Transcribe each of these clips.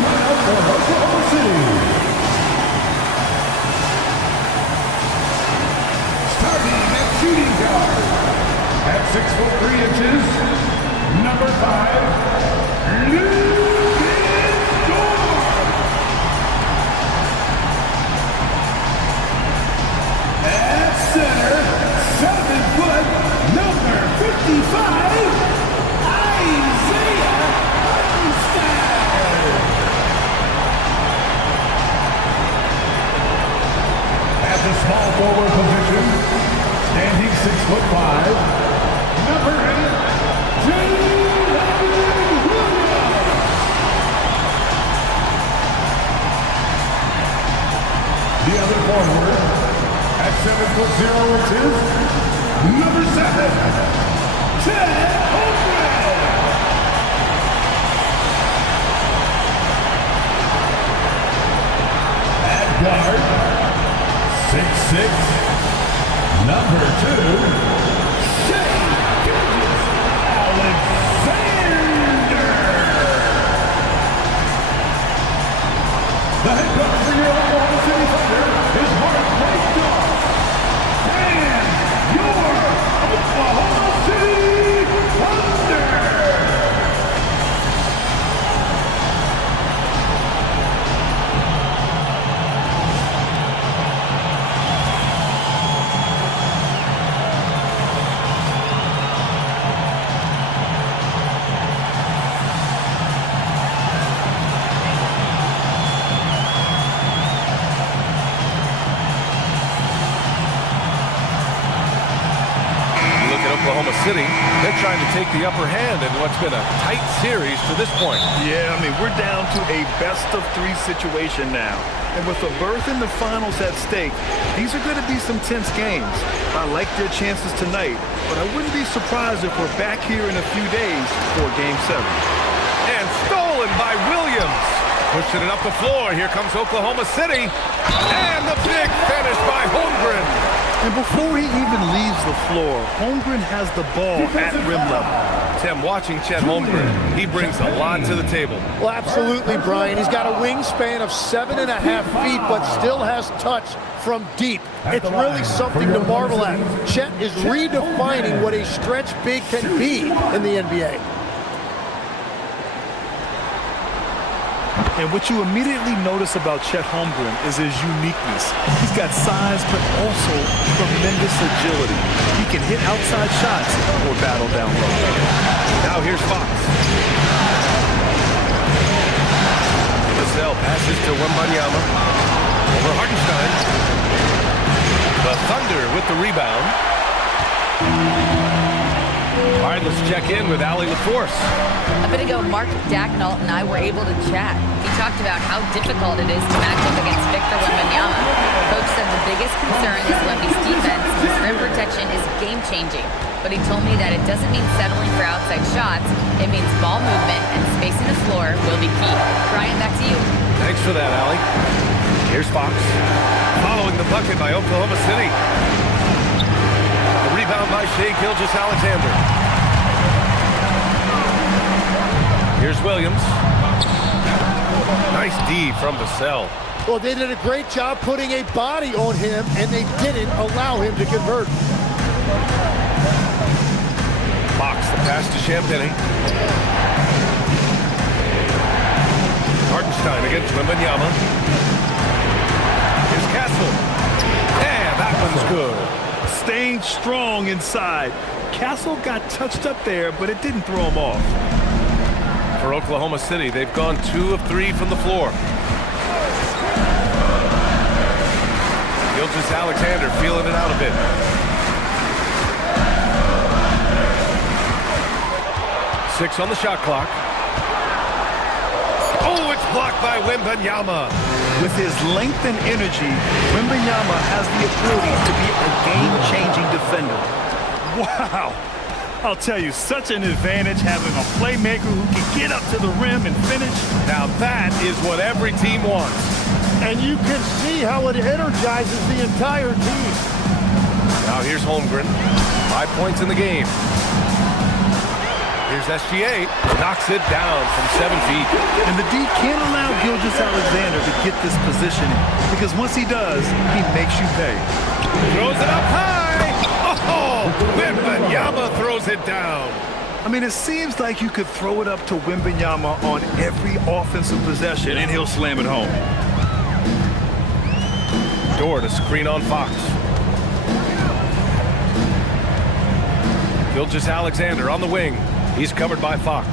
Oklahoma City. Starting at shooting guard, at 6'3", number 5, Lucas Dorn. At center, 7', number 55, Isaiah Armstead. At the small forward position, standing 6'5", number 8, Jalen Williams. The other forward, at 7'0", number 7, Chet Holmgren. At guard, 6'6", number 2, Shea Alexander. The head coach for your Oklahoma City Thunder is Mark Whitedog. And your Oklahoma City Thunder. Oklahoma City, they're trying to take the upper hand in what's been a tight series to this point. Yeah, I mean, we're down to a best-of-3 situation now. And with a berth in the finals at stake, these are going to be some tense games. I like their chances tonight, but I wouldn't be surprised if we're back here in a few days for Game 7. And stolen by Williams. Pushing it up the floor. Here comes Oklahoma City. And the big finish by Holmgren. And before he even leaves the floor, Holmgren has the ball at rim level. Tim, watching Chet Holmgren, he brings a lot to the table. Well, absolutely, Brian. He's got a wingspan of 7.5 feet, but still has touch from deep. It's really something to marvel at. Chet is redefining what a stretch big can be in the NBA. And what you immediately notice about Chet Holmgren is his uniqueness. He's got size, but also tremendous agility. He can hit outside shots or battle down low. Now here's Fox. Vassell passes to Wembanyama. Over Hartenstein. The Thunder with the rebound. All right, let's check in with Allie LaForce. A bit ago, Mark Dacknault and I were able to chat. He talked about how difficult it is to match up against Victor Wembanyama. Coach said the biggest concern is Wemby's defense. His rim protection is game-changing. But he told me that it doesn't mean settling for outside shots. It means ball movement and spacing the floor will be key. Brian, back to you. Thanks for that, Allie. Here's Fox. Following the bucket by Oklahoma City. The rebound by Shea Gilgeous-Alexander. Here's Williams. Nice D from Vassell. Well, they did a great job putting a body on him, and they didn't allow him to convert. Fox, the pass to Champagnie. Hartenstein against Wembanyama. Here's Castle. And that one's good. Staying strong inside. Castle got touched up there, but it didn't throw him off. For Oklahoma City, they've gone 2 of 3 from the floor. Gilgeous-Alexander feeling it out a bit. Six on the shot clock. Oh, it's blocked by Wembanyama. With his length and energy, Wembanyama has the ability to be a game-changing defender. Wow! I'll tell you, such an advantage having a playmaker who can get up to the rim and finish. Now that is what every team wants. And you can see how it energizes the entire team. Now here's Holmgren. 5 points in the game. Here's SGA knocks it down from 7 feet. And the D can't allow Gilgeous-Alexander to get this positioning, because once he does, he makes you pay. Throws it up high. Oh, Wembanyama throws it down. I mean, it seems like you could throw it up to Wembanyama on every offensive possession, and he'll slam it home. Door to screen on Fox. Gilgeous-Alexander on the wing. He's covered by Fox.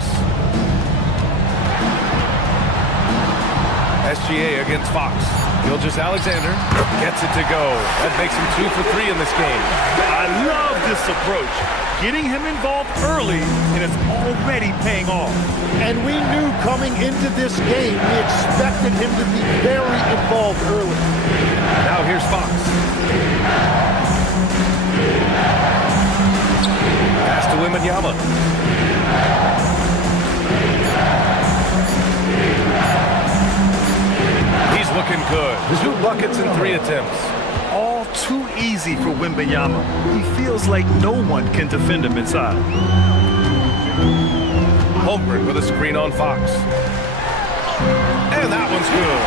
SGA against Fox. Gilgeous-Alexander gets it to go. That makes him 2 for 3 in this game. I love this approach. Getting him involved early, and it's already paying off. And we knew coming into this game, we expected him to be very involved early. Now here's Fox. Pass to Wembanyama. He's looking good. 2 buckets in 3 attempts. All too easy for Wembanyama. He feels like no one can defend him inside. Holmgren with a screen on Fox. And that one's good.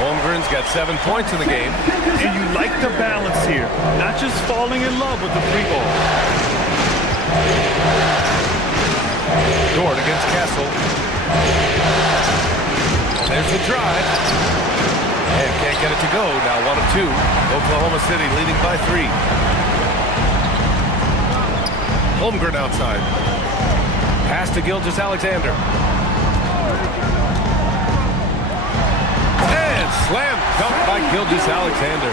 Holmgren's got 7 points in the game. And you like the balance here. Not just falling in love with the free ball. Dort against Castle. There's the drive. And can't get it to go. Now 1 of 2. Oklahoma City leading by 3. Holmgren outside. Pass to Gilgeous-Alexander. And slam dunk by Gilgeous-Alexander.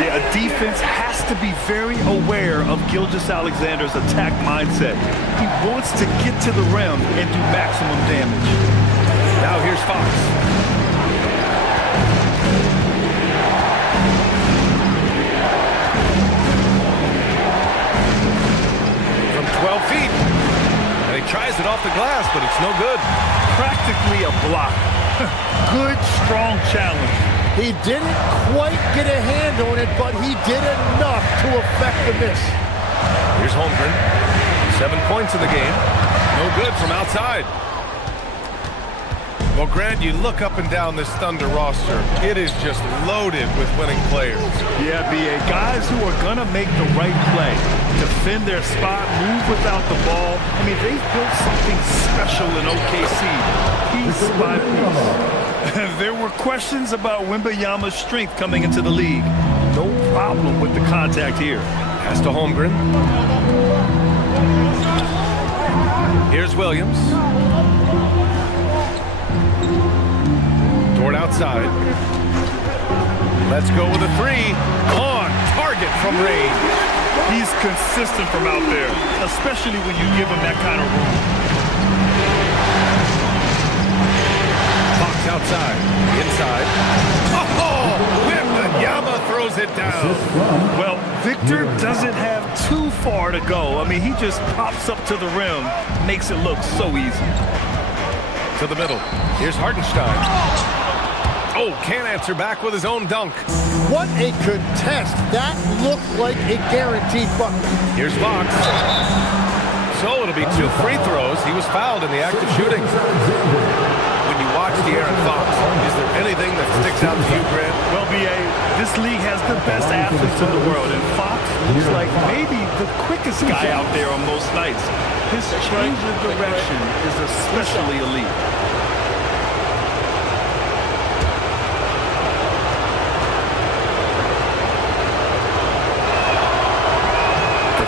Yeah, a defense has to be very aware of Gilgeous-Alexander's attack mindset. He wants to get to the rim and do maximum damage. Now here's Fox. From 12 feet. And he tries it off the glass, but it's no good. Practically a block. Good, strong challenge. He didn't quite get a hand on it, but he did enough to affect the miss. Here's Holmgren. 7 points in the game. No good from outside. Well, Grant, you look up and down this Thunder roster. It is just loaded with winning players. Yeah, B.A. Guys who are going to make the right play. Defend their spot, move without the ball. I mean, they've built something special in OKC. Piece by piece. There were questions about Wembanyama's strength coming into the league. No problem with the contact here. Pass to Holmgren. Here's Williams. Dort outside. Let's go with a 3. On target from range. He's consistent from out there, especially when you give him that kind of room. Fox outside. Inside. Oh! Wembanyama throws it down. Well, Victor doesn't have too far to go. I mean, he just pops up to the rim, makes it look so easy. To the middle. Here's Hartenstein. Oh, can't answer back with his own dunk. What a contest. That looked like a guaranteed bucket. Here's Fox. So it'll be 2 free throws. He was fouled in the act of shooting. When you watch De'Aaron Fox, is there anything that sticks out to you, Grant? Well, B.A., this league has the best athletes in the world, and Fox looks like maybe the quickest guy out there on most nights. His change of direction is especially elite.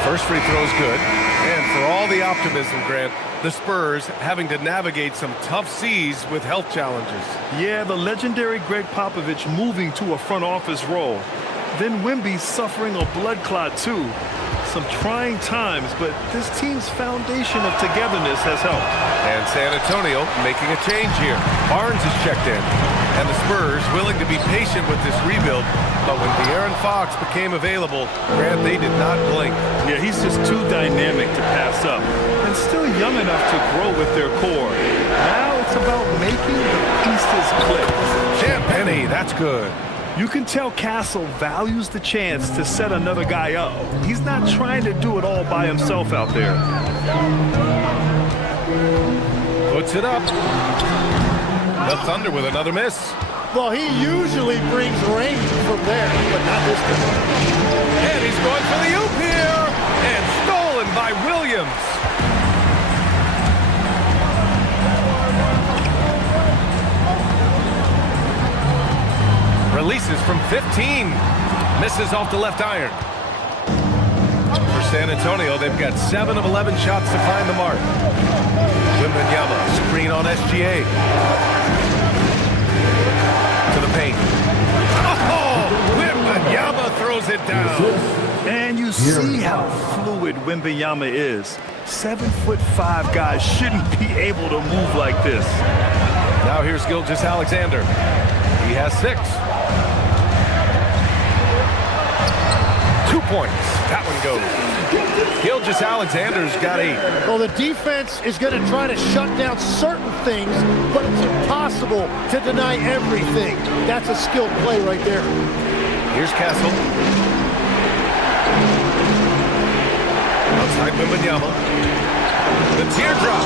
First free throw's good. And for all the optimism, Grant, the Spurs having to navigate some tough seas with health challenges. Yeah, the legendary Greg Popovich moving to a front office role. Then Wemby suffering a blood clot too. Some trying times, but this team's foundation of togetherness has helped. And San Antonio making a change here. Barnes is checked in. And the Spurs willing to be patient with this rebuild. But when De'Aaron Fox became available, Grant, they did not blink. Yeah, he's just too dynamic to pass up. And still young enough to grow with their core. Now it's about making the pieces click. Champagny, that's good. You can tell Castle values the chance to set another guy up. He's not trying to do it all by himself out there. Puts it up. The Thunder with another miss. Well, he usually brings rain from there, but not this time. And he's going for the oop here. And stolen by Williams. Releases from 15. Misses off the left iron. For San Antonio, they've got 7 of 11 shots to find the mark. Wembanyama, screen on SGA. To the paint. Oh! Wembanyama throws it down. And you see how fluid Wembanyama is. 7'5" guys shouldn't be able to move like this. Now here's Gilgeous-Alexander. He has 6. 2 points. That one goes. Gilgeous-Alexander's got 8. Well, the defense is going to try to shut down certain things, but it's impossible to deny everything. That's a skilled play right there. Here's Castle. Outside Wembanyama. The teardrop.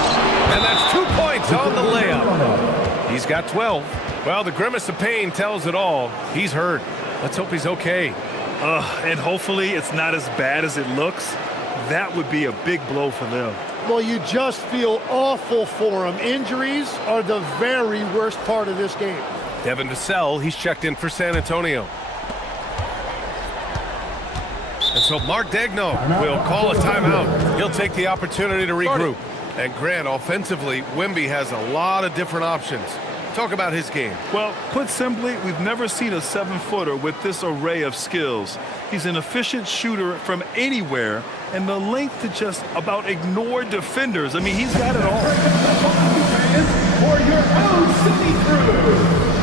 And that's 2 points on the layup. He's got 12. Well, the grimace of pain tells it all. He's hurt. Let's hope he's okay. And hopefully it's not as bad as it looks. That would be a big blow for them. Well, you just feel awful for him. Injuries are the very worst part of this game. Devin Vassell, he's checked in for San Antonio. And so Mark Daigneault will call a timeout. He'll take the opportunity to regroup. And Grant, offensively, Wemby has a lot of different options. Talk about his game. Well, put simply, we've never seen a 7-footer with this array of skills. He's an efficient shooter from anywhere, and the length to just about ignore defenders. I mean, he's got it all. For your own city crew.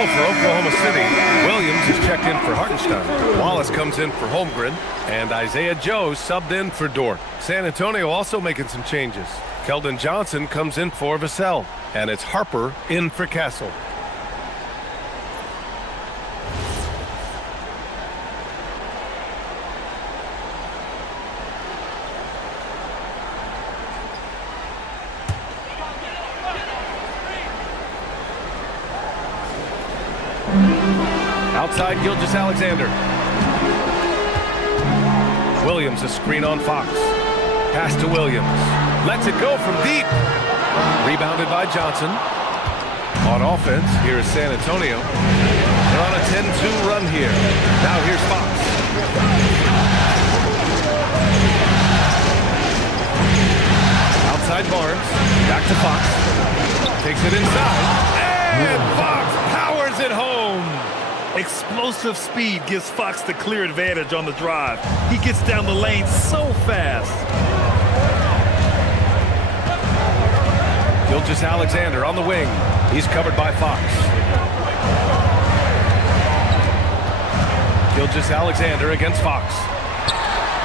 For Oklahoma City, Williams is checked in for Hartenstein. Wallace comes in for Holmgren, and Isaiah Joe subbed in for Dort. San Antonio also making some changes. Keldon Johnson comes in for Vassell, and it's Harper in for Castle. Outside Gilgeous-Alexander. Williams a screen on Fox. Pass to Williams. Lets it go from deep. Rebounded by Johnson. On offense, here is San Antonio. They're on a 10-2 run here. Now here's Fox. Outside Barnes. Back to Fox. Takes it inside. And Fox powers it home. Explosive speed gives Fox the clear advantage on the drive. He gets down the lane so fast. Gilgeous-Alexander on the wing. He's covered by Fox. Gilgeous-Alexander against Fox.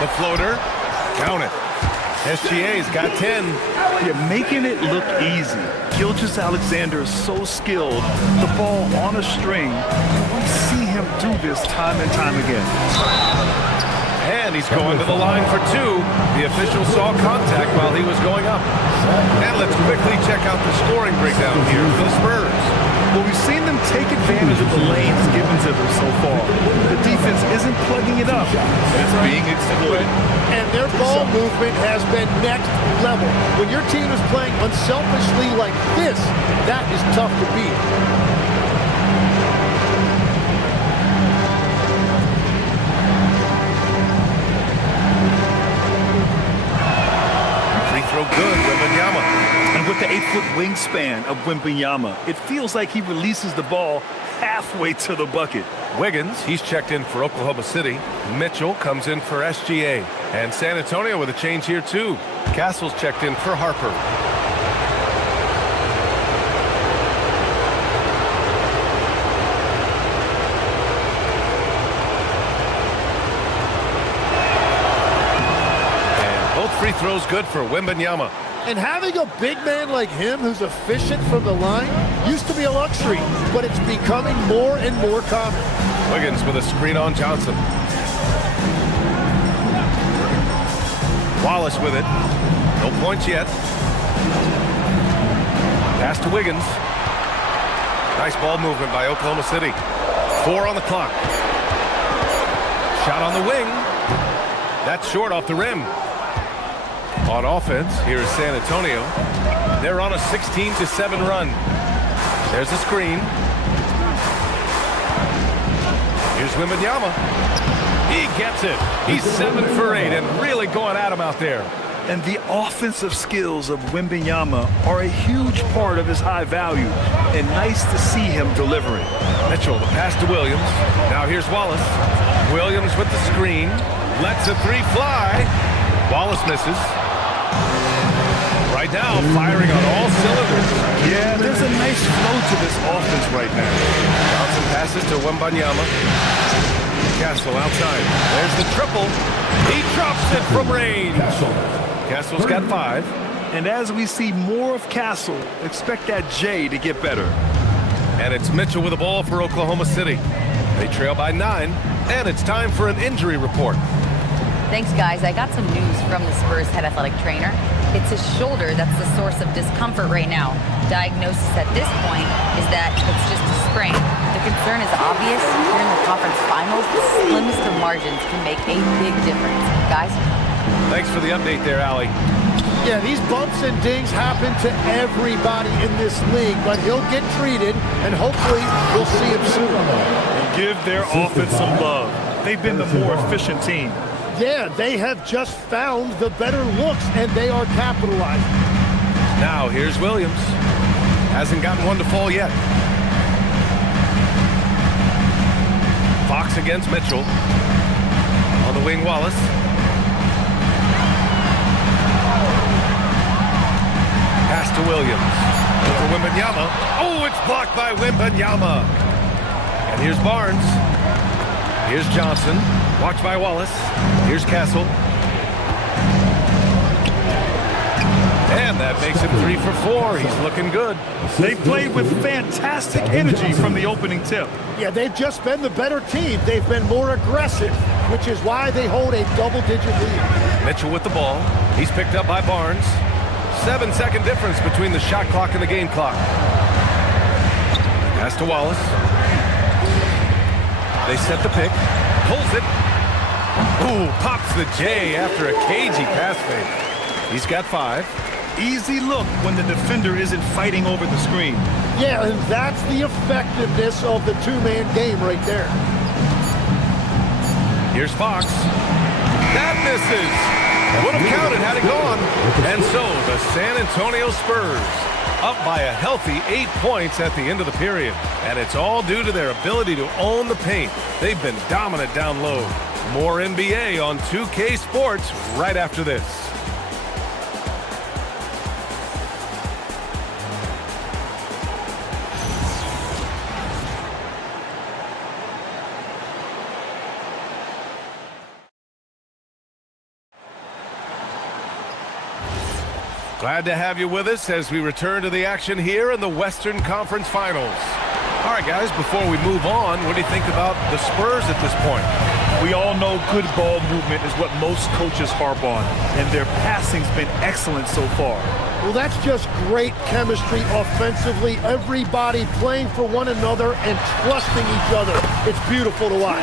The floater. Count it. SGA's got 10. You're making it look easy. Gilgeous-Alexander is so skilled. The ball on a string. We see him do this time and time again. And he's going to the line for 2. The official saw contact while he was going up. And let's quickly check out the scoring breakdown here for the Spurs. Well, we've seen them take advantage of the lanes given far. The defense isn't plugging it up. It's being exploited. And their ball movement has been next level. When your team is playing unselfishly like this, that is tough to beat. Free throw good, Wembanyama. And with the 8-foot wingspan of Wembanyama, it feels like he releases the ball halfway to the bucket. Wiggins, he's checked in for Oklahoma City. Mitchell comes in for SGA. And San Antonio with a change here too. Castle's checked in for Harper. And both free throws good for Wembanyama. And having a big man like him who's efficient from the line used to be a luxury, but it's becoming more and more common. Wiggins with a screen on Johnson. Wallace with it. No points yet. Pass to Wiggins. Nice ball movement by Oklahoma City. 4 on the clock. Shot on the wing. That's short off the rim. On offense, here is San Antonio. They're on a 16-7 run. There's a screen. Here's Wembanyama. He gets it. He's 7 for 8 and really going at him out there. And the offensive skills of Wembanyama are a huge part of his high value. And nice to see him delivering. Mitchell, the pass to Williams. Now here's Wallace. Williams with the screen. Lets a 3 fly. Wallace misses. Right now, firing on all cylinders. Yeah, there's a nice flow to this offense right now. Johnson passes to Wembanyama. Castle outside. There's the triple. He drops it from range. Castle's got 5. And as we see more of Castle, expect that J to get better. And it's Mitchell with the ball for Oklahoma City. They trail by 9, and it's time for an injury report. Thanks, guys. I got some news from the Spurs head athletic trainer. It's his shoulder that's the source of discomfort right now. Diagnosis at this point is that it's just a sprain. The concern is obvious. Here in the conference finals, the slimmest of margins can make a big difference. Guys? Thanks for the update there, Allie. Yeah, these bumps and dings happen to everybody in this league, but he'll get treated, and hopefully we'll see him soon. And give their offense some love. They've been the more efficient team. Yeah, they have just found the better looks, and they are capitalizing. Now, here's Williams. Hasn't gotten one to fall yet. Fox against Mitchell. On the wing, Wallace. Pass to Williams. Over Wembanyama. Oh, it's blocked by Wembanyama. And here's Barnes. Here's Johnson. Watched by Wallace. Here's Castle. And that makes him 3 for 4. He's looking good. They played with fantastic energy from the opening tip. Yeah, they've just been the better team. They've been more aggressive, which is why they hold a double-digit lead. Mitchell with the ball. He's picked up by Barnes. 7-second difference between the shot clock and the game clock. Pass to Wallace. They set the pick. Pulls it. Ooh, pops the J after a cagey pass fake. He's got 5. Easy look when the defender isn't fighting over the screen. Yeah, and that's the effectiveness of the two-man game right there. Here's Fox. That misses. Would have counted had it gone. And so the San Antonio Spurs up by a healthy 8 points at the end of the period. And it's all due to their ability to own the paint. They've been dominant down low. More NBA on 2K Sports right after this. Glad to have you with us as we return to the action here in the Western Conference Finals. All right, guys, before we move on, what do you think about the Spurs at this point? We all know good ball movement is what most coaches harp on, and their passing's been excellent so far. Well, that's just great chemistry offensively. Everybody playing for one another and trusting each other. It's beautiful to watch.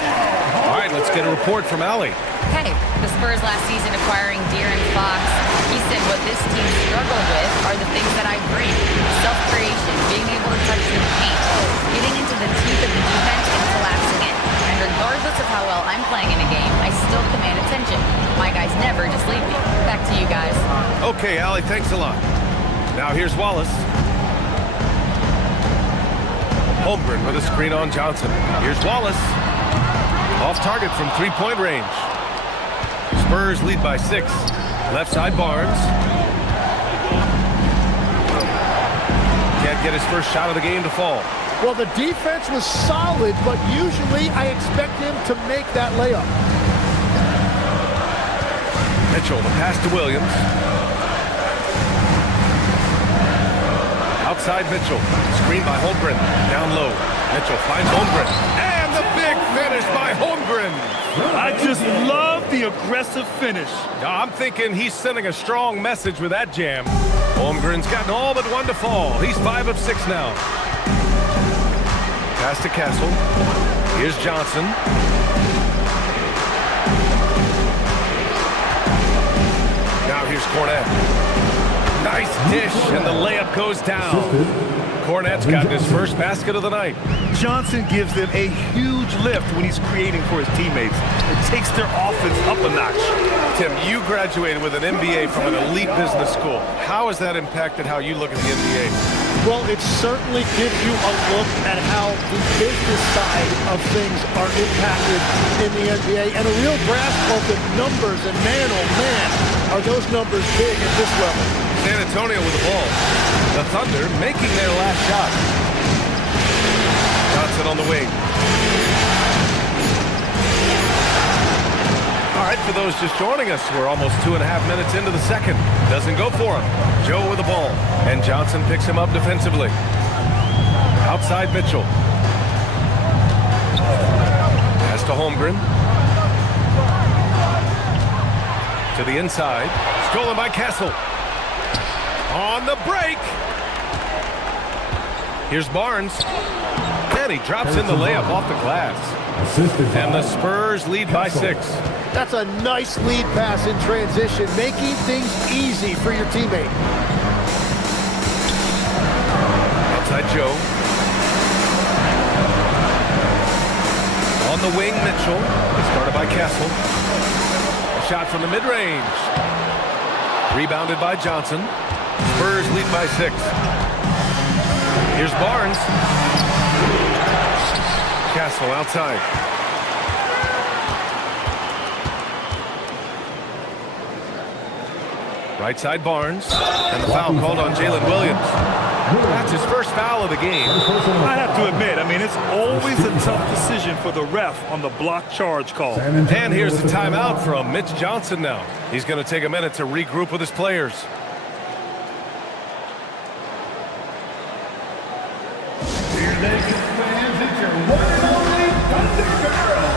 All right, let's get a report from Allie. Hey, the Spurs last season acquiring De'Aaron Fox. He said what this team struggled with are the things that I bring. Self-creation, being able to touch the paint, getting into the teeth of the defense and collapsing it. And regardless of how well I'm playing in a game, I still command attention. My guys never just leave me. Back to you guys. Okay, Allie, thanks a lot. Now here's Wallace. Holmgren with a screen on Johnson. Here's Wallace. Off target from three-point range. Spurs lead by 6. Left side Barnes. Can't get his first shot of the game to fall. Well, the defense was solid, but usually I expect him to make that layup. Mitchell, the pass to Williams. Outside Mitchell. Screen by Holmgren. Down low. Mitchell finds Holmgren. And the big finish by Holmgren. I just love the aggressive finish. I'm thinking he's sending a strong message with that jam. Holmgren's gotten all but one to fall. He's 5 of 6 now. Pass to Castle. Here's Johnson. Now here's Cornette. Nice dish, and the layup goes down. Cornette's gotten his first basket of the night. Johnson gives them a huge lift when he's creating for his teammates. It takes their offense up a notch. Tim, you graduated with an MBA from an elite business school. How has that impacted how you look at the NBA? Well, it certainly gives you a look at how the business side of things are impacted in the NBA and a real grasp of the numbers. And man, oh man, are those numbers big at this level. San Antonio with the ball. The Thunder making their last shot. Johnson on the wing. All right, for those just joining us, we're almost 2.5 minutes into the second. Doesn't go for him. Joe with the ball. And Johnson picks him up defensively. Outside Mitchell. Pass to Holmgren. To the inside. Stolen by Castle. On the break. Here's Barnes. And he drops in the layup off the glass. And the Spurs lead by 6. That's a nice lead pass in transition, making things easy for your teammate. Outside Joe. On the wing, Mitchell. Started by Castle. A shot from the mid-range. Rebounded by Johnson. Spurs lead by 6. Here's Barnes. Castle outside. Right side Barnes. And the foul called on Jalen Williams. That's his first foul of the game. I have to admit, it's always a tough decision for the ref on the block charge call. And here's the timeout from Mitch Johnson now. He's going to take a minute to regroup with his players. Dear Lakers fans, it's your one and only Thunder Girl.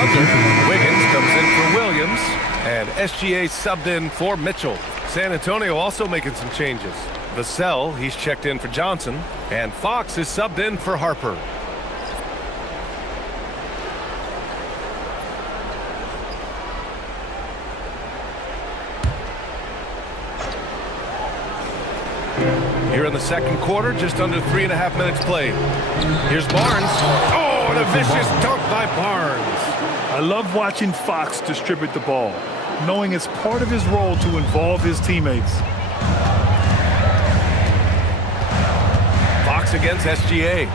Hunger. Wiggins comes in for Williams, and SGA subbed in for Mitchell. San Antonio also making some changes. Vassell, he's checked in for Johnson, and Fox is subbed in for Harper. Here in the second quarter, just under 3.5 minutes played. Here's Barnes. Oh, and a vicious dunk by Barnes. I love watching Fox distribute the ball, knowing it's part of his role to involve his teammates. Fox against SGA.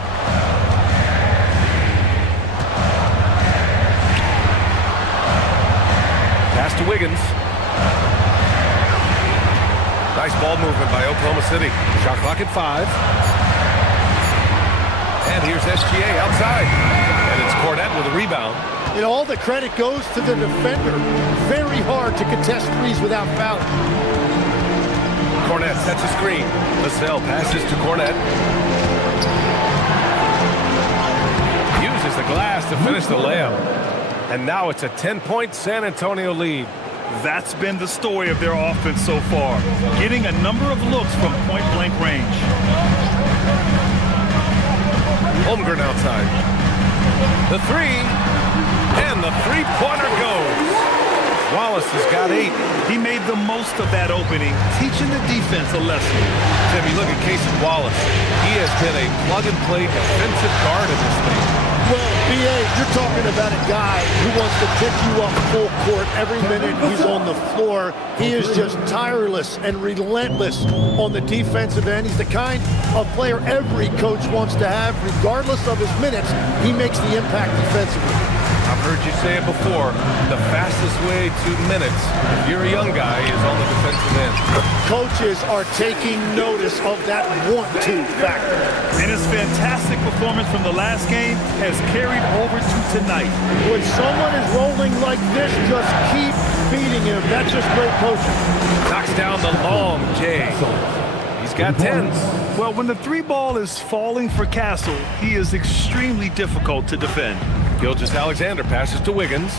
Pass to Wiggins. Nice ball movement by Oklahoma City. Shot clock at 5. And here's SGA outside. And it's Cornette with a rebound. You know, all the credit goes to the defender. Very hard to contest threes without fouling. Cornette sets a screen. Vassell passes to Cornette. Uses the glass to finish the layup. And now it's a 10-point San Antonio lead. That's been the story of their offense so far, getting a number of looks from point-blank range. Holmgren outside. The three, and the three-pointer goes. Wallace has got 8. He made the most of that opening, teaching the defense a lesson. Tim, you look at Casey Wallace. He has been a plug-and-play defensive guard in this league. Well, B.A., you're talking about a guy who wants to pick you up full court every minute he's on the floor. He is just tireless and relentless on the defensive end. He's the kind of player every coach wants to have. Regardless of his minutes, he makes the impact defensively. I've heard you say it before. The fastest way to minutes, if you're a young guy, is on the defensive end. Coaches are taking notice of that want-to factor. And his fantastic performance from the last game has carried over to tonight. When someone is rolling like this, just keep feeding him. That's just great coaching. Knocks down the long J. He's got 10. Well, when the three ball is falling for Castle, he is extremely difficult to defend. Gilgeous-Alexander passes to Wiggins.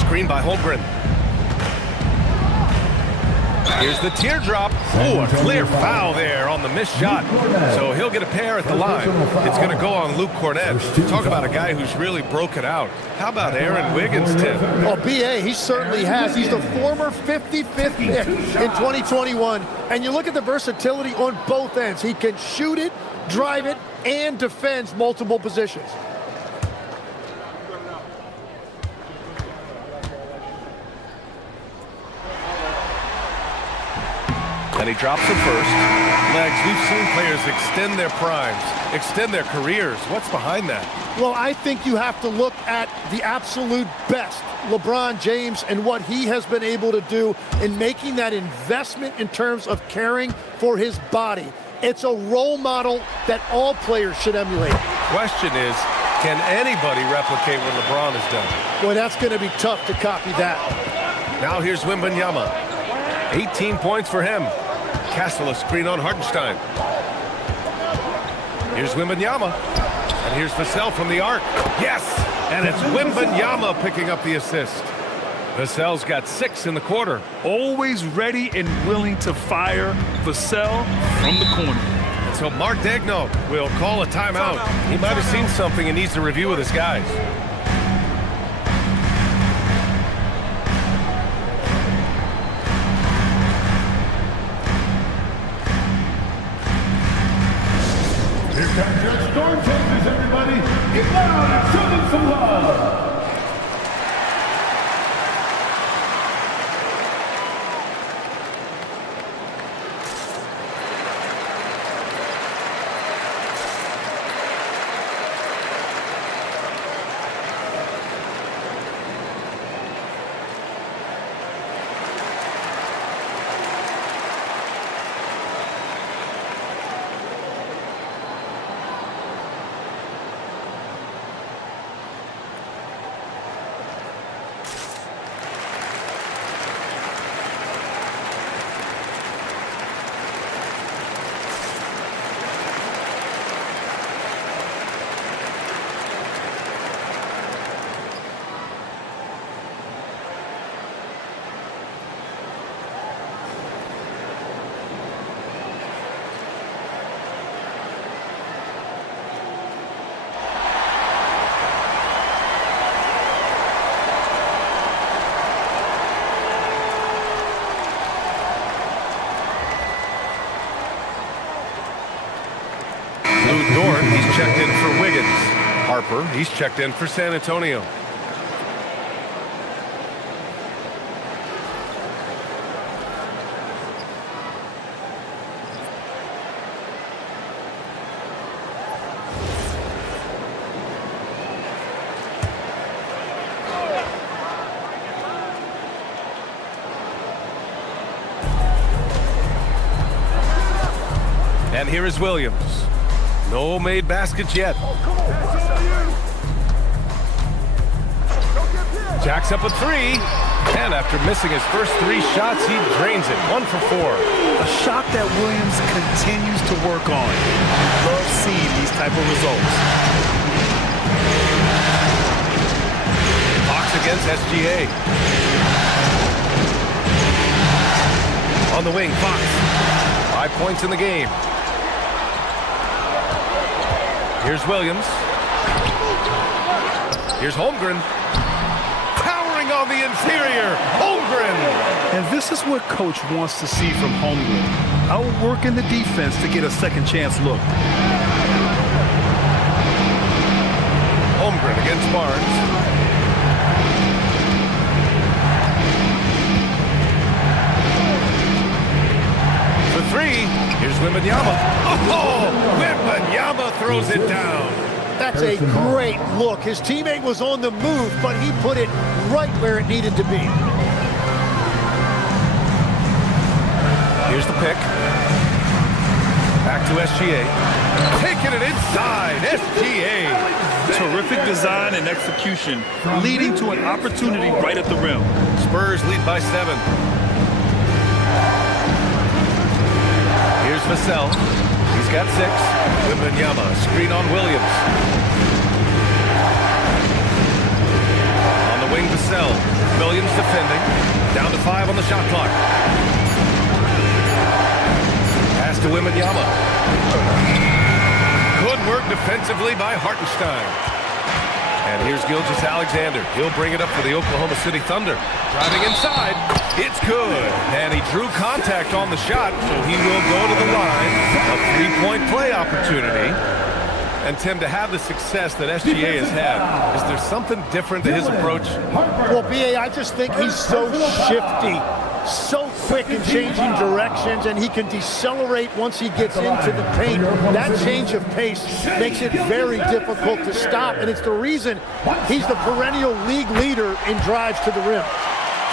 Screen by Holmgren. Here's the teardrop. Oh, a clear foul there on the missed shot. So he'll get a pair at the line. It's going to go on Luke Cornette. Talk about a guy who's really broken out. How about Aaron Wiggins, Tim? Well, B.A., he certainly has. He's the former 55th pick in 2021. And you look at the versatility on both ends. He can shoot it, drive it, and defends multiple positions. And he drops it first. Legs, we've seen players extend their primes, extend their careers. What's behind that? Well, I think you have to look at the absolute best, LeBron James, and what he has been able to do in making that investment in terms of caring for his body. It's a role model that all players should emulate. Question is, can anybody replicate what LeBron has done? Boy, that's going to be tough to copy that. Now here's Wembanyama. 18 points for him. Castle a screen on Hartenstein. Here's Wembanyama. And here's Vassell from the arc. Yes! And it's Wembanyama picking up the assist. Vassell's got 6 in the quarter. Always ready and willing to fire. Vassell from the corner. And so Mark Daigneault will call a timeout. He might have seen something and needs to review with his guys. Here comes your storm chasers, everybody. Get loud and show them some love. Martin, he's checked in for Wiggins. Harper, he's checked in for San Antonio. And here is Williams. No made baskets yet. Jacks up a three. And after missing his first 3 shots, he drains it. 1 for 4. A shot that Williams continues to work on. Love seeing these type of results. Fox against SGA. On the wing, Fox. 5 points in the game. Here's Williams. Here's Holmgren. Powering on the interior. Holmgren. And this is what coach wants to see from Holmgren. Outworking the defense to get a second chance look. Holmgren against Barnes. For 3. Here's Wembanyama. Oh, Wembanyama throws it down. That's a great look. His teammate was on the move, but he put it right where it needed to be. Here's the pick. Back to SGA. Taking it inside. SGA. Terrific design and execution, leading to an opportunity right at the rim. Spurs lead by 7. Here's Vassell. He's got 6. Wembanyama, screen on Williams. On the wing, Vassell. Williams defending. Down to 5 on the shot clock. Pass to Wembanyama. Good work defensively by Hartenstein. And here's Gilgeous-Alexander. He'll bring it up for the Oklahoma City Thunder. Driving inside. It's good. And he drew contact on the shot, so he will go to the line. A 3-point play opportunity. And Tim, to have the success that SGA has had, is there something different to his approach? Well, B.A., I just think he's so shifty, so quick in changing directions, and he can decelerate once he gets into the paint. That change of pace makes it very difficult to stop, and it's the reason he's the perennial league leader in drives to the rim.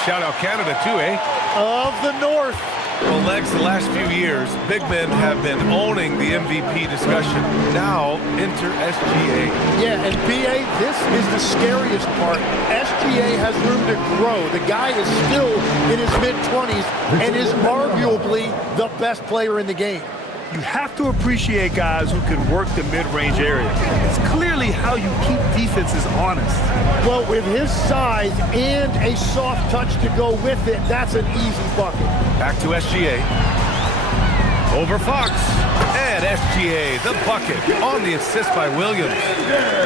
Shout out Canada too, eh? Of the North. Well, Legs, the last few years, big men have been owning the MVP discussion. Now, enter SGA. Yeah, and B.A., this is the scariest part. SGA has room to grow. The guy is still in his mid-20s and is arguably the best player in the game. You have to appreciate guys who can work the mid-range area. It's clearly how you keep defenses honest. Well, with his size and a soft touch to go with it, that's an easy bucket. Back to SGA. Over Fox. And SGA, the bucket, on the assist by Williams.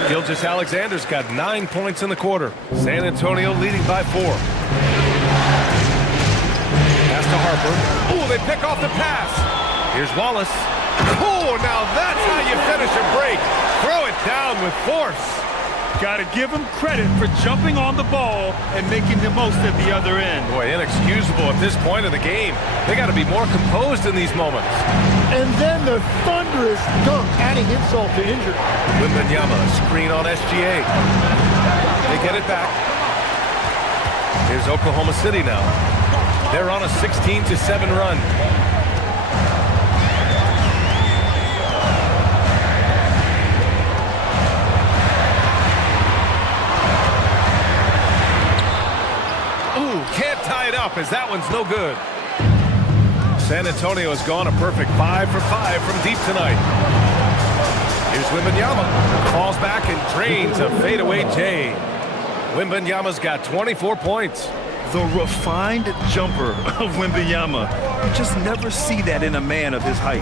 Gilgeous-Alexander's got 9 points in the quarter. San Antonio leading by 4. Pass to Harper. Oh, they pick off the pass. Here's Wallace. Oh, now that's how you finish a break. Throw it down with force. Got to give him credit for jumping on the ball and making the most at the other end. Boy, inexcusable at this point of the game. They got to be more composed in these moments. And then the thunderous dunk, adding insult to injury. Wembanyama, screen on SGA. They get it back. Here's Oklahoma City now. They're on a 16-7 run. Can't tie it up as that one's no good. San Antonio has gone a perfect 5 for 5 from deep tonight. Here's Wembanyama. Falls back and drains a fadeaway J. Wembanyama's got 24 points. The refined jumper of Wembanyama. You just never see that in a man of his height.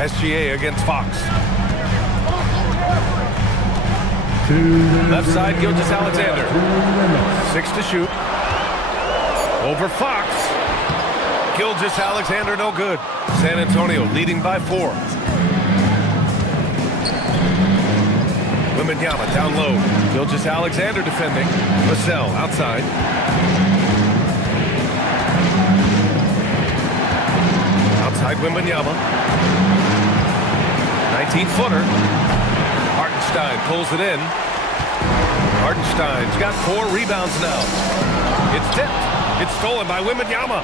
SGA against Fox. Left side, Gilgeous-Alexander. 6 to shoot. Over Fox. Gilgeous-Alexander, no good. San Antonio leading by 4. Wembanyama down low. Gilgeous Alexander defending. Vassell outside. Outside Wembanyama. 19-footer. Hartenstein pulls it in. Hartenstein's got 4 rebounds now. It's tipped. It's stolen by Wembanyama.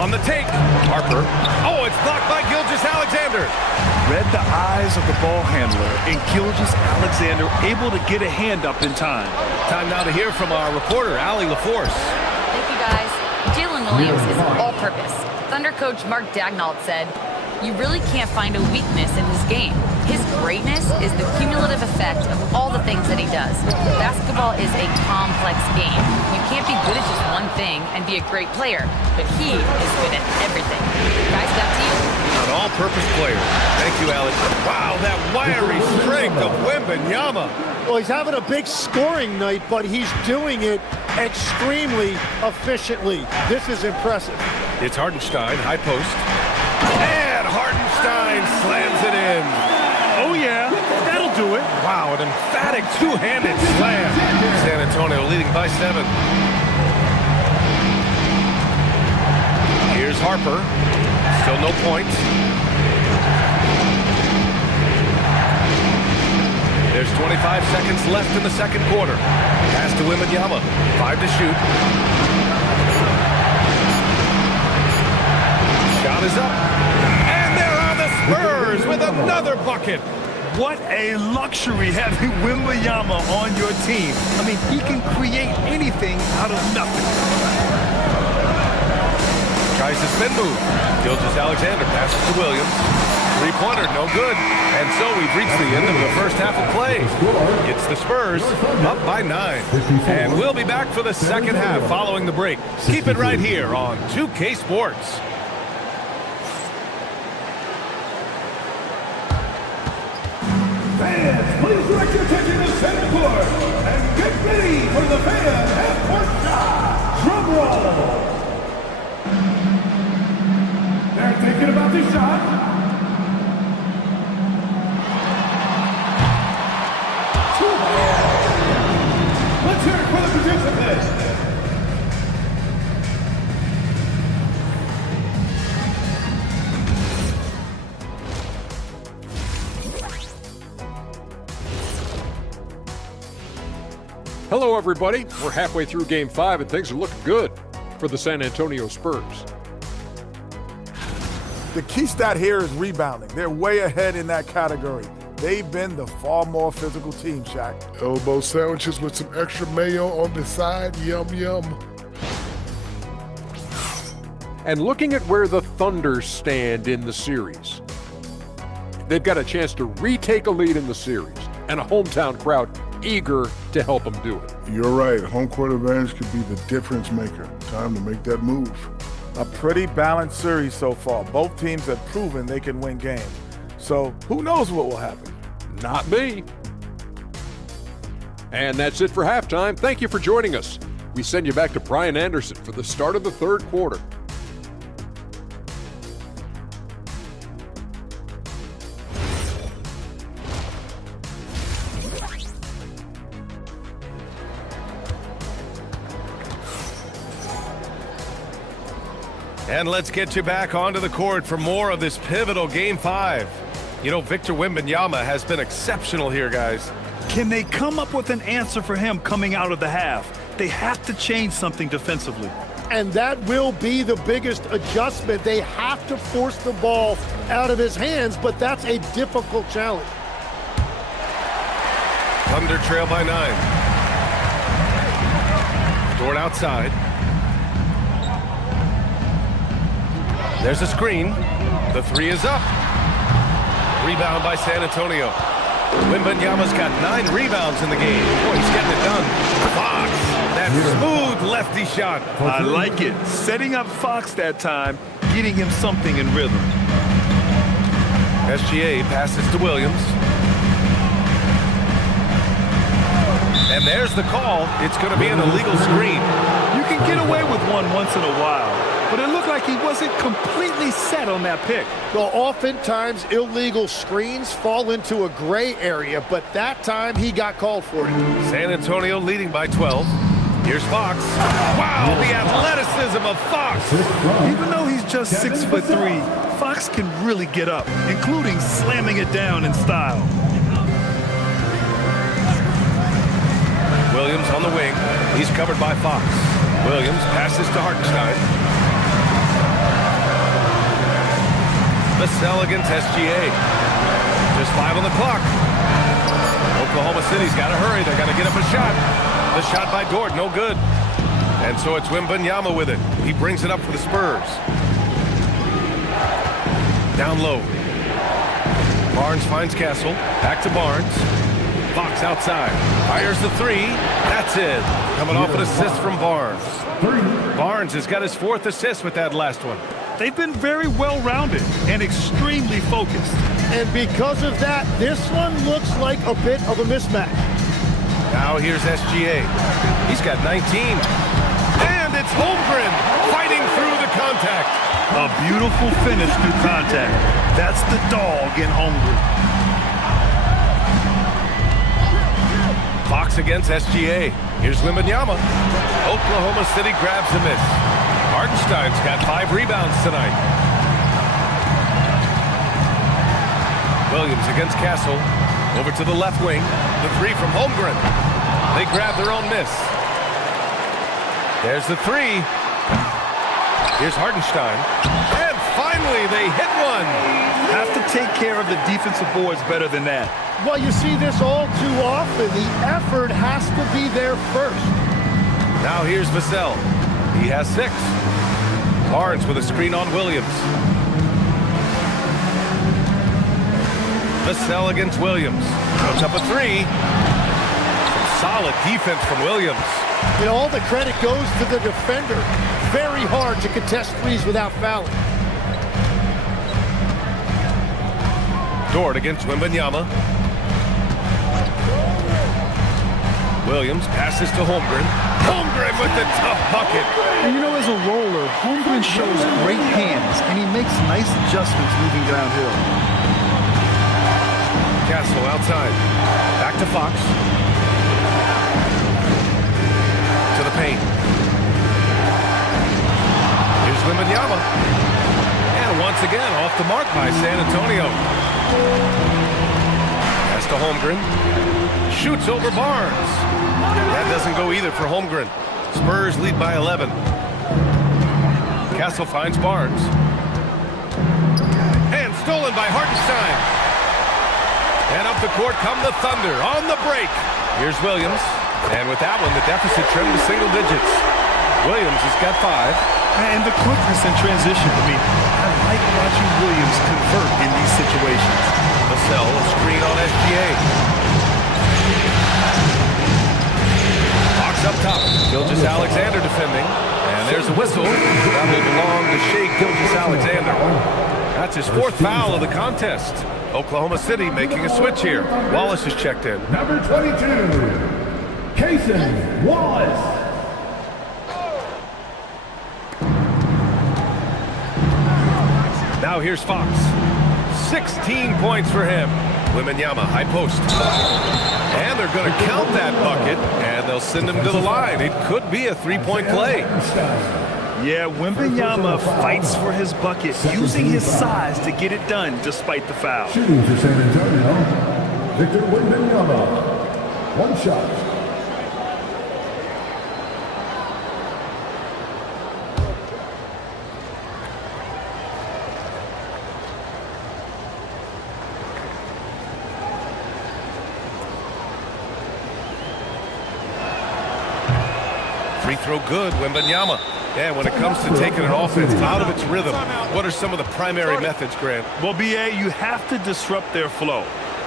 On the take. Harper. Oh, it's blocked by Gilgeous Alexander. Read the eyes of the ball handler, and Gilgeous Alexander able to get a hand up in time. Time now to hear from our reporter, Allie LaForce. Thank you, guys. Jalen Williams is all-purpose. Thunder coach Mark Daignault said, "You really can't find a weakness in his game. His greatness is the cumulative effect of all the things that he does. Basketball is a complex game. You can't be good at just one thing and be a great player, but he is good at everything." Guys, back to you. An all-purpose player. Thank you, Alex. Wow, that wiry strength of Wembanyama. Well, he's having a big scoring night, but he's doing it extremely efficiently. This is impressive. It's Hartenstein, high post. And Hartenstein slams it in. Oh, yeah, that'll do it. Wow, an emphatic two-handed slam. San Antonio leading by 7. Here's Harper. Still no points. There's 25 seconds left in the second quarter. Pass to Wembanyama. 5 to shoot. Shot is up. And they're on the Spurs with another bucket. What a luxury having Wembanyama on your team. I mean, he can create anything out of nothing. Tries to spin move. Gilgeous Alexander passes to Williams. Three-pointer, no good. And so we've reached the end of the first half of play. It's the Spurs up by 9. And we'll be back for the second half following the break. Keep it right here on 2K Sports. Fans, please direct your attention to center court and get ready for the fan half-court shot. Drum roll. They're thinking about the shot. Let's hear it for the participants. Hello, everybody. We're halfway through Game 5, and things are looking good for the San Antonio Spurs. The key stat here is rebounding. They're way ahead in that category. They've been the far more physical team, Shaq. Elbow sandwiches with some extra mayo on the side. Yum, yum. And looking at where the Thunder stand in the series, they've got a chance to retake a lead in the series, and a hometown crowd eager to help them do it. You're right. Home court advantage could be the difference maker. Time to make that move. A pretty balanced series so far. Both teams have proven they can win games. So who knows what will happen? Not me. And that's it for halftime. Thank you for joining us. We send you back to Brian Anderson for the start of the third quarter. And let's get you back onto the court for more of this pivotal Game 5. You know, Victor Wembanyama has been exceptional here, guys. Can they come up with an answer for him coming out of the half? They have to change something defensively. And that will be the biggest adjustment. They have to force the ball out of his hands, but that's a difficult challenge. Thunder trail by 9. Dort outside. There's a screen. The 3 is up. Rebound by San Antonio. Wembanyama's got 9 rebounds in the game. Boy, he's getting it done. Fox, that smooth lefty shot. I like it. Setting up Fox that time, getting him something in rhythm. SGA passes to Williams. And there's the call. It's going to be an illegal screen. You can get away with one once in a while. but it looked like he wasn't completely set on that pick. Well, oftentimes illegal screens fall into a gray area, but that time he got called for it. San Antonio leading by 12. Here's Fox. Wow, the athleticism of Fox. Even though he's just 6'3", Fox can really get up, including slamming it down in style. Williams on the wing. He's covered by Fox. Williams passes to Hartenstein. Vassell against SGA. Just 5 on the clock. Oklahoma City's got to hurry. They got to get up a shot. The shot by Dort, no good. And so it's Wembanyama with it. He brings it up for the Spurs. Down low. Barnes finds Castle. Back to Barnes. Fox outside. Fires the three. That's it. Coming off an assist from Barnes. Barnes has got his 4th assist with that last one. They've been very well-rounded and extremely focused. And because of that, this one looks like a bit of a mismatch. Now here's SGA. He's got 19. And it's Holmgren fighting through the contact. A beautiful finish through contact. That's the dog in Holmgren. Fox against SGA. Here's Wembanyama. Oklahoma City grabs a miss. Hartenstein's got 5 rebounds tonight. Williams against Castle. Over to the left wing. The 3 from Holmgren. They grab their own miss. There's the 3. Here's Hartenstein. And finally, they hit one. Have to take care of the defensive boards better than that. Well, you see this all too often. The effort has to be there first. Now here's Vassell. He has 6. Barnes with a screen on Williams. Vassell against Williams. Puts up a 3. Some solid defense from Williams. You know, all the credit goes to the defender. Very hard to contest threes without fouling. Dort against Wembanyama. Williams passes to Holmgren. Holmgren with the tough bucket. And you know, as a roller, Holmgren shows great hands, and he makes nice adjustments moving downhill. Castle outside. Back to Fox. To the paint. Here's Wembanyama. And once again, off the mark by San Antonio. Pass to Holmgren. Shoots over Barnes. That doesn't go either for Holmgren. Spurs lead by 11. Castle finds Barnes. And stolen by Hartenstein. And up the court come the Thunder on the break. Here's Williams. And with that one, the deficit trimmed to single digits. Williams has got 5. And the quickness in transition. I mean, I like watching Williams convert in these situations. Vassell, a screen on SGA. Fox up top. Gilgeous-Alexander defending. And there's a whistle. That will belong to Shai Gilgeous-Alexander. That's his 4th foul of the contest. Oklahoma City making a switch here. Wallace is checked in. Number 22, Cason Wallace. Now here's Fox. 16 points for him. Wembanyama, high post. And they're going to count that bucket, and they'll send him to the line. It could be a 3-point play. Yeah, Wembanyama fights for his bucket, using his size to get it done despite the foul. Shooting for San Antonio, Victor Wembanyama. 1 shot. Free throw good, Wembanyama. Yeah, when it comes to taking an offense out of its rhythm, what are some of the primary methods, Grant? Well, B.A., you have to disrupt their flow.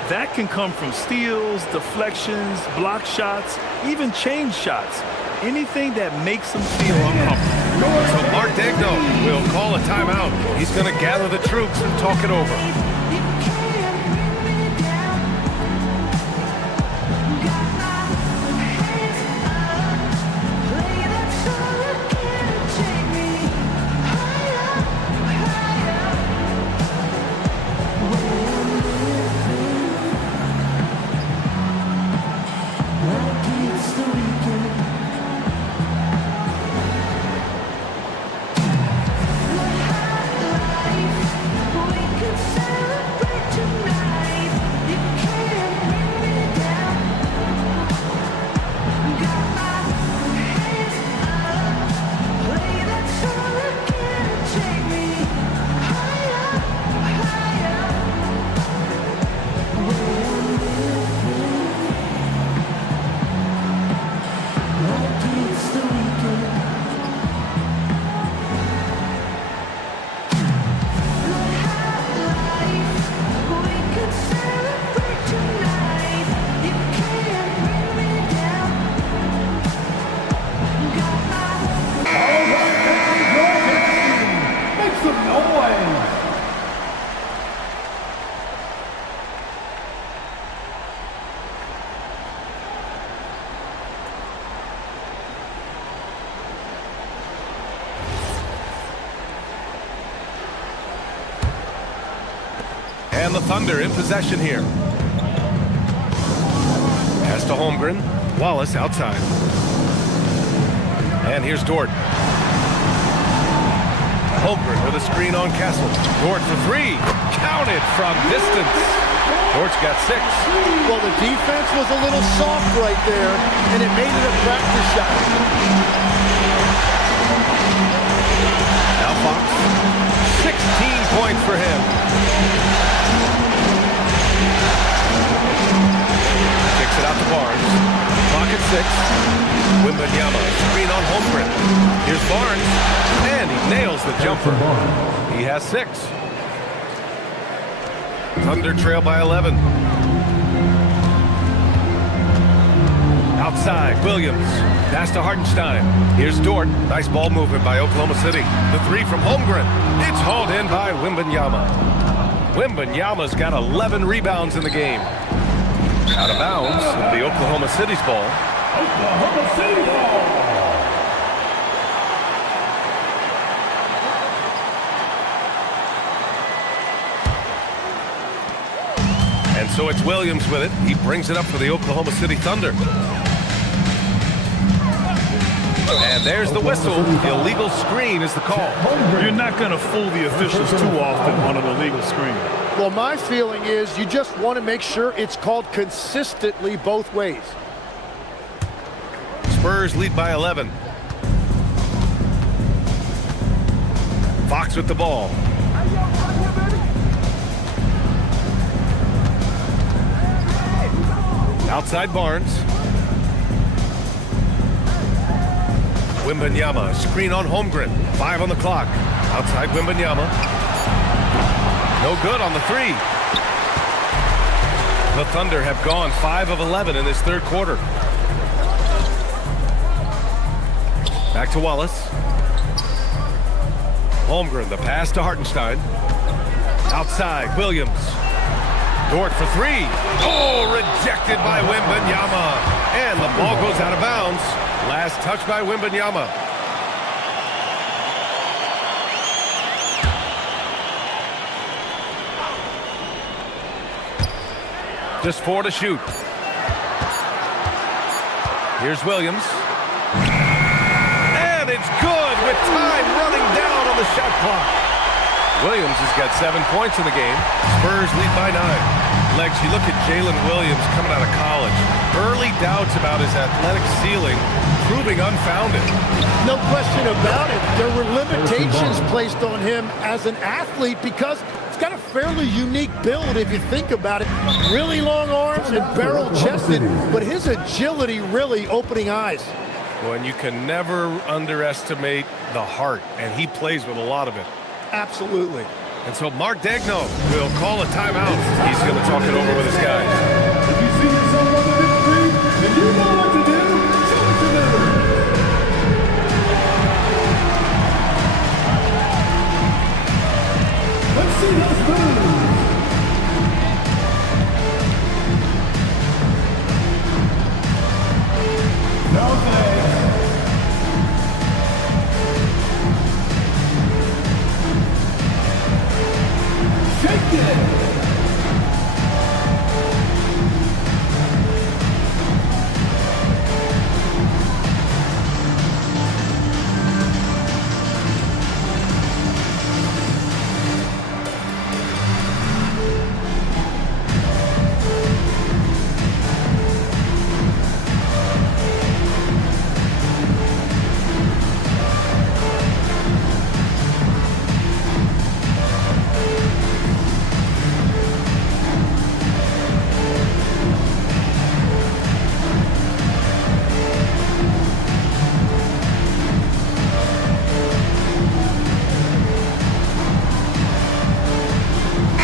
That can come from steals, deflections, block shots, even change shots. Anything that makes them feel uncomfortable. So Mark Daigneault will call a timeout. He's going to gather the troops and talk it over. noise. And the Thunder in possession here. Pass to Holmgren. Wallace outside. And here's Dort. Holmgren with a screen on Castle. Dort for three. Counted from distance. Dort's got 6. Well, the defense was a little soft right there, and it made it a practice shot. Now Fox. 16 points for him. Kicks it out to Barnes. Clock at 6. Wembanyama, screen on Holmgren. Here's Barnes, and he nails the jumper. He has 6. Thunder trail by 11. Outside, Williams. Pass to Hartenstein. Here's Dort. Nice ball movement by Oklahoma City. The 3 from Holmgren. It's hauled in by Wembanyama. Wembanyama's got 11 rebounds in the game. Out of bounds, it'll be Oklahoma City's ball. Oklahoma City ball. And so it's Williams with it. He brings it up for the Oklahoma City Thunder. And there's the whistle. The illegal screen is the call. You're not going to fool the officials too often on an illegal screen. Well, my feeling is you just want to make sure it's called consistently both ways. Spurs lead by 11. Fox with the ball. Outside Barnes. Wembanyama, screen on Holmgren. 5 on the clock. Outside Wembanyama. No good on the 3. The Thunder have gone 5 of 11 in this third quarter. Back to Wallace. Holmgren, the pass to Hartenstein. Outside, Williams. Dort for 3. Oh, rejected by Wembanyama. And the ball goes out of bounds. Last touch by Wembanyama. Just 4 to shoot. Here's Williams. And it's good with time running down on the shot clock. Williams has got 7 points in the game. Spurs lead by 9. Legs, you look at Jalen Williams coming out of college. Early doubts about his athletic ceiling proving unfounded. No question about it. There were limitations placed on him as an athlete because he's got a fairly unique build if you think about it. Really long arms and barrel-chested, but his agility really opening eyes. Well, and you can never underestimate the heart, and he plays with a lot of it. Absolutely. And so Mark Daigneault will call a timeout. He's going to talk it over with his guys. If you see yourself running this screen and you know what to do, show it to them. Let's see those moves. No thanks. Shake it.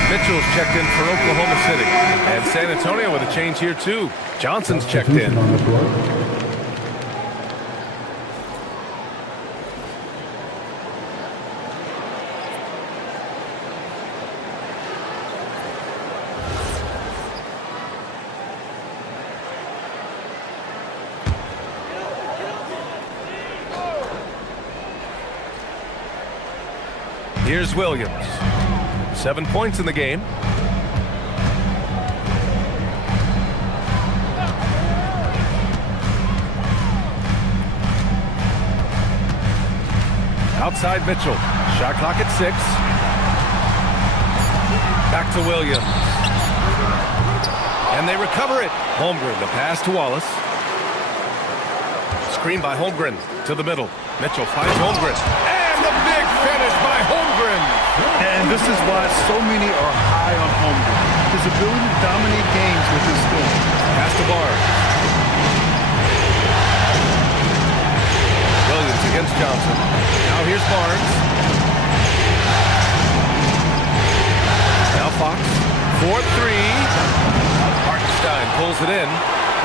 Mitchell's checked in for Oklahoma City. And San Antonio with a change here, too. Johnson's checked in. On the floor. Here's Williams. 7 points in the game. Outside Mitchell. Shot clock at 6. Back to Williams. And they recover it. Holmgren, the pass to Wallace. Screen by Holmgren to the middle. Mitchell finds Holmgren. And the big finish by Holmgren. And this is why so many are high on Holmgren. His ability to dominate games with his scoring. Pass to Barnes. Williams against Johnson. Now here's Barnes. Now Fox. 4-3. Hartenstein pulls it in.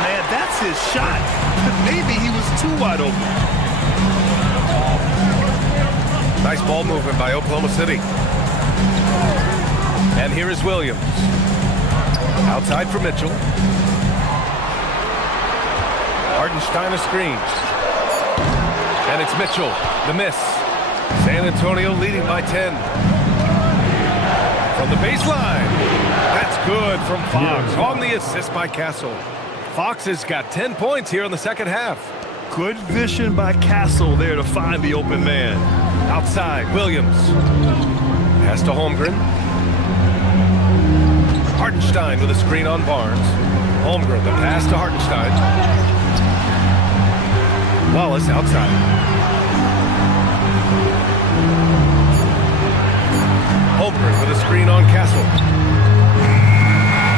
Man, that's his shot. But maybe he was too wide open. Nice ball movement by Oklahoma City. And here is Williams. Outside for Mitchell. Hartenstein a screen. And it's Mitchell, the miss. San Antonio leading by 10. From the baseline. That's good from Fox. On the assist by Castle. Fox has got 10 points here in the second half. Good vision by Castle there to find the open man. Outside, Williams. Pass to Holmgren. Hartenstein with a screen on Barnes. Holmgren, the pass to Hartenstein. Wallace outside. Holmgren with a screen on Castle.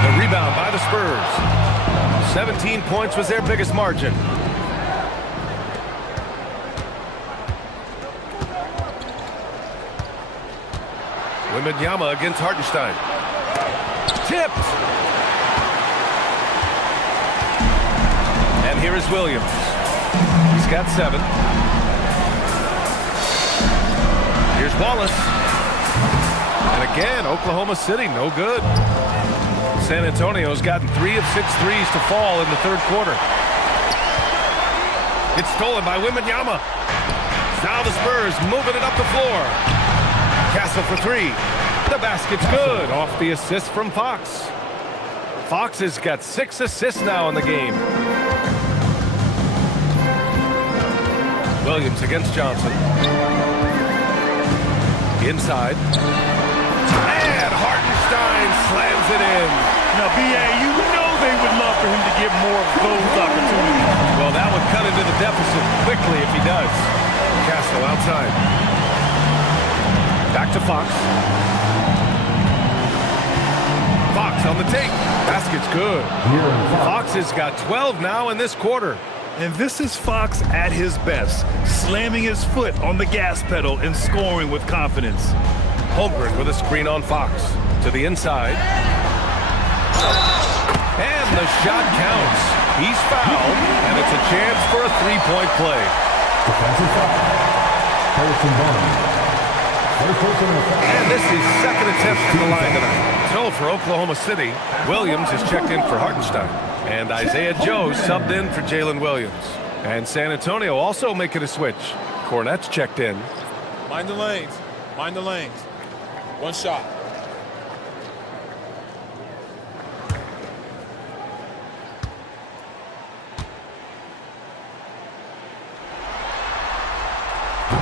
The rebound by the Spurs. 17 points was their biggest margin. Wembanyama against Hartenstein. Tipped. And here is Williams. He's got 7. Here's Wallace. And again, Oklahoma City, no good. San Antonio's gotten 3 of 6 threes to fall in the third quarter. It's stolen by Wembanyama. Now the Spurs moving it up the floor. Castle for 3. The basket's good off the assist from Fox. Fox has got 6 assists now in the game. Williams against Johnson. Inside. And Hartenstein slams it in. Now, B.A., you know they would love for him to get more of those opportunities. Well, that would cut into the deficit quickly if he does. Castle outside. Back to Fox. Fox on the take. Basket's good. Fox has got 12 now in this quarter. And this is Fox at his best, slamming his foot on the gas pedal and scoring with confidence. Holmgren with a screen on Fox. To the inside. And the shot counts. He's fouled, and it's a chance for a three-point play. Defensive foul. Harrison Barnes. And this is second attempt from the line tonight. So for Oklahoma City, Williams is checked in for Hartenstein. And Isaiah Joe subbed in for Jalen Williams. And San Antonio also making a switch. Cornette's checked in. Mind the lanes. Mind the lanes. One shot.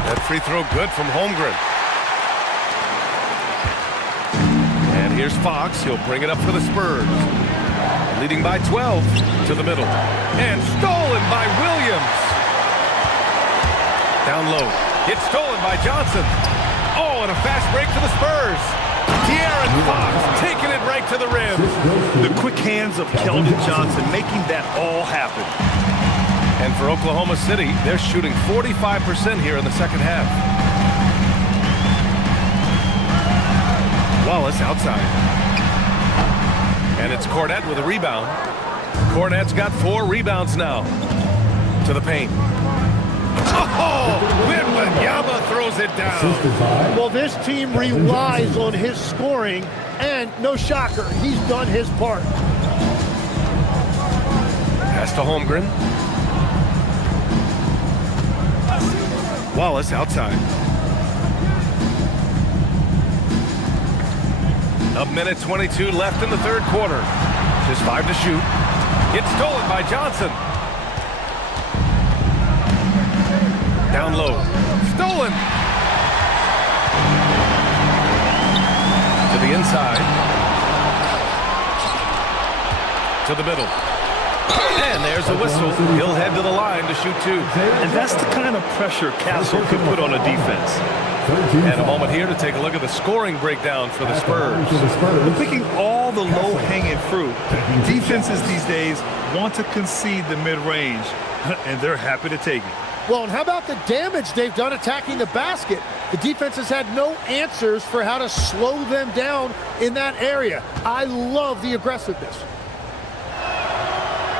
That free throw good from Holmgren. And here's Fox. He'll bring it up for the Spurs. Leading by 12 to the middle. And stolen by Williams. Down low. It's stolen by Johnson. Oh, and a fast break for the Spurs. De'Aaron Fox taking it right to the rim. The quick hands of Keldon Johnson making that all happen. And for Oklahoma City, they're shooting 45% here in the second half. Wallace outside. And it's Cornette with a rebound. Cornette's got 4 rebounds now. To the paint. Oh! Wembanyama throws it down. Well, this team relies on his scoring, and no shocker, he's done his part. Pass to Holmgren. Wallace outside. A minute 22 left in the third quarter. Just 5 to shoot. It's stolen by Johnson. Down low. Stolen. To the inside. To the middle. And there's a whistle. He'll head to the line to shoot 2. And that's the kind of pressure Castle can put on a defense. And a moment here to take a look at the scoring breakdown for the Spurs. We're picking all the low-hanging fruit. Defenses these days want to concede the mid-range, and they're happy to take it. Well, and how about the damage they've done attacking the basket? The defense has had no answers for how to slow them down in that area. I love the aggressiveness.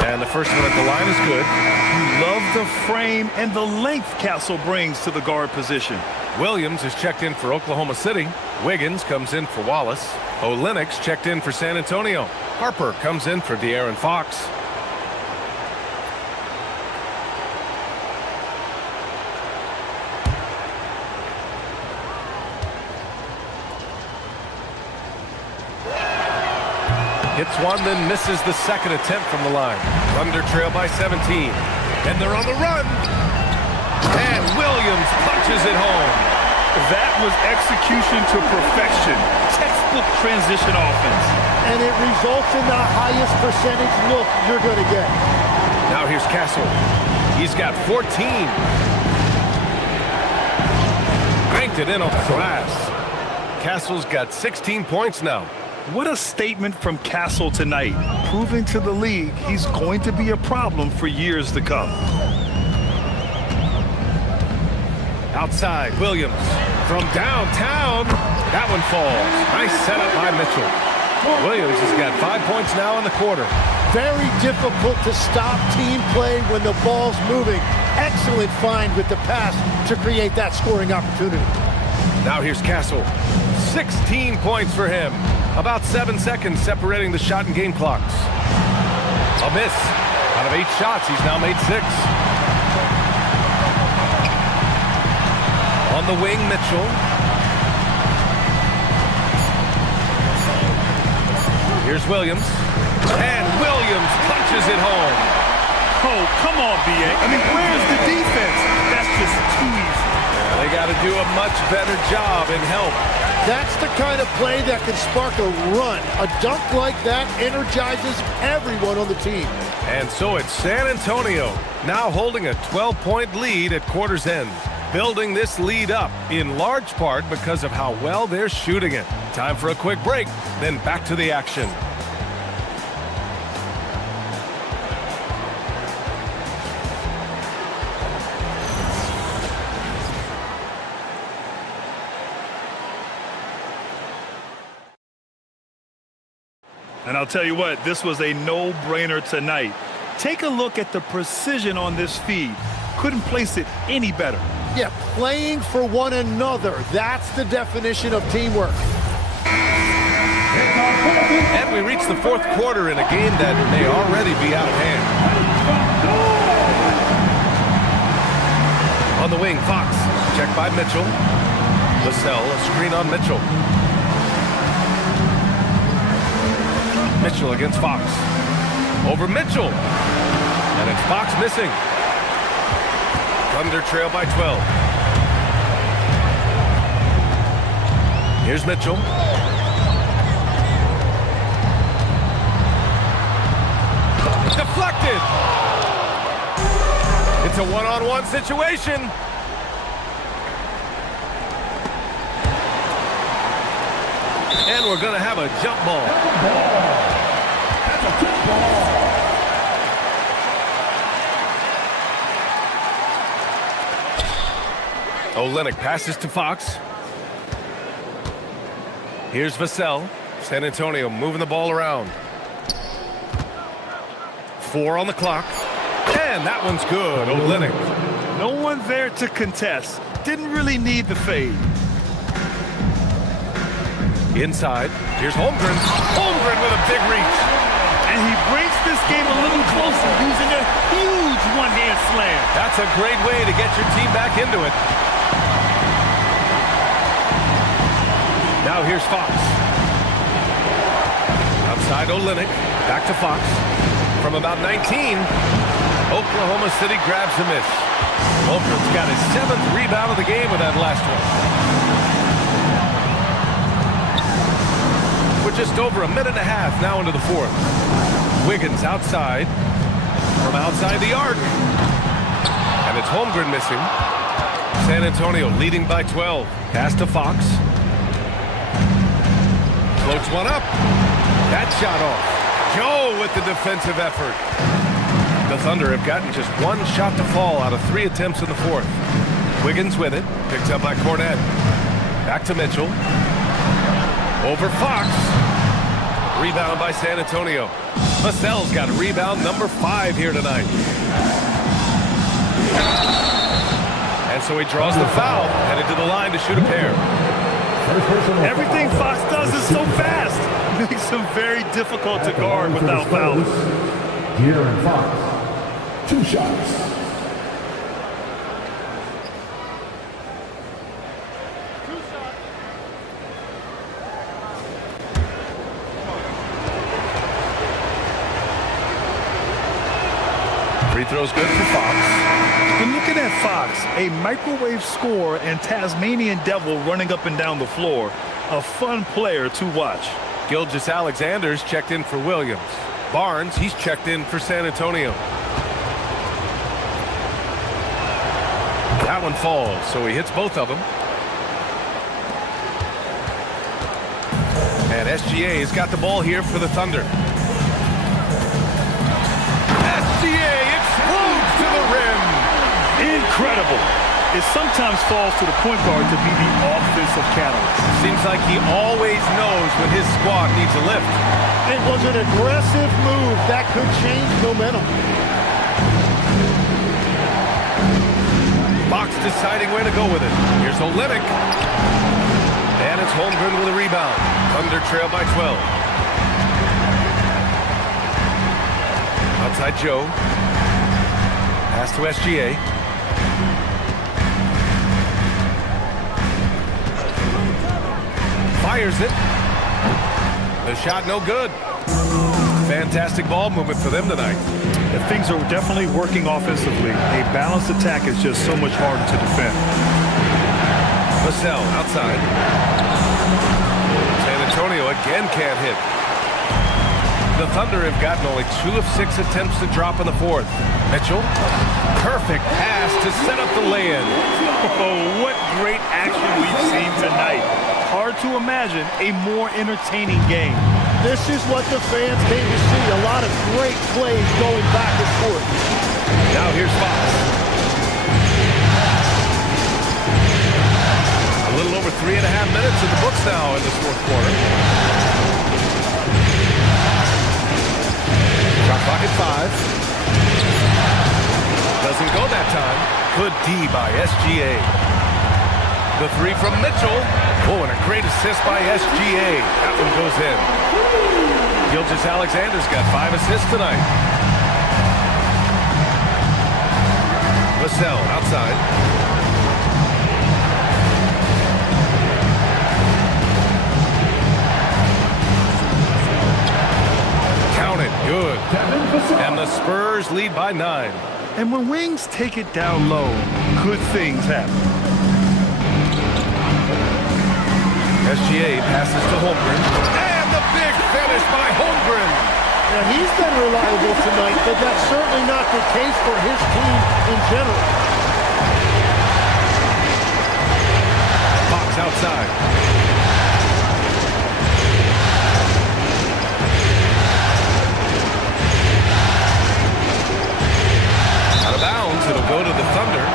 And the first one at the line is good. Love the frame and the length Castle brings to the guard position. Williams is checked in for Oklahoma City. Wiggins comes in for Wallace. Olenek's checked in for San Antonio. Harper comes in for De'Aaron Fox. Hits one, then misses the second attempt from the line. Thunder trail by 17. And they're on the run. And Williams punches it home. That was execution to perfection. Textbook transition offense. And it results in the highest percentage look you're going to get. Now here's Castle. He's got 14. Banked it in off the glass. Castle's got 16 points now. What a statement from Castle tonight, proving to the league he's going to be a problem for years to come. Outside, Williams from downtown. That one falls. Nice setup by Mitchell. Williams has got 5 points now in the quarter. Very difficult to stop team play when the ball's moving. Excellent find with the pass to create that scoring opportunity. Now here's Castle. 16 points for him. About 7 seconds separating the shot and game clocks. A miss. Out of 8 shots, he's now made 6. On the wing, Mitchell. Here's Williams. And Williams punches it home. Oh, come on, B.A. I mean, where's the defense? That's just too easy. They got to do a much better job in help. That's the kind of play that can spark a run. A dunk like that energizes everyone on the team. And so it's San Antonio now holding a 12-point lead at quarter's end. Building this lead up in large part because of how well they're shooting it. Time for a quick break, then back to the action. And I'll tell you what, this was a no-brainer tonight. Take a look at the precision on this feed. Couldn't place it any better. Yeah, playing for one another. That's the definition of teamwork. And we reach the fourth quarter in a game that may already be out of hand. On the wing, Fox. Checked by Mitchell. Vassell, a screen on Mitchell. Mitchell against Fox. Over Mitchell. And it's Fox missing. Thunder trail by 12. Here's Mitchell. Deflected. It's a one-on-one situation. And we're going to have a jump ball. Olynyk passes to Fox. Here's Vassell. San Antonio moving the ball around. 4 on the clock. And that one's good. Olynyk. No one there to contest. Didn't really need the fade. Inside. Here's Holmgren. Holmgren with a big reach. And he brings this game a little closer using a huge one-hand slam. That's a great way to get your team back into it. Now here's Fox. Outside Olynyk, back to Fox. From about 19, Oklahoma City grabs a miss. Holmgren's got his 7th rebound of the game with that last one. We're just over a minute and a half now into the 4th. Wiggins outside, from outside the arc. And it's Holmgren missing. San Antonio leading by 12. Pass to Fox. Floats one up. That shot off. Joe with the defensive effort. The Thunder have gotten just 1 shot to fall out of 3 attempts in the 4th. Wiggins with it. Picked up by Cornette. Back to Mitchell. Over Fox. Rebound by San Antonio. Vassell's got rebound number 5 here tonight. And so he draws the foul, headed to the line to shoot a pair. Everything Fox does is so fast. It makes him very difficult to guard without fouling. De'Aaron Fox, 2 shots. Free throw's good for Fox. When looking at Fox, a microwave scorer and Tasmanian devil running up and down the floor, a fun player to watch. Gilgeous-Alexander's checked in for Williams. Barnes, he's checked in for San Antonio. That one falls, so he hits both of them. And SGA's got the ball here for the Thunder. SGA explodes to the rim. Incredible. It sometimes falls to the point guard to be the offensive catalyst. Seems like he always knows when his squad needs a lift. It was an aggressive move that could change momentum. Fox deciding where to go with it. Here's Olynyk. And it's Holmgren with a rebound. Thunder trail by 12. Outside Joe. Pass to SGA. Fires it. The shot no good. Fantastic ball movement for them tonight. If things are definitely working offensively, a balanced attack is just so much harder to defend. Vassell outside. San Antonio again can't hit. The Thunder have gotten only 2 of 6 attempts to drop in the 4th. Mitchell, perfect pass to set up the lay-in. Oh, what great action we've seen tonight. Hard to imagine a more entertaining game. This is what the fans came to see. A lot of great plays going back and forth. Now here's Fox. A little over 3.5 minutes in the books now in this 4th quarter. Shot clock at 5. Doesn't go that time. Good D by SGA. The 3 from Mitchell. Oh, and a great assist by SGA. That one goes in. Gilgeous-Alexander's got 5 assists tonight. Vassell outside. Count it. Good. And the Spurs lead by 9. And when Wings take it down low, good things happen. SGA passes to Holmgren. And the big finish by Holmgren. Now, he's been reliable tonight, but that's certainly not the case for his team in general. Fox outside. Out of bounds, it'll go to the Thunder.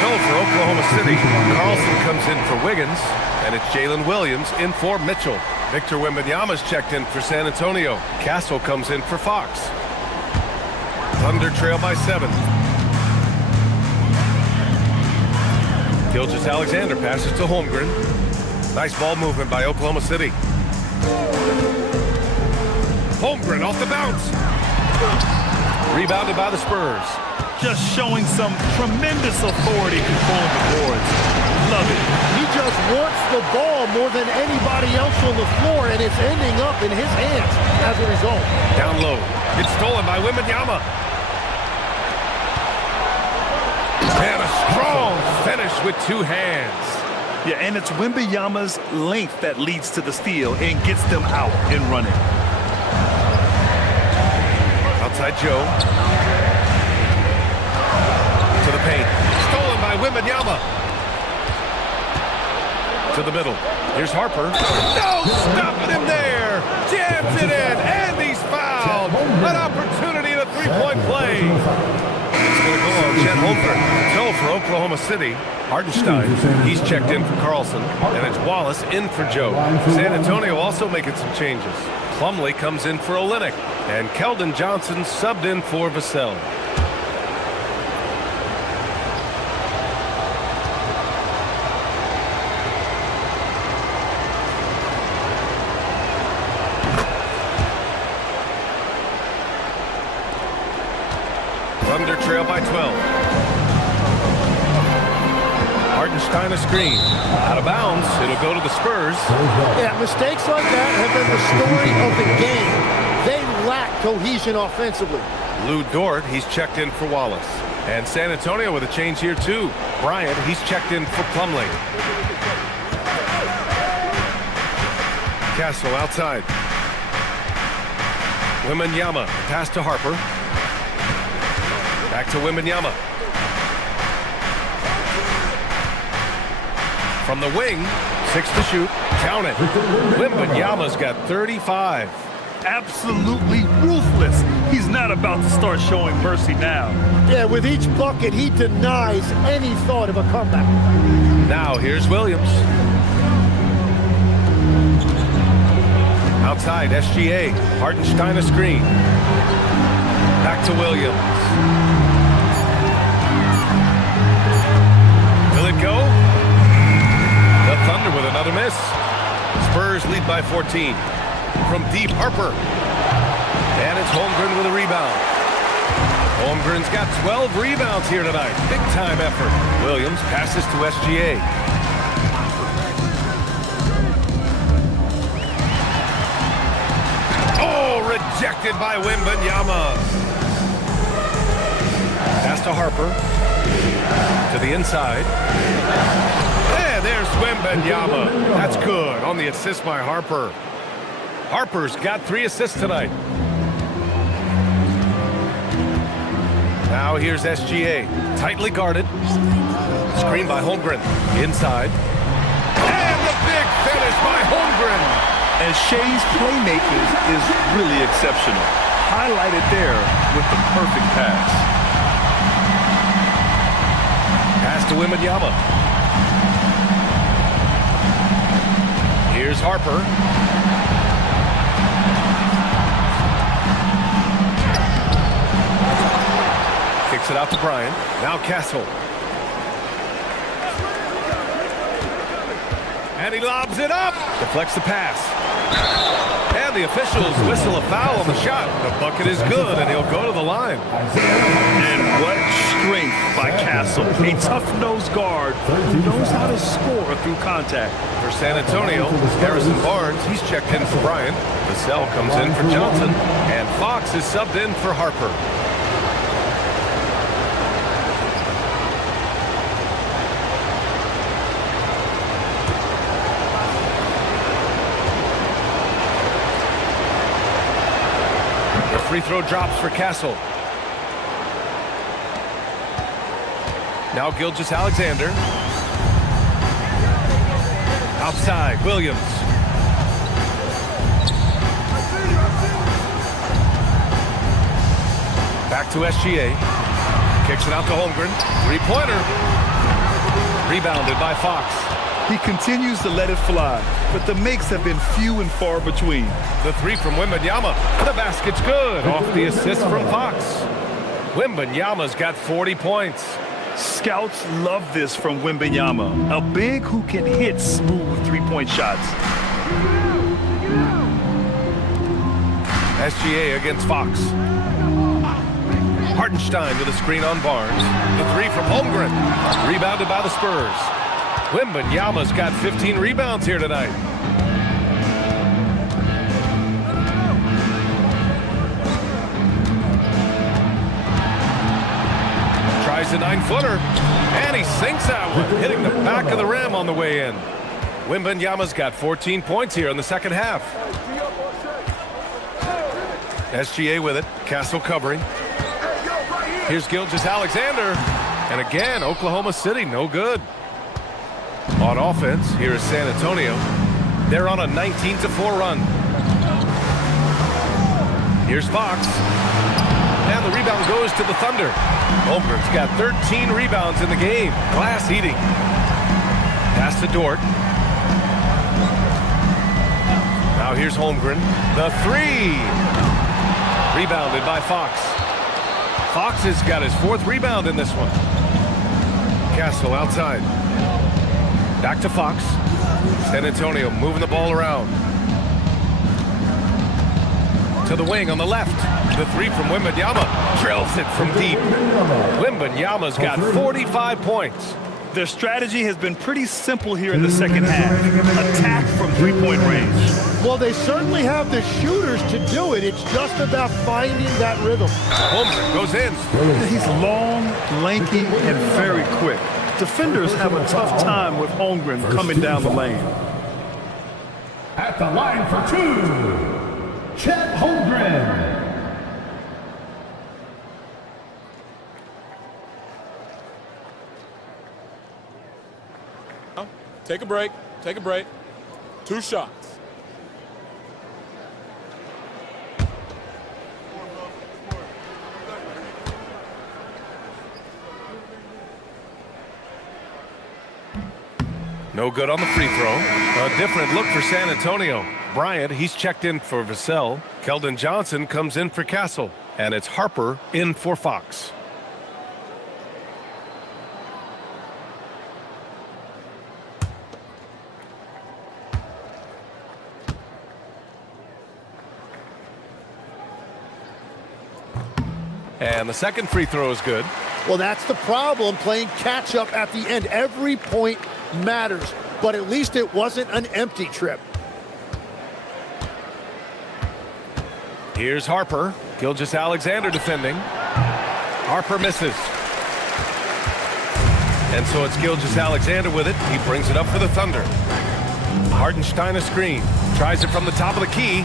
So for Oklahoma City, Carlson comes in for Wiggins, and it's Jalen Williams in for Mitchell. Victor Wembanyama's checked in for San Antonio. Castle comes in for Fox. Thunder trail by 7. Gilgeous-Alexander passes to Holmgren. Nice ball movement by Oklahoma City. Holmgren off the bounce. Rebounded by the Spurs. Just showing some tremendous authority controlling the boards. Love it. He just wants the ball more than anybody else on the floor, and it's ending up in his hands as a result. Down low. It's stolen by Wembanyama. And a strong finish with two hands. Yeah, and it's Wembanyama's length that leads to the steal and gets them out and running. Outside Joe. To the paint. Stolen by Wembanyama. To the middle. Here's Harper. No, stopping him there. Jams it in, and he's fouled. An opportunity in a three-point play. It's going to go on Chet Holmgren. So for Oklahoma City, Hartenstein, he's checked in for Carlson, and it's Wallace in for Joe. San Antonio also making some changes. Plumlee comes in for Olynyk, and Keldon Johnson subbed in for Vassell. Thunder trail by 12. Hartenstein a screen. Out of bounds. It'll go to the Spurs. Yeah, mistakes like that have been the story of the game. They lack cohesion offensively. Lou Dort, he's checked in for Wallace. And San Antonio with a change here too. Bryant, he's checked in for Plumlee. Castle outside. Wembanyama, pass to Harper. Back to Wembanyama. From the wing, 6 to shoot. Count it. Wembanyama's got 35. Absolutely ruthless. He's not about to start showing mercy now. Yeah, with each bucket, he denies any thought of a comeback. Now here's Williams. Outside, SGA. Hartenstein a screen. Back to Williams. Will it go? The Thunder with another miss. Spurs lead by 14. From deep, Harper. And it's Holmgren with a rebound. Holmgren's got 12 rebounds here tonight. Big time effort. Williams passes to SGA. Oh, rejected by Wembanyama. Pass to Harper. To the inside. And there's Wembanyama. That's good on the assist by Harper. Harper's got 3 assists tonight. Now here's SGA. Tightly guarded. Screen by Holmgren. Inside. And the big finish by Holmgren. And Shea's playmaking is really exceptional. Highlighted there with the perfect pass. Pass to Wembanyama. Here's Harper. Kicks it out to Bryant. Now Castle. And he lobs it up. Deflects the pass. And the officials whistle a foul on the shot. The bucket is good, and he'll go to the line. And what strength by Castle. A tough-nosed guard who knows how to score through contact. For San Antonio, Harrison Barnes, he's checked in for Bryant. Vassell comes in for Johnson. And Fox is subbed in for Harper. Free throw drops for Castle. Now Gilgeous-Alexander. Outside, Williams. Back to SGA. Kicks it out to Holmgren. Three-pointer. Rebounded by Fox. He continues to let it fly, but the makes have been few and far between. The three from Wembanyama. The basket's good. Off the assist from Fox. Wembanyama's got 40 points. Scouts love this from Wembanyama, a big who can hit smooth three-point shots. SGA against Fox. Hartenstein with a screen on Barnes. The three from Holmgren. Rebounded by the Spurs. Wembanyama's got 15 rebounds here tonight. Tries a 9-footer, and he sinks that one, hitting the back of the rim on the way in. Wembanyama's got 14 points here in the second half. SGA with it, Castle covering. Here's Gilgeous-Alexander, and again, Oklahoma City, no good. On offense, here is San Antonio. They're on a 19-4 run. Here's Fox, and the rebound goes to the Thunder. Holmgren's got 13 rebounds in the game, glass eating. Pass to Dort. Now here's Holmgren, the three. Rebounded by Fox. Fox has got his 4th rebound in this one. Castle outside. Back to Fox. San Antonio moving the ball around. To the wing on the left. The three from Wembanyama. Drills it from deep. Wembanyama's got 45 points. Their strategy has been pretty simple here in the second half. Attack from three-point range. Well, they certainly have the shooters to do it. It's just about finding that rhythm. Holmgren goes in. He's long, lanky, and very quick. Defenders have a tough time with Holmgren coming down the lane. At the line for 2, Chet Holmgren. Take a break. Take a break. 2 shots. No good on the free throw. A different look for San Antonio. Bryant, he's checked in for Vassell. Keldon Johnson comes in for Castle. And it's Harper in for Fox. And the second free throw is good. Well, that's the problem, playing catch-up at the end. Every point matters, but at least it wasn't an empty trip. Here's Harper. Gilgeous-Alexander defending. Harper misses. And so it's Gilgeous-Alexander with it. He brings it up for the Thunder. Hartenstein a screen. Tries it from the top of the key.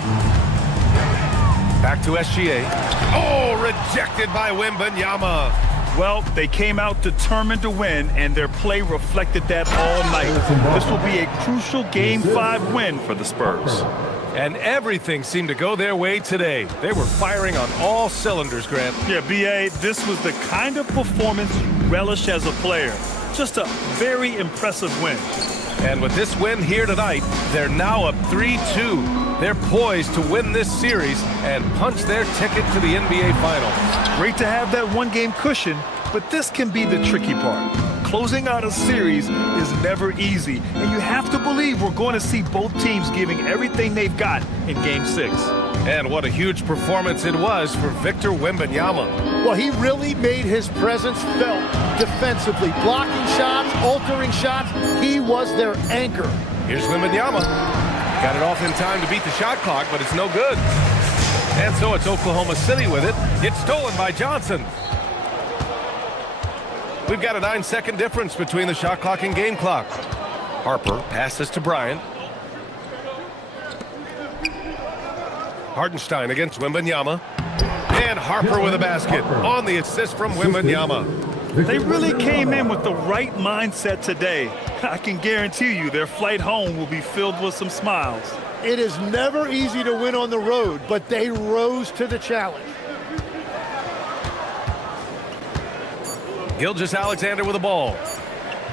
Back to SGA. Oh, rejected by Wembanyama. Well, they came out determined to win, and their play reflected that all night. This will be a crucial Game 5 win for the Spurs. And everything seemed to go their way today. They were firing on all cylinders, Grant. Yeah, B.A., this was the kind of performance you relish as a player. Just a very impressive win. And with this win here tonight, they're now up 3-2. They're poised to win this series and punch their ticket to the NBA Finals. Great to have that one-game cushion, but this can be the tricky part. Closing out a series is never easy, and you have to believe we're going to see both teams giving everything they've got in Game 6. And what a huge performance it was for Victor Wembanyama. Well, he really made his presence felt defensively. Blocking shots, altering shots, he was their anchor. Here's Wembanyama. Got it off in time to beat the shot clock, but it's no good. And so it's Oklahoma City with it. It's stolen by Johnson. We've got a 9-second difference between the shot clock and game clock. Harper passes to Bryant. Hartenstein against Wembanyama. And Harper with a basket on the assist from Wembanyama. They really came in with the right mindset today. I can guarantee you their flight home will be filled with some smiles. It is never easy to win on the road, but they rose to the challenge. Gilgeous-Alexander with the ball.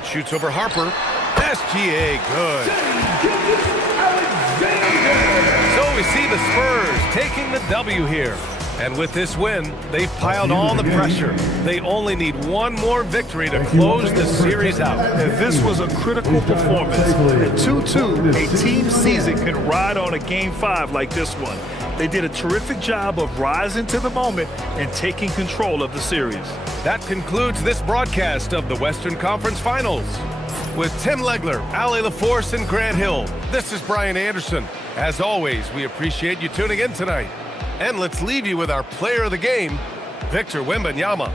Shoots over Harper. SGA, good. So we see the Spurs taking the W here. And with this win, they've piled on the pressure. They only need one more victory to close the series out. And this was a critical performance. At 2-2, a team season can ride on a Game 5 like this one. They did a terrific job of rising to the moment and taking control of the series. That concludes this broadcast of the Western Conference Finals. with Tim Legler, Ali LaForce, and Grant Hill. This is Brian Anderson. As always, we appreciate you tuning in tonight. And let's leave you with our player of the game, Victor Wembanyama.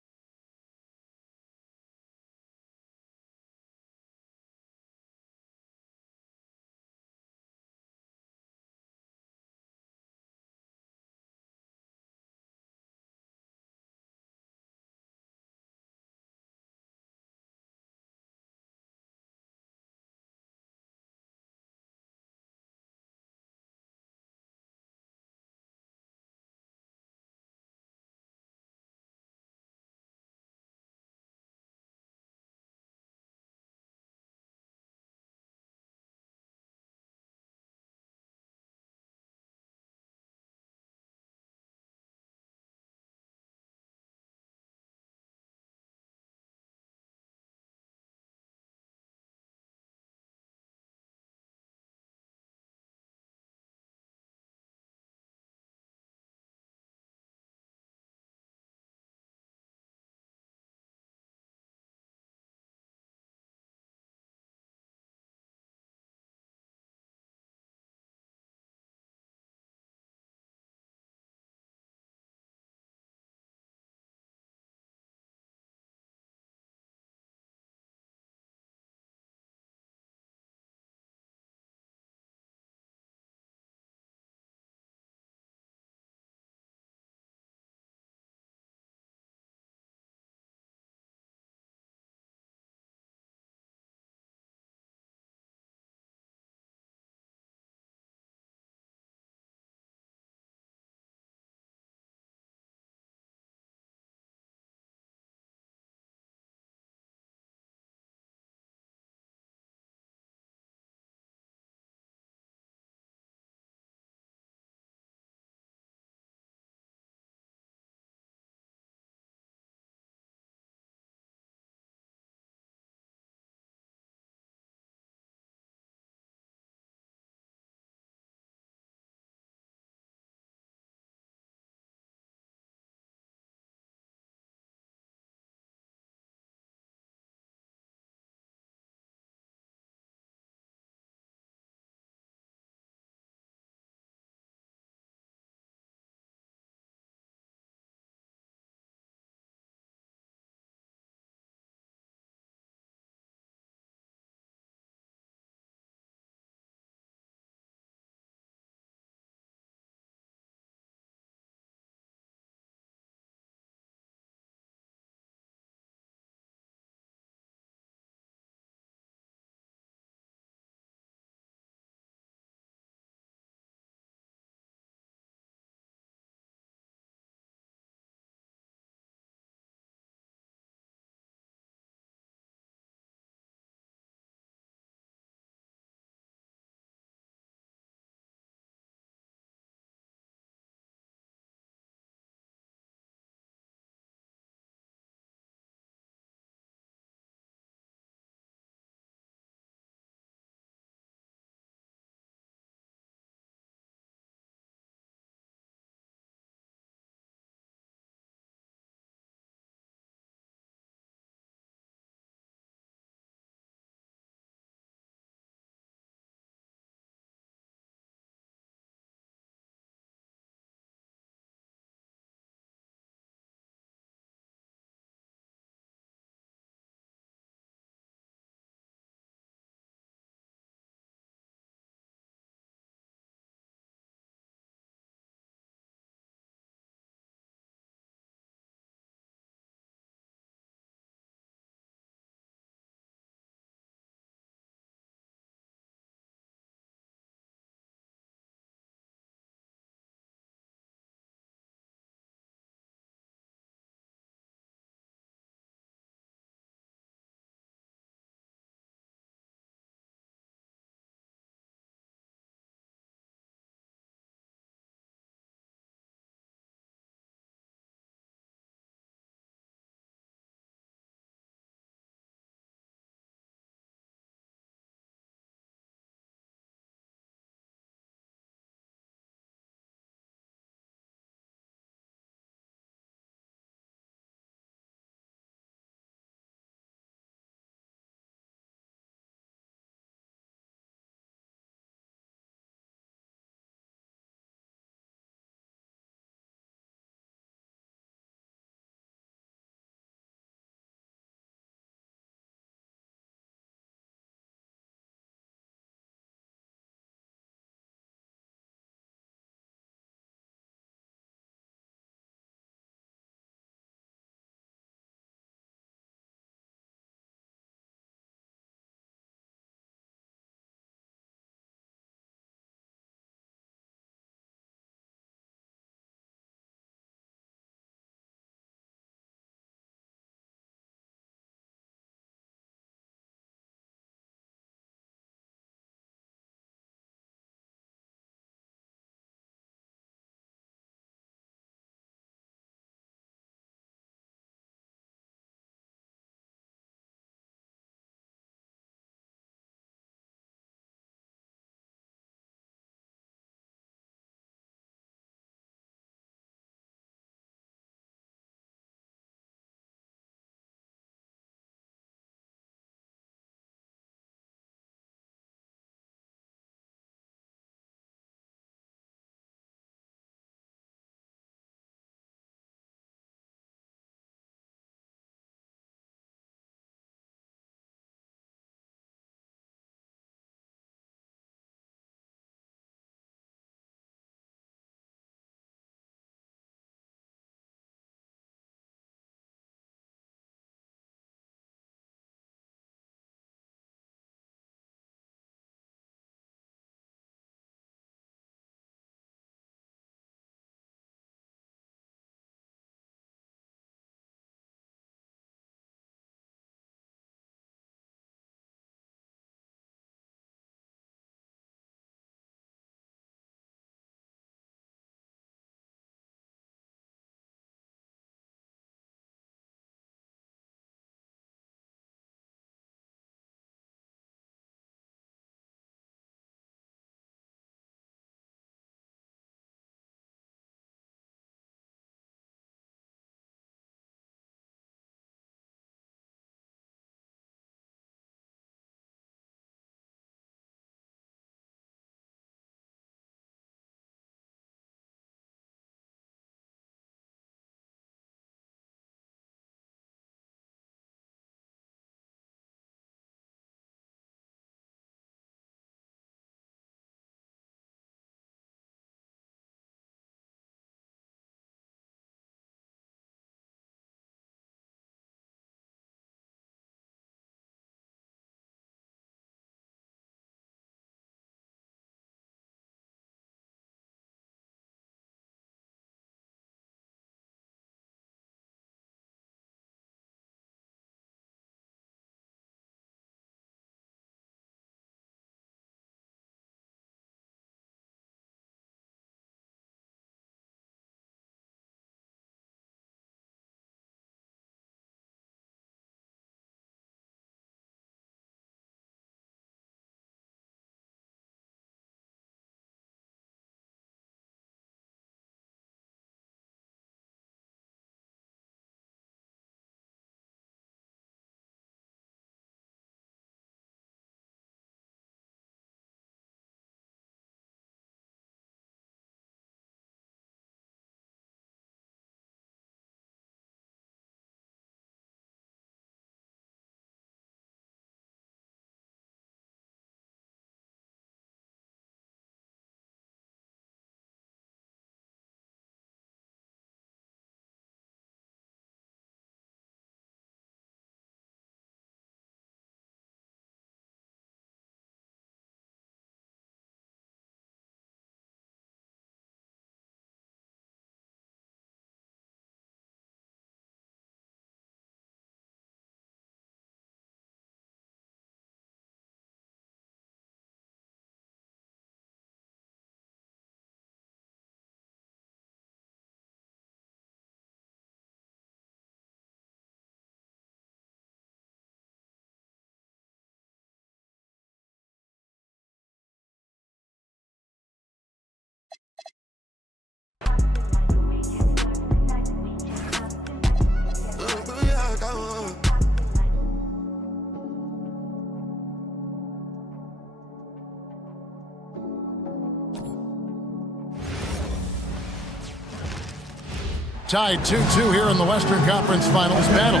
Tied 2-2 here in the Western Conference Finals battle.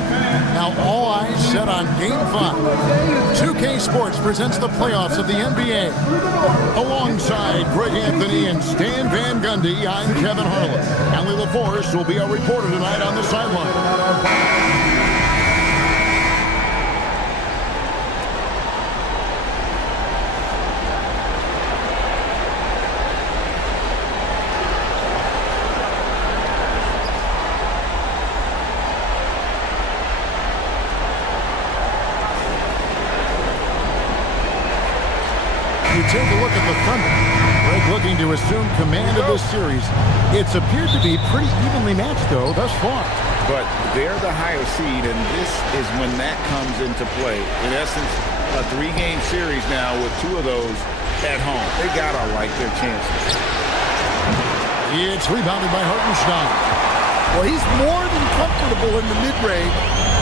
Now all eyes set on Game 5. 2K Sports presents the playoffs of the NBA. Alongside Greg Anthony and Stan Van Gundy, I'm Kevin Harlan. Allie LaForce will be our reporter tonight on the sideline. Take a look at the Thunder. Greg looking to assume command of this series. It's appeared to be pretty evenly matched, though, thus far. But they're the higher seed, and this is when that comes into play. In essence, a 3-game series now with 2 of those at home. They gotta like their chances. It's rebounded by Hartenstein. Well, he's more than comfortable in the mid-range,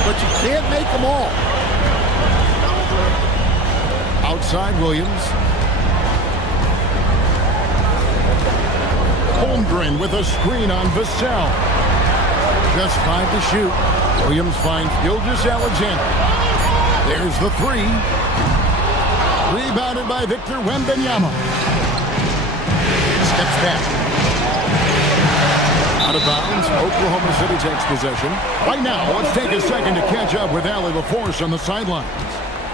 but you can't make them all. Outside Williams. Holmgren with a screen on Vassell. Just 5 to shoot. Williams finds Gilgeous-Alexander. There's the 3. Rebounded by Victor Wembanyama. Steps back. Out of bounds. Oklahoma City takes possession. Right now, let's take a second to catch up with Allie LaForce on the sidelines.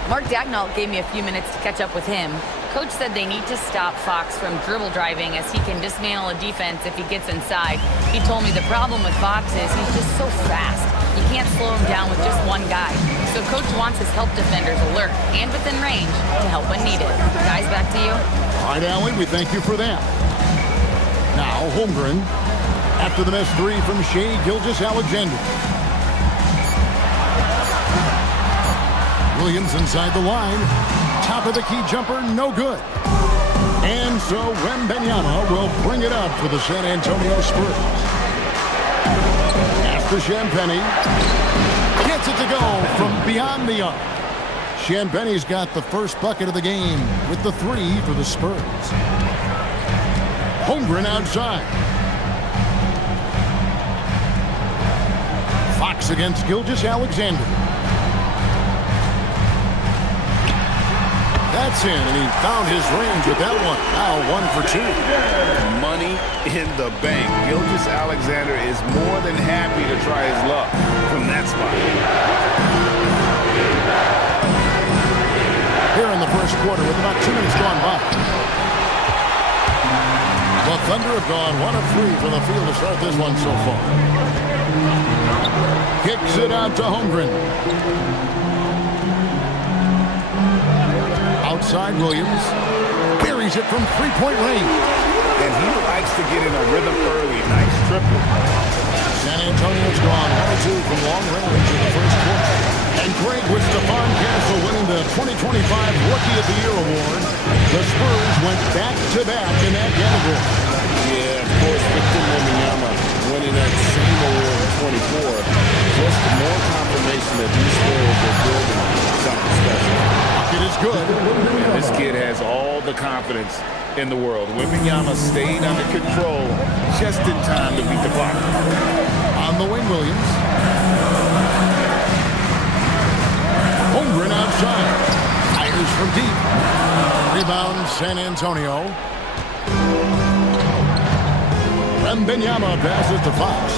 Mark Daigneault gave me a few minutes to catch up with him. Coach said they need to stop Fox from dribble driving as he can dismantle a defense if he gets inside. He told me the problem with Fox is he's just so fast. You can't slow him down with just one guy. So Coach wants his help defenders alert and within range to help when needed. Guys, back to you. All right, Allie, we thank you for that. Now, Holmgren, after the missed 3 from Shai Gilgeous-Alexander. Williams inside the line. Top of the key jumper, no good. And so Wembanyama will bring it up for the San Antonio Spurs. After Champagnie. Gets it to go from beyond the arc. Champagnie's got the first bucket of the game with the 3 for the Spurs. Holmgren outside. Fox against Gilgeous-Alexander. That's in, and he found his range with that one. Now 1 for 2. Money in the bank. Gilgeous-Alexander is more than happy to try his luck from that spot. Here in the first quarter with about 2 minutes gone by. The Thunder have gone 1 of 3 from the field to start this one so far. Kicks it out to Holmgren. Outside Williams. Buries it from 3-point range. And he likes to get in a rhythm early. Nice triple. San Antonio's gone 1 of 2 from long range in the first quarter. And Greg, with Stephon Castle winning the 2025 Rookie of the Year award, the Spurs went back-to-back in that category. Yeah, of course, Victor Wembanyama winning that same award in 24. Just more confirmation that these Spurs are building something special. It is good. And this kid has all the confidence in the world. Wembanyama stayed under control just in time to beat the clock. On the wing, Williams. Holmgren outside. Fires from deep. Rebound, San Antonio. Wembanyama passes to Fox.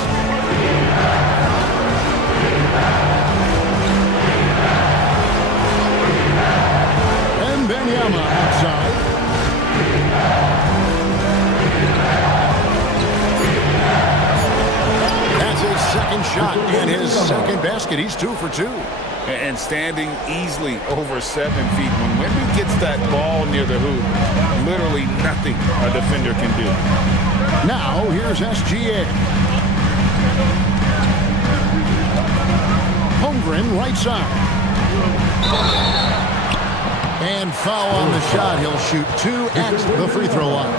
Wembanyama outside. That's his second shot and his second basket. He's 2 for 2. And standing easily over 7 feet. When Wemby gets that ball near the hoop, literally nothing a defender can do. Now, here's SGA. Holmgren, right side. And foul on the shot. He'll shoot 2 at the free throw line.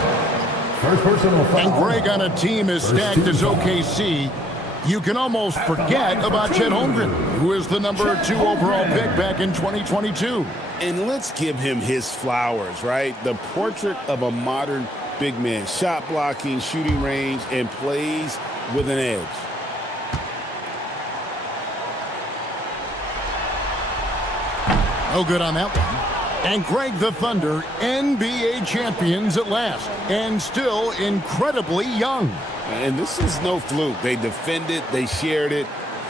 And Greg, on a team as stacked as OKC, you can almost forget about Chet Holmgren, who is the number 2 overall pick back in 2022. And let's give him his flowers, right? The portrait of a modern big man. Shot blocking, shooting range, and plays with an edge. No good on that one. And Greg, the Thunder, NBA champions at last, and still incredibly young. And this is no fluke. They defended, they shared it,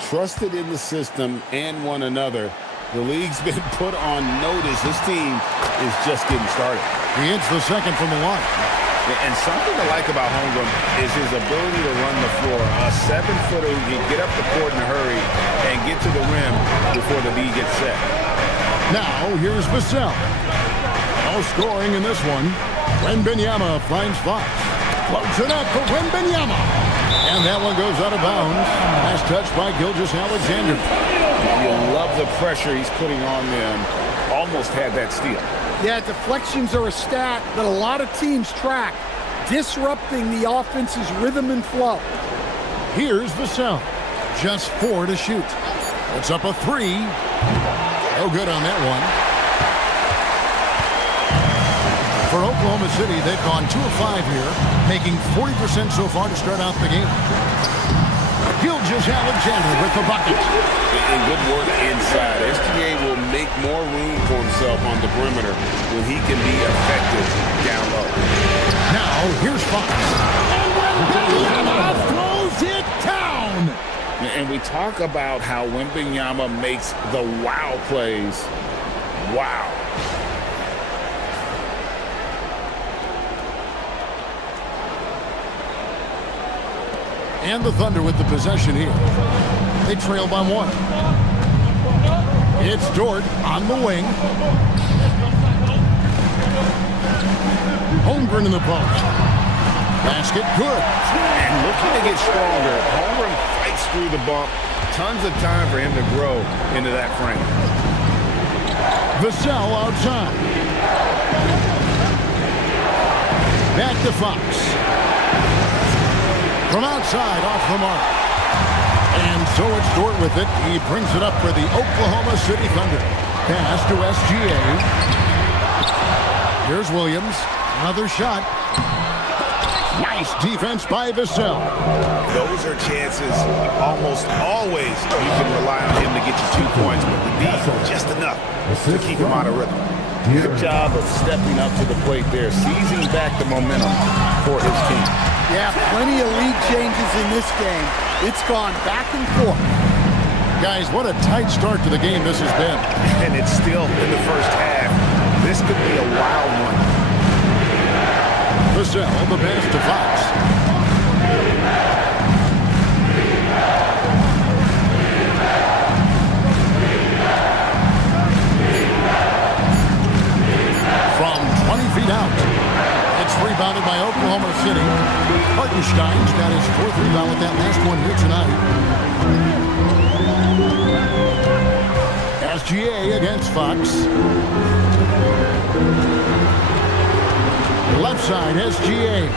trusted in the system and one another. The league's been put on notice. This team is just getting started. He hits the second from the line. And something I like about Holmgren is his ability to run the floor. A 7-footer who can get up the court in a hurry and get to the rim before the lead gets set. Now, here's Vassell. No scoring in this one. Wembanyama finds Fox. Floats it up for Wembanyama. And that one goes out of bounds. Last touch by Gilgeous-Alexander. You love the pressure he's putting on them. Almost had that steal. Yeah, deflections are a stat that a lot of teams track, disrupting the offense's rhythm and flow. Here's Vassell. Just 4 to shoot. It's up a 3. No good on that one. For Oklahoma City, they've gone 2 of 5 here, making 40% so far to start out the game. Gilgeous-Alexander with the bucket. And good work inside. SGA will make more room for himself on the perimeter when he can be effective down low. Now, here's Fox. And Wembanyama throws it down. And we talk about how Wembanyama makes the wow plays. Wow. And the Thunder with the possession here. They trail by 1. It's Dort on the wing. Holmgren in the post. Basket good. And looking to get stronger, Holmgren fights through the bump. Tons of time for him to grow into that frame. Vassell outside. Back to Fox. From outside, off the mark. And so it's Dort with it. He brings it up for the Oklahoma City Thunder. Pass to SGA. Here's Williams. Another shot. Nice defense by Vassell. Those are chances almost always you can rely on him to get you 2 points, but the defense just enough to keep him out of rhythm. Good job of stepping up to the plate there, seizing back the momentum for his team. Yeah, plenty of lead changes in this game. It's gone back and forth. Guys, what a tight start to the game this has been. And it's still in the first half. This could be a wild one. Vassell, the pass to Fox. From 20 feet out. It's rebounded by Oklahoma City. Hartenstein's got his 4th rebound with that last one here tonight. SGA against Fox. Left side, SGA.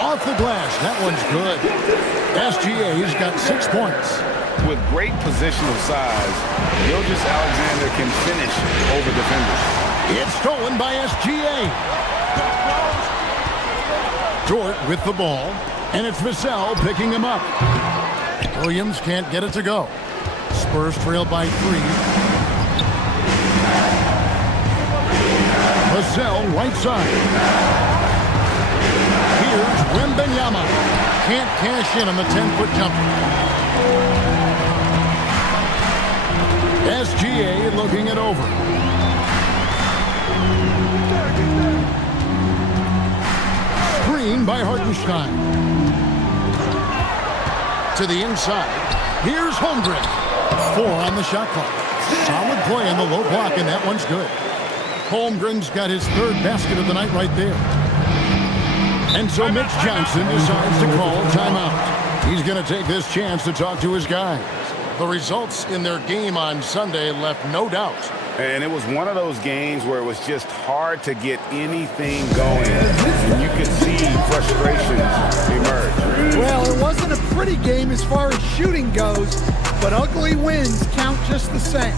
Off the glass. That one's good. SGA's got 6 points. With great positional size, Gilgeous-Alexander can finish over defenders. It's stolen by SGA. Dort with the ball, and it's Vassell picking him up. Williams can't get it to go. Spurs trail by 3. Vassell right side. Here's Wembanyama. Can't cash in on the 10-foot jumper. SGA looking it over. Screen by Hartenstein. To the inside. Here's Holmgren. 4 on the shot clock. Solid play on the low block, and that one's good. Holmgren's got his 3rd basket of the night right there. And so Mitch Johnson decides to call timeout. He's going to take this chance to talk to his guys. The results in their game on Sunday left no doubt. And it was one of those games where it was just hard to get anything going. And you could see frustration emerge. Well, it wasn't a pretty game as far as shooting goes, but ugly wins count just the same.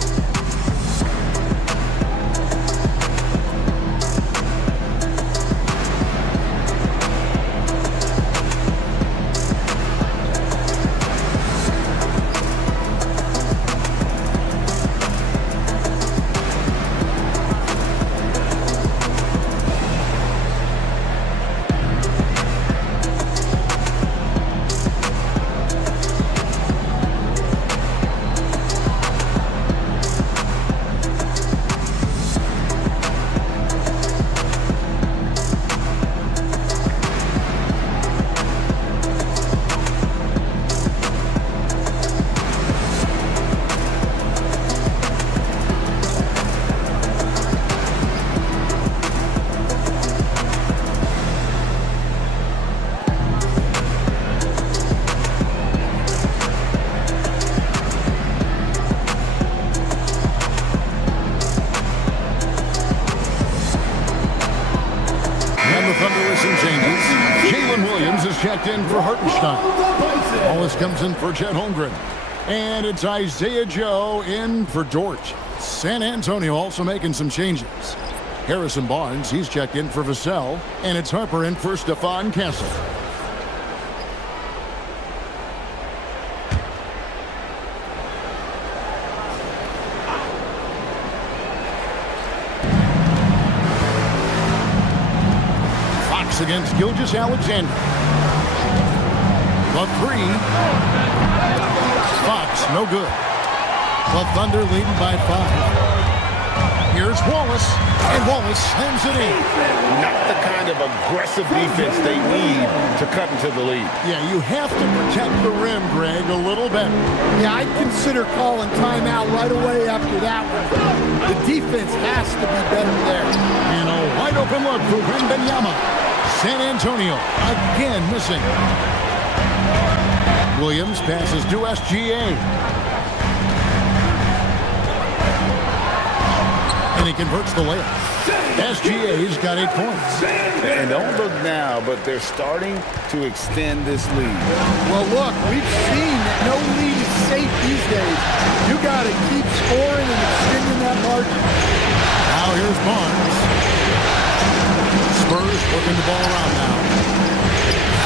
And the Thunder with some changes. Jalen Williams is checked in for Hartenstein. Wallace comes in for Chet Holmgren. And it's Isaiah Joe in for Dort. San Antonio also making some changes. Harrison Barnes, he's checked in for Vassell. And it's Harper in for Stephon Castle. Fox against Gilgeous-Alexander. The three. Fox, no good. The Thunder leading by 5. Here's Wallace, and Wallace slams it in. Not the kind of aggressive defense they need to cut into the lead. Yeah, you have to protect the rim, Greg, a little better. Yeah, I'd consider calling timeout right away after that one. The defense has to be better there. And a wide open look for Wembanyama. San Antonio again missing. Williams passes to SGA. And he converts the layup. SGA's got 8 points. And don't look now, but they're starting to extend this lead. Well, look, we've seen that no lead is safe these days. You got to keep scoring and extending that margin. Now here's Barnes. Spurs working the ball around now.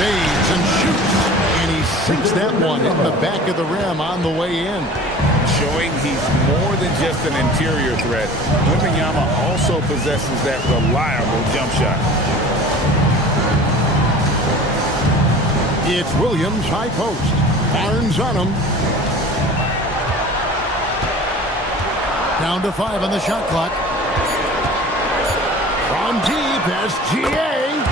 Fades and shoots. And he sinks that one in the back of the rim on the way in. Showing he's more than just an interior threat. Wembanyama also possesses that reliable jump shot. It's Williams, high post. Barnes on him. Down to 5 on the shot clock. From deep, SGA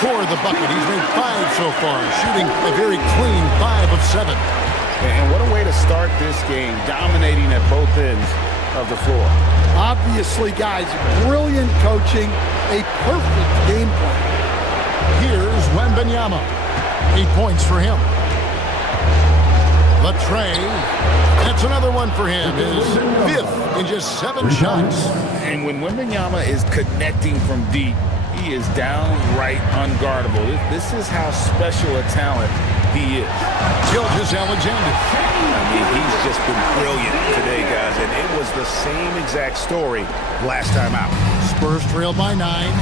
scored the bucket. He's made 5 so far, shooting a very clean 5 of 7. And what a way to start this game, dominating at both ends of the floor. Obviously, guys, brilliant coaching, a perfect game plan. Here's Wembanyama. 8 points for him. The tray. That's another one for him. His 5th in just 7 shots. And when Wembanyama is connecting from deep, he is downright unguardable. This is how special a talent he is. Gilgeous-Alexander. I mean, he's just been brilliant today, guys, and it was the same exact story last time out. Spurs trail by 9.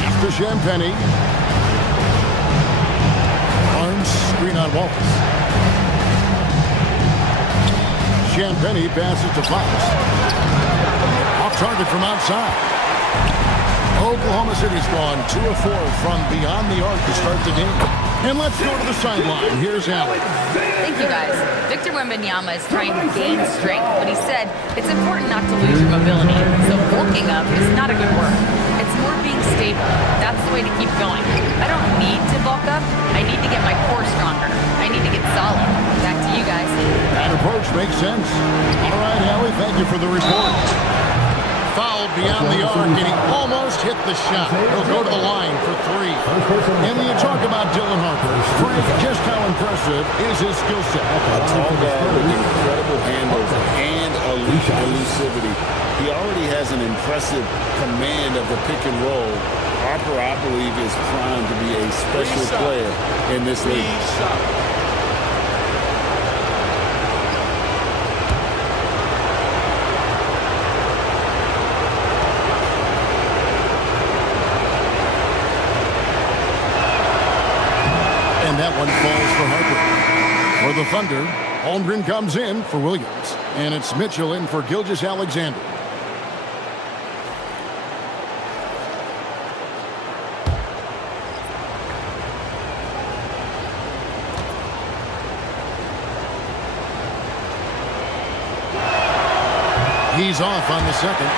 After Champagny. Barnes screen on Wallace. Champagny passes to Fox. Off target from outside. Oklahoma City's gone 2 of 4 from beyond the arc to start the game. And let's go to the sideline. Here's Allie. Thank you, guys. Victor Wembanyama is trying to gain strength, but he said it's important not to lose your mobility. So bulking up is not a good word. It's more being stable. That's the way to keep going. I don't need to bulk up. I need to get my core stronger. I need to get solid. Back to you guys. That approach makes sense. All right, Allie, thank you for the report. Fouled beyond the arc, and he almost hit the shot. He'll go to the line for 3. And when you talk about Dylan Harper, Frank, just how impressive is his skill set? A tall guard with incredible handles and elusivity. He already has an impressive command of the pick and roll. Harper, I believe, is primed to be a special player in this league. That one falls for Harper. For the Thunder, Holmgren comes in for Williams. And it's Mitchell in for Gilgeous-Alexander. He's off on the second.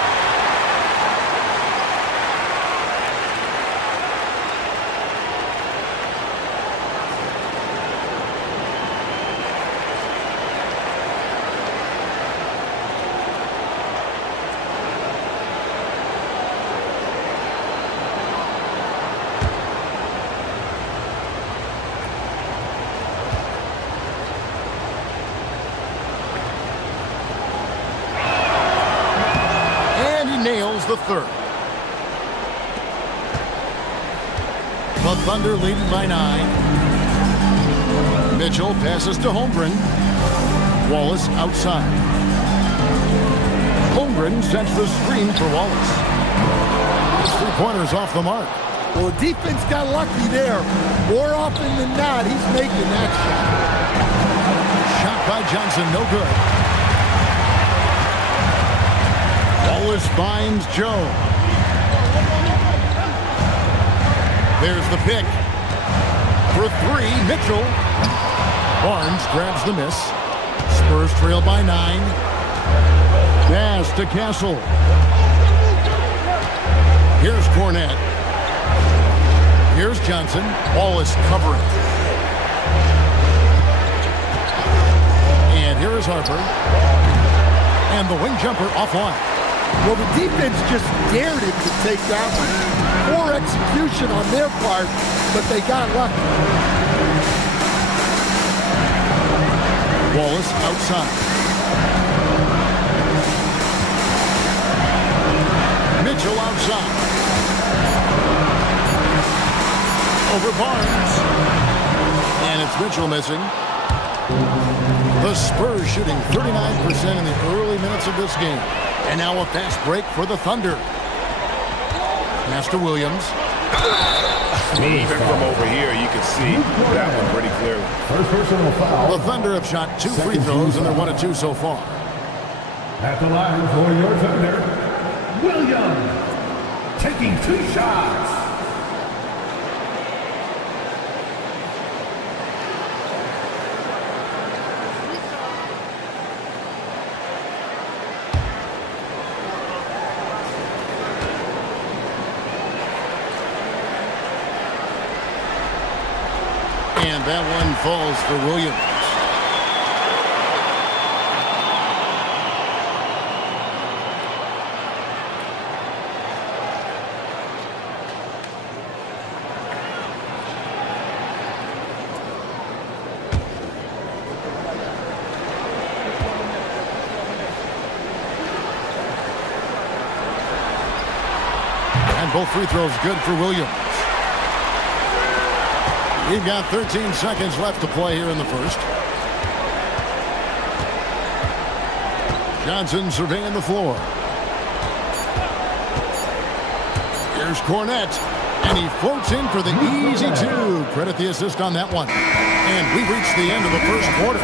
The third. The Thunder leading by 9. Mitchell passes to Holmgren. Wallace outside. Holmgren sets the screen for Wallace. His three-pointers off the mark. Well, the defense got lucky there. More often than not, he's making that shot. Shot by Johnson, no good. Wallace finds Joe. There's the pick. For 3, Mitchell. Barnes grabs the miss. Spurs trail by 9. Pass to Castle. Here's Cornette. Here's Johnson. Wallace covering. And here is Harper. And the wing jumper offline. Well, the defense just dared him to take that one. Poor execution on their part, but they got lucky. Wallace outside. Mitchell outside. Over Barnes. And it's Mitchell missing. The Spurs shooting 39% in the early minutes of this game. And now a fast break for the Thunder. Pass to Williams. Even from over here, you can see that one pretty clearly. First personal foul. The Thunder have shot 2 free throws, and they're 1 of 2 so far. At the line for your Thunder, Williams taking 2 shots. And that one falls for Williams. And both free throws good for Williams. We've got 13 seconds left to play here in the first. Johnson surveying the floor. Here's Cornette. And he floats in for the easy 2. Credit the assist on that one. And we've reached the end of the first quarter.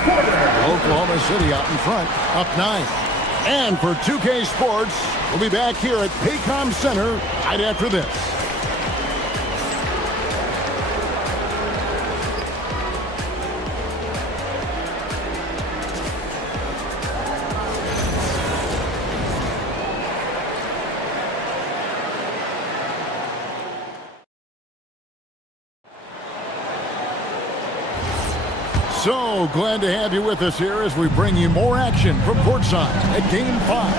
Oklahoma City out in front, up 9. And for 2K Sports, we'll be back here at Paycom Center right after this. So glad to have you with us here as we bring you more action from courtside at Game 5.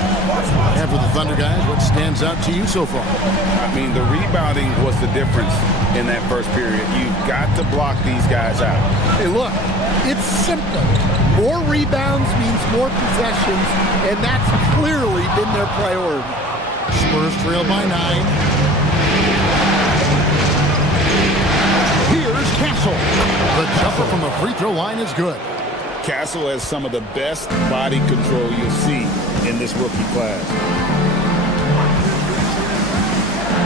And for the Thunder guys, what stands out to you so far? I mean, the rebounding was the difference in that first period. You've got to block these guys out. Hey, look, it's simple. More rebounds means more possessions, and that's clearly been their priority. Spurs trail by 9. Here's Castle. The jumper from the free throw line is good. Castle has some of the best body control you'll see in this rookie class.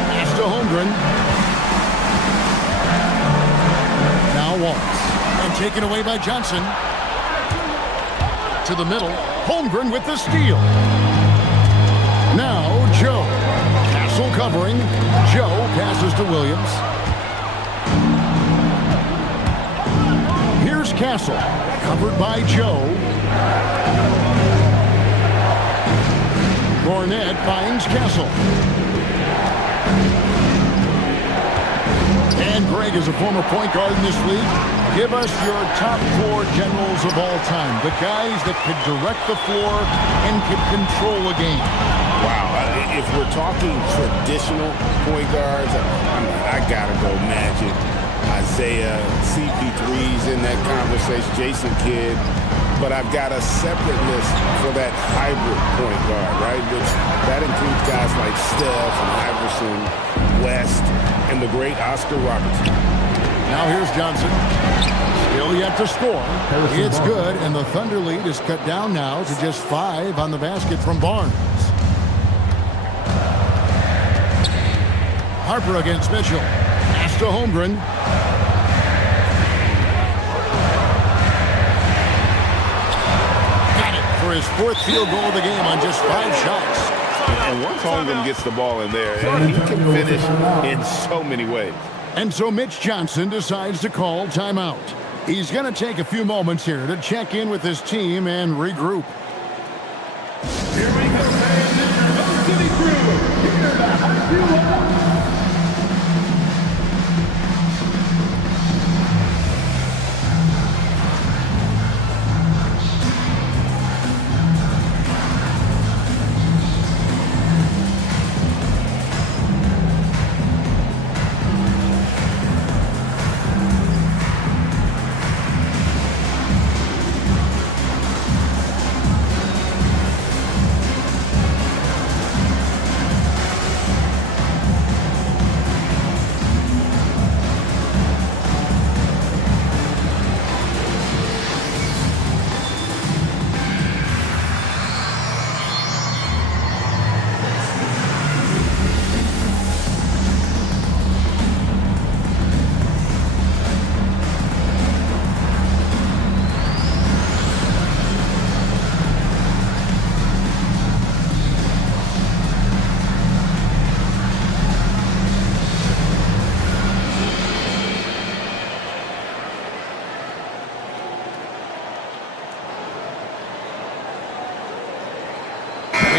Pass to Holmgren. Now Wallace. And taken away by Johnson. To the middle. Holmgren with the steal. Now Joe. Castle covering. Joe passes to Williams. Here's Castle, covered by Joe. Cornette finds Castle. And Greg is a former point guard in this league. Give us your top 4 generals of all time. The guys that could direct the floor and could control a game. Wow. If we're talking traditional point guards, I gotta go Magic. Isaiah, CP3's in that conversation, Jason Kidd, but I've got a separate list for that hybrid point guard, right? Which that includes guys like Steph and Iverson, West, and the great Oscar Robertson. Now here's Johnson. Still yet to score. It's good, and the Thunder lead is cut down now to just 5 on the basket from Barnes. Harper against Mitchell. Pass to Holmgren. Got it for his 4th field goal of the game on just 5 shots. And once Holmgren gets the ball in there, he can finish in so many ways. And so Mitch Johnson decides to call timeout. He's going to take a few moments here to check in with his team and regroup. Here we go, fans. This is your host city crew. Here to hype you up.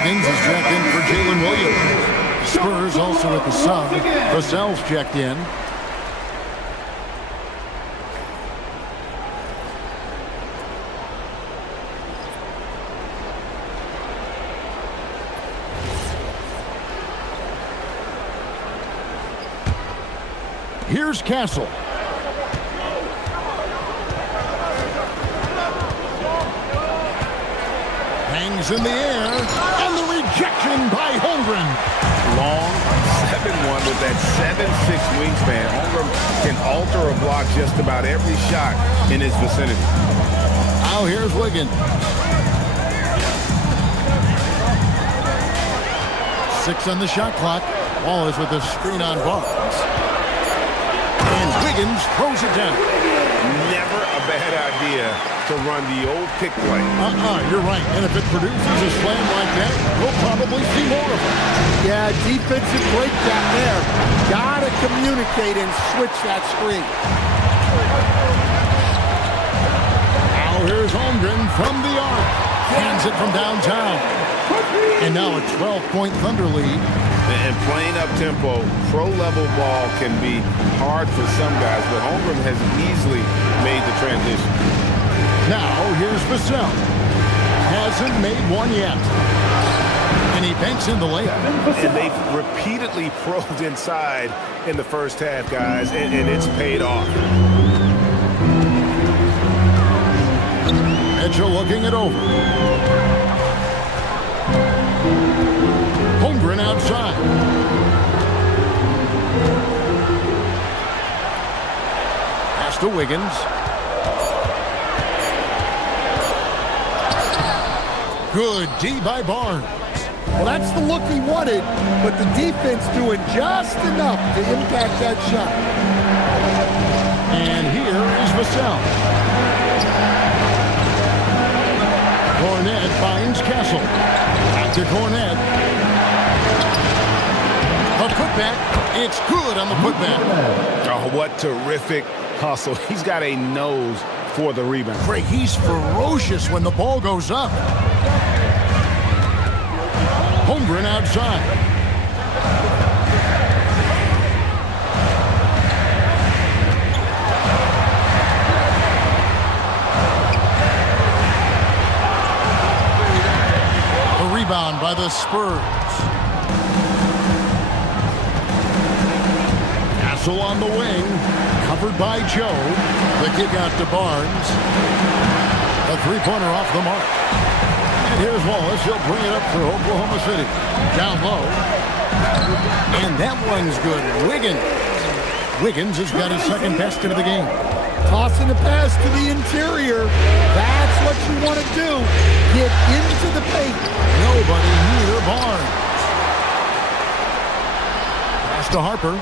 Higgins is checked in for Jalen Williams. Spurs also at the sub. Vassell's checked in. Here's Castle. Hangs in the air, and the rejection by Holmgren. Long 7-1 with that 7'6" wingspan. Holmgren can alter a block just about every shot in his vicinity. Now here's Wiggins. 6 on the shot clock. Wallace with the screen on Barnes. And Wiggins throws it down. Never a bad idea to run the old pick play. You're right. And if it produces a slam like that, we'll probably see more of it. Yeah, defensive breakdown there. Gotta communicate and switch that screen. Now here's Holmgren from the arc. Hands it from downtown. And now a 12-point Thunder lead. And playing up-tempo, pro-level ball can be hard for some guys, but Holmgren has easily made the transition. Now here's Vassell. Hasn't made one yet. And he banks in the layup. And they've repeatedly probed inside in the first half, guys, and it's paid off. Mitchell looking it over. Holmgren outside. Pass to Wiggins. Good D by Barnes. Well, that's the look he wanted, but the defense doing just enough to impact that shot. And here is Vassell. Cornet finds Castle. Back to Cornet. A putback. It's good on the putback. Oh, what terrific hustle. He's got a nose for the rebound. Craig, he's ferocious when the ball goes up. Holmgren outside. The rebound by the Spurs. Castle on the wing, covered by Joe. The kick out to Barnes. A three-pointer off the mark. And here's Wallace. He'll bring it up for Oklahoma City. Down low. And that one's good. Wiggins. Wiggins has got his second basket of the game. Tossing the pass to the interior. That's what you want to do. Get into the paint. Nobody near Barnes. Pass to Harper.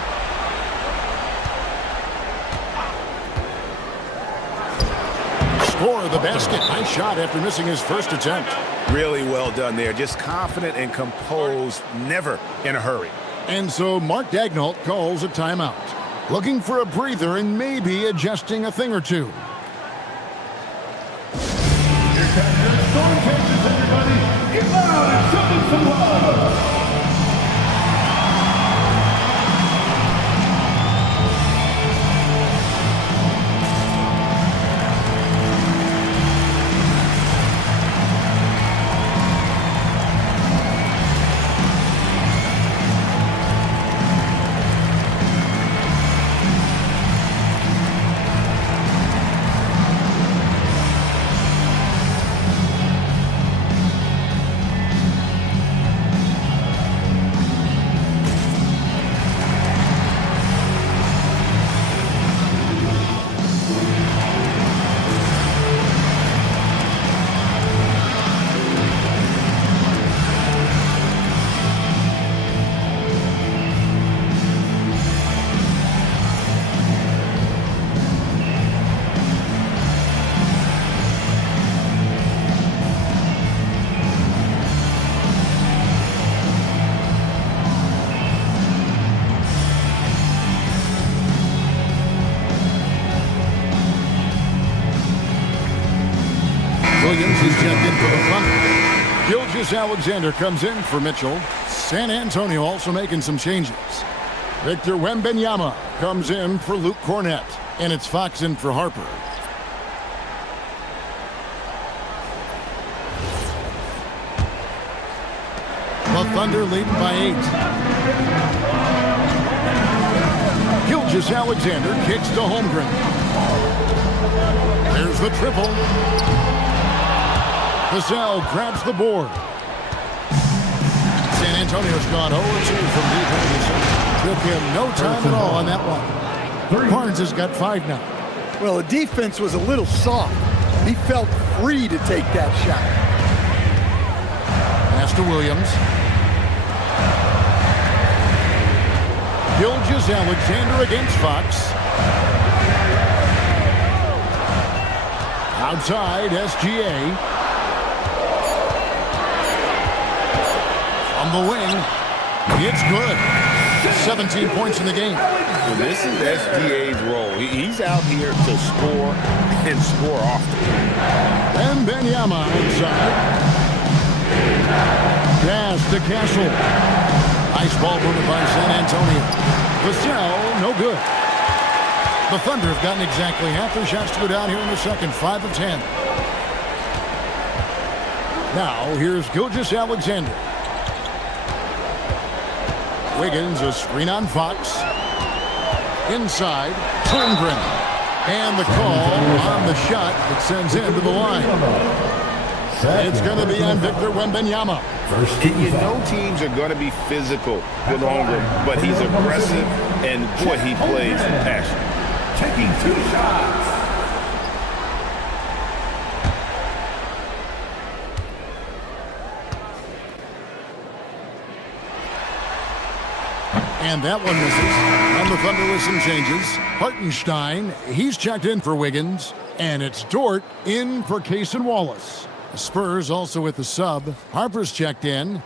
Score the basket. Nice shot after missing his first attempt. Really well done there. Just confident and composed, never in a hurry. And so Mark Daigneault calls a timeout. Looking for a breather and maybe adjusting a thing or two. Your captain, Storm Chasers, everybody. Get loud and show them some love. Williams is checked in for the Thunder. Gilgeous-Alexander comes in for Mitchell. San Antonio also making some changes. Victor Wembanyama comes in for Luke Cornett. And it's Fox in for Harper. The Thunder leading by 8. Gilgeous-Alexander kicks to Holmgren. There's the triple. Vassell grabs the board. San Antonio's gone 0-2 from deep into the zone. Took him no time at all on that one. Barnes has got 5 now. Well, the defense was a little soft. He felt free to take that shot. Pass to Williams. Gilgeous-Alexander against Fox. Outside, SGA. On the wing, it's good. 17 points in the game. Well, this is SGA's role. He's out here to score and score often. Wembanyama outside. Pass to Castle. Nice ball movement by San Antonio. Vassell, no good. The Thunder have gotten exactly half their shots to go down here in the second, 5 of 10. Now, here's Gilgeous-Alexander. Wiggins, a screen on Fox. Inside, Holmgren. And the call on the shot that sends him to the line. It's going to be on Victor Wembanyama. You know teams are going to be physical with Holmgren, but he's aggressive, and boy, he plays with passion. Taking 2 shots. And that one misses. And the Thunder with some changes. Hartenstein, he's checked in for Wiggins. And it's Dort in for Cason Wallace. The Spurs also with the sub. Harper's checked in.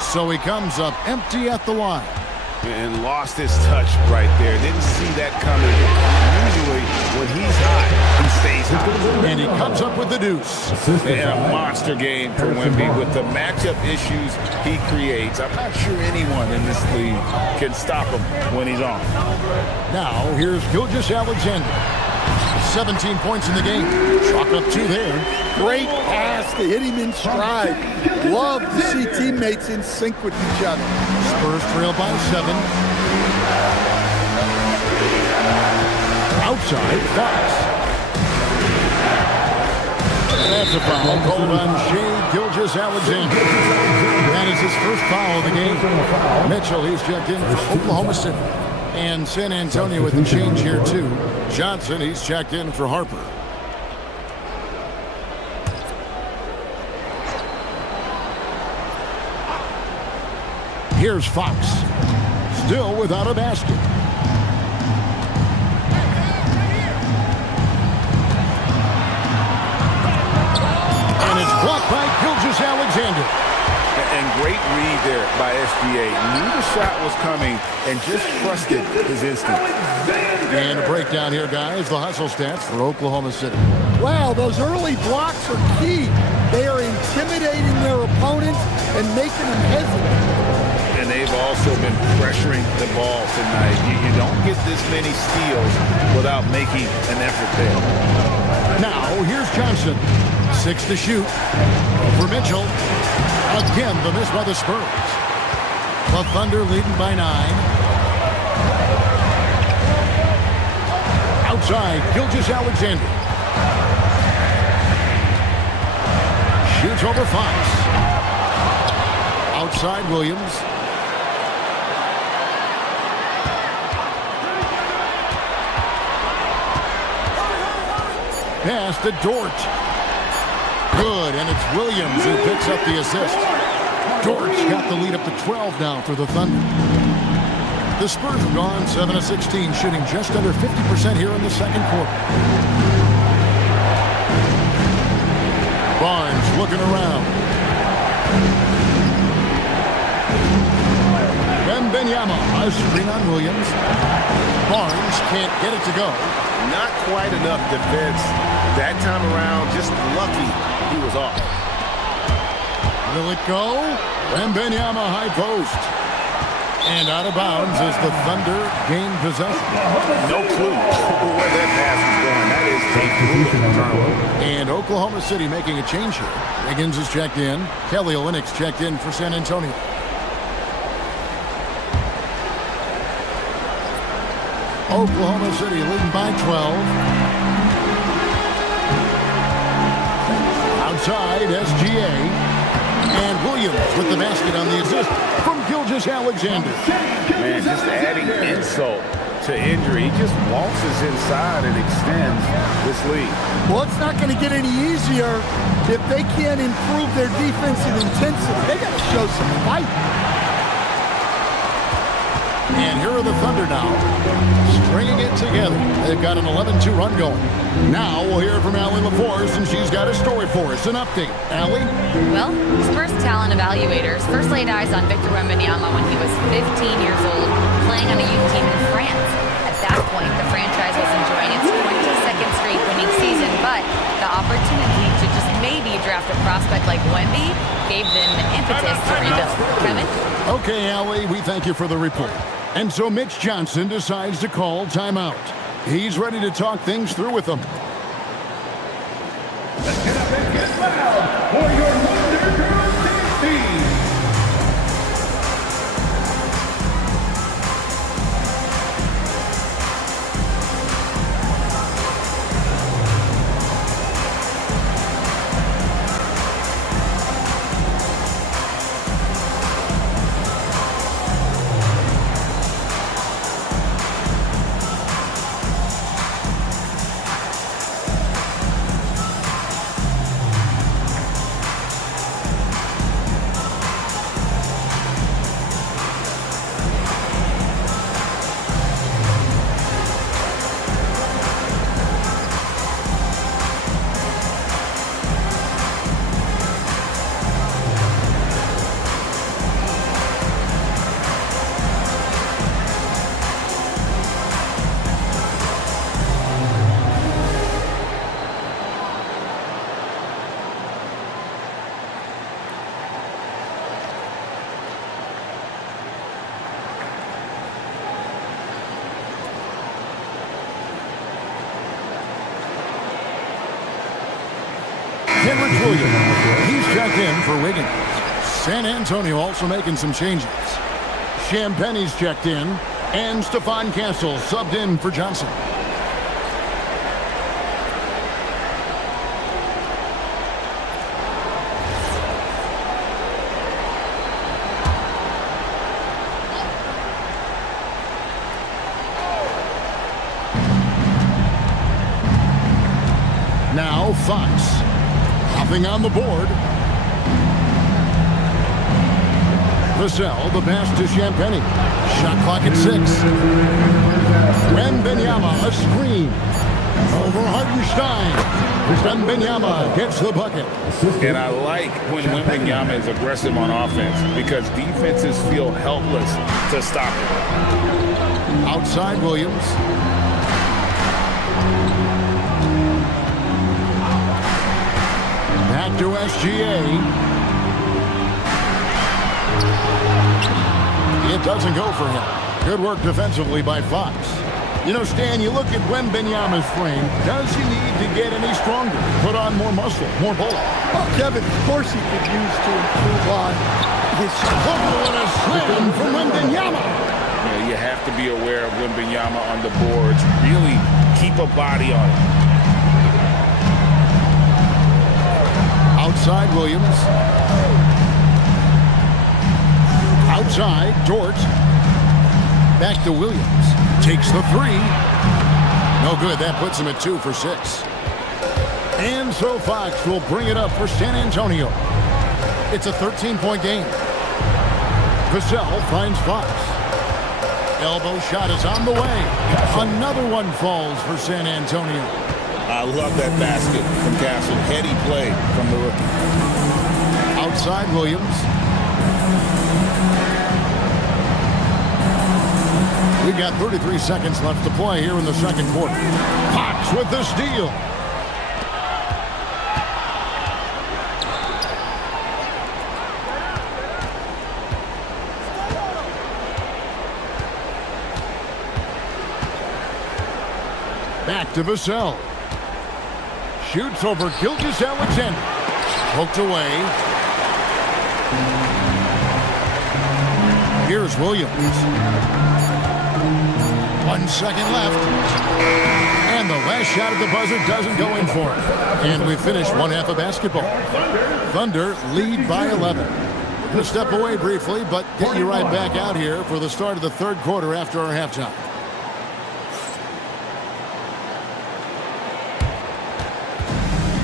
So he comes up empty at the line. And lost his touch right there. Didn't see that coming. Usually, when he's hot, he stays hot. And he comes up with the deuce. And a monster game for Wemby with the matchup issues he creates. I'm not sure anyone in this league can stop him when he's on. Now, here's Gilgeous-Alexander. 17 points in the game. Chalk up 2 there. Great pass to hit him in stride. Love to see teammates in sync with each other. Spurs trail by 7. Outside, Fox. That's a foul called on Shea Gilgeous-Alexander. That is his first foul of the game. Mitchell, he's checked in for Oklahoma City. And San Antonio with the change here, too. Johnson, he's checked in for Harper. Here's Fox. Still without a basket. And it's blocked by Gilgeous-Alexander. And great read there by SGA. Knew the shot was coming and just trusted his instinct. And a breakdown here, guys. The hustle stats for Oklahoma City. Wow, those early blocks are key. They are intimidating their opponents and making them hesitate. And they've also been pressuring the ball tonight. You don't get this many steals without making an effort there. Now, here's Johnson. 6 to shoot. For Mitchell. Again, the miss by the Spurs. The Thunder leading by 9. Outside, Gilgeous-Alexander. Shoots over Fox. Outside, Williams. Pass to Dort. Good, and it's Williams who picks up the assist. Dort's got the lead up to 12 now for the Thunder. The Spurs have gone 7 of 16, shooting just under 50% here in the second quarter. Barnes looking around. Wembanyama, a screen on Williams. Barnes can't get it to go. Not quite enough defense that time around. Just lucky he was off. Will it go? Wembanyama high post. And out of bounds as the Thunder gain possession. No clue where that pass is going. That is a brutal turnover. And Oklahoma City making a change here. Higgins is checked in. Kelly Olynyk's checked in for San Antonio. Oklahoma City leading by 12. Outside, SGA. And Williams with the basket on the assist from Gilgeous-Alexander. Man, just adding insult to injury. He just waltzes inside and extends this lead. Well, it's not going to get any easier if they can't improve their defensive intensity. They got to show some fight. And here are the Thunder now, stringing it together. They've got an 11-2 run going. Now we'll hear from Allie LaForce, and she's got a story for us. An update. Allie? Well, Spurs talent evaluators first laid eyes on Victor Wembanyama when he was 15 years old, playing on a youth team in France. At that point, the franchise was enjoying its 22nd straight winning season, but the opportunity to just maybe draft a prospect like Wemby gave them the impetus to rebuild. Kevin? Okay, Allie, we thank you for the report. And so Mitch Johnson decides to call timeout. He's ready to talk things through with them. Let's get up and get loud for your Wonder Girls dance team. He's checked in for Wiggins. San Antonio also making some changes. Champagne's checked in, and Stephon Castle subbed in for Johnson. Fox. Nothing on the board. Vassell, the pass to Champagny. Shot clock at 6. Wembanyama, a screen. Over Hartenstein. Wembanyama gets the bucket. And I like when Wembanyama is aggressive on offense because defenses feel helpless to stop him. Outside Williams. Back to SGA. It doesn't go for him. Good work defensively by Fox. You know, Stan, you look at Wembanyama's frame. Does he need to get any stronger? Put on more muscle, more bulk? Well, Kevin, of course he could use to improve on his shot. Oh, and a slam from Wembanyama. You have to be aware of Wembanyama on the boards. Really keep a body on it. Outside Williams. Outside, Dort. Back to Williams. Takes the 3. No good. That puts him at 2 for 6. And so Fox will bring it up for San Antonio. It's a 13-point game. Vassell finds Fox. Elbow shot is on the way. Another one falls for San Antonio. I love that basket from Castle. Heady play from the rookie. Outside Williams. We've got 33 seconds left to play here in the second quarter. Fox with the steal. Back to Vassell. Shoots over Gilgeous-Alexander. Poked away. Here's Williams. 1 second left. And the last shot at the buzzer doesn't go in for it. And we finish one half of basketball. Thunder lead by 11. We're going to step away briefly, but get you right back out here for the start of the third quarter after our halftime.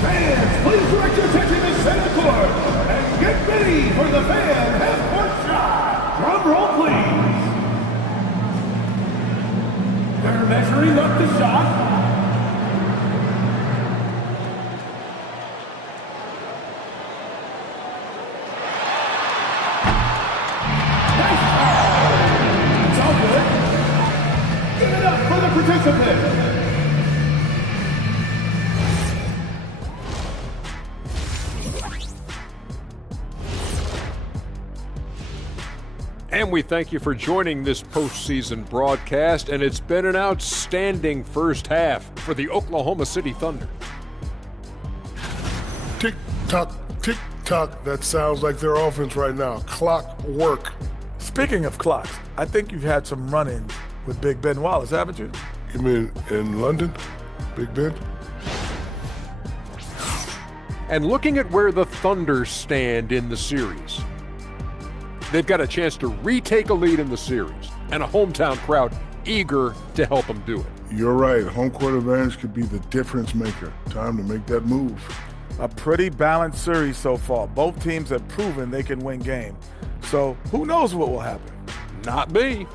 Fans, please direct your attention to center court and get ready for the fan half-court shot. Drum roll, please. They're measuring up the shot. Nice foul. It's all good. Give it up for the participant. And we thank you for joining this postseason broadcast, and it's been an outstanding first half for the Oklahoma City Thunder. Tick-tock, tick-tock. That sounds like their offense right now. Clock work. Speaking of clocks, I think you've had some run-ins with Big Ben Wallace, haven't you? You mean in London? Big Ben? And looking at where the Thunder stand in the series, they've got a chance to retake a lead in the series, and a hometown crowd eager to help them do it. You're right. Home court advantage could be the difference maker. Time to make that move. A pretty balanced series so far. Both teams have proven they can win games. So who knows what will happen? Not me.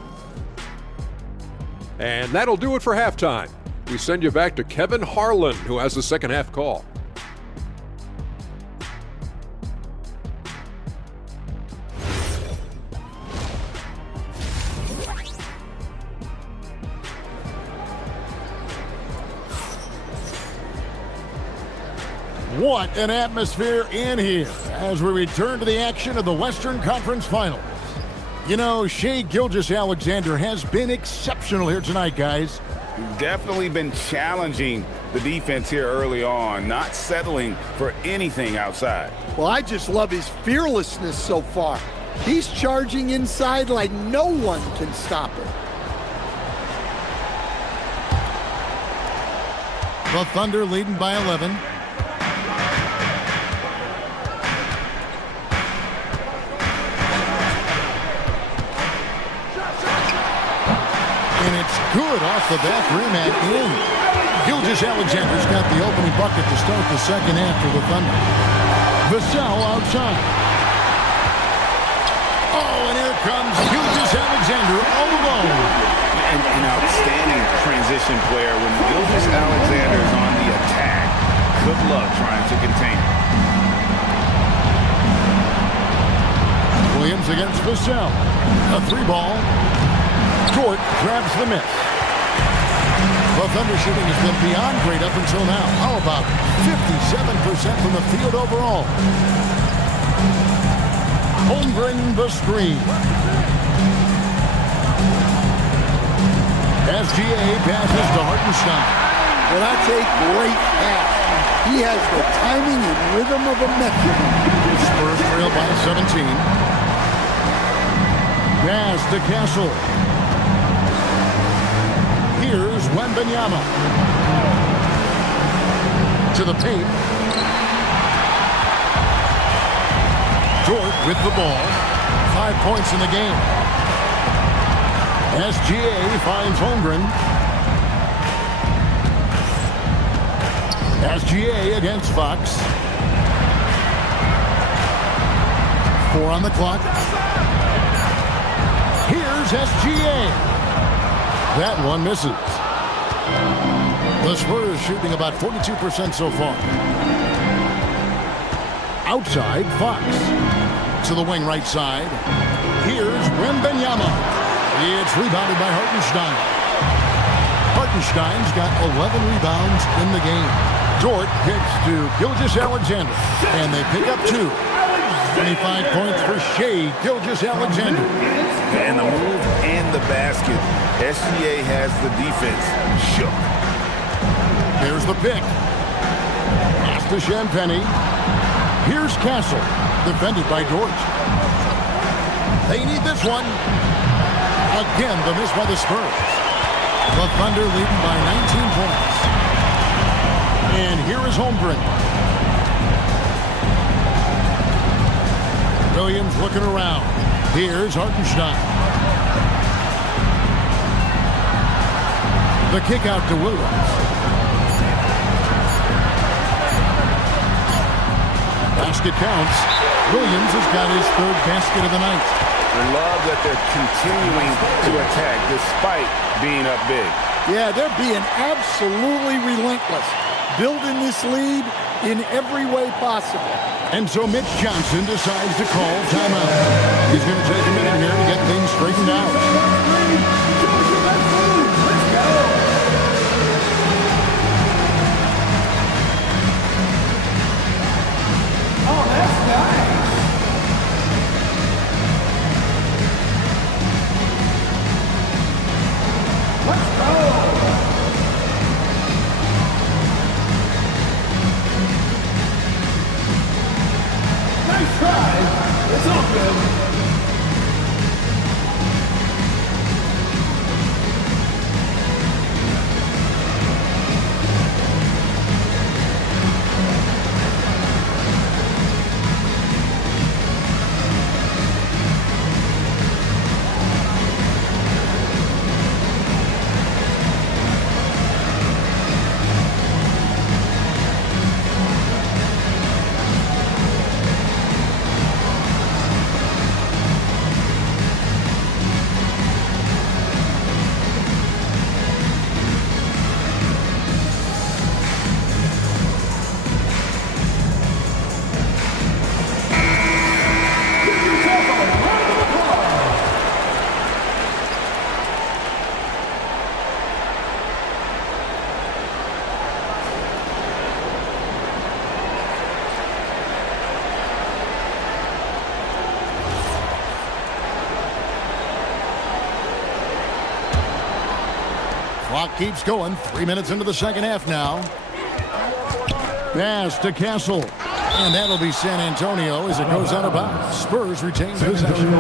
And that'll do it for halftime. We send you back to Kevin Harlan, who has the second half call. What an atmosphere in here as we return to the action of the Western Conference Finals. You know, Shai Gilgeous-Alexander has been exceptional here tonight, guys. Definitely been challenging the defense here early on, not settling for anything outside. Well, I just love his fearlessness so far. He's charging inside like no one can stop him. The Thunder leading by 11. And it's good off the back rim and in. Gilgeous-Alexander's got the opening bucket to start the second half for the Thunder. Vassell outside. Oh, and here comes Gilgeous-Alexander all alone. An outstanding transition player. When Gilgeous-Alexander is on the attack, good luck trying to contain him. Williams against Vassell. A three ball. Dort grabs the miss. The Thunder shooting has been beyond great up until now. How about 57% from the field overall? Holmgren the screen. SGA passes to Hartenstein. Well, that's a great pass. He has the timing and rhythm of a metronome. Spurs trail by 17. Pass to Castle. Here's Wembanyama. To the paint. Dort with the ball. 5 points in the game. SGA finds Holmgren. SGA against Fox. 4 on the clock. Here's SGA. That one misses. The Spurs shooting about 42% so far. Outside, Fox. To the wing right side. Here's Wembanyama. It's rebounded by Hartenstein. Hartenstein's got 11 rebounds in the game. Dort kicks to Gilgeous-Alexander. And they pick up 2. 25 points for Shai Gilgeous-Alexander. And the move and the basket. SGA has the defense shook. There's the pick. Pass to Champagny. Here's Castle. Defended by Dort. They need this one. Again, the miss by the Spurs. The Thunder leading by 19 points. And here is Holmgren. Williams looking around. Here's Hartenstein. The kick out to Williams. Basket counts. Williams has got his 3rd basket of the night. I love that they're continuing to attack despite being up big. Yeah, they're being absolutely relentless. Building this lead in every way possible. And so Mitch Johnson decides to call timeout. He's going to take a minute here to get things straightened out. It's all good. Clock keeps going. 3 minutes into the second half now. Pass to Castle. And that'll be San Antonio as it goes out of bounds. Spurs retain possession.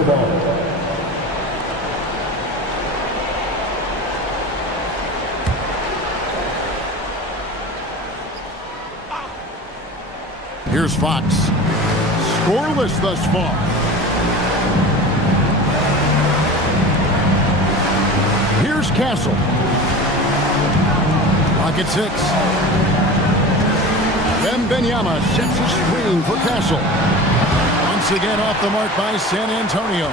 Here's Fox. Scoreless thus far. Here's Castle. Pocket 6. Wembanyama sets a screen for Castle. Once again off the mark by San Antonio.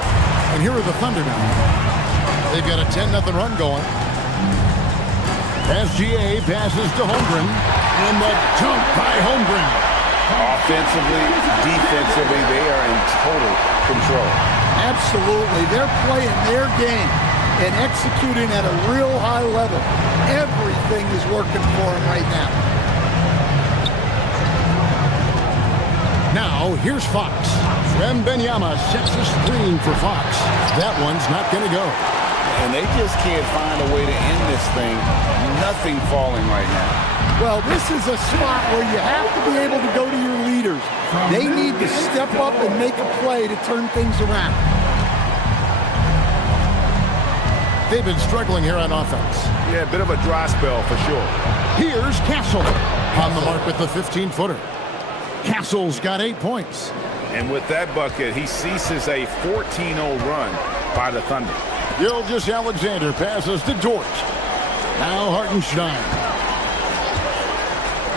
And here are the Thunder now. They've got a 10-0 run going. SGA passes to Holmgren. And the dunk by Holmgren. Offensively, defensively, they are in total control. Absolutely. They're playing their game and executing at a real high level. Everything is working for them right now. Now, here's Fox. Wembanyama sets a screen for Fox. That one's not going to go. And they just can't find a way to end this thing. Nothing falling right now. Well, this is a spot where you have to be able to go to your leaders. They need to step up and make a play to turn things around. They've been struggling here on offense. Yeah, a bit of a dry spell for sure. Here's Castle on the mark with the 15-footer. Castle's got 8 points. And with that bucket, he ceases a 14-0 run by the Thunder. Gilgeous-Alexander passes to Dort. Now Hartenstein.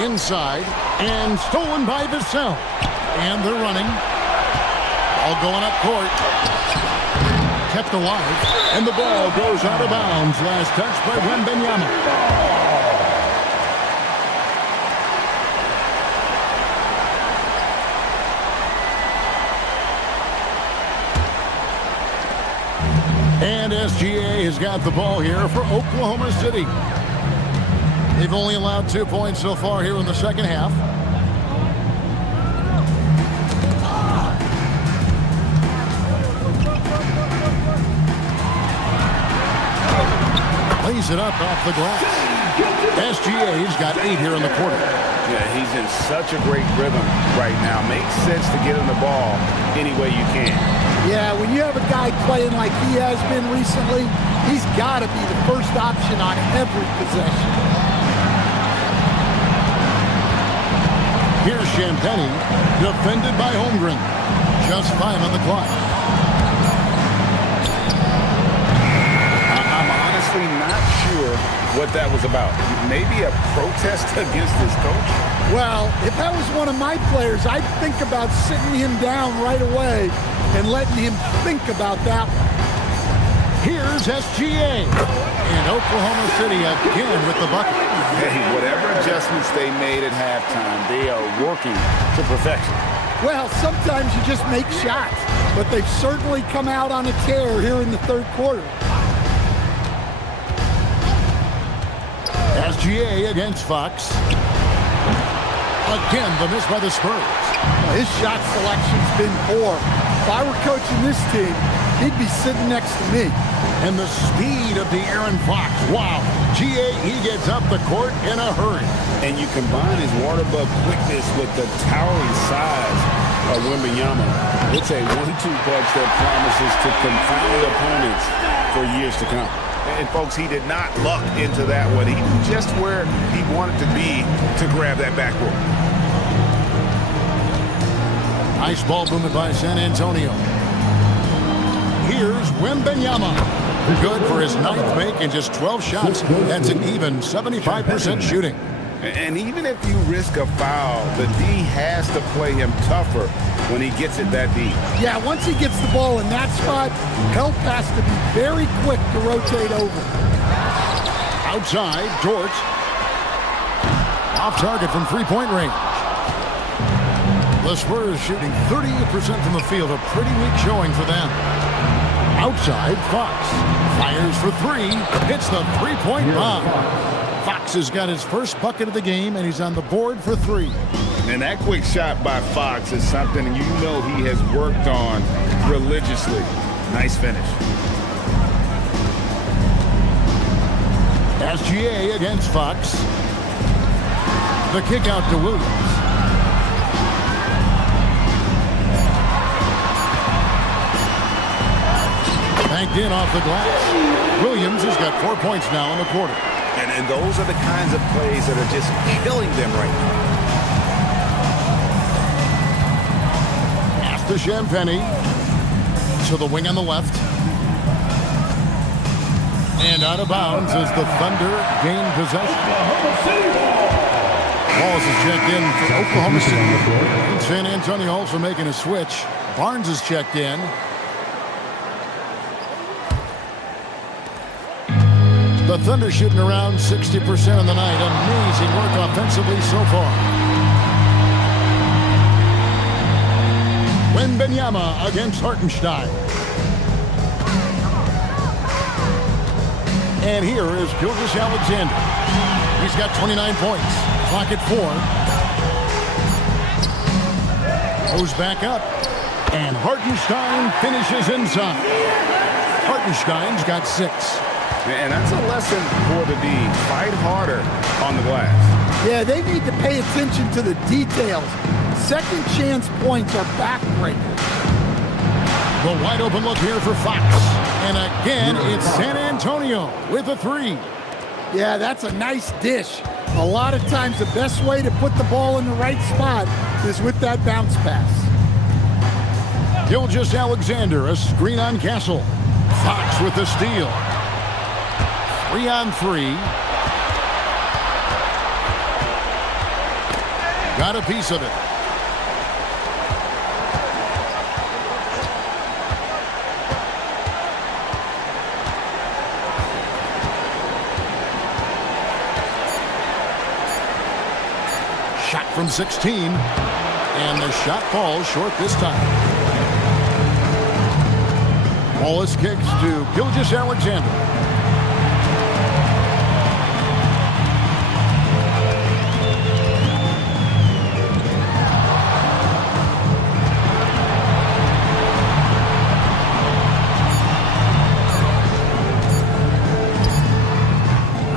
Inside, and stolen by Vassell. And they're running. All going up court. Kept alive. And the ball goes out of bounds. Last touch by Wembanyama. And SGA has got the ball here for Oklahoma City. They've only allowed 2 points so far here in the second half. Lays it up off the glass. SGA's got 8 here in the quarter. Yeah, he's in such a great rhythm right now. Makes sense to get him the ball any way you can. Yeah, when you have a guy playing like he has been recently, he's got to be the first option on every possession. Here's Champagny, defended by Holmgren. Just 5 on the clock. I'm honestly not sure what that was about. Maybe a protest against his coach? Well, if that was one of my players, I'd think about sitting him down right away and letting him think about that one. Here's SGA. And Oklahoma City again with the bucket. Hey, whatever adjustments they made at halftime, they are working to perfection. Well, sometimes you just make shots, but they've certainly come out on a tear here in the third quarter. SGA against Fox. Again, the miss by the Spurs. Well, his shot selection's been poor. If I were coaching this team, he'd be sitting next to me. And the speed of De'Aaron Fox. Wow. He gets up the court in a hurry. And you combine his water bug quickness with the towering size of Wembanyama. It's a 1-2 punch that promises to confound opponents for years to come. And folks, he did not luck into that one. He knew just where he wanted to be to grab that backboard. Nice ball movement by San Antonio. Here's Wembanyama. Good for his 9th make in just 12 shots. That's an even 75% shooting. And even if you risk a foul, the D has to play him tougher when he gets it that deep. Yeah, once he gets the ball in that spot, help has to be very quick to rotate over. Outside, Dort. Off target from three-point range. The Spurs shooting 38% from the field, a pretty weak showing for them. Outside, Fox fires for 3, hits the three-point bomb. Fox has got his first bucket of the game, and he's on the board for 3. And that quick shot by Fox is something you know he has worked on religiously. Nice finish. SGA against Fox. The kick out to Williams. Banked in off the glass. Williams has got 4 points now in the quarter. And those are the kinds of plays that are just killing them right now. Pass to Champagny. To the wing on the left. And out of bounds as the Thunder gain possession. Walls is checked in for Oklahoma City. San Antonio also making a switch. Barnes is checked in. The Thunder shooting around 60% on the night. Amazing work offensively so far. Wembanyama against Hartenstein. And here is Gilgeous-Alexander. He's got 29 points. Clock at 4. Goes back up. And Hartenstein finishes inside. Hartenstein's got 6. And that's a lesson for the D. Fight harder on the glass. Yeah, they need to pay attention to the details. Second chance points are backbreakers. The wide open look here for Fox. And again, it's San Antonio with a 3. Yeah, that's a nice dish. A lot of times the best way to put the ball in the right spot is with that bounce pass. Gilgeous-Alexander, a screen on Castle. Fox with the steal. 3 on 3. Got a piece of it. Shot from 16. And the shot falls short this time. Wallace kicks to Gilgeous-Alexander.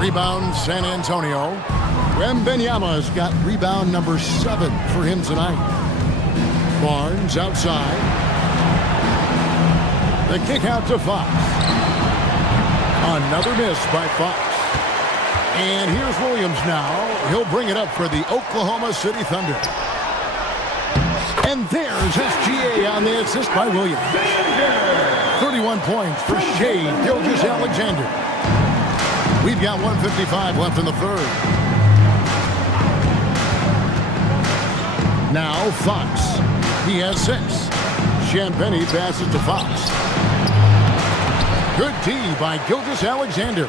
Rebound San Antonio. Wembanyama's got rebound number 7 for him tonight. Barnes outside. The kick out to Fox. Another miss by Fox. And here's Williams now. He'll bring it up for the Oklahoma City Thunder. And there's SGA on the assist by Williams. 31 points for Shai Gilgeous-Alexander. We've got 1:55 left in the third. Now Fox. He has 6. Champagnie passes to Fox. Good D by Gilgeous-Alexander.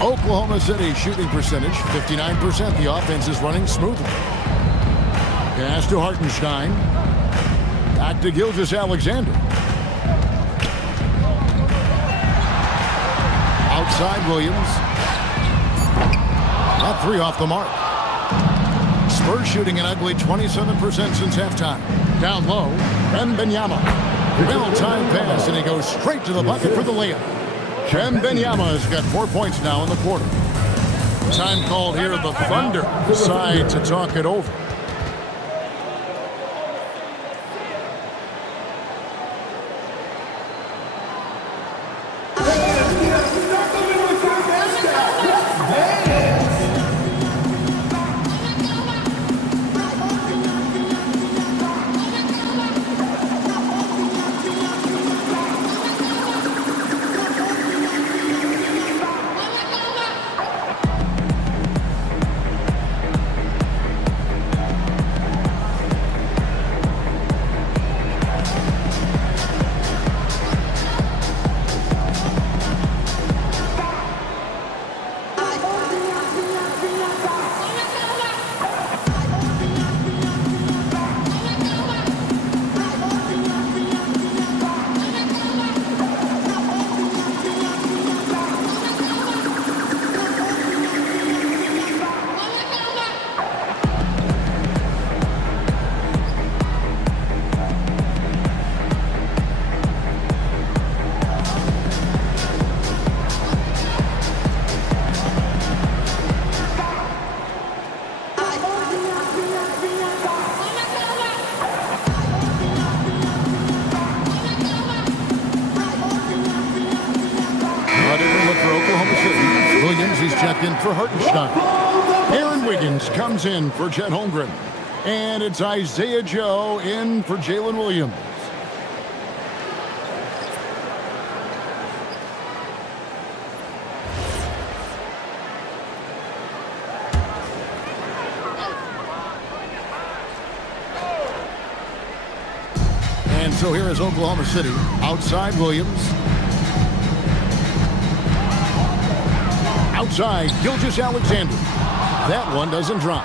Oklahoma City shooting percentage, 59%. The offense is running smoothly. Pass to Hartenstein. Back to Gilgeous-Alexander. Outside Williams. That 3 off the mark. Spurs shooting an ugly 27% since halftime. Down low, Wembanyama. Well-timed pass, and he goes straight to the bucket for the layup. Wembanyama's got 4 points now in the quarter. Time called here. The Thunder decide to talk it over. He's checked in for Hartenstein. Aaron Wiggins comes in for Chet Holmgren. And it's Isaiah Joe in for Jalen Williams. So here is Oklahoma City. Outside Williams. Outside Gilgeous-Alexander. That one doesn't drop.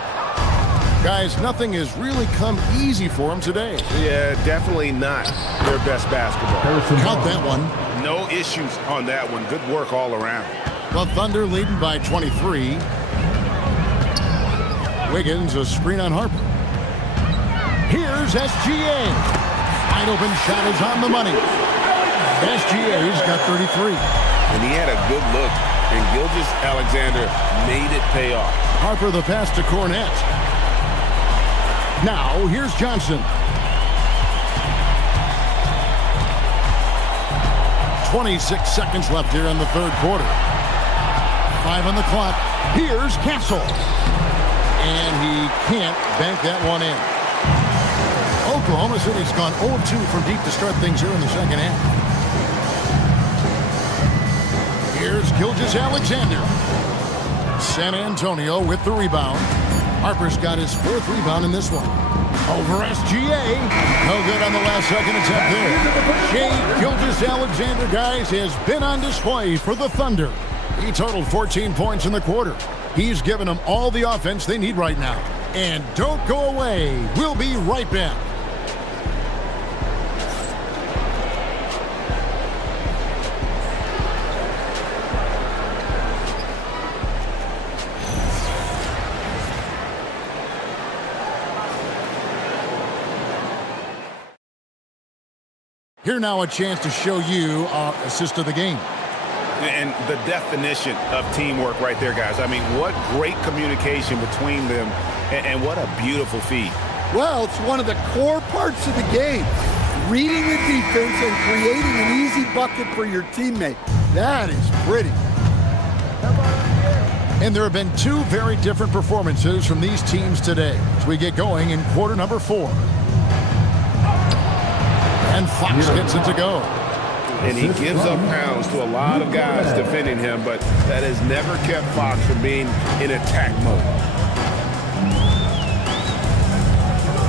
Guys, nothing has really come easy for them today. Yeah, definitely not their best basketball. Count that one. No issues on that one. Good work all around. The Thunder leading by 23. Wiggins, a screen on Harper. Here's SGA. Wide open shot is on the money. SGA's got 33. And he had a good look, and Gilgeous-Alexander made it pay off. Harper the pass to Cornette. Now, here's Johnson. 26 seconds left here in the third quarter. 5 on the clock. Here's Castle. And he can't bank that one in. Oklahoma City's gone 0-2 from deep to start things here in the second half. Here's Gilgeous-Alexander. San Antonio with the rebound. Harper's got his 4th rebound in this one. Over SGA. No good on the last second attempt there. Shai Gilgeous-Alexander, guys, has been on display for the Thunder. He totaled 14 points in the quarter. He's given them all the offense they need right now. And don't go away. We'll be right back. Here now a chance to show you our assist of the game. And the definition of teamwork right there, guys. I mean, what great communication between them, and what a beautiful feed. Well, it's one of the core parts of the game. Reading the defense and creating an easy bucket for your teammate. That is pretty. And there have been 2 very different performances from these teams today as we get going in quarter number 4. And Fox gets it to go. And he gives up pounds to a lot of guys defending him, but that has never kept Fox from being in attack mode.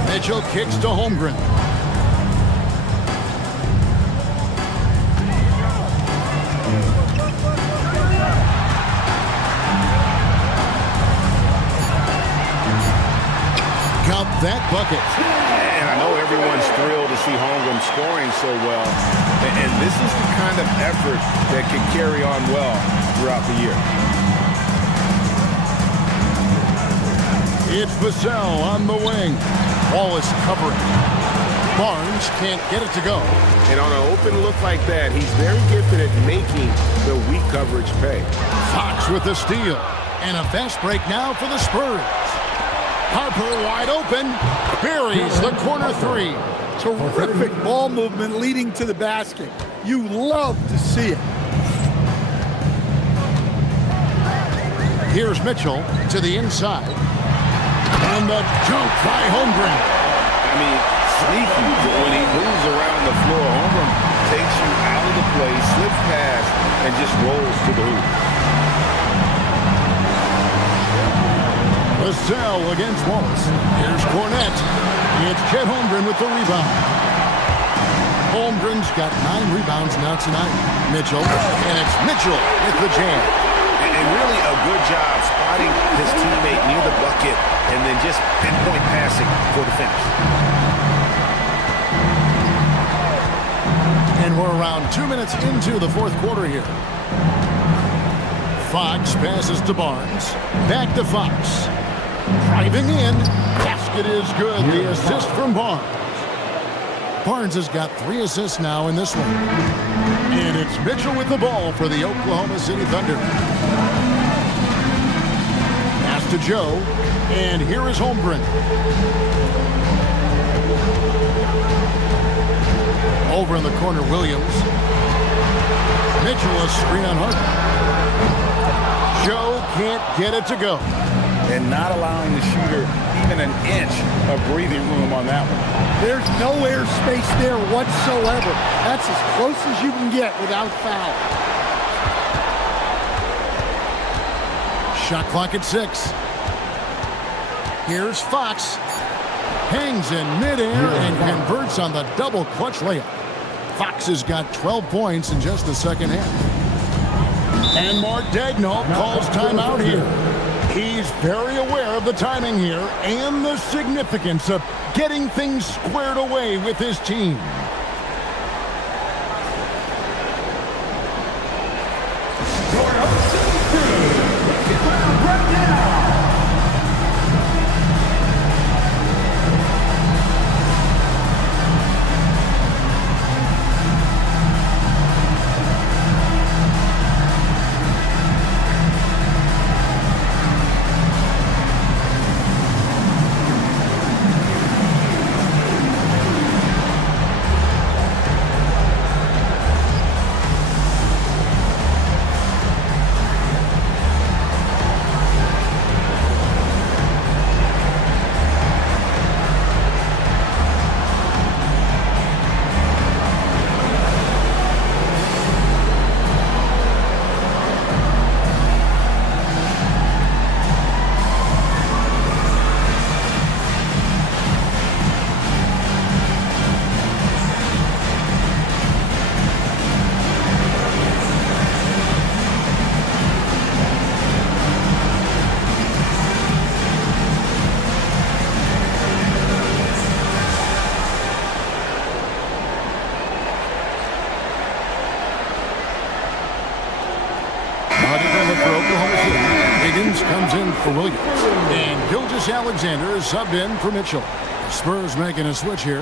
Mitchell kicks to Holmgren. Count that bucket. And I know everyone's thrilled to see Holmgren scoring so well. And this is the kind of effort that can carry on well throughout the year. It's Vassell on the wing. Wallace covering. Barnes can't get it to go. And on an open look like that, he's very gifted at making the weak coverage pay. Fox with the steal. And a fast break now for the Spurs. Harper wide open. Buries the corner 3. Terrific ball movement leading to the basket. You love to see it. Here's Mitchell to the inside. And the jump by Holmgren. I mean, sneaky, but when he moves around the floor, Holmgren takes you out of the play, slips past, and just rolls to the hoop. Vassell against Wallace. Here's Cornette. It's Chet Holmgren with the rebound. Holmgren's got 9 rebounds now tonight. Mitchell. And it's Mitchell with the jam. And really a good job spotting his teammate near the bucket and then just pinpoint passing for the finish. And we're around 2 minutes into the fourth quarter here. Fox passes to Barnes. Back to Fox. Driving in. Basket is good. The assist from Barnes. Barnes has got 3 assists now in this one. And it's Mitchell with the ball for the Oklahoma City Thunder. Pass to Joe. And here is Holmgren. Over in the corner, Williams. Mitchell a screen on Harper. Joe can't get it to go. And not allowing the shooter even an inch of breathing room on that one. There's no air space there whatsoever. That's as close as you can get without foul. Shot clock at 6. Here's Fox. Hangs in midair and converts on the double clutch layup. Fox has got 12 points in just the second half. And Mark Daigneault calls timeout here. He's very aware of the timing here and the significance of getting things squared away with his team. Comes in for Williams. And Gilgeous-Alexander is subbed in for Mitchell. The Spurs making a switch here.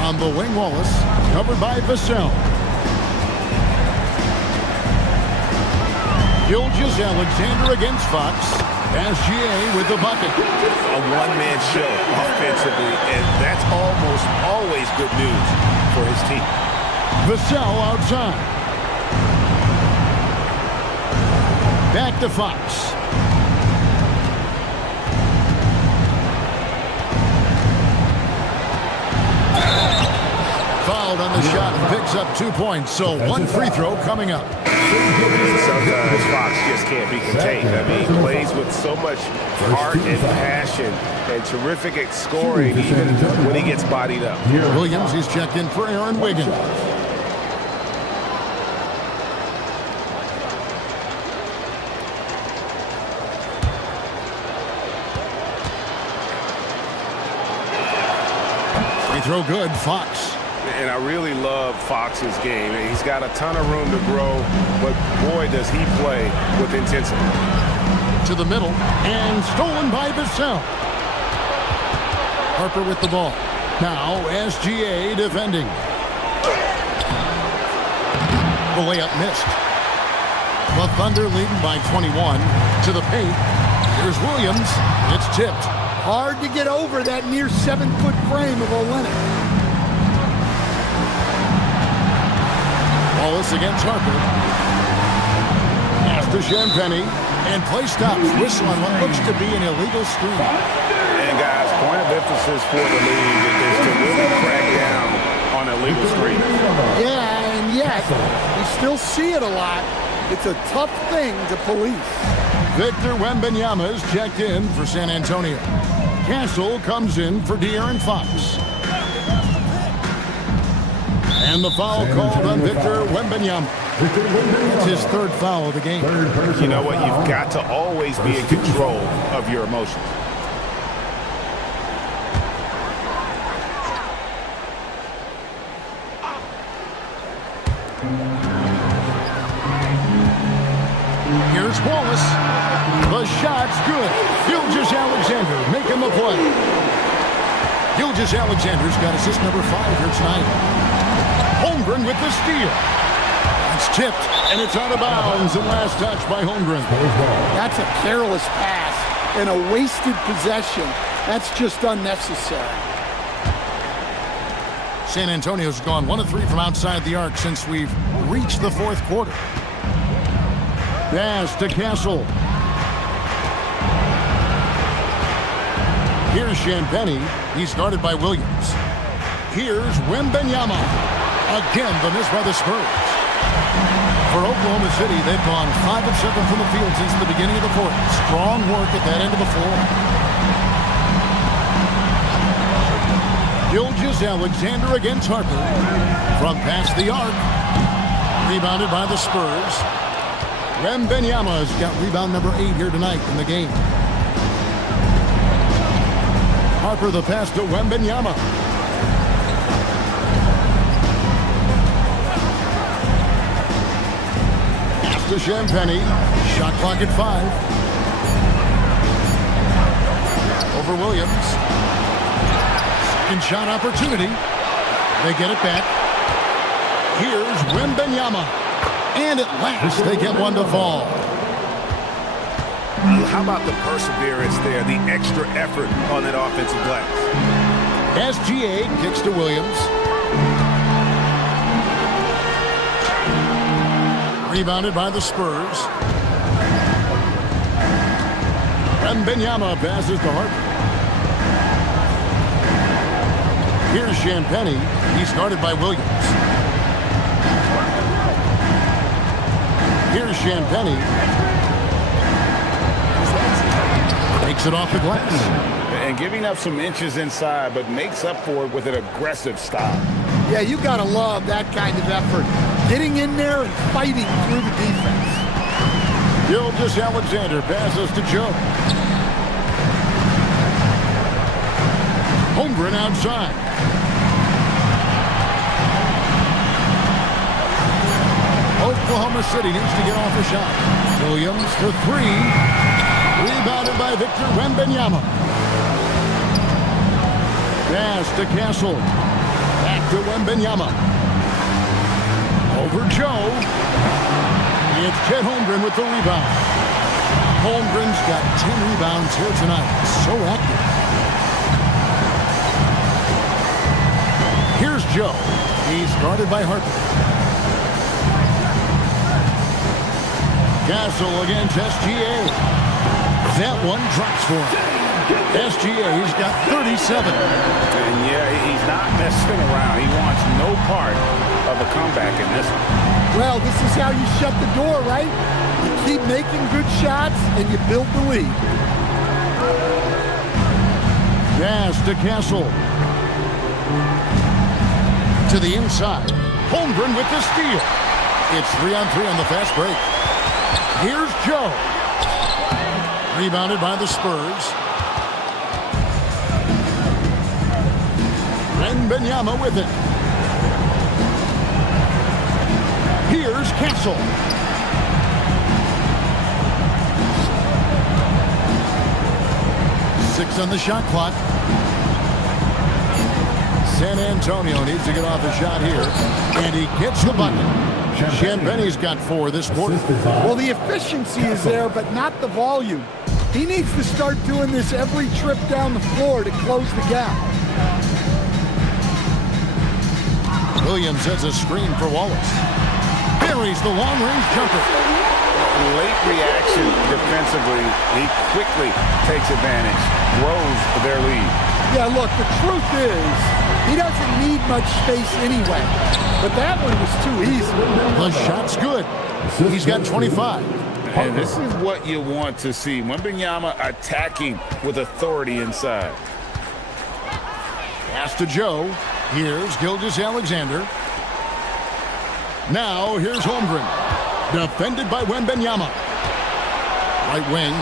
On the wing, Wallace, covered by Vassell. Gilgeous-Alexander against Fox. SGA with the bucket. A one-man show offensively, and that's almost always good news for his team. Vassell outside. Back to Fox. Fouled on the shot and picks up 2 points, so one free throw coming up. And sometimes Fox just can't be contained. I mean, he plays with so much heart and passion and terrific at scoring even when he gets bodied up. Williams, he's checked in for Aaron Wiggins. Free throw good, Fox. And I really love Fox's game. He's got a ton of room to grow, but boy, does he play with intensity. To the middle, and stolen by Vassell. Harper with the ball. Now SGA defending. The layup missed. The Thunder leading by 21. To the paint. Here's Williams. It's tipped. Hard to get over that near 7-foot frame of Olenek. Wallace against Harper. Pass to Champagny. And play stops. Whistle on what looks to be an illegal screen. And guys, point of emphasis for the league is to really crack down on illegal screens. Yeah, and yet, we still see it a lot. It's a tough thing to police. Victor Wembanyama is checked in for San Antonio. Castle comes in for De'Aaron Fox. And the foul called on Victor Wembanyama. It's his third foul of the game. You know what? You've got to always be in control of your emotions. Here's Wallace. The shot's good. Gilgeous-Alexander making the play. Gilgeous-Alexander's got assist number 5 here tonight. Holmgren with the steal. It's tipped, and it's out of bounds, and last touch by Holmgren. That's a careless pass and a wasted possession. That's just unnecessary. San Antonio's gone 1 of 3 from outside the arc since we've reached the fourth quarter. Pass to Castle. Here's Champagny. He's guarded by Williams. Here's Wembanyama. Again, the miss by the Spurs. For Oklahoma City, they've gone 5 of 7 from the field since the beginning of the fourth. Strong work at that end of the floor. Gilgeous-Alexander against Harper. From past the arc. Rebounded by the Spurs. Wembanyama's got rebound number 8 here tonight in the game. Harper the pass to Wembanyama. Pass to Champagny. Shot clock at 5. Over Williams. Second shot opportunity. They get it back. Here's Wembanyama. And at last, they get one to fall. How about the perseverance there, the extra effort on that offensive glass? SGA kicks to Williams. Rebounded by the Spurs. Wembanyama passes to Harper. Here's Champagny. He's guarded by Williams. Here's Champagny. Takes it off the glass. And giving up some inches inside, but makes up for it with an aggressive stop. Yeah, you got to love that kind of effort. Getting in there and fighting through the defense. Gilgeous-Alexander passes to Joe. Holmgren outside. Oklahoma City needs to get off a shot. Williams for 3. Rebounded by Victor Wembanyama. Pass to Castle. Back to Wembanyama. Over Joe. It's Chet Holmgren with the rebound. Holmgren's got 10 rebounds here tonight. So active. Here's Joe. He's guarded by Harper. Castle against SGA. That one drops for him. SGA's got 37. And yeah, he's not messing around. He wants no part of a comeback in this one. Well, this is how you shut the door, right? You keep making good shots and you build the lead. Pass to Castle. To the inside. Holmgren with the steal. It's 3-on-3 on the fast break. Here's Joe. Rebounded by the Spurs. Wembanyama with it. Here's Castle. Six on the shot clock. San Antonio needs to get off a shot here. And he gets the bucket. Champagny's got 4 this quarter. Well, the efficiency is there, but not the volume. He needs to start doing this every trip down the floor to close the gap. Williams has a screen for Wallace. Buries the long-range jumper. Late reaction defensively. He quickly takes advantage, grows their lead. Yeah, look, the truth is, he doesn't need much space anyway. But that one was too easy. The shot's good. He's got 25. And this is what you want to see. Wembanyama attacking with authority inside. Pass to Joe. Here's Gilgeous-Alexander. Now here's Holmgren. Defended by Wembanyama. Right wing.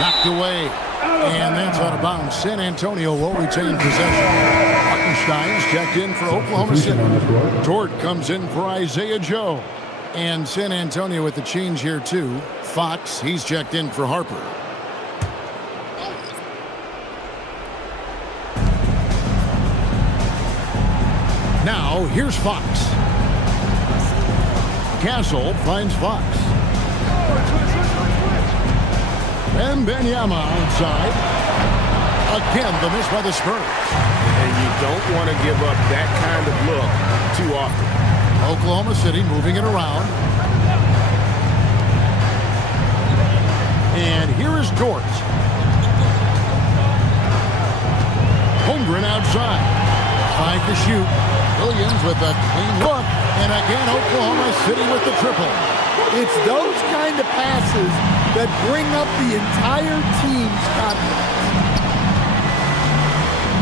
Knocked away. And that's out of bounds. San Antonio will retain possession. Hartenstein's checked in for Oklahoma City. Dort comes in for Isaiah Joe. And San Antonio with the change here too. Fox, he's checked in for Harper. Now, here's Fox. Castle finds Fox. Wembanyama outside. Again, the miss by the Spurs. And you don't want to give up that kind of look too often. Oklahoma City moving it around. And here is Dort. Holmgren outside. 5 to shoot. Williams with a clean look. And again, Oklahoma City with the triple. It's those kind of passes that bring up the entire team's confidence.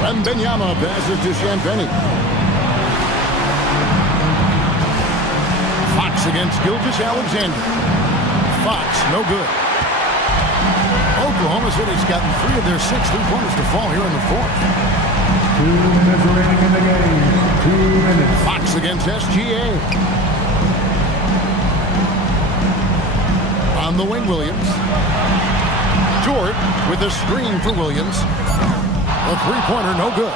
Wembanyama passes to Champagny. Fox against Gilgeous-Alexander. Fox, no good. Oklahoma City's gotten 3 of their 6 3-pointers to fall here in the fourth. 2 minutes remaining in the game. 2 minutes. Fox against SGA. On the wing, Williams. Jordan with a screen for Williams. A 3-pointer, no good.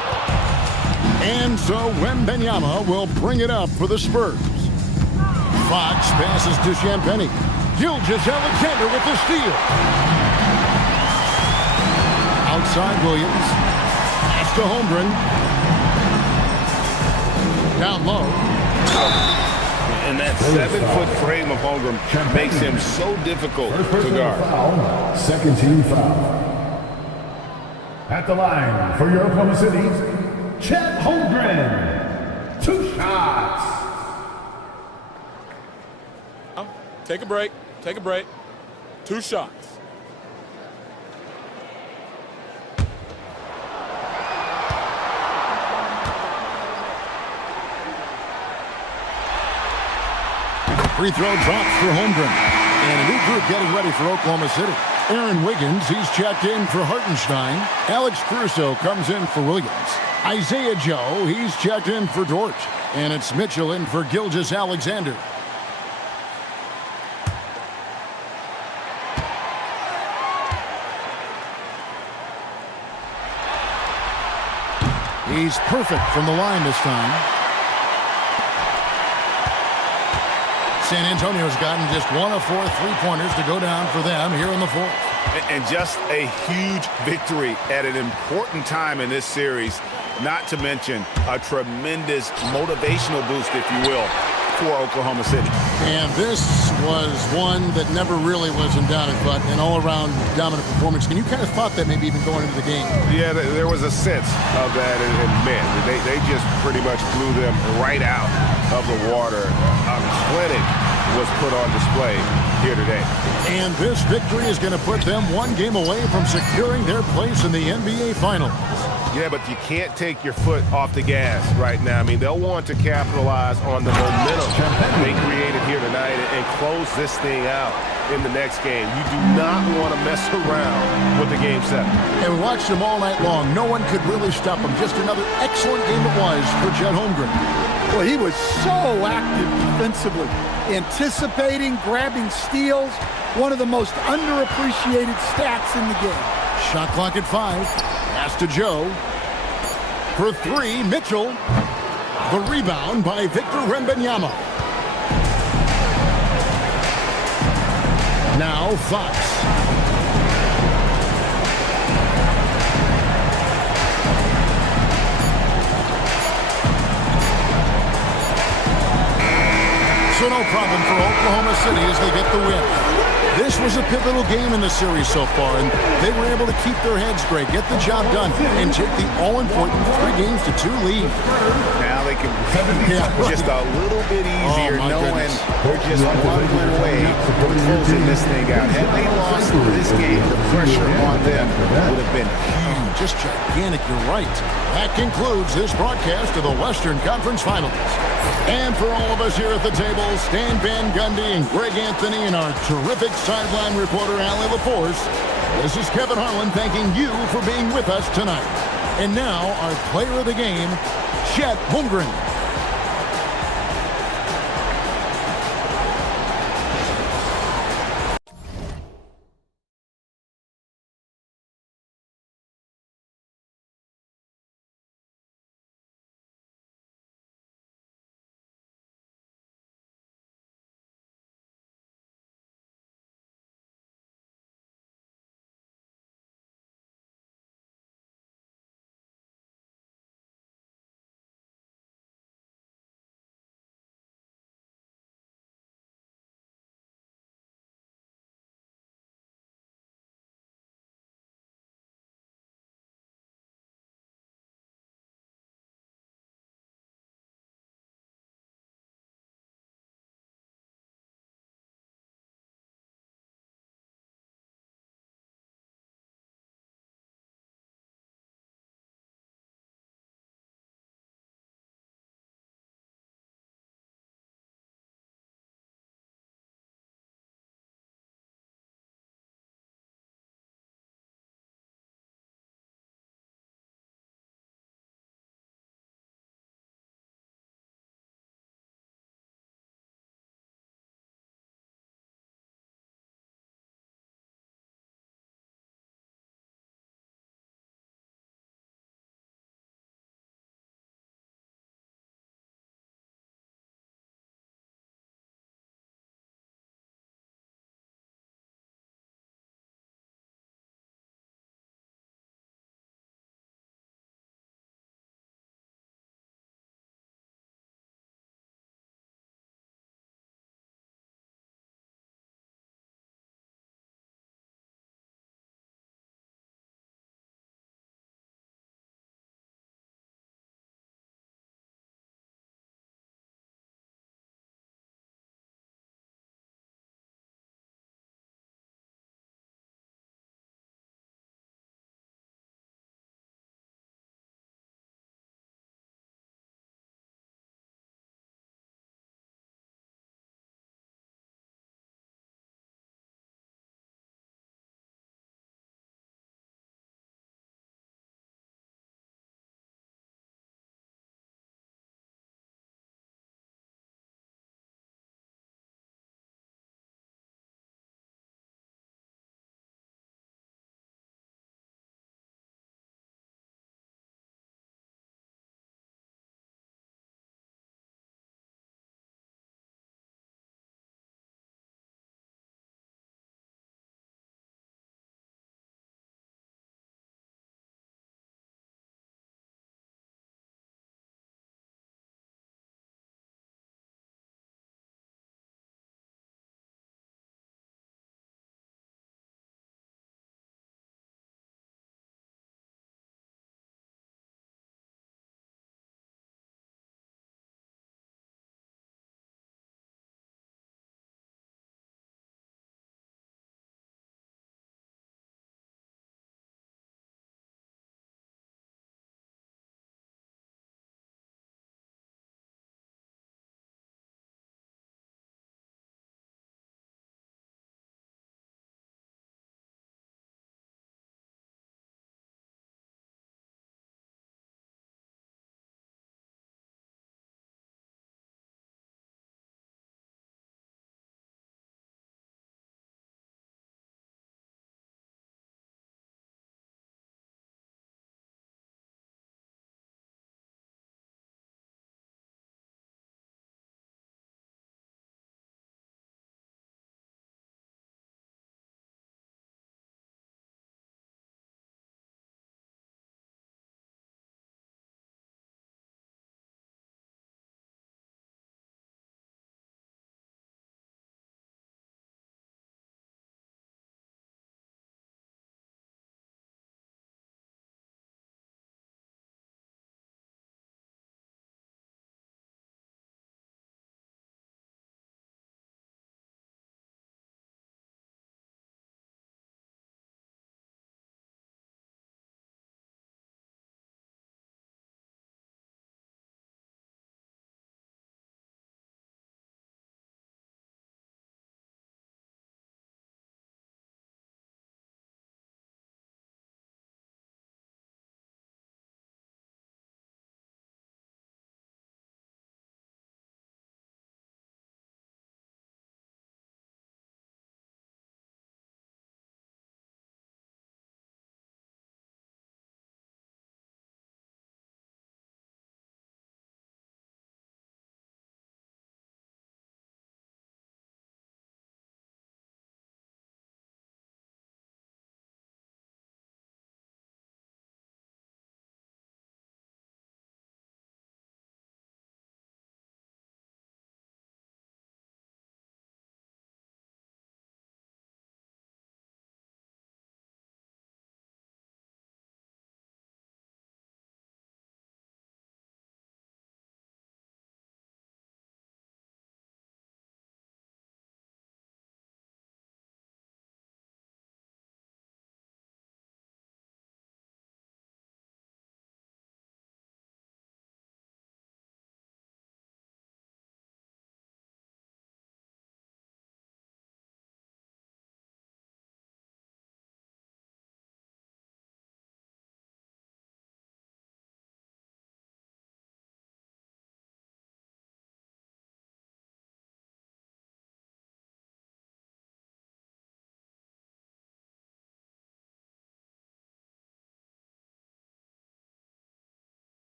And so Wembanyama will bring it up for the Spurs. Fox passes to Champagny. Gilgeous-Alexander with the steal. Outside Williams. Pass to Holmgren. Down low. And that 7-foot frame of Holmgren makes him so difficult to guard. Foul. Second team foul. At the line for your Oklahoma City, Chet Holmgren. 2 shots. Take a break. Take a break. 2 shots. Free throw drops for Holmgren. And a new group getting ready for Oklahoma City. Aaron Wiggins, he's checked in for Hartenstein. Alex Caruso comes in for Williams. Isaiah Joe, he's checked in for Dort. And it's Mitchell in for Gilgeous-Alexander. He's perfect from the line this time. San Antonio's gotten just 1 of 4 3-pointers to go down for them here in the fourth. And just a huge victory at an important time in this series, not to mention a tremendous motivational boost, if you will, for Oklahoma City. And this was one that never really was in doubt, but an all-around dominant performance. And you kind of thought that maybe even going into the game. Yeah, there was a sense of that, and man, they just pretty much blew them right out of the water. A clinic was put on display here today. And this victory is going to put them 1 game away from securing their place in the NBA Finals. Yeah, but you can't take your foot off the gas right now. I mean, they'll want to capitalize on the momentum they created here tonight and close this thing out in the next game. You do not want to mess around with the Game 7. And we watched them all night long. No one could really stop them. Just another excellent game it was for Chet Holmgren. Well, he was so active defensively, anticipating, grabbing steals. One of the most underappreciated stats in the game. Shot clock at 5. Pass to Joe. For 3, Mitchell. The rebound by Victor Wembanyama. Now Fox. So no problem for Oklahoma City as they get the win. This was a pivotal game in the series so far, and they were able to keep their heads straight, get the job done, and take the all-important 3-2 lead. Now they can just a little bit easier knowing they're just 1 win away from closing this thing out. Had they lost this game, the pressure on them would have been huge. Just gigantic, you're right. That concludes this broadcast of the Western Conference Finals. And for all of us here at the table, Stan Van Gundy and Greg Anthony and our terrific sideline reporter, Allie LaForce, this is Kevin Harlan thanking you for being with us tonight. And now, our player of the game, Chet Holmgren.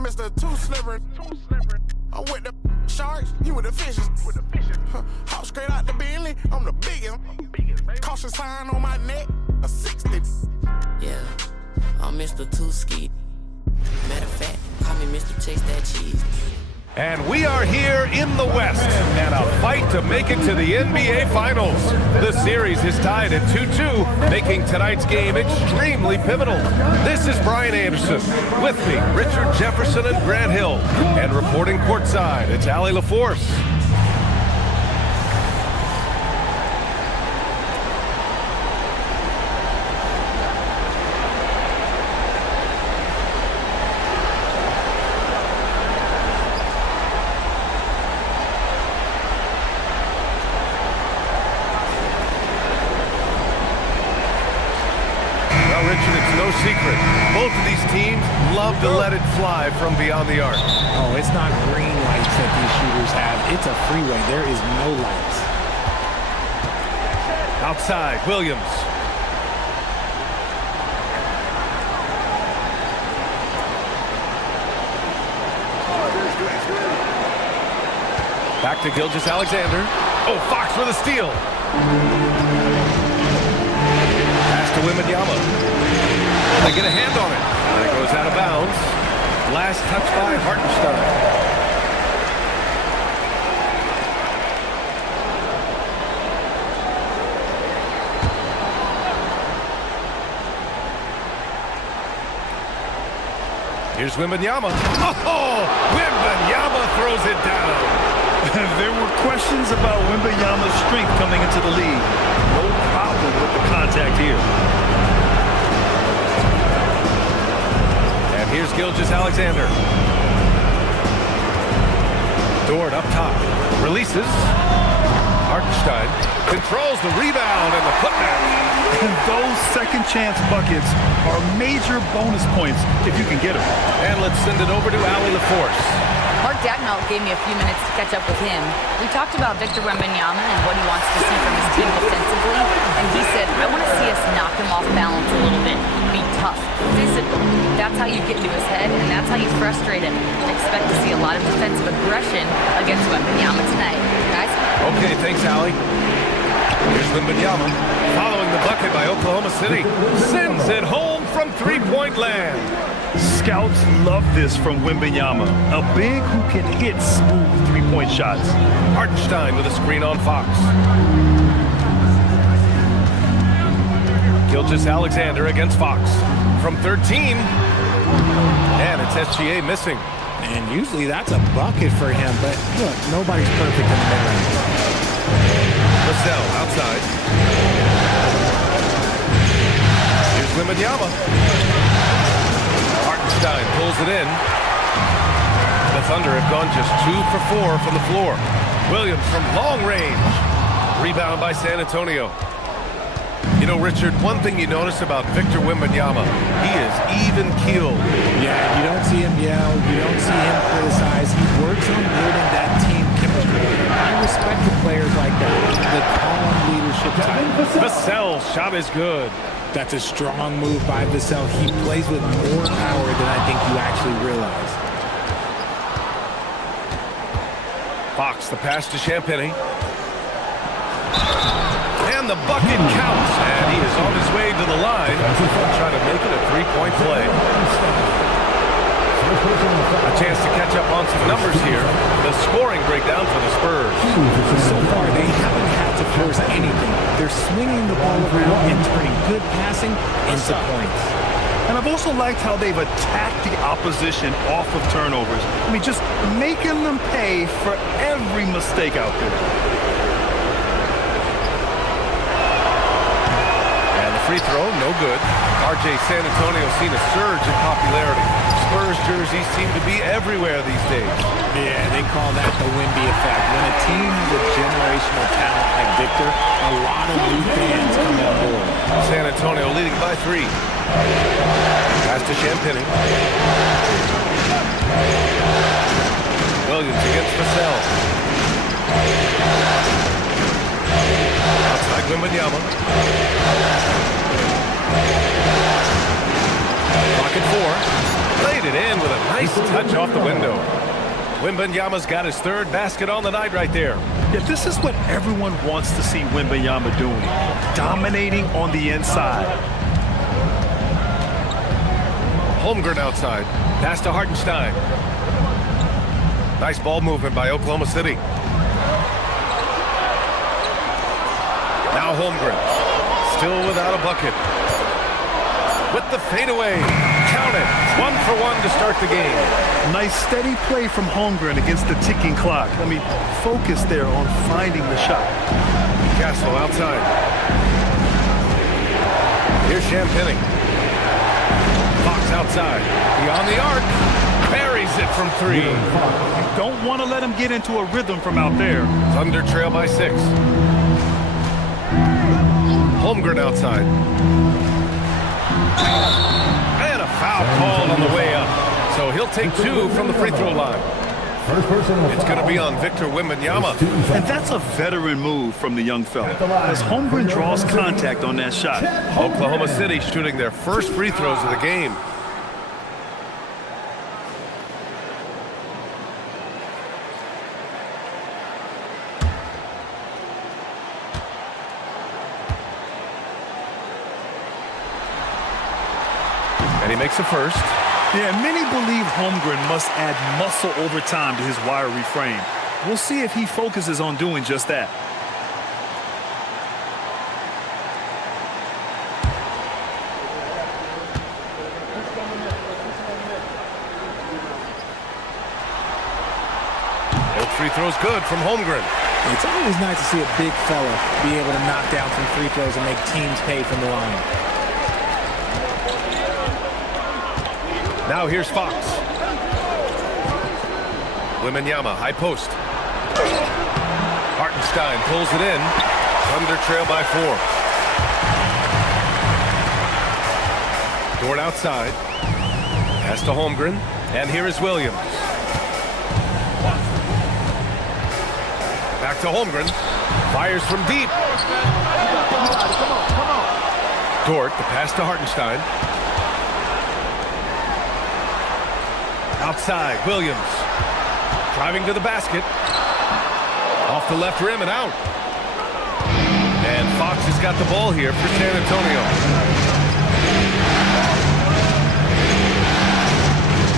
I'm Mr. Two Slivering. I'm with the sharks, you with the fishes. Hop straight out the Bentley, I'm the biggest. Caution sign on my neck, a 60. Yeah, I'm Mr. Two Ski. Matter of fact, call me Mr. Chase That Cheese. And we are here in the West, and a fight to make it to the NBA Finals. The series is tied at 2-2, making tonight's game extremely pivotal. This is Brian Anderson. With me, Richard Jefferson and Grant Hill. And reporting courtside, it's Allie LaForce. Secret. Both of these teams love to let it fly from beyond the arc. Oh, it's not green lights that these shooters have. It's a freeway. There is no lights. Outside, Williams. Back to Gilgeous-Alexander. Oh, Fox with a steal. Pass to Wembanyama. They get a hand on it. And it goes out of bounds. Last touch by Hartenstein. Here's Wembanyama. Oh, Wembanyama throws it down. There were questions about Wembanyama's strength coming into the league. No problem with the contact here. Here's Gilgeous-Alexander. Dort up top. Releases. Hartenstein controls the rebound and the putback. And those second chance buckets are major bonus points if you can get them. And let's send it over to Allie LaForce. Mark Dagnall gave me a few minutes to catch up with him. We talked about Victor Wembanyama and what he wants to see from his team defensively, and he said, I want to see us knock him off balance a little bit, be tough, physical. That's how you get into his head, and that's how you frustrate him. Expect to see a lot of defensive aggression against Wembanyama tonight. Guys? Okay, thanks, Allie. Here's Wembanyama, following the bucket by Oklahoma City. Sends it home from three-point land. Scouts love this from Wembanyama, a big who can hit smooth three-point shots. Hartenstein with a screen on Fox. Gilgeous-Alexander against Fox from 13. And it's SGA missing. And usually that's a bucket for him, but look, nobody's perfect in the mid-range. Vassell outside. Here's Wembanyama. Hartenstein pulls it in. The Thunder have gone just 2 for 4 from the floor. Williams from long range. Rebound by San Antonio. You know, Richard, one thing you notice about Victor Wembanyama, he is even-keeled. Yeah, you don't see him yell. You don't see him criticize. He works on building that team chemistry. I respect the players like that. The calm leadership type. Vassell's shot is good. That's a strong move by Vassell. He plays with more power than I think you actually realize. Fox, the pass to Champagny. And the bucket counts. And he is on his way to the line. Trying to make it a three-point play. A chance to catch up on some numbers here. The scoring breakdown for the Spurs. So far, they haven't had to force anything. They're swinging the ball around and turning good passing into points. And I've also liked how they've attacked the opposition off of turnovers. I mean, just making them pay for every mistake out there. And the free throw, no good. RJ San Antonio seen a surge in popularity. Spurs jerseys seem to be everywhere these days. Yeah, they call that the Wemby effect. When a team has a generational talent like Victor, a lot of new fans come on board. San Antonio leading by 3. Pass to Champagny. Williams against Vassell. Outside Wembanyama. Pocket 4. Laid it in with a Nice touch off the window. Wembanyama's got his third basket on the night right there. Yeah, this is what everyone wants to see Wembanyama doing. Dominating on the inside. Holmgren outside. Pass to Hartenstein. Nice ball movement by Oklahoma City. Now Holmgren. Still without a bucket. With the fadeaway. Count it. 1 for 1 to start the game. Nice steady play from Holmgren against the ticking clock. I mean, focus there on finding the shot. Castle outside. Here's Champagny. Fox outside. Beyond the arc. Buries it from 3. You don't want to let him get into a rhythm from out there. Thunder trail by 6. Holmgren outside. And a foul called on the way up. So he'll take 2 from the free throw line. It's going to be on Victor Wembanyama. And that's a veteran move from the young fella, as Holmgren draws contact on that shot. Oklahoma City shooting their first free throws of the game. And he makes a first. Yeah, many believe Holmgren must add muscle over time to his wiry frame. We'll see if he focuses on doing just that. Both free throws good from Holmgren. It's always nice to see a big fella be able to knock down some free throws and make teams pay from the line. Now here's Fox. Wembanyama, high post. Hartenstein pulls it in. Thunder trail by 4. Dort outside. Pass to Holmgren. And here is Williams. Back to Holmgren. Fires from deep. Dort, the pass to Hartenstein. Outside, Williams. Driving to the basket. Off the left rim and out. And Fox has got the ball here for San Antonio.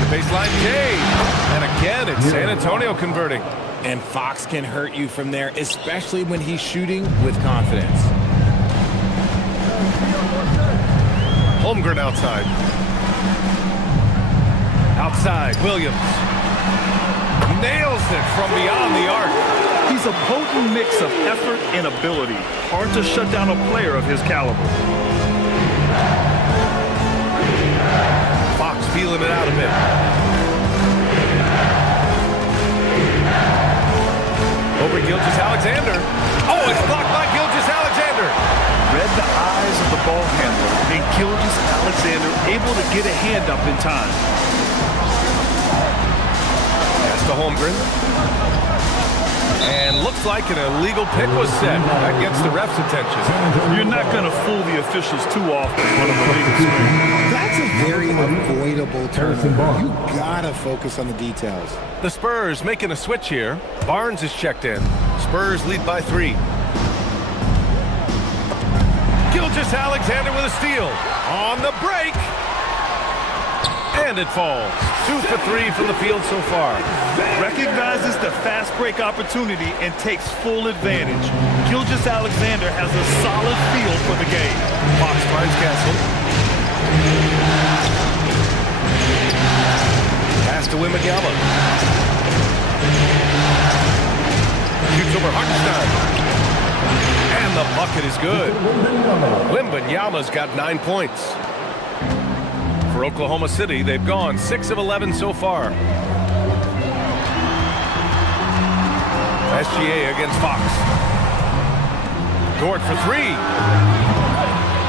The baseline K. And again, it's San Antonio converting. And Fox can hurt you from there, especially when he's shooting with confidence. Holmgren outside. Outside, Williams. Nails it from beyond the arc. He's a potent mix of effort and ability. Hard to shut down a player of his caliber. Fox feeling it out a bit. Over Gilgeous-Alexander. Oh, it's blocked by Gilgeous-Alexander. Read the eyes of the ball handler, and Gilgeous-Alexander able to get a hand up in time. To Holmgren. And looks like an illegal pick was set. That gets the ref's attention. You're not going to fool the officials too often on a illegal screen. That's a very avoidable turnover. You gotta focus on the details. The Spurs making a switch here. Barnes is checked in. Spurs lead by 3. Gilgeous-Alexander with a steal. On the break. And it falls. 2 for 3 from the field so far. Recognizes the fast break opportunity and takes full advantage. Gilgeous-Alexander has a solid feel for the game. Fox finds Castle. Pass to Wembanyama. Shoots over Hartenstein. And the bucket is good. Wembanyama's got 9 points. For Oklahoma City, they've gone 6 of 11 so far. SGA against Fox. Dort for 3.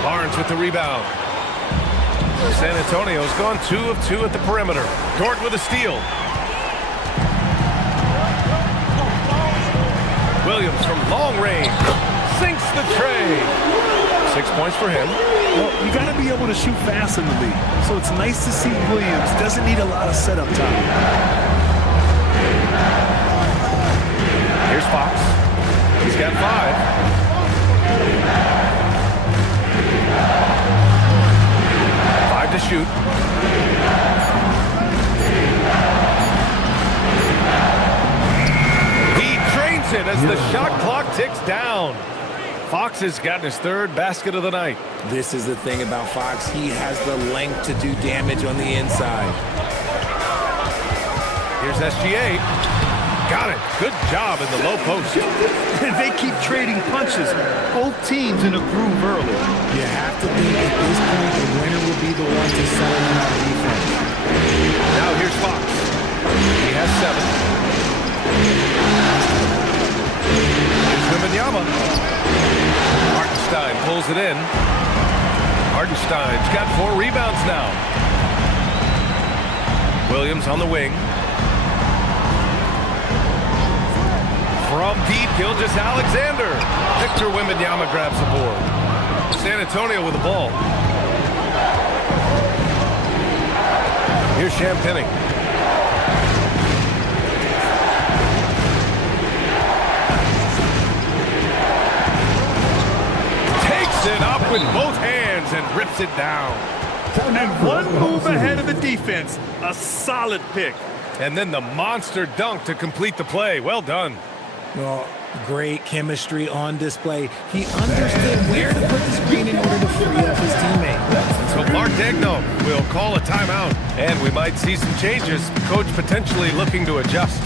Barnes with the rebound. San Antonio's gone 2 of 2 at the perimeter. Dort with a steal. Williams from long range sinks the tray. 6 points for him. Well, you got to be able to shoot fast in the league. So it's nice to see Williams doesn't need a lot of setup time. Here's Fox. He's got 5. To shoot. He drains it as the shot clock ticks down. Fox has gotten his 3rd basket of the night. This is the thing about Fox. He has the length to do damage on the inside. Here's SGA. Got it. Good job in the low post. They keep trading punches. Both teams in a groove early. You have to think at this point the winner will be the one to settle in on defense. Now here's Fox. He has 7. Here's Wembanyama. Hartenstein pulls it in. Hartenstein's got 4 rebounds now. Williams on the wing. From deep, Gilgeous-Alexander. Victor Wembanyama grabs the board. San Antonio with the ball. Here's Champagnie. Takes it up with both hands and rips it down. And one move ahead of the defense. A solid pick. And then the monster dunk to complete the play. Well done. Well, great chemistry on display. He understood where to put the screen in order to free up his teammate. So Mark Daigneault will call a timeout, and we might see some changes. Coach potentially looking to adjust.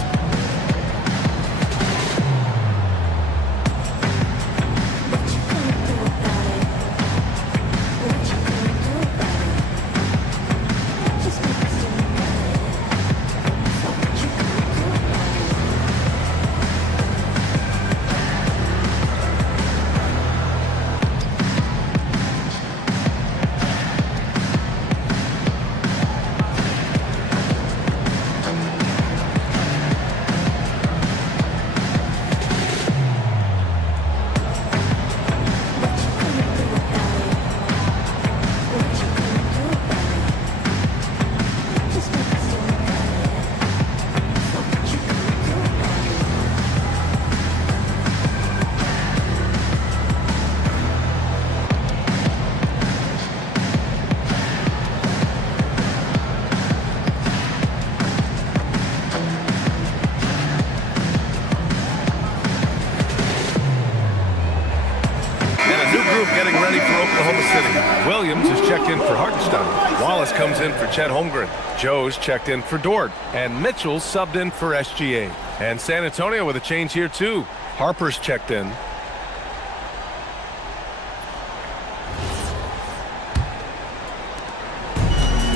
Getting ready for Oklahoma City. Williams is checked in for Hartenstein. Wallace comes in for Chet Holmgren. Joe's checked in for Dort. And Mitchell's subbed in for SGA. And San Antonio with a change here too. Harper's checked in.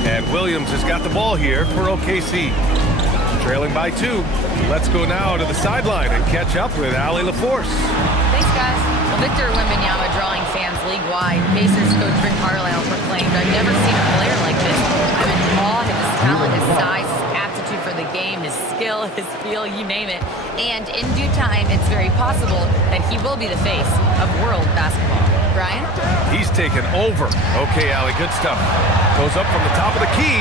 And Williams has got the ball here for OKC. Trailing by 2. Let's go now to the sideline and catch up with Allie LaForce. Thanks, guys. Well, Victor Wembanyama drawing fans league-wide. Pacers coach Rick Carlisle proclaimed, "I've never seen a player like this. I'm in awe of his talent, his size, his aptitude for the game, his skill, his feel, you name it. And in due time, it's very possible that he will be the face of world basketball." Brian? He's taken over. Okay, Allie, good stuff. Goes up from the top of the key.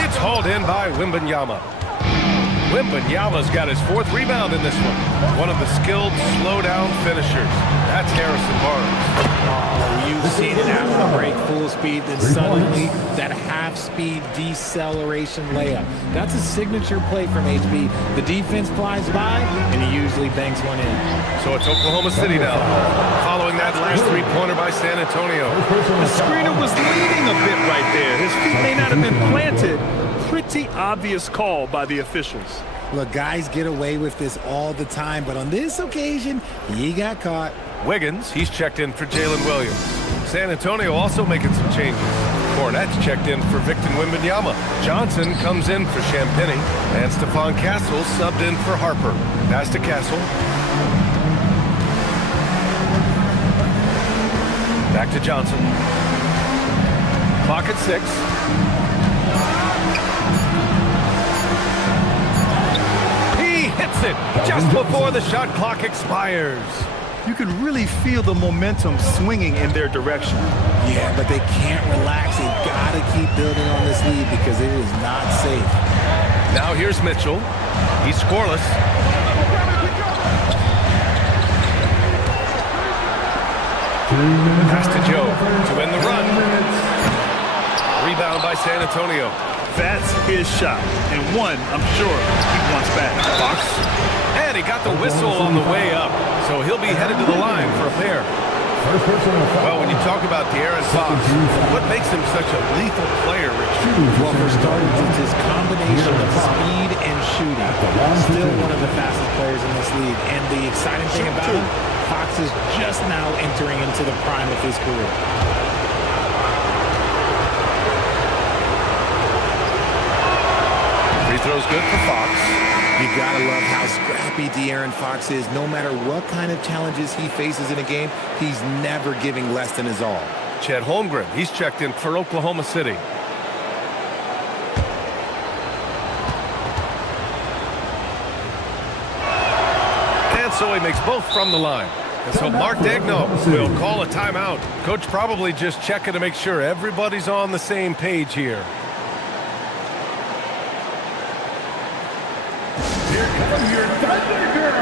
It's hauled in by Wembanyama. Wembanyama's got his 4th rebound in this one. One of the skilled slow-down finishers. That's Harrison Barnes. Oh, you've seen it out break full speed, then suddenly that half-speed deceleration layup. That's a signature play from HB. The defense flies by, and he usually banks one in. So it's Oklahoma City now, following that last 3-pointer by San Antonio. The screener was leaning a bit right there. His feet may not have been planted. Pretty obvious call by the officials. Look, guys get away with this all the time, but on this occasion, he got caught. Wiggins, he's checked in for Jalen Williams. San Antonio also making some changes. Cornette's checked in for Victor Wembanyama. Johnson comes in for Champagnie. And Stephon Castle subbed in for Harper. Pass to Castle. Back to Johnson. Clock at 6. Hits it just before the shot clock expires. You can really feel the momentum swinging in their direction. Yeah, but they can't relax. They've got to keep building on this lead because it is not safe. Now here's Mitchell. He's scoreless. Pass to Joe to end the run. Rebound by San Antonio. That's his shot, and one I'm sure he wants back. Fox. And he got the whistle on the way up, so he'll be headed to the line for a pair. Well, when you talk about De'Aaron Fox, what makes him such a lethal player, Rich? Well, for starters, it's his combination of speed and shooting. Still one of the fastest players in this league. And the exciting thing about him, Fox is just now entering into the prime of his career. Free throw's good for Fox. You gotta love how scrappy De'Aaron Fox is. No matter what kind of challenges he faces in a game, he's never giving less than his all. Chet Holmgren, he's checked in for Oklahoma City. And so he makes both from the line. And so Mark Daigneault will call a timeout. Coach probably just checking to make sure everybody's on the same page here. Here come your Thunder Girls.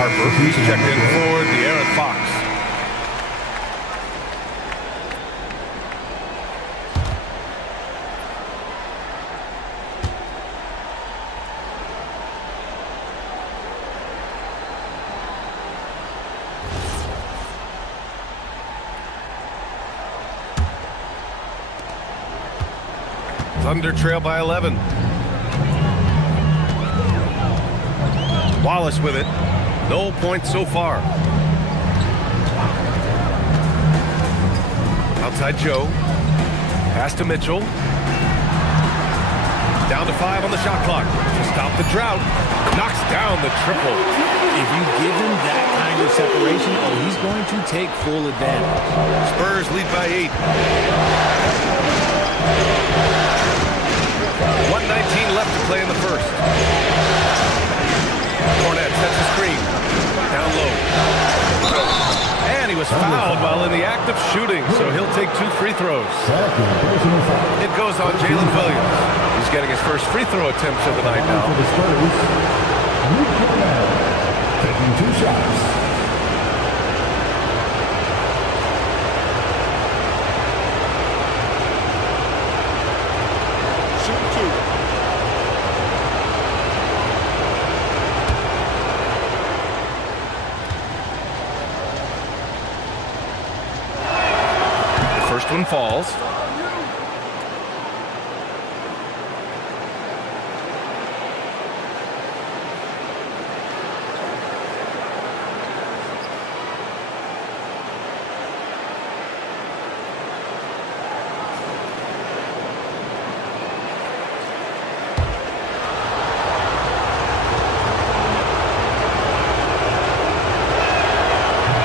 Harper, he's checked in for De'Aaron Fox. Thunder trail by 11. Wallace with it. No points so far. Outside Joe. Pass to Mitchell. Down to 5 on the shot clock. To stop the drought. Knocks down the triple. If you give him that kind of separation, he's going to take full advantage. Spurs lead by 8. 1:19 left to play in the first. Cornette sets the screen. Down low. And he was fouled while in the act of shooting, so he'll take 2 free throws. It goes on Jalen Williams. He's getting his first free throw attempt of the night now. Taking 2 shots. First one falls.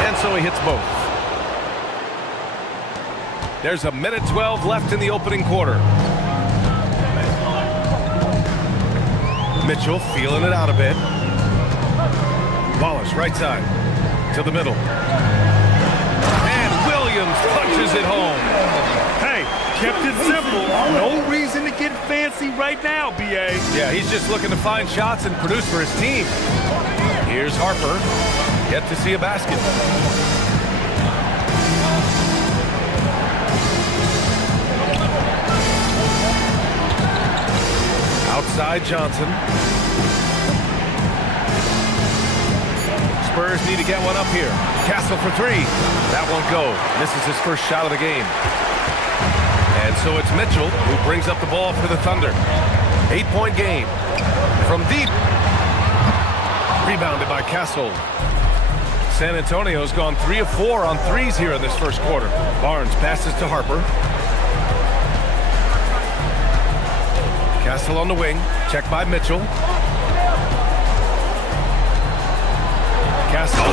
And so he hits both. There's a minute 12 left in the opening quarter. Mitchell feeling it out a bit. Wallace right side to the middle. And Williams punches it home. Hey, Kept it simple. No reason to get fancy right now, B.A. Yeah, he's just looking to find shots and produce for his team. Here's Harper. Yet to see a basket. Outside Johnson. Spurs need to get one up here. Castle for three. That won't go. This is his first shot of the game. And so it's Mitchell who brings up the ball for the Thunder. 8-point game. From deep. Rebounded by Castle. San Antonio's gone 3 of 4 on threes here in this first quarter. Barnes passes to Harper. Castle on the wing. Check by Mitchell. Castle.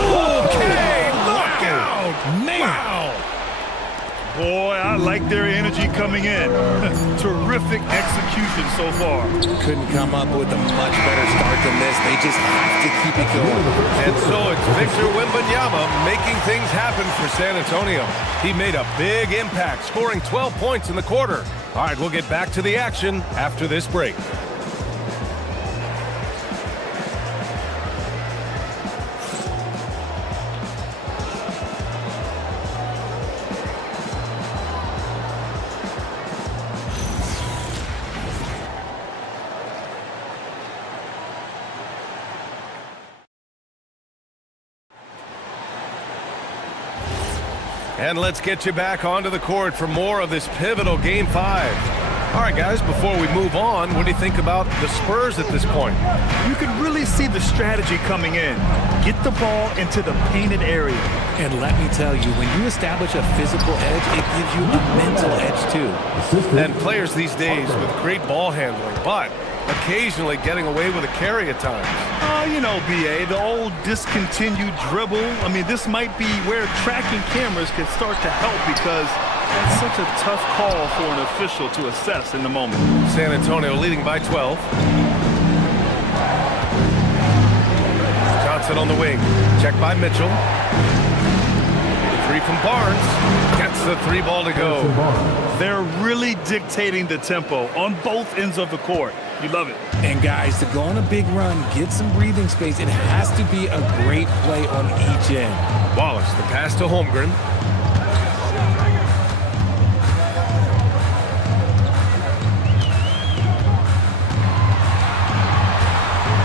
Okay, look out! Wow! Boy, I like their energy coming in. Terrific execution so far. Couldn't come up with a much better start than this. They just have to keep it going. And so it's Victor Wembanyama making things happen for San Antonio. He made a big impact, scoring 12 points in the quarter. All right, we'll get back to the action after this break. And let's get you back onto the court for more of this pivotal Game 5. All right, guys, before we move on, what do you think about the Spurs at this point? You can really see the strategy coming in. Get the ball into the painted area. And let me tell you, when you establish a physical edge, it gives you a mental edge too. And players these days with great ball handling, but occasionally getting away with a carry at times. You know, B.A., the old discontinued dribble. I mean, this might be where tracking cameras can start to help because that's such a tough call for an official to assess in the moment. San Antonio leading by 12. Johnson on the wing. Check by Mitchell. Three from Barnes. Gets the three ball to go. They're really dictating the tempo on both ends of the court. You love it. And guys, to go on a big run, get some breathing space, it has to be a great play on each end. Wallace, the pass to Holmgren.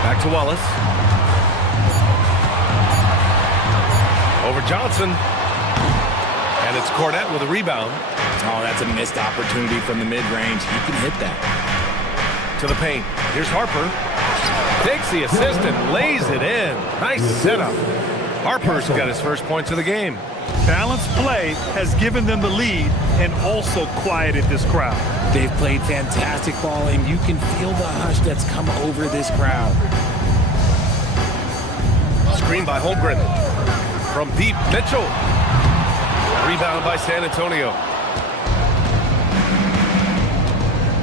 Back to Wallace. Over Johnson. And it's Cornette with a rebound. Oh, that's a missed opportunity from the mid-range. He can hit that. To the paint. Here's Harper. Takes the assist and lays it in. Nice setup. Harper's got his first points of the game. Balanced play has given them the lead and also quieted this crowd. They've played fantastic ball, and you can feel the hush that's come over this crowd. Screen by Holmgren. From deep, Mitchell. Rebound by San Antonio.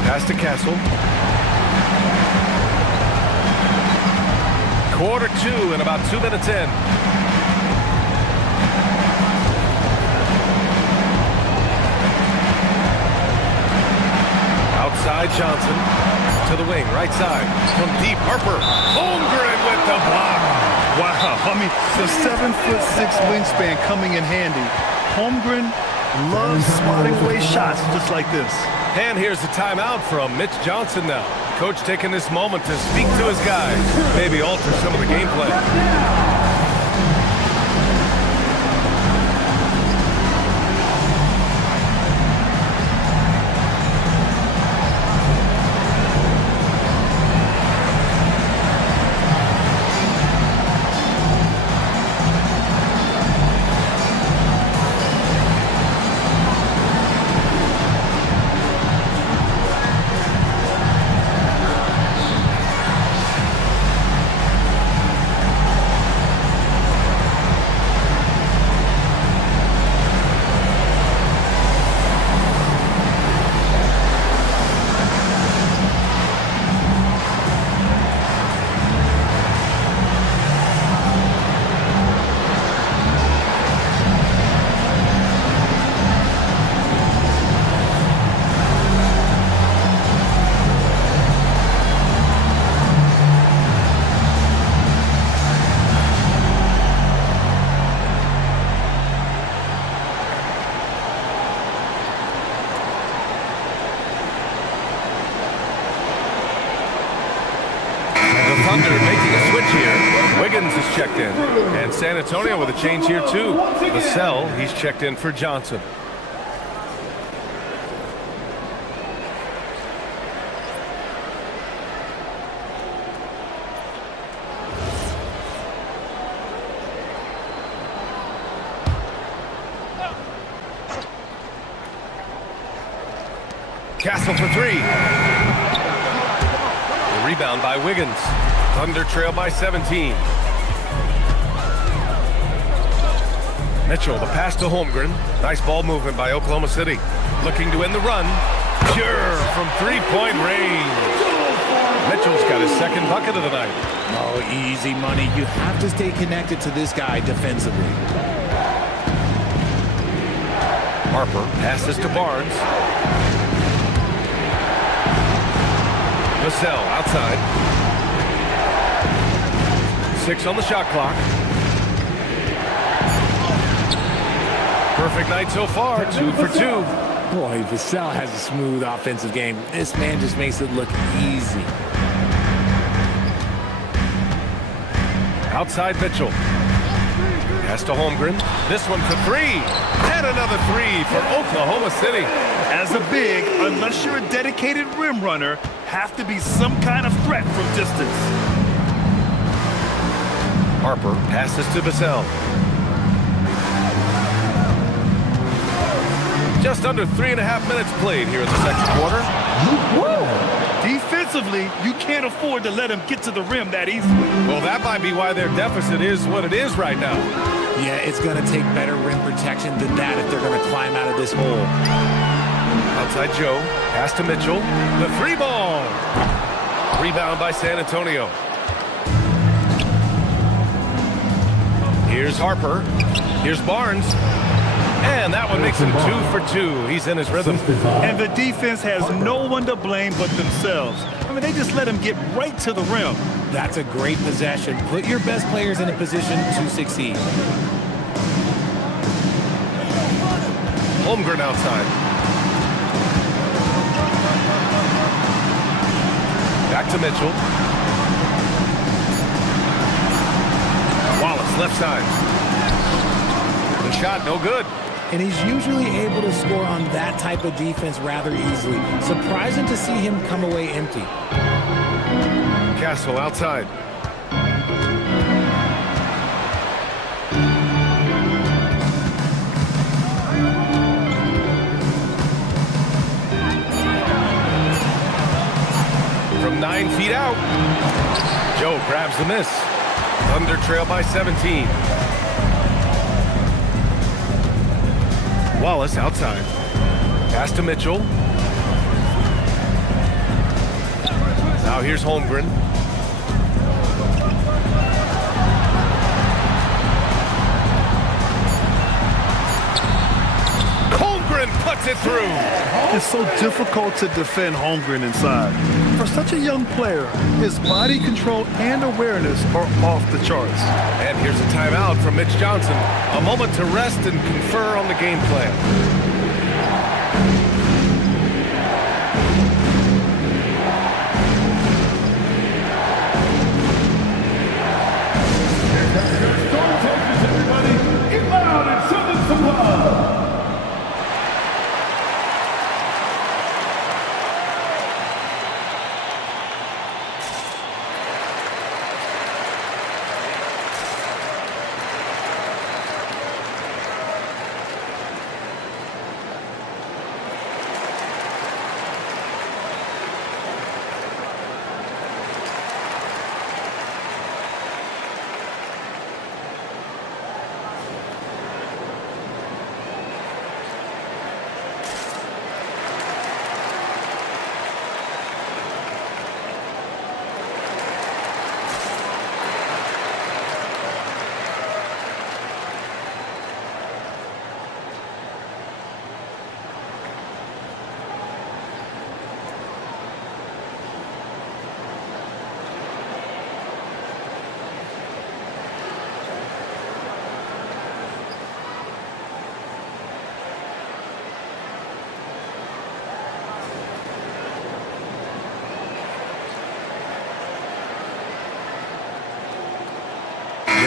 Pass to Castle. Quarter two and about 2 minutes in. Outside Johnson to the wing, right side. From deep, Harper. Holmgren with the block. Wow, I mean, the 7'6" wingspan coming in handy. Holmgren loves swatting away shots just like this. And here's the timeout from Mitch Johnson now. Coach taking this moment to speak to his guys, maybe alter some of the gameplay. he's checked in. And San Antonio with a change here too. Vassell, he's checked in for Johnson. Castle for three. The rebound by Wiggins. Thunder trail by 17. Mitchell, the pass to Holmgren. Nice ball movement by Oklahoma City. Looking to end the run. Pure from three-point range. Mitchell's got his second bucket of the night. Oh, easy money. You have to stay connected to this guy defensively. Harper passes to Barnes. Vassell outside. 6 on the shot clock. Perfect night so far, 2 for 2. Boy, Vassell has a smooth offensive game. This man just makes it look easy. Outside Mitchell. Pass to Holmgren. This one for 3. And another 3 for Oklahoma City. As a big, unless you're a dedicated rim runner, have to be some kind of threat from distance. Harper passes to Vassell. Just under 3.5 minutes played here in the second quarter. Woo! Defensively, you can't afford to let him get to the rim that easily. Well, that might be why their deficit is what it is right now. Yeah, it's going to take better rim protection than that if they're going to climb out of this hole. Outside Joe, pass to Mitchell. The 3-ball. Rebound by San Antonio. Here's Harper. Here's Barnes. And that one makes him 2 for 2. He's in his rhythm. And the defense has no one to blame but themselves. I mean, they just let him get right to the rim. That's a great possession. Put your best players in a position to succeed. Holmgren outside. Back to Mitchell. Wallace left side. The shot no good. And he's usually able to score on that type of defense rather easily. Surprising to see him come away empty. Castle outside. From 9 feet out. Joe grabs the miss. Thunder trail by 17. Wallace outside. Pass to Mitchell. Now here's Holmgren. Holmgren puts it through. It's so difficult to defend Holmgren inside. For such a young player, his body control and awareness are off the charts. And here's a timeout from Mitch Johnson. A moment to rest and confer on the game plan. Everybody, get loud and show them some love.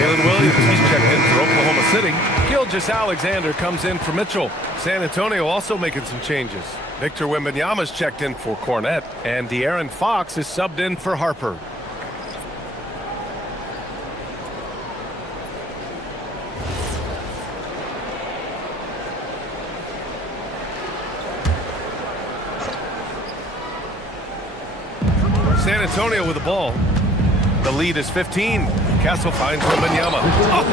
Jalen Williams, he's checked in for Oklahoma City. Gilgeous Alexander comes in for Mitchell. San Antonio also making some changes. Victor Wembanyama's checked in for Cornette, and De'Aaron Fox is subbed in for Harper. San Antonio with the ball. The lead is 15. Castle finds Wembanyama.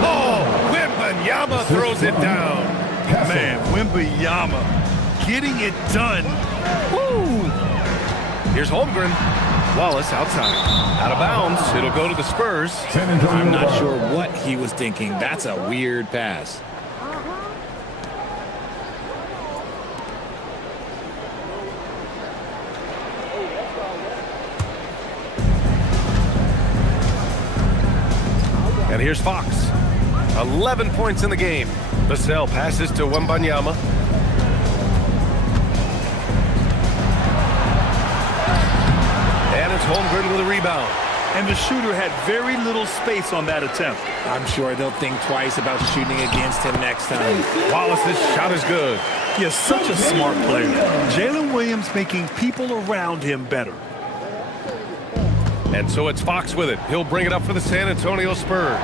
Oh! Wembanyama throws it down. Man, Wembanyama getting it done. Woo! Here's Holmgren. Wallace outside. Out of bounds. It'll go to the Spurs. I'm not sure what he was thinking. That's a weird pass. And here's Fox. 11 points in the game. Vassell passes to Wembanyama. And it's Holmgren with a rebound. And the shooter had very little space on that attempt. I'm sure they'll think twice about shooting against him next time. Wallace's shot is good. He is such a smart player. Jalen Williams making people around him better. And so it's Fox with it. He'll bring it up for the San Antonio Spurs.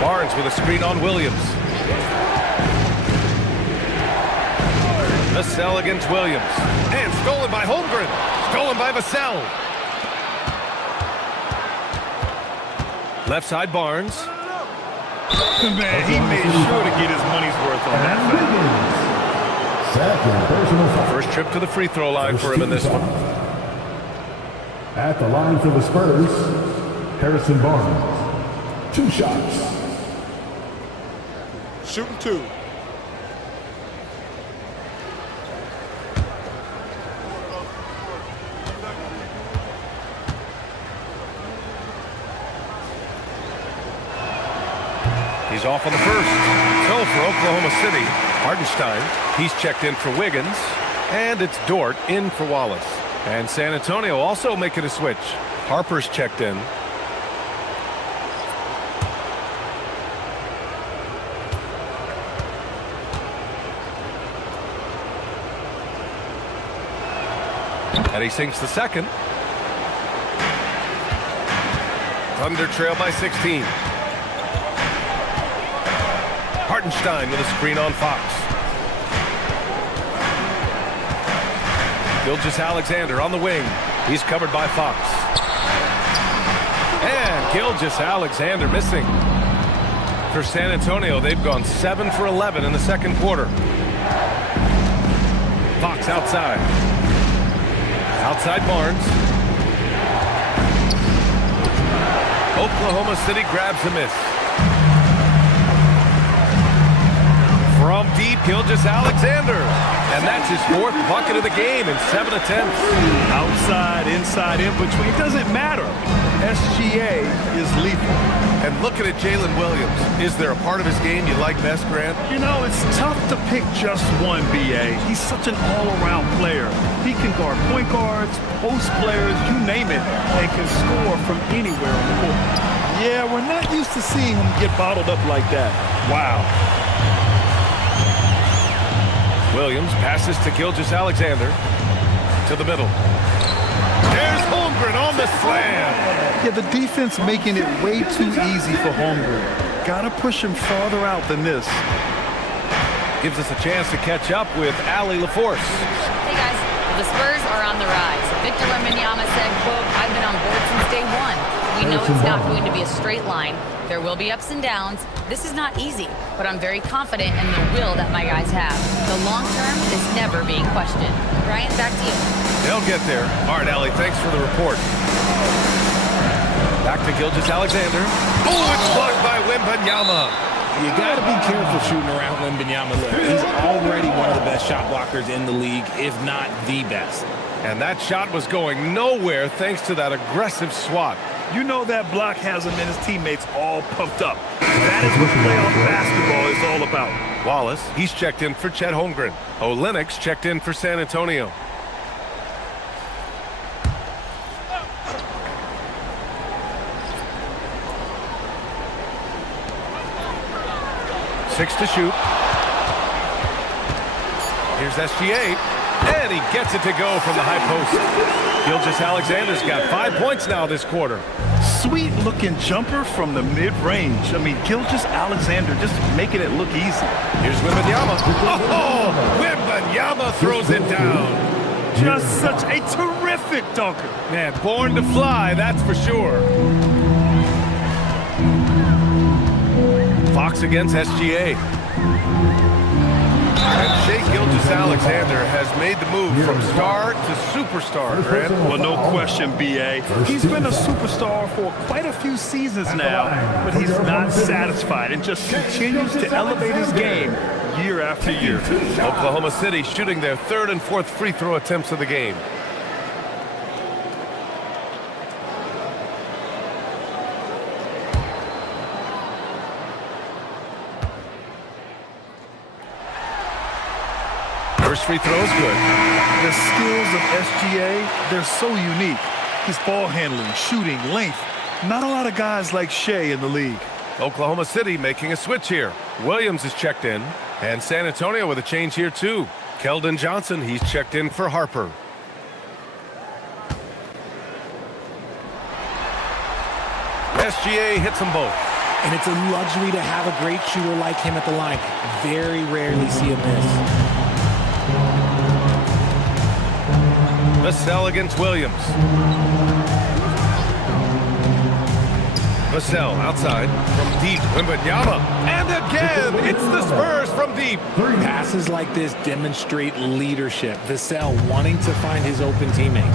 Barnes with a screen on Williams. Vassell against Williams. And stolen by Holmgren. Stolen by Vassell. Left side Barnes. Man, he made sure to get his money's worth on that foul. First trip to the free throw line for him in this one. At the line for the Spurs, Harrison Barnes. 2 shots. Shooting 2. He's off on the first. So for Oklahoma City, Hardenstein, he's checked in for Wiggins. And it's Dort in for Wallace. And San Antonio also making a switch. Harper's checked in. And he sinks the second. Thunder trail by 16. Hartenstein with a screen on Fox. Gilgeous Alexander on the wing. He's covered by Fox. And Gilgeous Alexander missing. For San Antonio, they've gone 7 for 11 in the second quarter. Fox outside. Outside Barnes. Oklahoma City grabs a miss. From deep, Gilgeous Alexander. And that's his 4th bucket of the game in 7 attempts. Outside, inside, in between, it doesn't matter. SGA is lethal. And looking at Jalen Williams, is there a part of his game you like best, Grant? You know, it's tough to pick just one, B.A. He's such an all-around player. He can guard point guards, post players, you name it, and can score from anywhere on the court. Yeah, we're not used to seeing him get bottled up like that. Wow. Williams passes to Gilgeous Alexander. To the middle. There's Holmgren on the slam. Yeah, the defense making it way too easy for Holmgren. Gotta push him farther out than this. Gives us a chance to catch up with Allie LaForce. Hey guys, the Spurs are on the rise. Victor Wembanyama said, quote, "I've been on board since day one. We know it's not going to be a straight line. There will be ups and downs. This is not easy, but I'm very confident in the will that my guys have. The long term is never being questioned." Brian, back to you. They'll get there. All right, Allie, thanks for the report. Back to Gilgeous Alexander. Oh, it's blocked by Wembanyama. You got to be careful shooting around Wembanyama. He's already one of the best shot blockers in the league, if not the best. And that shot was going nowhere thanks to that aggressive swat. You know that block has him and his teammates all pumped up. That is what playoff basketball is all about. Wallace, he's checked in for Chet Holmgren. Olenek's checked in for San 6 to shoot. Here's SGA, and he gets it to go from the high post. Gilgeous-Alexander's got 5 points now this quarter. Sweet-looking jumper from the mid-range. I mean, Gilgeous-Alexander just making it look easy. Here's Wembanyama. Oh, Wembanyama throws it down. Just such a terrific dunker. Man, born to fly, that's for sure. Fox against SGA. And Shai Gilgeous-Alexander has made the move from star to superstar, Grant. Well, no question, B.A. He's been a superstar for quite a few seasons now, but he's not satisfied and just continues to elevate his game year after year. Oklahoma City shooting their 3rd and 4th free throw attempts of the game. First free throw is good. The skills of SGA, they're so unique. His ball handling, shooting, length. Not a lot of guys like Shai in the league. Oklahoma City making a switch here. Williams is checked in, and San Antonio with a change here too. Keldon Johnson, he's checked in for Harper. SGA hits them both. And it's a luxury to have a great shooter like him at the line. Very rarely see a miss. Vassell against Williams. Vassell outside from deep. Wembanyama. And again, it's the Spurs from deep. Passes like this demonstrate leadership. Vassell wanting to find his open teammates.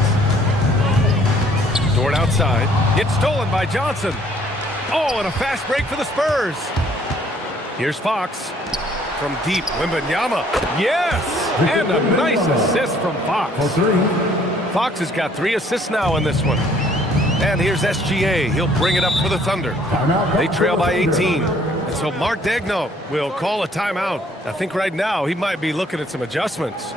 Dort outside. It's stolen by Johnson. Oh, and a fast break for the Spurs. Here's Fox from deep. Wembanyama. Yes! And a nice assist from Fox. Fox has got 3 assists now in this one. And here's SGA. He'll bring it up for the Thunder. They trail by 18. And so Mark Daigneault will call a timeout. I think right now he might be looking at some adjustments.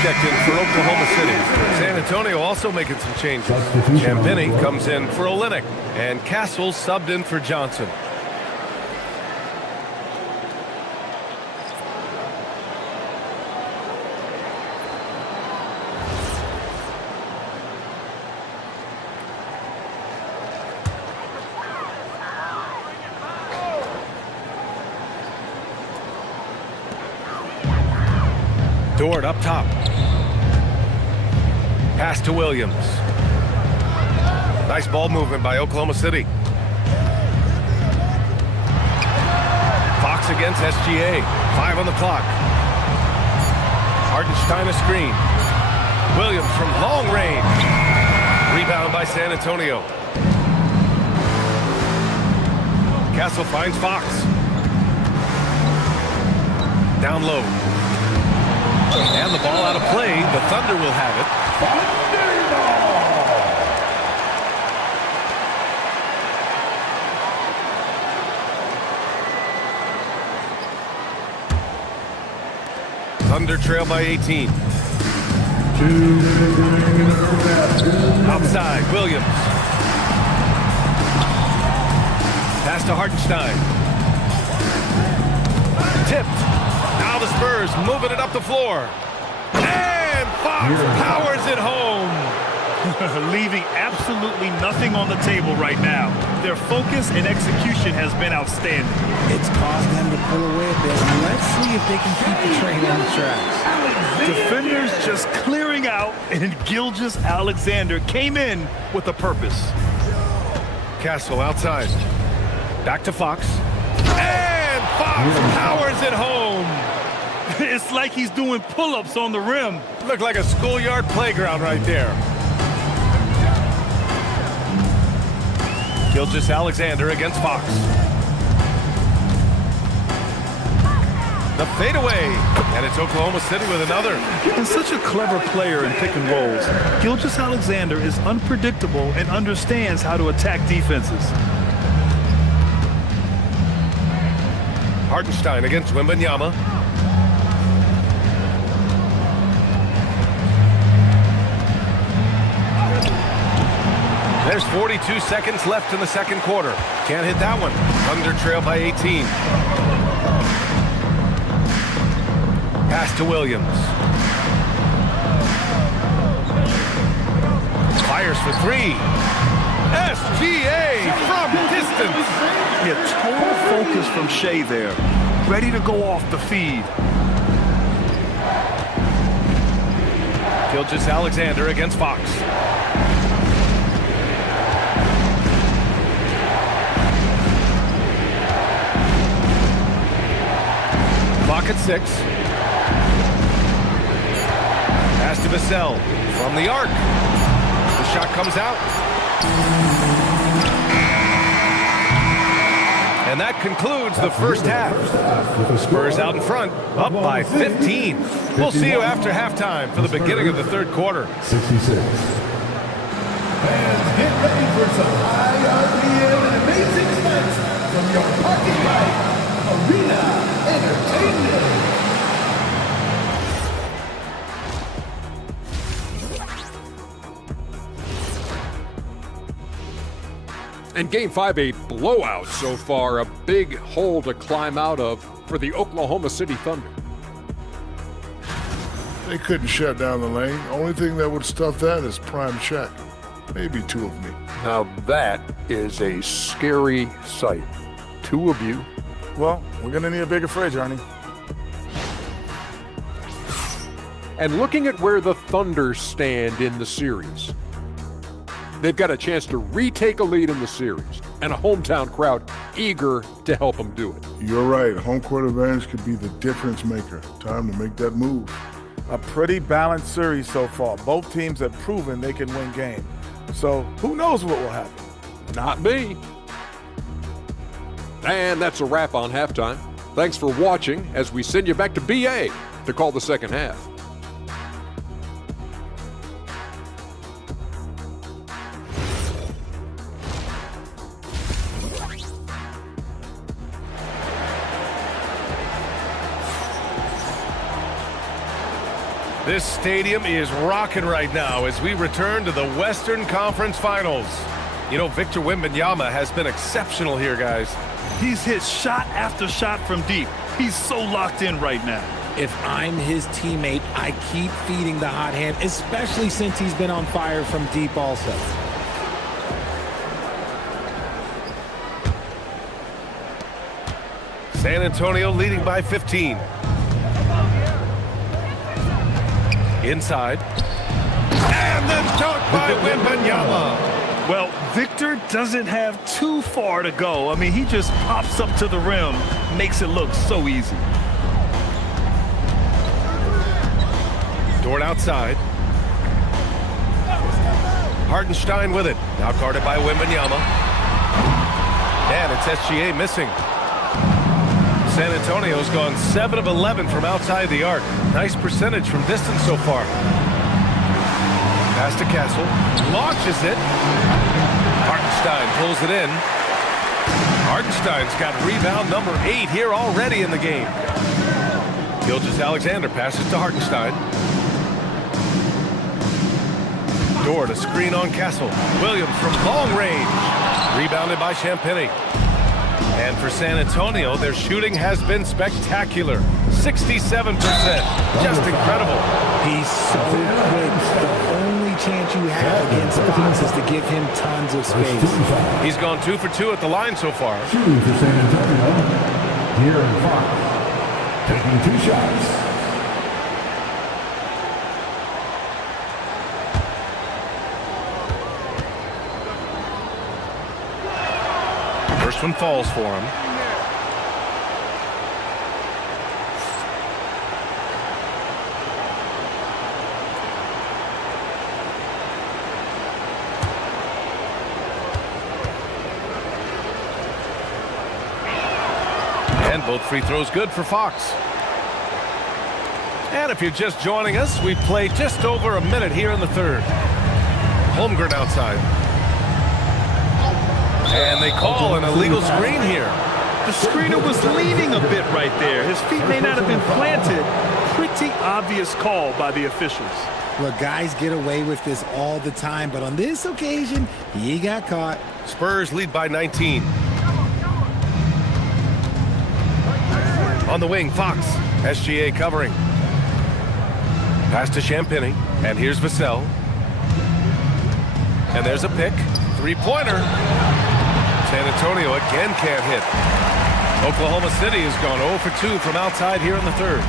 Checked in for Oklahoma City. San Antonio also making some changes. Champagny comes in for Olynyk, and Castle subbed in for Johnson. Dort up top. Pass to Williams. Nice ball movement by Oklahoma City. Fox against SGA. 5 on the clock. Hartenstein a screen. Williams from long range. Rebound by San Antonio. Castle finds Fox. Down low. And the ball out of play. The Thunder will have it. Thunder trail by 18. Outside, Williams. Pass to Hartenstein. Tipped. Now the Spurs moving it up the floor. And Fox powers it home. Leaving absolutely nothing on the table right now. Their focus and execution has been outstanding. It's caused them to pull away a bit. Let's see if they can keep the train on the tracks. Defenders just clearing out, and Gilgeous-Alexander came in with a purpose. Castle outside. Back to Fox. And Fox powers it home. It's like he's doing pull-ups on the rim. Looked like a schoolyard playground right there. Gilgeous-Alexander against Fox. The fadeaway, and it's Oklahoma City with another. And such a clever player in pick and rolls, Gilgeous-Alexander is unpredictable and understands how to attack defenses. Hartenstein against Wembanyama. There's 42 seconds left in the second quarter. Can't hit that one. Thunder trail by 18. Pass to Williams. Fires for three. SGA from distance. Yeah, total focus from Shea there. Ready to go off the feed. Gilgeous-Alexander against Fox. Clock at 6. Pass to Vassell from the arc. The shot comes out. And that concludes the first half. Spurs out in front, up by 15. We'll see you after halftime for the beginning of the third quarter. 66. Fans, get ready for some high RPM and amazing stunts from your parking lot arena entertainment. And Game 5, a blowout so far, a big hole to climb out of for the Oklahoma City Thunder. They couldn't shut down the lane. Only thing that would stuff that is prime check. Maybe two of me. Now that is a scary sight. Two of you. Well, we're going to need a bigger fridge, Arnie. And looking at where the Thunder stand in the series, they've got a chance to retake a lead in the series, and a hometown crowd eager to help them do it. You're right. Home court advantage could be the difference maker. Time to make that move. A pretty balanced series so far. Both teams have proven they can win games. So who knows what will happen? Not me. And that's a wrap on halftime. Thanks for watching as we send you back to BA to call the second half. This stadium is rocking right now as we return to the Western Conference Finals. You know, Victor Wembanyama has been exceptional here, guys. He's hit shot after shot from deep. He's so locked in right now. If I'm his teammate, I keep feeding the hot hand, especially since he's been on fire from deep also. San Antonio leading by 15. Inside. And the dunk by Wembanyama. Well, Victor doesn't have too far to go. I mean, he just pops up to the rim, makes it look so easy. Dort outside. Hartenstein with it. Now guarded by Wembanyama. And it's SGA missing. San Antonio's gone 7 of 11 from outside the arc. Nice percentage from distance so far. Pass to Castle. Launches it. Hartenstein pulls it in. Hartenstein's got rebound number 8 here already in the game. Gilgeous-Alexander passes to Hartenstein. Dort, a screen on Castle. Williams from long range. Rebounded by Champagny. And for San Antonio, their shooting has been spectacular. 67%. Just incredible. He's so quick. The only chance you have against Fox is to give him tons of space. He's gone 2 for 2 at the line so far. 2 for San Antonio. Here in Fox, taking 2 shots. First one falls for him. And both free throws good for Fox. And if you're just joining us, we've played just over a minute here in the third. Holmgren outside. And they call an illegal screen here. The screener was leaning a bit right there. His feet may not have been planted. Pretty obvious call by the officials. Look, guys get away with this all the time, but on this occasion, he got caught. Spurs lead by 19. On the wing, Fox. SGA covering. Pass to Champagny. And here's Vassell. And there's a pick. Three-pointer. San Antonio again can't hit. Oklahoma City has gone 0 for 2 from outside here in the third.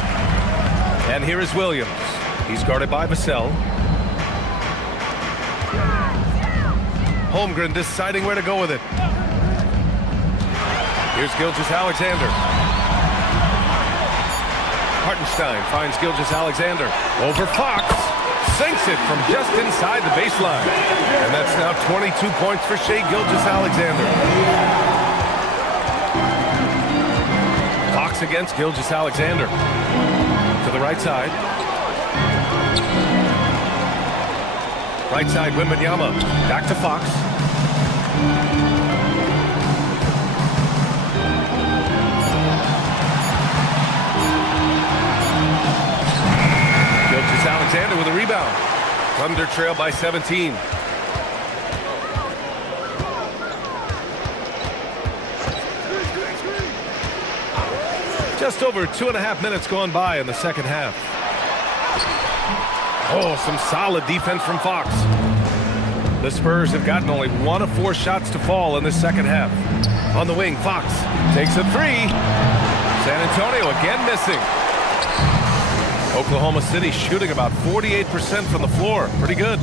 And here is Williams. He's guarded by Vassell. Holmgren deciding where to go with it. Here's Gilgeous-Alexander. Hartenstein finds Gilgeous-Alexander. Over Fox. Sinks it from just inside the baseline. And that's now 22 points for Shai Gilgeous-Alexander. Fox against Gilgeous-Alexander. To the right side. Right side, Wembanyama. Back to Fox. Gilgeous-Alexander with a rebound. Thunder trail by 17. Just over 2.5 minutes gone by in the second half. Oh, some solid defense from Fox. The Spurs have gotten only 1 of 4 shots to fall in this second half. On the wing, Fox takes a 3. San Antonio again missing. Oklahoma City shooting about 48% from the floor. Pretty good.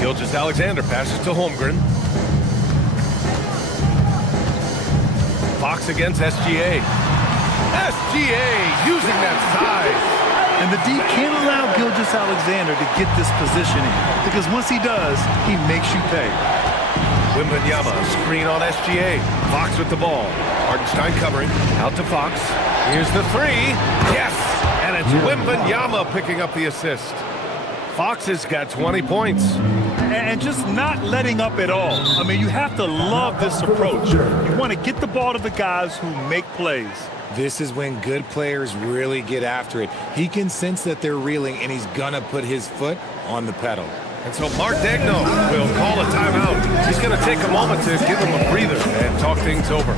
Gilgeous-Alexander passes to Holmgren. Fox against SGA. SGA using that size. And the D can't allow Gilgeous-Alexander to get this positioning, because once he does, he makes you pay. Wembanyama, screen on SGA. Fox with the ball. Hartenstein covering. Out to Fox. Here's the 3. Yes! And it's Wembanyama picking up the assist. Fox has got 20 points. And just not letting up at all. I mean, you have to love this approach. You want to get the ball to the guys who make plays. This is when good players really get after it. He can sense that they're reeling, and he's gonna put his foot on the pedal. And so Mark Daigneault will call a timeout. He's going to take a moment to give him a breather and talk things over.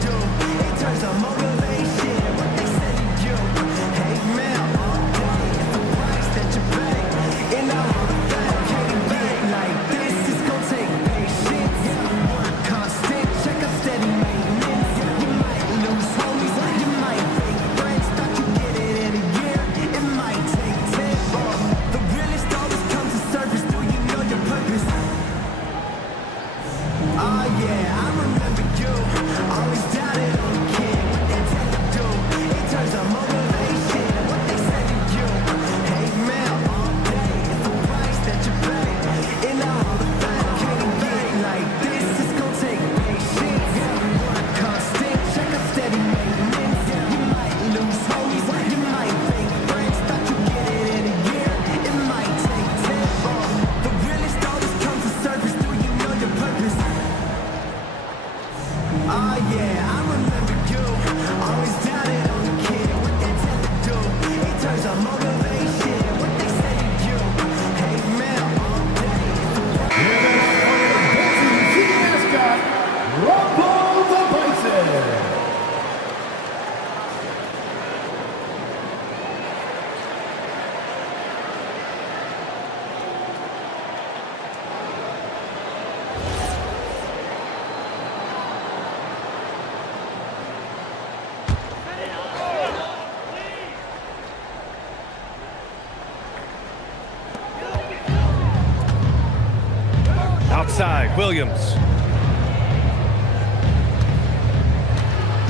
inside, Williams.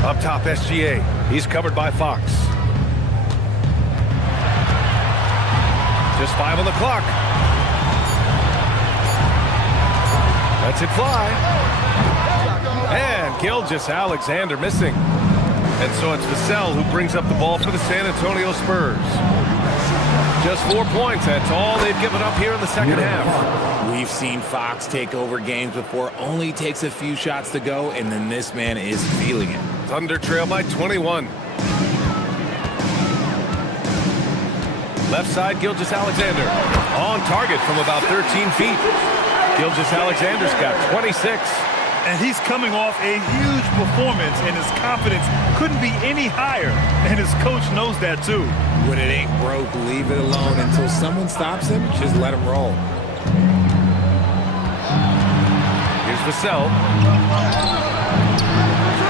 Up top, SGA. He's covered by Fox. Just 5 on the clock. Lets it fly. And Gilgeous-Alexander missing. And so it's Vassell who brings up the ball for the San Antonio Spurs. Just 4 points. That's all they've given up here in the second half. We've seen Fox take over games before. Only takes a few shots to go, and then this man is feeling it. Thunder trail by 21. Left side, Gilgeous-Alexander. On target from about 13 feet. Gilgeous-Alexander's got 26. And he's coming off a huge performance, and his confidence couldn't be any higher. And his coach knows that too. When it ain't broke, leave it alone until someone stops him. Just let him roll. Here's Vassell.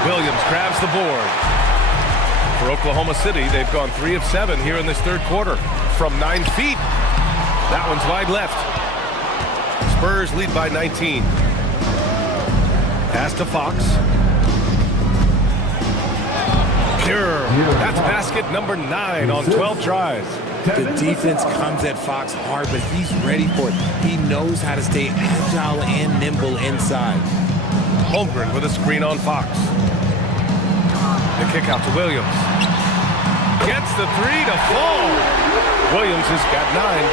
Williams grabs the board. For Oklahoma City, they've gone 3 of 7 here in this third quarter. From 9 feet. That one's wide left. Spurs lead by 19. Pass to Fox. Pure. That's basket number 9 on 12 tries. The defense comes at Fox hard, but he's ready for it. He knows how to stay agile and nimble inside. Holmgren with a screen on Fox. The kick out to Williams. Gets the 3 to fall. Williams has got 9.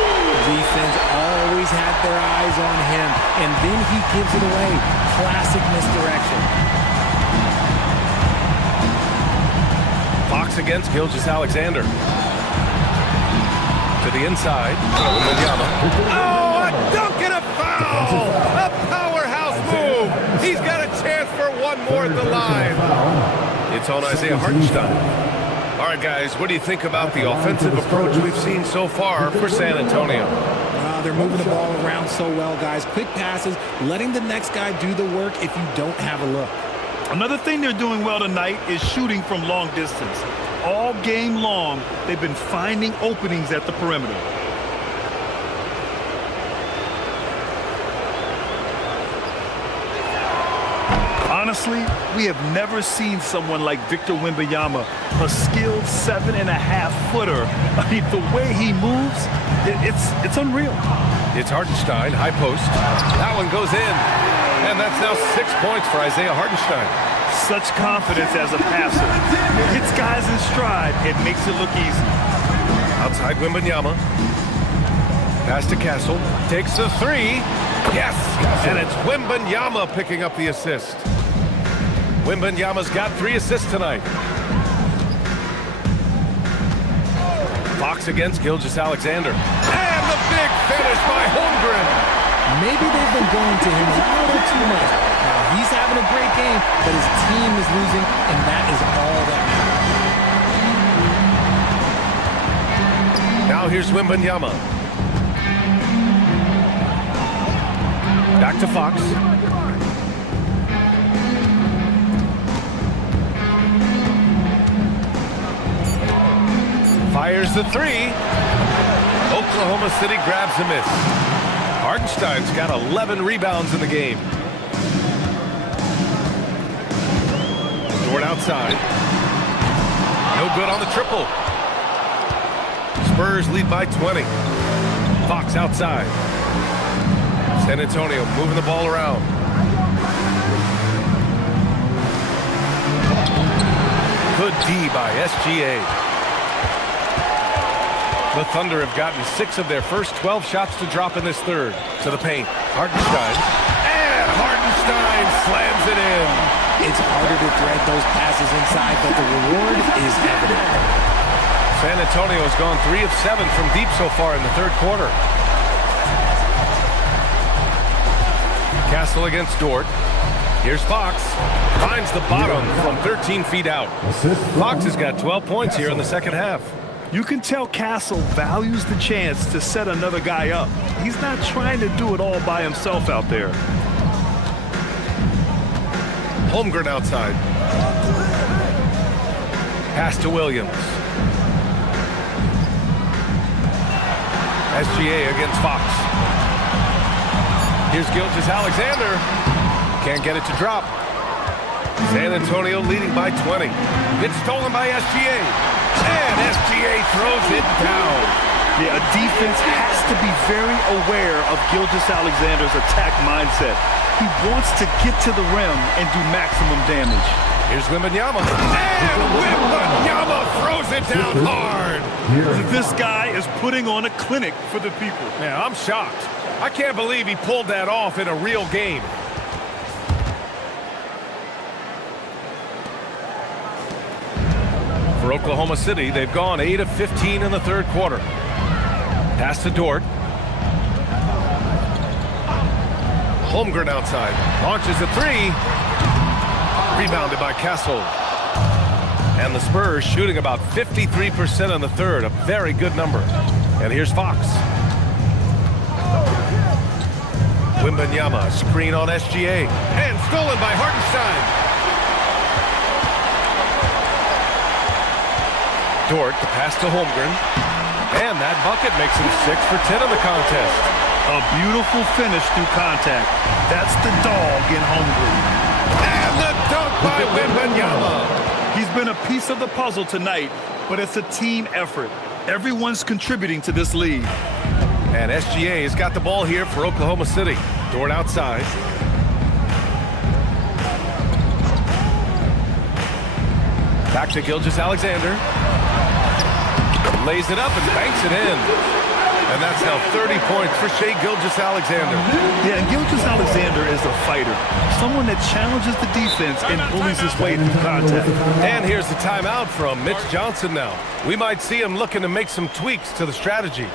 Defense always had their eyes on him, and then he gives it away. Classic misdirection. Fox against Gilgeous-Alexander. To the inside. Oh, a dunk and a foul! A powerhouse move! He's got a chance for one more at the line. It's on Isaiah Hartenstein. All right, guys, what do you think about the offensive approach we've seen so far for San Antonio? They're moving the ball around so well, guys. Quick passes, letting the next guy do the work if you don't have a look. Another thing they're doing well tonight is shooting from long distance. All game long, they've been finding openings at the perimeter. Honestly, we have never seen someone like Victor Wembanyama, a skilled 7.5-footer. I mean, the way he moves, it's unreal. It's Hartenstein, high post. That one goes in. And that's now 6 points for Isaiah Hartenstein. Such confidence as a passer. Hits guys in stride. It makes it look easy. Outside Wembanyama. Pass to Castle. Takes the 3. Yes! And it's Wembanyama picking up the assist. Wembanyama's got 3 assists tonight. Fox against Gilgeous-Alexander. And the big finish by Holmgren. Maybe they've been going to him a little too much. Now, he's having a great game, but his team is losing, and that is all that matters. Now here's Wembanyama. Back to Fox. Fires the 3. Oklahoma City grabs a miss. Hartenstein's got 11 rebounds in the game. Dort outside. No good on the triple. Spurs lead by 20. Fox outside. San Antonio moving the ball around. Good D by SGA. The Thunder have gotten 6 of their first 12 shots to drop in this third. To the paint. Hartenstein. And Hartenstein slams it in. It's harder to thread those passes inside, but the reward is evident. San Antonio has gone 3 of 7 from deep so far in the third quarter. Castle against Dort. Here's Fox. Finds the bottom from 13 feet out. Fox has got 12 points here in the second half. You can tell Castle values the chance to set another guy up. He's not trying to do it all by himself out there. Holmgren outside. Pass to Williams. SGA against Fox. Here's Gilgeous Alexander. Can't get it to drop. San Antonio leading by 20. It's stolen by SGA. And SGA throws it down. Yeah, a defense has to be very aware of Gilgeous Alexander's attack mindset. He wants to get to the rim and do maximum damage. Here's Wembanyama. And Wembanyama throws it down hard. This guy is putting on a clinic for the people. Yeah, I'm shocked. I can't believe he pulled that off in a real game. For Oklahoma City, they've gone 8 of 15 in the third quarter. Pass to Dort. Holmgren outside. Launches a three. Rebounded by Castle. And the Spurs shooting about 53% in the third. A very good number. And here's Fox. Wembanyama, screen on SGA. And stolen by Hartenstein. Dort, the pass to Holmgren. And that bucket makes him 6 for 10 in the contest. A beautiful finish through contact. That's the dog in Holmgren. And the dunk by Wembanyama. He's been a piece of the puzzle tonight, but it's a team effort. Everyone's contributing to this lead. And SGA has got the ball here for Oklahoma City. Dort outside. Back to Gilgeous Alexander. Lays it up and banks it in. And that's now 30 points for Shai Gilgeous-Alexander. Yeah, and Gilgeous-Alexander is a fighter. Someone that challenges the defense and bullies his way through contact. And here's the timeout from Mitch Johnson now. We might see him looking to make some tweaks to the strategy.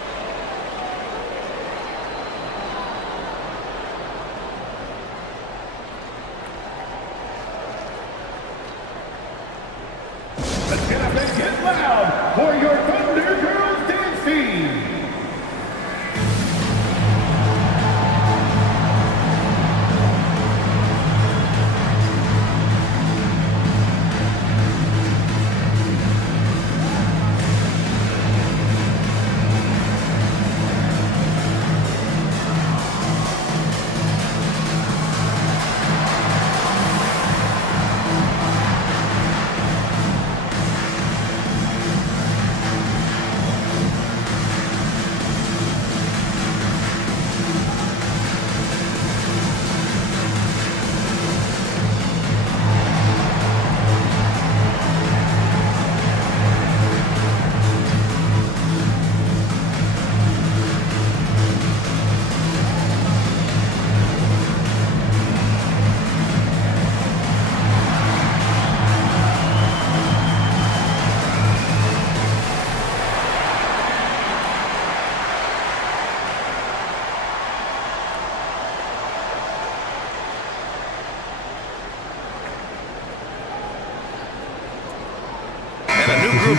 Let's get up and get loud for your Thunder Girls dance team.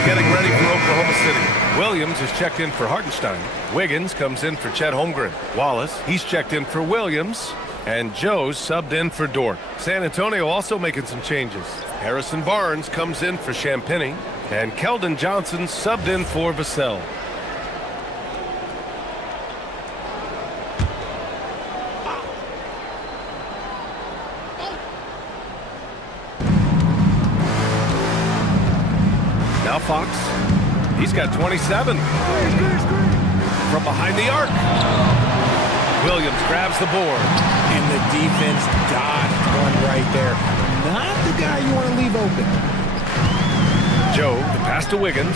Getting ready for Oklahoma City. Williams is checked in for Hartenstein. Wiggins comes in for Chet Holmgren. Wallace, he's checked in for Williams. And Joe's subbed in for Dort. San Antonio also making some changes. Harrison Barnes comes in for Champagny. And Keldon Johnson subbed in for Vassell. Now Fox, he's got 27 from behind the arc. Williams grabs the board. And the defense dodged one right there. Not the guy you want to leave open. Joe, the pass to Wiggins.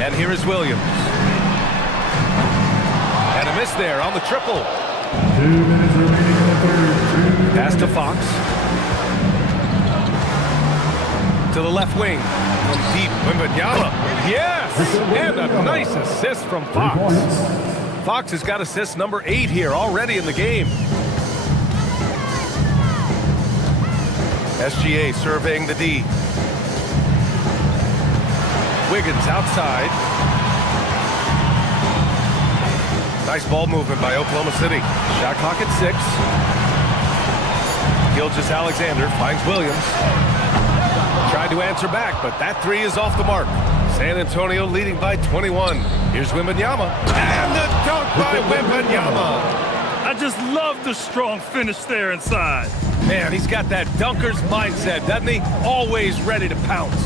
And here is Williams. And a miss there on the triple. 2 minutes remaining in the third. Pass to Fox. To the left wing. From deep, Wembanyama. Yes! And a nice assist from Fox. Fox has got assist number 8 here already in the game. SGA surveying the D. Wiggins outside. Nice ball movement by Oklahoma City. Shot clock at 6. Gilgeous Alexander finds Williams. Tried to answer back, but that 3 is off the mark. San Antonio leading by 21. Here's Wembanyama. And the dunk by Wembanyama. I just love the strong finish there inside. Man, he's got that dunker's mindset, doesn't he? Always ready to pounce.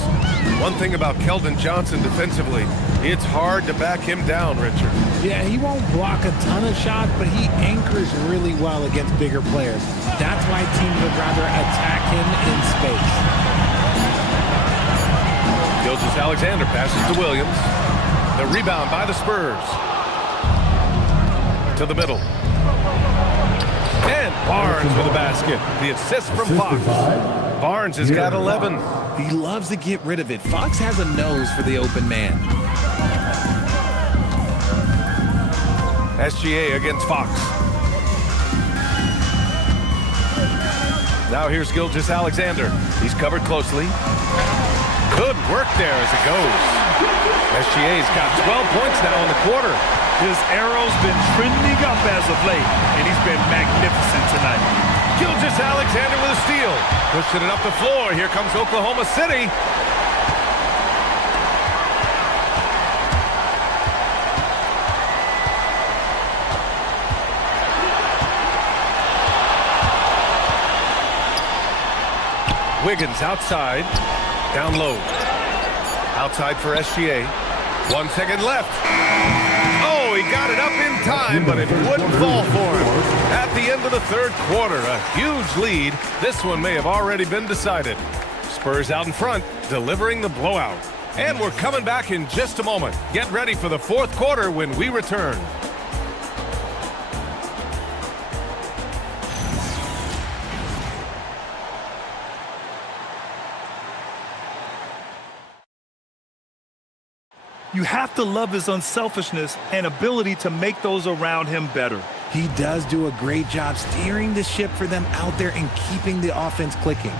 One thing about Keldon Johnson defensively, it's hard to back him down, Richard. Yeah, he won't block a ton of shots, but he anchors really well against bigger players. That's why teams would rather attack him in space. Gilgeous-Alexander passes to Williams. The rebound by the Spurs. To the middle. And Barnes with a basket. The assist from Fox. Barnes has got 11. He loves to get rid of it. Fox has a nose for the open man. SGA against Fox. Now here's Gilgeous-Alexander. He's covered closely. Good work there as it goes. SGA's got 12 points now in the quarter. His arrow's been trending up as of late, and he's been magnificent tonight. Gilgeous-Alexander with a steal. Pushing it up the floor. Here comes Oklahoma City. Wiggins outside. Down low. Outside for SGA. 1 second left. Oh, he got it up in time, but it wouldn't fall for him. At the end of the third quarter, a huge lead. This one may have already been decided. Spurs out in front, delivering the blowout. And we're coming back in just a moment. Get ready for the fourth quarter when we return. You have to love his unselfishness and ability to make those around him better. He does do a great job steering the ship for them out there and keeping the offense clicking.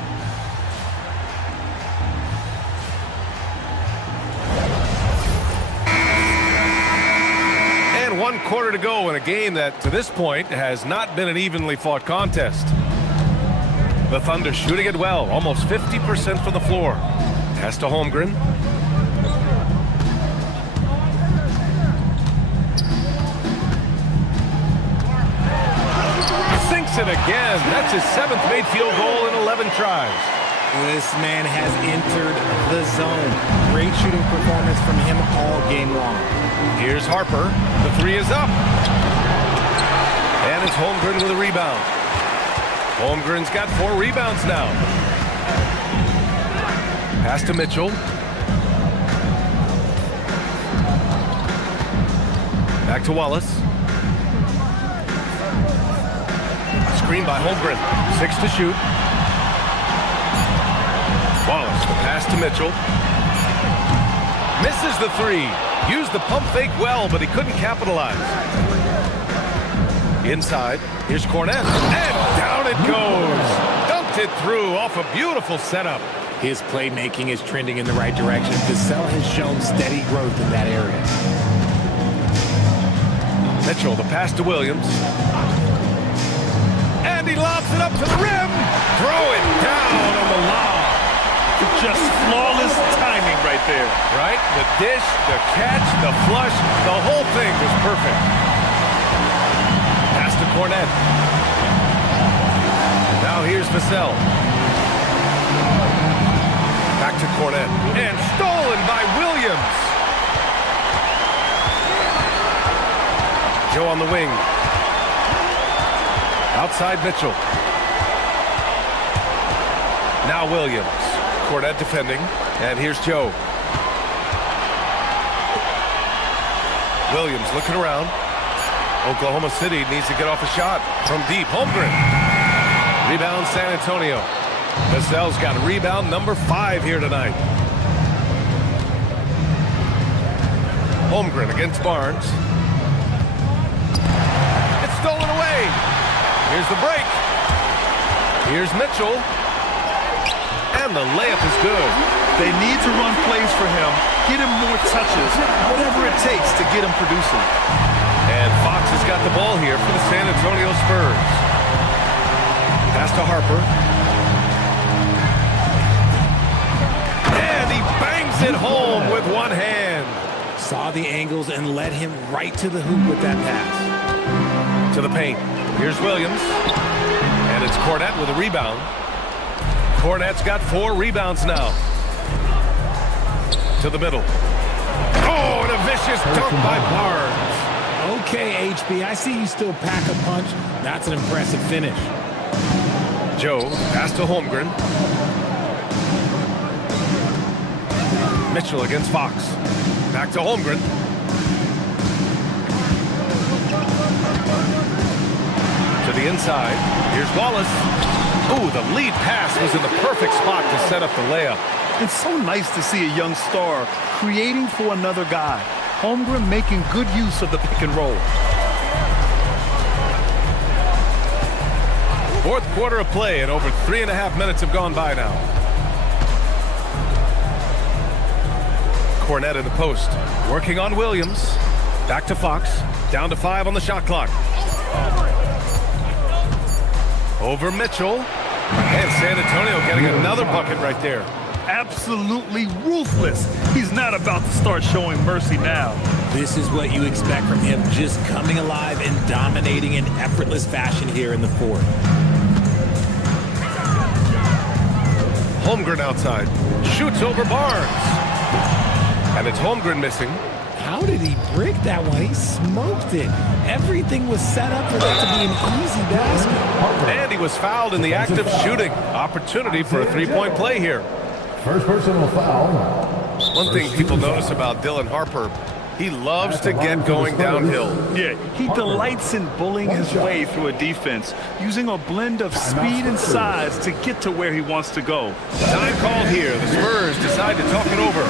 And 1 quarter to go in a game that, to this point, has not been an evenly fought contest. The Thunder shooting it well, almost 50% from the floor. Pass to Holmgren. Sinks it again. That's his 7th made field goal in 11 tries. This man has entered the zone. Great shooting performance from him all game long. Here's Harper. The three is up. And it's Holmgren with a rebound. Holmgren's got 4 rebounds now. Pass to Mitchell. Back to Wallace. Screen by Holmgren. 6 to shoot. Wallace, the pass to Mitchell. Misses the 3. Used the pump fake well, but he couldn't capitalize. Inside, here's Cornette. And down it goes. Dunked it through off a beautiful setup. His playmaking is trending in the right direction. Cassell has shown steady growth in that area. Mitchell, the pass to Williams. And he lobs it up to the rim. Throw it down on the lob. Just flawless timing right there. Right? The dish, the catch, the flush, the whole thing was perfect. Pass to Cornette. Now here's Vassell. Back to Cornette. And stolen by Williams. Joe on the wing. Outside Mitchell. Now Williams. Cornette defending. And here's Joe. Williams looking around. Oklahoma City needs to get off a shot from deep. Holmgren. Rebound San Antonio. Vassell's got rebound number 5 here tonight. Holmgren against Barnes. It's stolen away. Here's the break. Here's Mitchell. And the layup is good. They need to run plays for him, get him more touches, whatever it takes to get him producing. And Fox has got the ball here for the San Antonio Spurs. Pass to Harper. And he bangs it home with one hand. Saw the angles and led him right to the hoop with that pass. To the paint. Here's Williams. And it's Cornette with a rebound. Cornette's got 4 rebounds now. To the middle. Oh, and a vicious dunk by Barnes. Okay, HB, I see you still pack a punch. That's an impressive finish. Joe, pass to Holmgren. Mitchell against Fox. Back to Holmgren. To the inside. Here's Wallace. Ooh, the lead pass was in the perfect spot to set up the layup. It's so nice to see a young star creating for another guy. Holmgren making good use of the pick and roll. Fourth quarter of play, and over 3.5 minutes have gone by now. Cornette in the post, working on Williams. Back to Fox, down to 5 on the shot clock. Over Mitchell, and San Antonio getting another bucket right there. Absolutely ruthless. He's not about to start showing mercy now. This is what you expect from him, just coming alive and dominating in effortless fashion here in the fourth. Holmgren outside, shoots over Barnes. And it's Holmgren missing. How did he break that one? He smoked it. Everything was set up for that to be an easy basket. And he was fouled in the act of shooting. Opportunity for a 3-point play here. First personal foul. One thing people notice about Dylan Harper, he loves to get going downhill. Yeah, he delights in bullying his way through a defense, using a blend of speed and size to get to where he wants to go. Time called here. The Spurs decide to talk it over.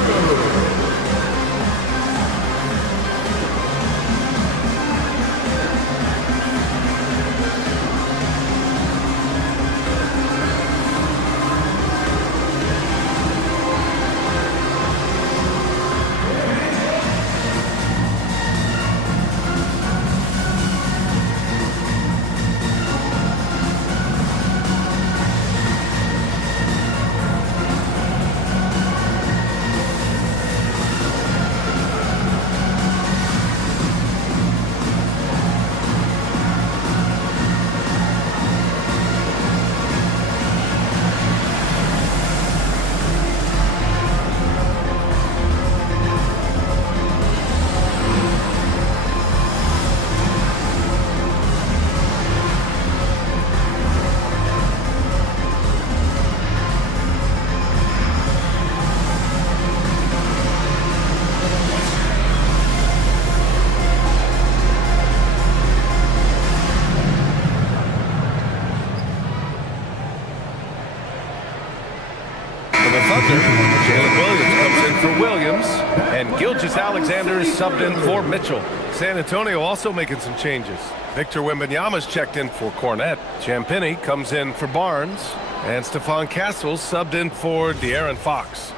Jalen Williams comes in for Williams, and Gilgeous-Alexander is subbed in for Mitchell. San Antonio also making some changes. Victor Wembanyama's checked in for Cornette. Champagnie comes in for Barnes, and Stephon Castles subbed in for De'Aaron Fox.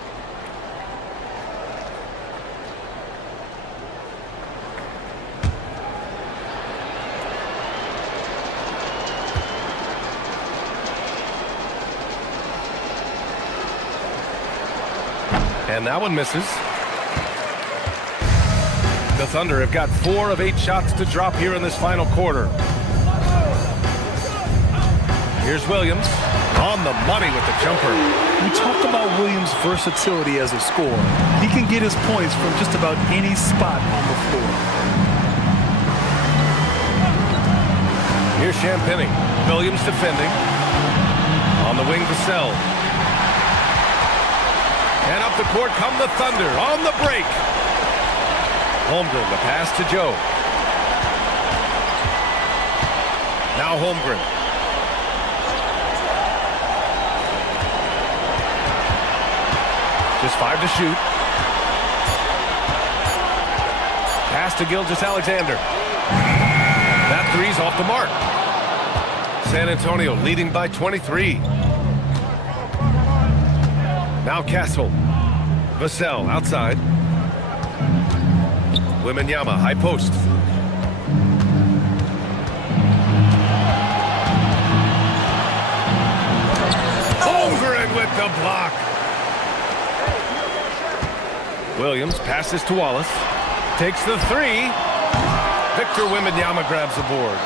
And that one misses. The Thunder have got 4 of 8 shots to drop here in this final quarter. Here's Williams on the money with the jumper. We talk about Williams' versatility as a scorer. He can get his points from just about any spot on the floor. Here's Champagnie. Williams defending. On the wing, Vassell. And up the court come the Thunder on the break. Holmgren, the pass to Joe. Now Holmgren. Just 5 to shoot. Pass to Gilgeous-Alexander. That three's off the mark. San Antonio leading by 23. Now Castle. Vassell outside. Wembanyama, high post. Holmgren with the block. Williams passes to Wallace. Takes the three. Victor Wembanyama grabs the board.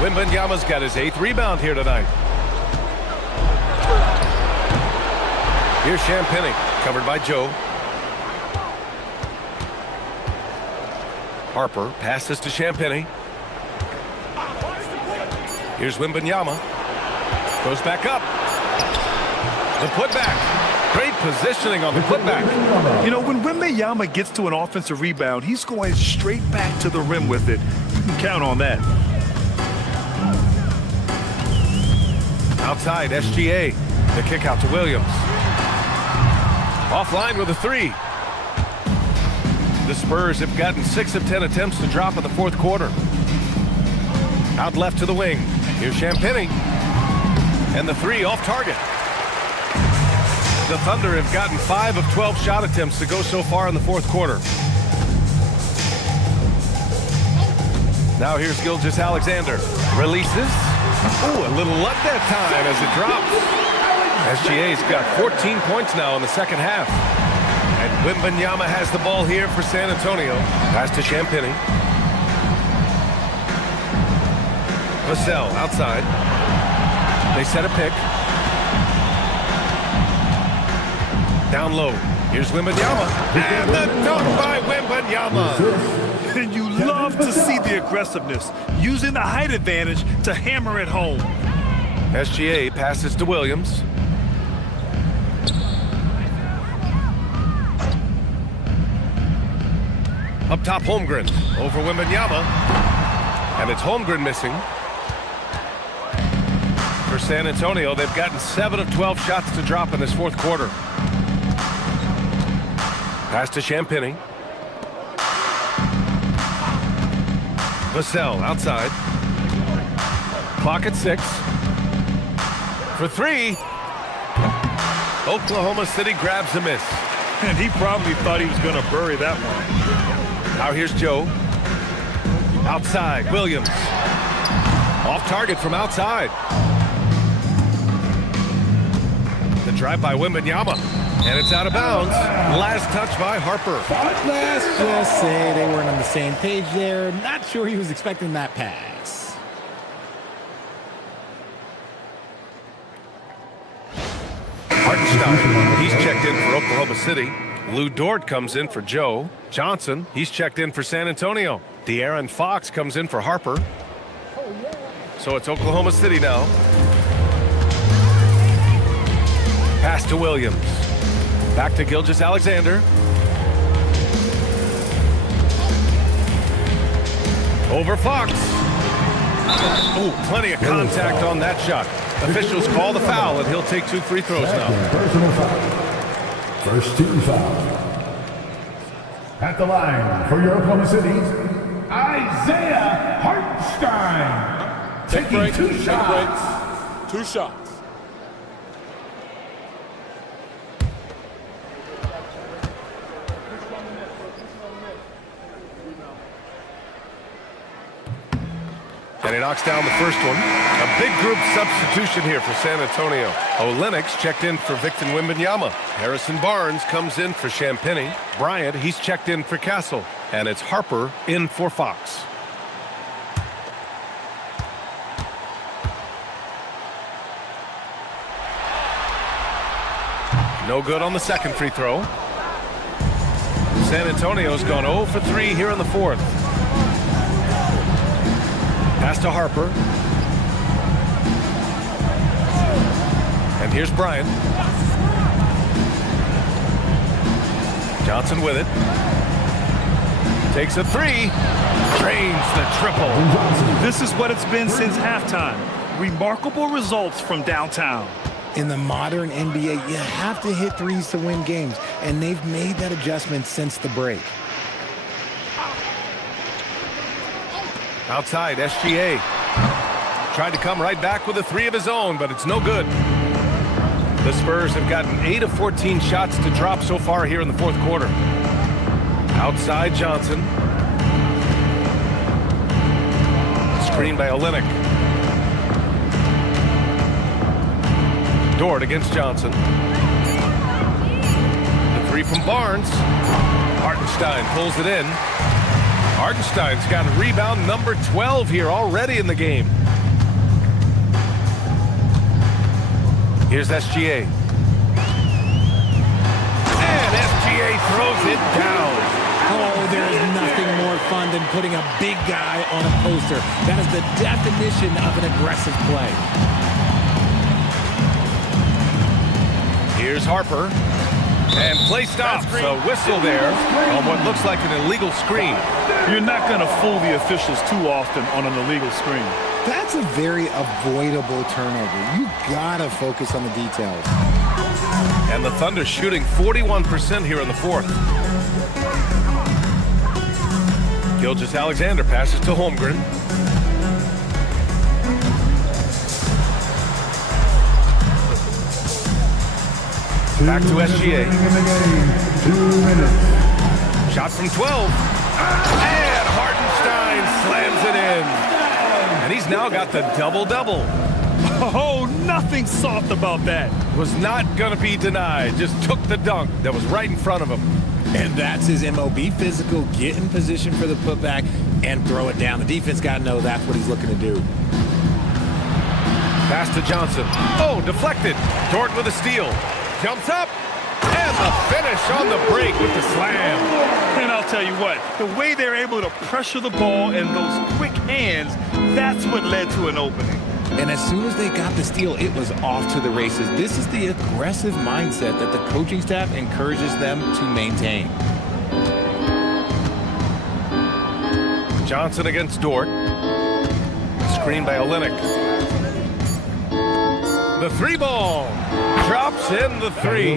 Wembanyama's got his 8th rebound here tonight. Here's Champagny, covered by Joe. Harper passes to Champagny. Here's Wembanyama. Goes back up. The putback. Great positioning on the putback. You know, when Wembanyama gets to an offensive rebound, he's going straight back to the rim with it. You can count on that. Outside, SGA. The kick out to Williams. Offline with a three. The Spurs have gotten 6 of 10 attempts to drop in the 4th quarter. Out left to the wing. Here's Champagny. And the three off target. The Thunder have gotten 5 of 12 shot attempts to go so far in the 4th quarter. Now here's Gilgeous-Alexander. Releases. Ooh, a little luck that time as it drops. SGA's got 14 points now in the 2nd half. And Wembanyama has the ball here for San Antonio. Pass to Champagny. Vassell outside. They set a pick. Down low. Here's Wembanyama. And the dunk by Wembanyama. And you love to see the aggressiveness, using the height advantage to hammer it home. SGA passes to Williams. Up top, Holmgren over Wembanyama. And it's Holmgren missing. For San Antonio, they've gotten 7 of 12 shots to drop in this 4th quarter. Pass to Champagny. Vassell outside. Clock at 6. For 3. Oklahoma City grabs a miss. And he probably thought he was going to bury that one. Now here's Joe. Outside, Williams. Off target from outside. The drive by Wembanyama. And it's out of bounds. Last touch by Harper. Let's just say they weren't on the same page there. Not sure he was expecting that pass. Hartenstein, he's checked in for Oklahoma City. Lou Dort comes in for Joe. Johnson, he's checked in for San Antonio. De'Aaron Fox comes in for Harper. So it's Oklahoma City now. Pass to Williams. Back to Gilgeous-Alexander. Over Fox. Oh, plenty of contact on that shot. Officials call the foul, and he'll take 2 free throws now. Personal foul. First team foul. At the line for your Oklahoma City, Isaiah Hartenstein. Taking 2 shots. 2 shots. And he knocks down the first one. A big group substitution here for San Antonio. Olenek's checked in for Victor Wembanyama. Harrison Barnes comes in for Champagny. Bryant, he's checked in for Castle. And it's Harper in for Fox. No good on the second free throw. San Antonio's gone 0 for 3 here in the 4th. Pass to Harper. And here's Bryant. Johnson with it. Takes a 3. Drains the triple. This is what it's been since halftime. Remarkable results from downtown. In the modern NBA, you have to hit threes to win games, and they've made that adjustment since the break. Outside, SGA. Tried to come right back with a 3 of his own, but it's no good. The Spurs have gotten 8 of 14 shots to drop so far here in the 4th quarter. Outside, Johnson. Screen by Olynyk. Dort against Johnson. The 3 Three from Barnes. Hartenstein pulls it in. Hartenstein's got rebound number 12 here already in the game. Here's SGA. And SGA throws it down. Oh, there is nothing more fun than putting a big guy on a poster. That is the definition of an aggressive play. Here's Harper. And play stops. A whistle there on what looks like an illegal screen. You're not going to fool the officials too often on an illegal screen. That's a very avoidable turnover. You gotta focus on the details. And the Thunder shooting 41% here in the fourth. Gilgeous-Alexander passes to Holmgren. Back to SGA. 2 minutes. Shot from 12. And Hartenstein slams it in. And he's now got the double-double. Oh, nothing soft about that. Was not going to be denied. Just took the dunk that was right in front of him. And that's his MO. Be physical, get in position for the putback, and throw it down. The defense got to know that's what he's looking to do. Pass to Johnson. Oh, deflected. Dort with a steal. Jumps up. And the finish on the break with the slam. And I'll tell you what, the way they're able to pressure the ball and those quick hands, that's what led to an opening. And as soon as they got the steal, it was off to the races. This is the aggressive mindset that the coaching staff encourages them to maintain. Johnson against Dort. Screen by Olynyk. The three ball. Drops in the three.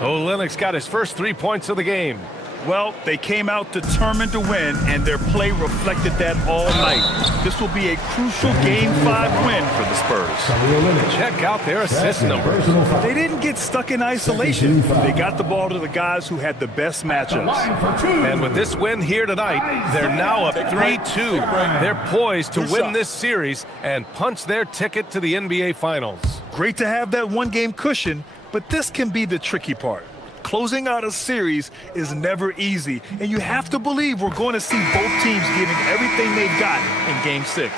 Olynyk's got his first 3 points of the game. Well, they came out determined to win, and their play reflected that all night. This will be a crucial Game 5 win for the Spurs. Check out their assist numbers. They didn't get stuck in isolation. They got the ball to the guys who had the best matchups. And with this win here tonight, they're now up 3-2. They're poised to win this series and punch their ticket to the NBA Finals. Great to have that one-game cushion, but this can be the tricky part. Closing out a series is never easy, and you have to believe we're going to see both teams giving everything they've got in Game 6.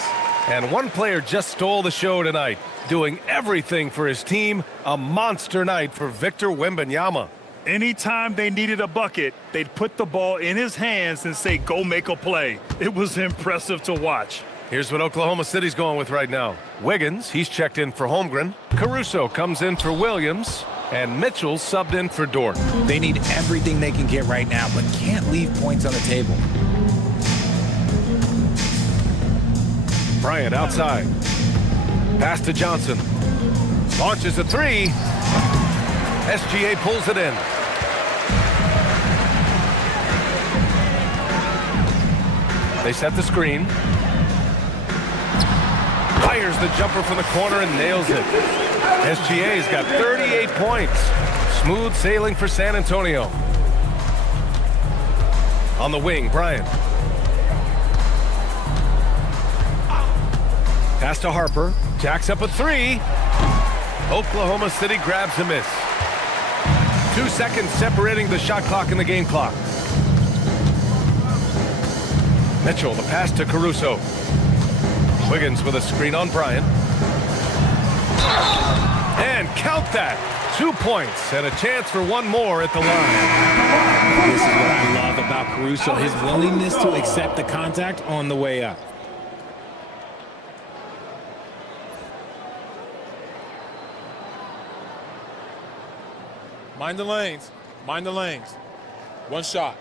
And one player just stole the show tonight, doing everything for his team. A monster night for Victor Wembanyama. Anytime they needed a bucket, they'd put the ball in his hands and say, go make a play. It was impressive to watch. Here's what Oklahoma City's going with right now. Wiggins, he's checked in for Holmgren. Caruso comes in for Williams. And Mitchell subbed in for Dort. They need everything they can get right now, but can't leave points on the table. Bryant outside. Pass to Johnson. Launches a three. SGA pulls it in. They set the screen. Fires the jumper from the corner and nails it. SGA's got 38 points. Smooth sailing for San Antonio. On the wing, Bryant. Pass to Harper. Jacks up a three. Oklahoma City grabs a miss. 2 seconds separating the shot clock and the game clock. Mitchell, the pass to Caruso. Wiggins with a screen on Bryant. And count that. 2 points and a chance for one more at the line. This is what I love about Caruso, his willingness to accept the contact on the way up. Mind the lanes. Mind the lanes. One shot.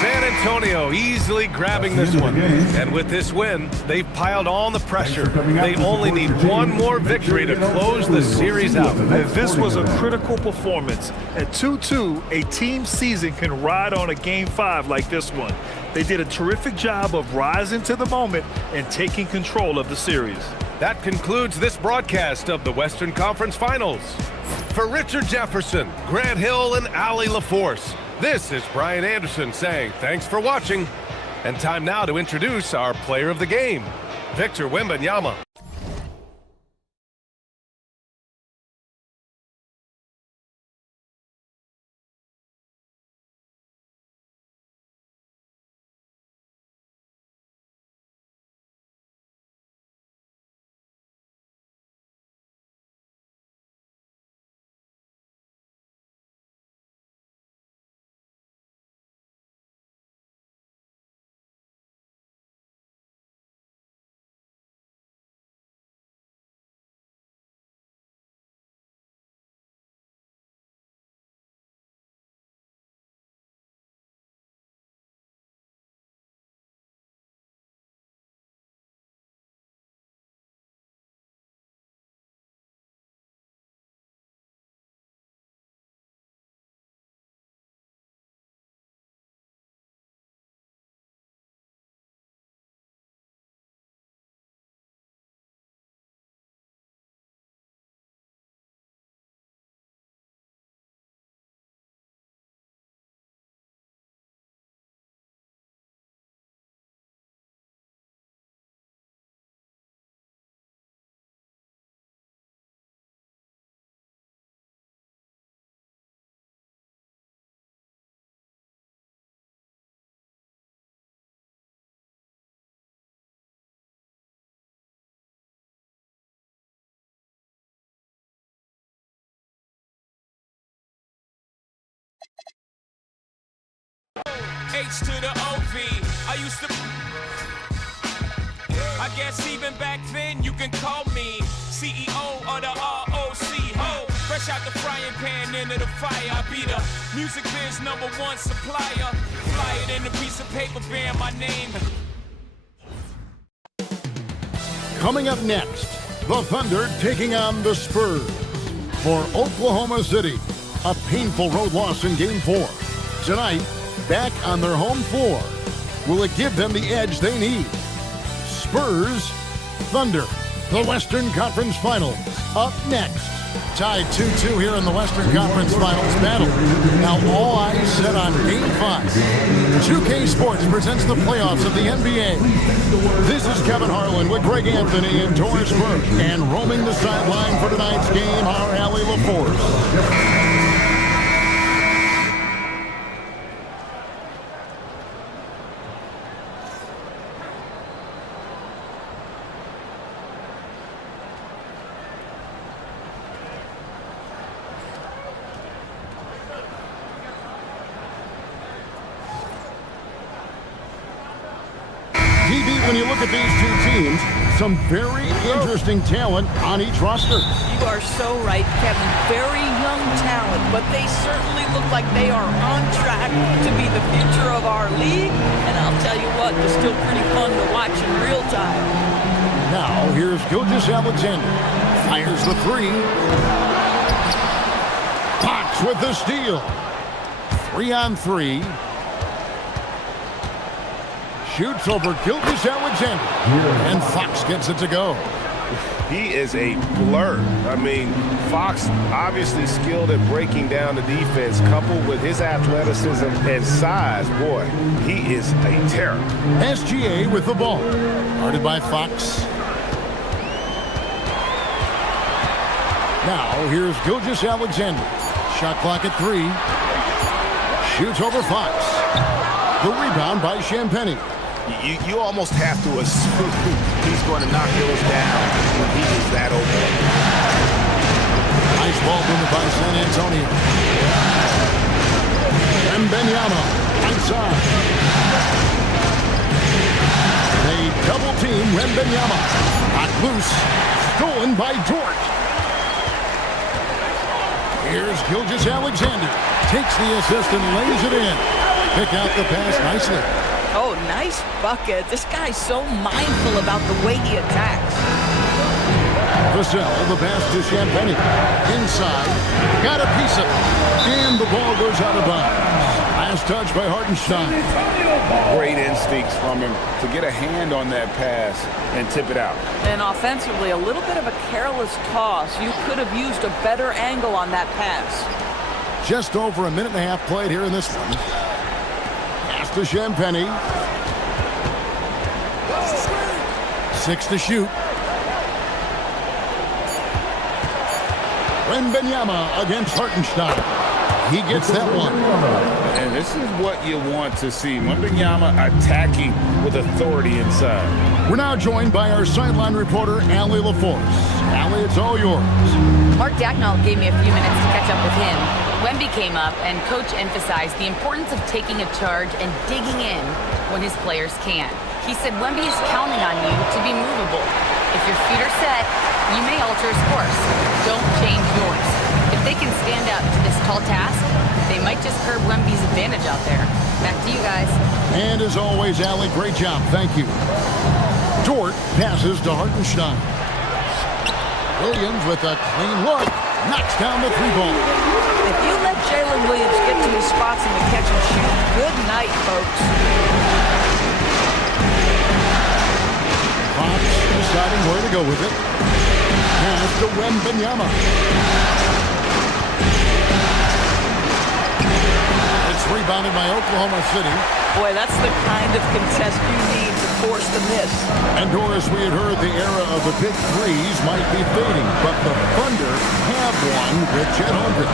San Antonio Toronto easily grabbing this one. And with this win, they've piled on the pressure. They only need one more victory to close the series out. And this was a critical performance. At 2-2, a team season can ride on a Game 5 like this one. They did a terrific job of rising to the moment and taking control of the series. That concludes this broadcast of the Western Conference Finals. For Richard Jefferson, Grant Hill, and Allie LaForce, this is Brian Anderson saying thanks for watching. And time now to introduce our player of the game, Victor Wembanyama. H to the OV. I used to. I guess even back then you can call me CEO of the ROC. Ho, fresh out the frying pan into the fire. I be the music biz #1 supplier. Fly it in a piece of paper bearing my name. Coming up next, the Thunder taking on the Spurs. For Oklahoma City, a painful road loss in Game 4. Tonight, back on their home floor. Will it give them the edge they need? Spurs, Thunder, the Western Conference Finals. Up next. Tied 2-2 here in the Western Conference Finals battle. Now all eyes set on Game 5. 2K Sports presents the playoffs of the NBA. This is Kevin Harlan with Greg Anthony and Doris Burke. And roaming the sideline for tonight's game, our Allie LaForce. When you look at these two teams, some very interesting talent on each roster. You are so right, Kevin. Very young talent, but they certainly look like they are on track to be the future of our league. And I'll tell you what, they're still pretty fun to watch in real time. Now, here's Gilgeous-Alexander. Fires the three. Fox with the steal. 3-on-3. Shoots over Gilgeous-Alexander, and Fox gets it to go. He is a blur. I mean, Fox obviously skilled at breaking down the defense, coupled with his athleticism and size. Boy, he is a terror. SGA with the ball. Guarded by Fox. Now, here's Gilgeous-Alexander. Shot clock at 3. Shoots over Fox. The rebound by Champagnie. You almost have to assume he's going to knock those down when he is that open. Nice ball movement by San Antonio. Wembanyama outside. They double team Wembanyama. Not loose. Stolen by Dort. Here's Gilgeous-Alexander. Takes the assist and lays it in. Pick out the pass nicely. Oh, nice bucket. This guy's so mindful about the way he attacks. Vassell, the pass to Champagny. Inside, got a piece of it. And the ball goes out of bounds. Last touch by Hartenstein. Great instincts from him to get a hand on that pass and tip it out. And offensively, a little bit of a careless toss. You could have used a better angle on that pass. Just over a minute and a half played here in this one. Pass to Champagny. 6 to shoot. Wembanyama against Hartenstein. He gets that one. And this is what you want to see. Wembanyama attacking with authority inside. We're now joined by our sideline reporter, Allie LaForce. Allie, it's all yours. Mark Dagnall gave me a few minutes to catch up with him. Wemby came up, and Coach emphasized the importance of taking a charge and digging in when his players can. He said Wemby is counting on you to be movable. If your feet are set, you may alter his course. Don't change yours. If they can stand up to this tall task, they might just curb Wemby's advantage out there. Back to you guys. And as always, Allie, great job. Thank you. Dort passes to Hartenstein. Williams with a clean look. Knocks down the 3-ball. If you let Jalen Williams get to his spots in the catch and shoot, good night, folks. Fox deciding where to go with it. Pass to Wembanyama. It's rebounded by Oklahoma City. Boy, that's the kind of contest you need to force the miss. And Doris, we had heard the era of the big threes might be fading, but the Thunder have one with Chet Holmgren,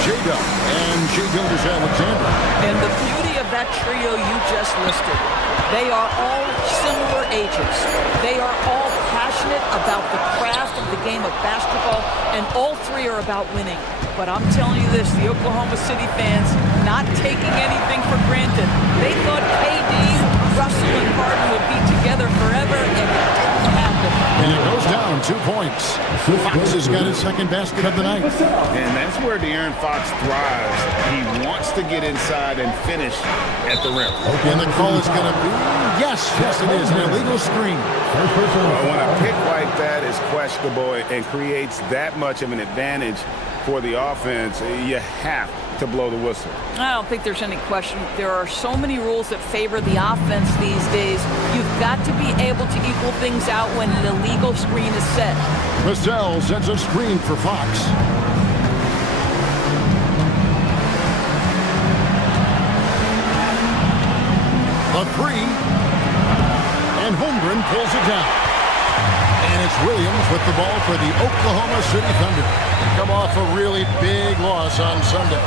J-Dub, and Shai Gilgeous-Alexander. And the beauty of that trio you just listed, they are all similar ages. They are all passionate about the craft of the game of basketball, and all three are about winning. But I'm telling you this, the Oklahoma City fans not taking anything for granted. They thought KD, Russell, and Harden would be together forever, and it didn't happen. And it goes down 2 points. Fox has got his second basket of the night. And that's where De'Aaron Fox thrives. He wants to get inside and finish at the rim. Okay, and the call is going to be, yes, it is, an illegal screen. When a pick like that is questionable and creates that much of an advantage for the offense, you have to blow the whistle. I don't think there's any question. There are so many rules that favor the offense these days. You've got to be able to equal things out when an illegal screen is set. Vassell sets a screen for Fox. A 3. And Holmgren pulls it down. And it's Williams with the ball for the Oklahoma City Thunder. Come off a really big loss on Sunday.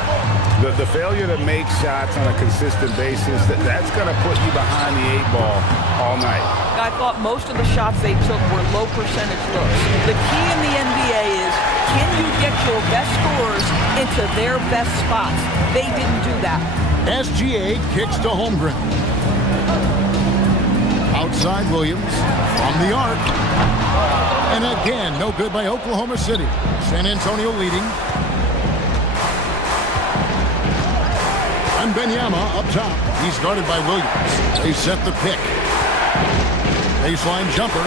The failure to make shots on a consistent basis, that's going to put you behind the 8 ball all night. I thought most of the shots they took were low percentage looks. The key in the NBA is, can you get your best scorers into their best spots? They didn't do that. SGA kicks to Holmgren. Outside Williams from the arc. And again, no good by Oklahoma City. San Antonio leading. And Wembanyama up top. He's guarded by Williams. They set the pick. Baseline jumper.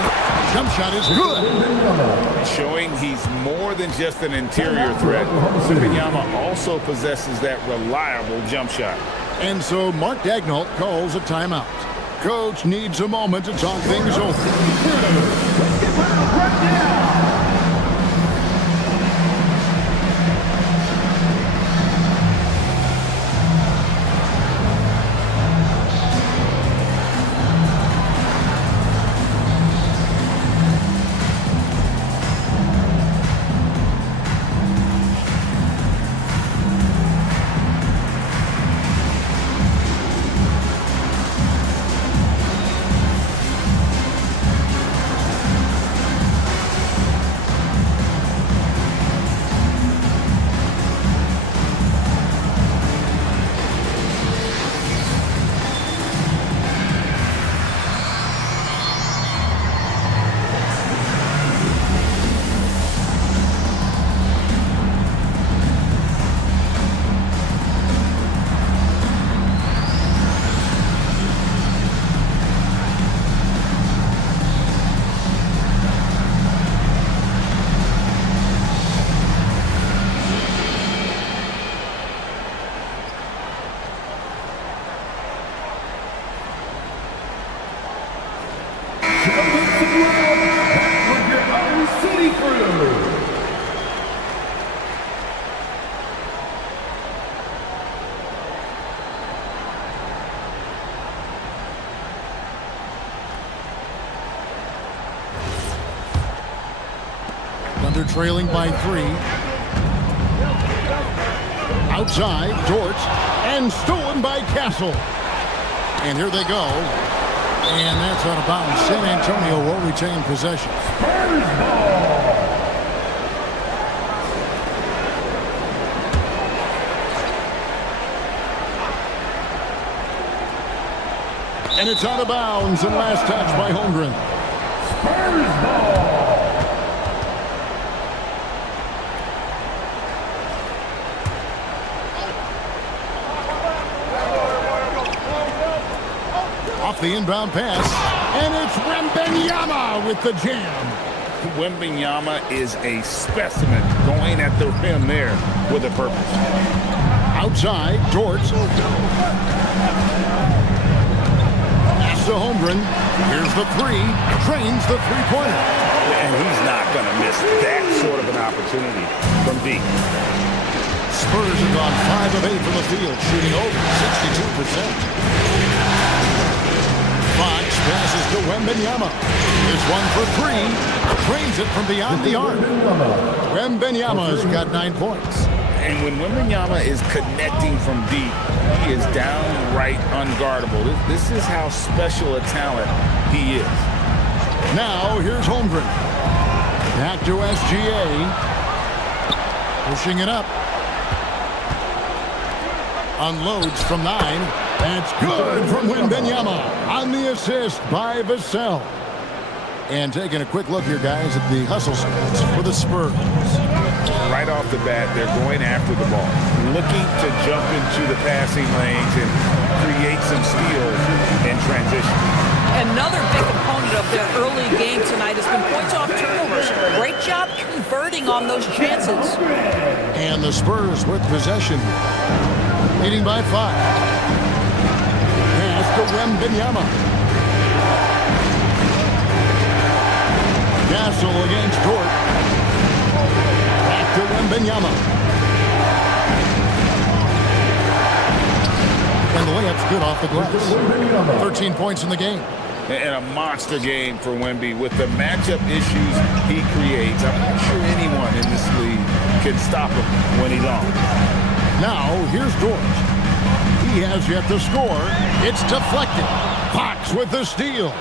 Jump shot is good. Showing he's more than just an interior threat. Wembanyama also possesses that reliable jump shot. And so Mark Dagnall calls a timeout. Coach needs a moment to talk things over. Let's get right now. They're trailing by 3. Outside, Dort, and stolen by Castle. And here they go. And that's out of bounds. San Antonio will retain possession. And it's out of bounds, and last touch by Holmgren. Spurs ball. Off the inbound pass, and it's Wembanyama with the jam. Wembanyama is a specimen going at the rim there with a purpose. Outside, Dort. To Holmgren. Here's the 3. Trains the three-pointer. And he's not going to miss that sort of an opportunity from deep. Spurs have gone 5 of 8 from the field, shooting over 62%. Fox passes to Wembanyama. This one for 3. Trains it from beyond the arc. Wembanyama's got 9 points. And when Wembanyama is connecting from deep, he is downright unguardable. This is how special a talent he is. Now, here's Holmgren. Back to SGA. Pushing it up. Unloads from 9. That's good from Wembanyama on the assist by Vassell. And taking a quick look here, guys, at the hustle stats for the Spurs. Right off the bat, they're going after the ball, looking to jump into the passing lanes and create some steals in transition. Another big component of their early game tonight has been points off turnovers. Great job converting on those chances. And the Spurs with possession, leading by 5. Pass to Wembanyama. Castle against Dort. Back to Wembanyama. And the layup's good off the glass. 13 points in the game. And a monster game for Wemby with the matchup issues he creates. I'm not sure anyone in this league can stop him when he's on. Now, here's Dort. He has yet to score. It's deflected. Fox with the steal.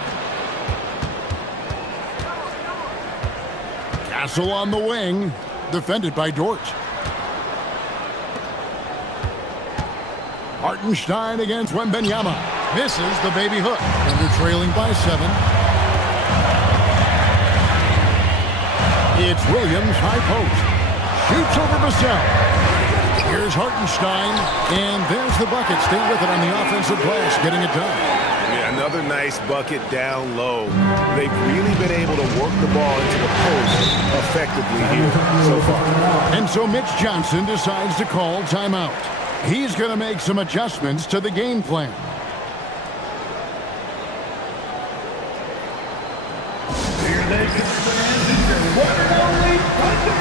Castle on the wing, defended by Dort. Hartenstein against Wembanyama. Misses the baby hook, and they're trailing by 7. It's Williams, high post. Shoots over Vassell. Here's Hartenstein, and there's the bucket. Stay with it on the offensive glass, getting it done. Yeah, another nice bucket down low. They've really been able to work the ball into the post effectively here so far. And so Mitch Johnson decides to call timeout. He's going to make some adjustments to the game plan. Here they come, your one and only Thunder.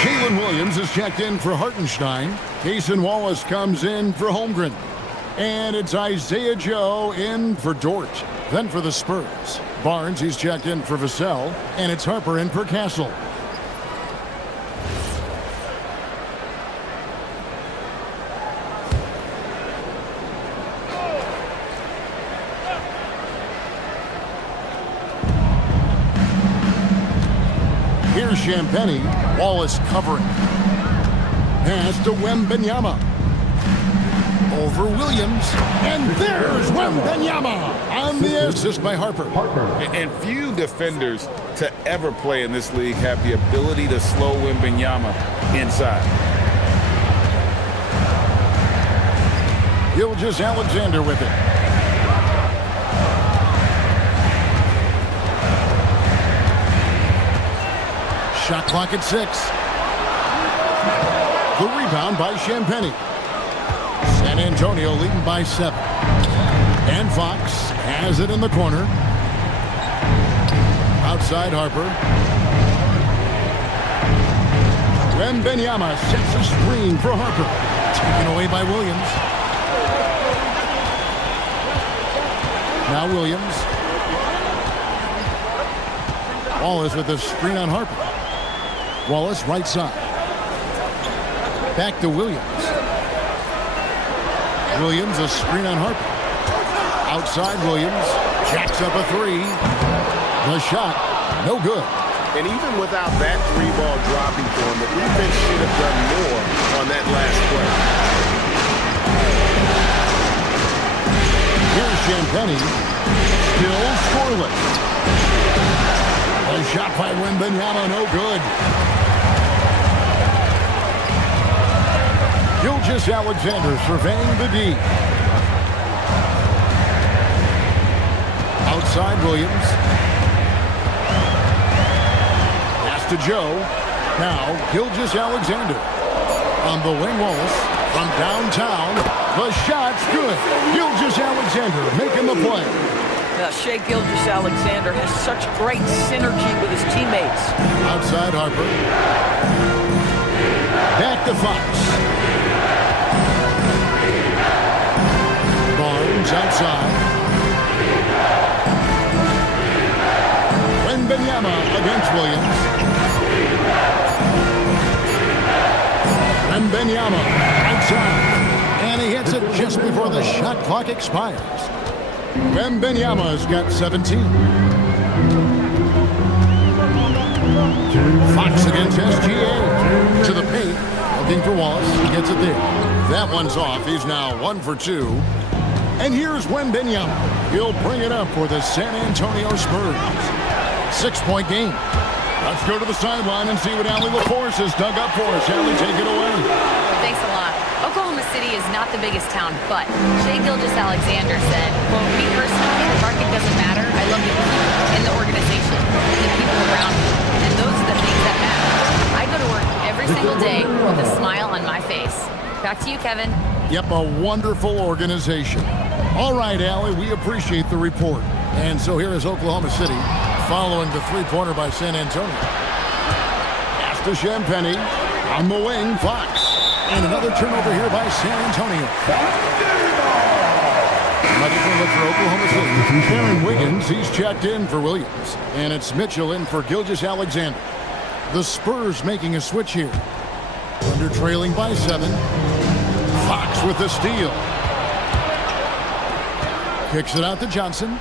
Jalen Williams is checked in for Hartenstein. Cason Wallace comes in for Holmgren. And it's Isaiah Joe in for Dort. Then for the Spurs, Barnes, he's checked in for Vassell. And it's Harper in for Castle. Here's Champagny. Wallace covering. Pass to Wembanyama. Over Williams. And there's Wembanyama on the assist by Harper. And few defenders to ever play in this league have the ability to slow Wembanyama inside. Gilgeous-Alexander with it. Shot clock at 6. The rebound by Champagny. San Antonio leading by 7. And Fox has it in the corner. Outside Harper. Wembanyama sets a screen for Harper. Taken away by Williams. Now Williams. Wallace with the screen on Harper. Wallace right side. Back to Williams. Williams a screen on Harper. Outside Williams. Jacks up a 3. The shot, no good. And even without that 3-ball dropping for him, the defense should have done more on that last play. Here's Champagny. Still scoreless. A shot by Wembanyama, no good. Gilgeous-Alexander surveying the D. Outside Williams. Pass to Joe. Now Gilgeous-Alexander. On the wing, Wallace. From downtown. The shot's good. Gilgeous-Alexander making the play. Shai Gilgeous-Alexander has such great synergy with his teammates. Outside Harper. Back to Fox. Barnes outside. Wembanyama against Williams. Wembanyama outside. And he hits it just before the shot clock expires. Wembanyama's got 17. Fox against SGA. To the paint. Looking for Wallace. He gets it there. That one's off. He's now 1 for 2. And here's Wembanyama. He'll bring it up for the San Antonio Spurs. 6-point game. Let's go to the sideline and see what Allie LaForce has dug up for us. Allie, take it away. Thanks a lot. Oklahoma City is not the biggest town, but Shai Gilgeous-Alexander said, quote, me personally, the market doesn't matter. I love the people and the organization and the people around me. And those are the things that matter. I go to work every single day with a smile on my face. Back to you, Kevin. Yep, a wonderful organization. All right, Allie, we appreciate the report. And so here is Oklahoma City following the three-pointer by San Antonio. Pass to Champagny. On the wing, Fox. And another turnover here by San Antonio. Another look for Oklahoma City. Aaron Wiggins, he's checked in for Williams. And it's Mitchell in for Gilgeous-Alexander. The Spurs making a switch here. Under trailing by 7. Fox with the steal. Kicks it out to Johnson.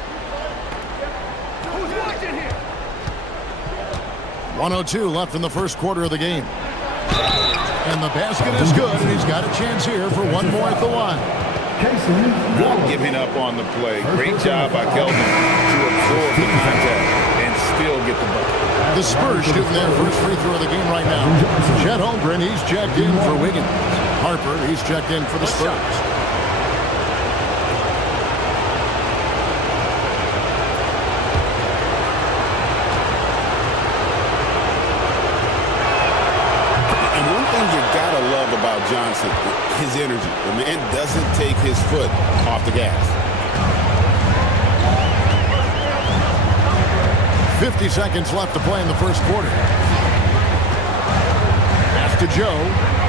1:02 left in the first quarter of the game. And the basket is good, and he's got a chance here for one more at the line. Not giving up on the play. Great job by Keldon to absorb the contact and still get the ball. The Spurs shooting their first free throw of the game right now. Chet Holmgren, he's checked in for Wiggins. Harper, he's checked in for the Spurs. About Johnson, his energy. The man doesn't take his foot off the gas. 50 seconds left to play in the first quarter. Pass to Joe.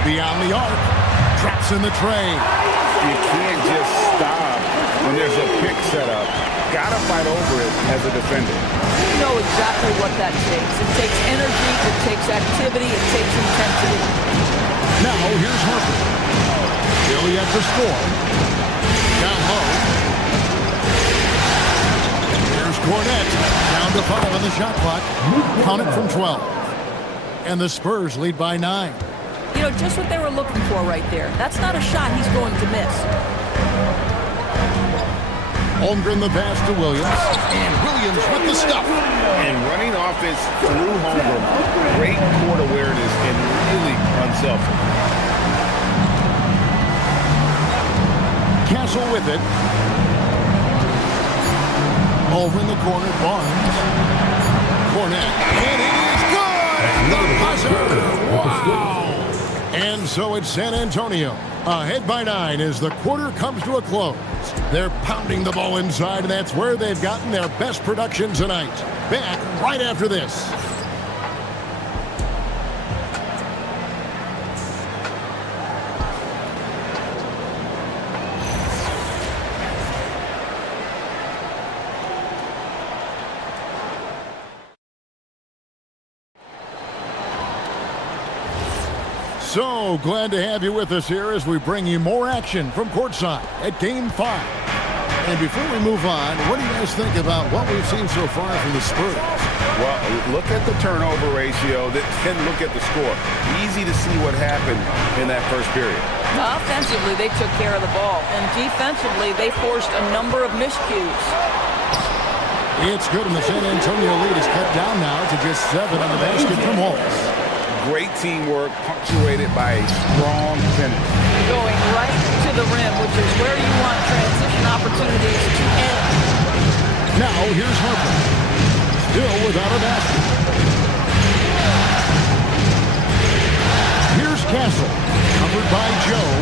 Beyond the arc. Drops in the tray. You can't just stop when there's a pick set up. Gotta fight over it as a defender. You know exactly what that takes. It takes energy, it takes activity, it takes intensity. Now, here's Harper. Still yet to score. Down low. Here's Cornette. Down to 5 on the shot clock. Count it from 12. And the Spurs lead by 9. You know, just what they were looking for right there. That's not a shot he's going to miss. Holmgren the pass to Williams. And Williams with the stuff. And running offense through Holmgren. Great court awareness and really unselfish. Castle with it. Over in the corner, Barnes. Cornette. And it is good! The buzzer! Wow! And so it's San Antonio. Ahead by 9 as the quarter comes to a close. They're pounding the ball inside, and that's where they've gotten their best production tonight. Back right after this. So glad to have you with us here as we bring you more action from courtside at Game 5. And before we move on, what do you guys think about what we've seen so far from the Spurs? Well, look at the turnover ratio, then look at the score. Easy to see what happened in that first period. Offensively, they took care of the ball, and defensively, they forced a number of miscues. It's good, and the San Antonio lead is cut down now to just 7 on the basket from Wallace. Great teamwork, punctuated by a strong finish. Going right to the rim, which is where you want transition opportunities to end. Now, here's Harper. Still without a basket. Here's Castle. Covered by Joe.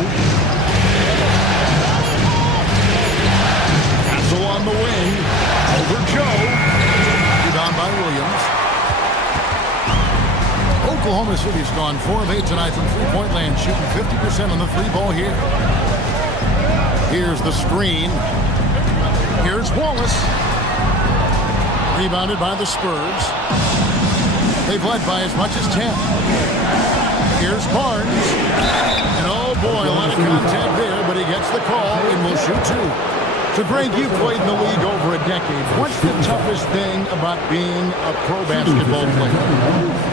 Castle on the wing. Over Joe. Rebound by Williams. Oklahoma City's gone 4 of 8 tonight from three-point land, shooting 50% on the three ball here. Here's the screen. Here's Wallace. Rebounded by the Spurs. They've led by as much as 10. Here's Barnes. And oh boy, a lot of contact there, but he gets the call and will shoot 2. So Greg, you've played in the league over a decade. What's the toughest thing about being a pro basketball player?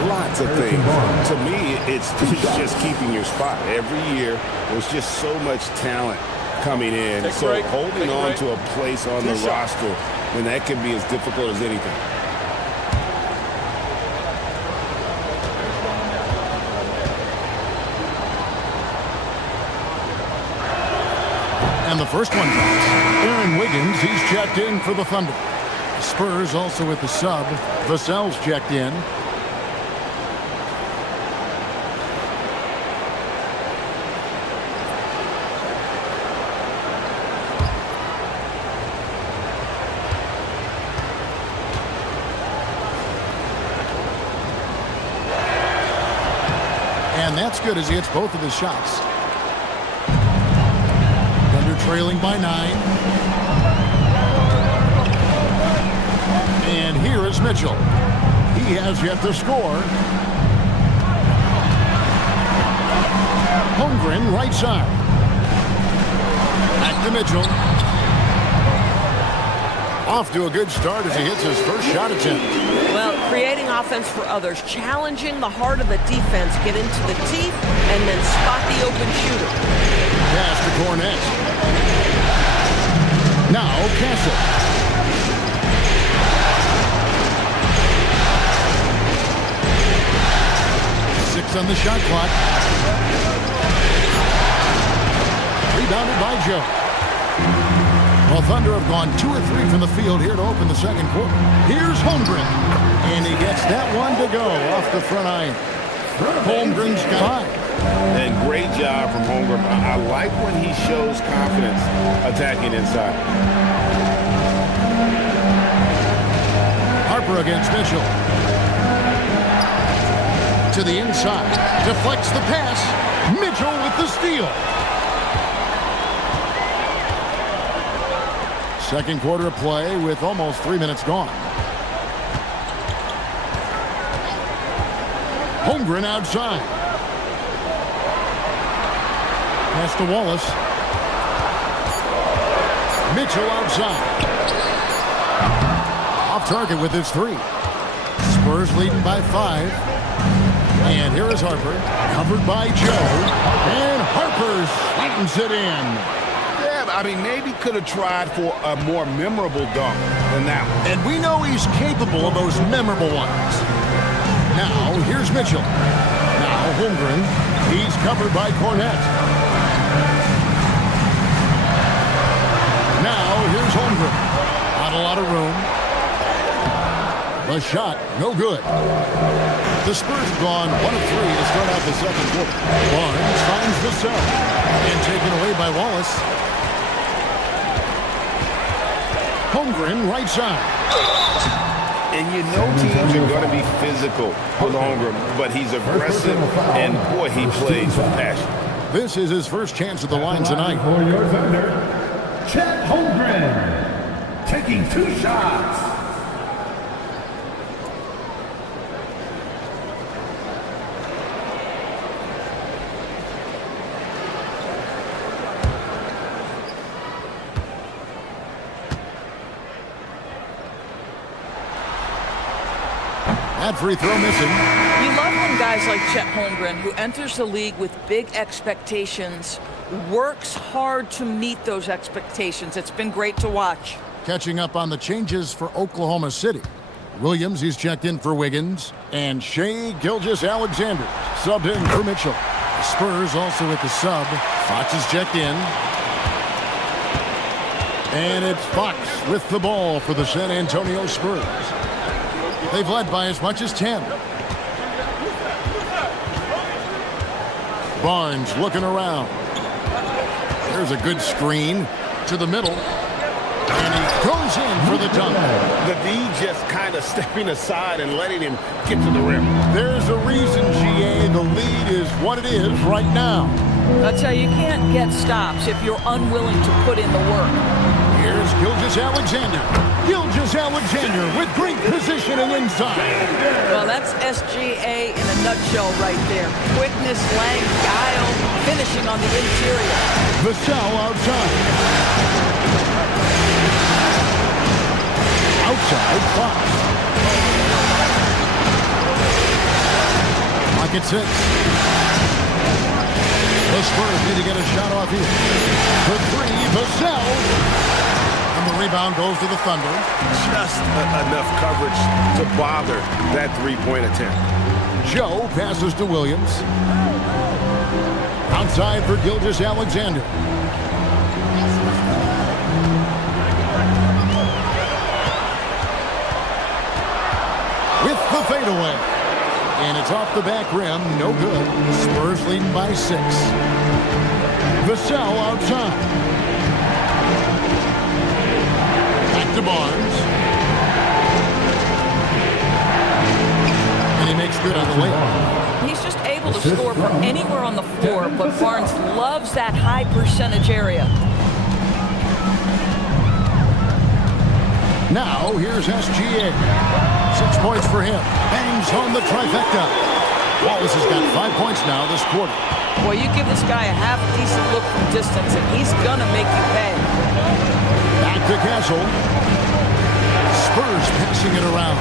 Lots of things. To me, it's just keeping your spot. Every year, there's just so much talent coming in. So holding on to a place on the roster, and that can be as difficult as anything. And the first one drops. Aaron Wiggins, he's checked in for the Thunder. Spurs also with the sub. Vassell's checked in. And that's good as he hits both of his shots. Trailing by 9. And here is Mitchell. He has yet to score. Holmgren right side. Back to Mitchell. Off to a good start as he hits his first shot attempt. Well, creating offense for others, challenging the heart of the defense, get into the teeth, and then spot the open shooter. Pass to Cornette. Now Castle. Six on the shot clock. Rebounded by Joe. Well, Thunder have gone 2 or 3 from the field here to open the second quarter. Here's Holmgren. And he gets that one to go off the front iron. Holmgren's got 5. And great job from Holmgren. I like when he shows confidence attacking inside. Harper against Mitchell. To the inside. Deflects the pass. Mitchell with the steal. Second quarter of play with almost 3 minutes gone. Holmgren outside. Pass to Wallace. Mitchell outside. Off target with his 3. Spurs leading by 5. And here is Harper, covered by Joe, and Harper slams it in. Yeah, I mean, maybe could have tried for a more memorable dunk than that one. And we know he's capable of those memorable ones. Now, here's Mitchell. Now, Holmgren. He's covered by Cornette. Now, here's Holmgren. Not a lot of room. The shot, no good. The Spurs have gone 1 of 3 to start out the second quarter. Barnes finds the cell. And taken away by Wallace. Holmgren, right side. And you know teams are going to be physical with Holmgren, but he's aggressive, and boy, he plays with passion. This is his first chance at the line tonight. For your thunder, Chet Holmgren, taking 2 shots. That free throw missing. You love when guys like Chet Holmgren, who enters the league with big expectations, works hard to meet those expectations. It's been great to watch. Catching up on the changes for Oklahoma City. Williams, he's checked in for Wiggins. And Shai Gilgeous-Alexander subbed in for Mitchell. The Spurs also at the sub. Fox is checked in. And it's Fox with the ball for the San Antonio Spurs. They've led by as much as 10. Barnes looking around. There's a good screen to the middle. And he goes in for the dunk. The D just kind of stepping aside and letting him get to the rim. There's a reason, GA, the lead is what it is right now. I tell you, you can't get stops if you're unwilling to put in the work. Here's Gilgeous-Alexander. Gilgeous-Alexander with great positioning inside. Well, that's SGA in a nutshell right there. Quickness, length, guile, finishing on the interior. Vassell outside. Outside, Fox. Clock at 6. The Spurs need to get a shot off here. For 3, Vassell. And the rebound goes to the Thunder. Just enough coverage to bother that three-point attempt. Joe passes to Williams. Outside for Gilgeous-Alexander. With the fadeaway. And it's off the back rim. No good. Spurs leading by 6. Vassell outside. Back to Barnes. And he makes good on the layup. He's just able to score from anywhere on the floor, but Barnes loves that high percentage area. Now, here's SGA. 6 points for him. Bangs on the trifecta. Wallace has got 5 points now this quarter. Boy, you give this guy a half-decent look from distance, and he's gonna make you pay. Back to Castle. Spurs passing it around.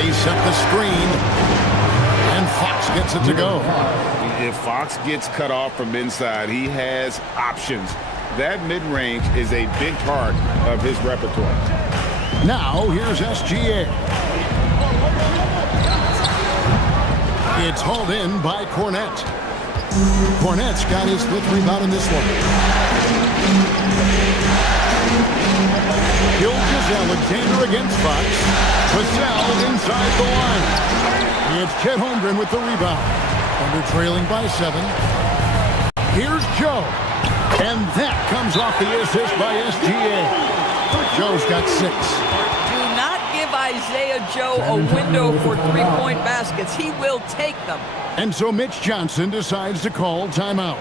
They set the screen. And Fox gets it to go. If Fox gets cut off from inside, he has options. That mid-range is a big part of his repertoire. Now, here's SGA. It's hauled in by Cornette. Cornette's got his 5th rebound in this one. Gilgeous-Alexander against Fox. Vassell inside the line. It's Chet Holmgren with the rebound. Under trailing by 7. Here's Joe. And that comes off the assist by SGA. Joe's got 6. Do not give Isaiah Joe a window for three-point baskets. He will take them. And so Mitch Johnson decides to call timeout.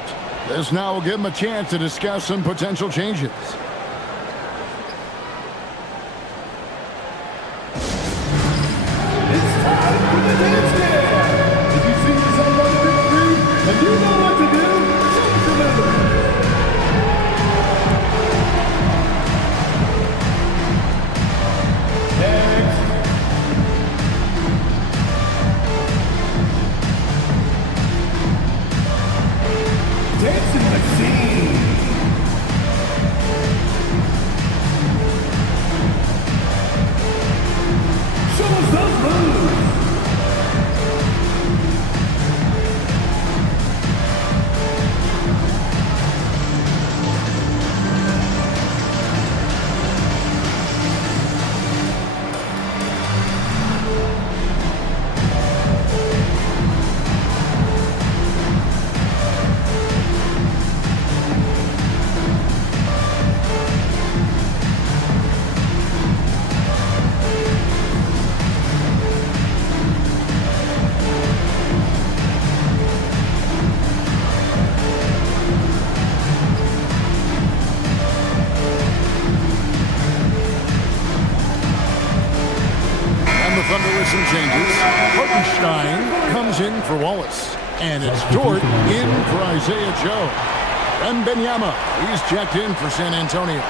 This now will give him a chance to discuss some potential changes. It's time for the dance dance. If you see yourself on the big screen and you know what to do, just remember. Next. with some changes. Hartenstein comes in for Wallace. And it's Dort in for Isaiah Joe. And Benyama, he's checked in for San Antonio.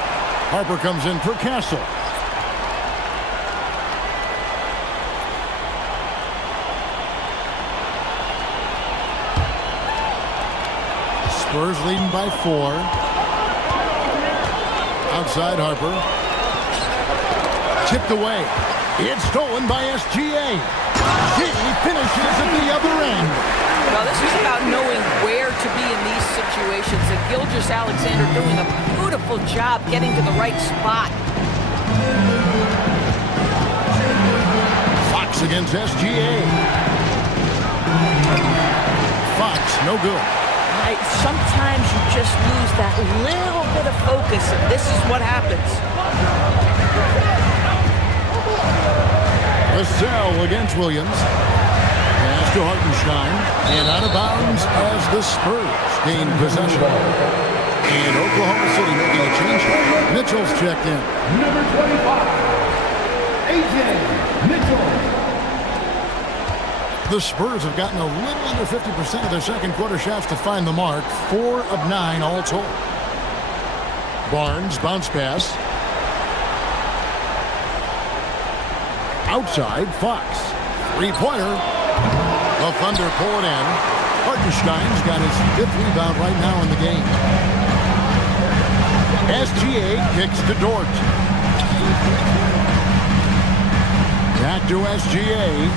Harper comes in for Castle. Spurs leading by 4. Outside Harper. Tipped away. It's stolen by SGA. He finishes at the other end. Well, this is about knowing where to be in these situations. And Gilgeous-Alexander doing a beautiful job getting to the right spot. Fox against SGA. Fox, no good. Sometimes you just lose that little bit of focus, and this is what happens. Vassell against Williams. Pass to Hartenstein. And out of bounds as the Spurs gain possession. And Oklahoma City making a change. Mitchell's checked in. Number 25, AJ Mitchell. The Spurs have gotten a little under 50% of their second quarter shots to find the mark. 4 of 9 all told. Barnes, bounce pass. Outside, Fox. Three-pointer. The Thunder pull it in. Hartenstein's got his 5th rebound right now in the game. SGA kicks to Dort. Back to SGA.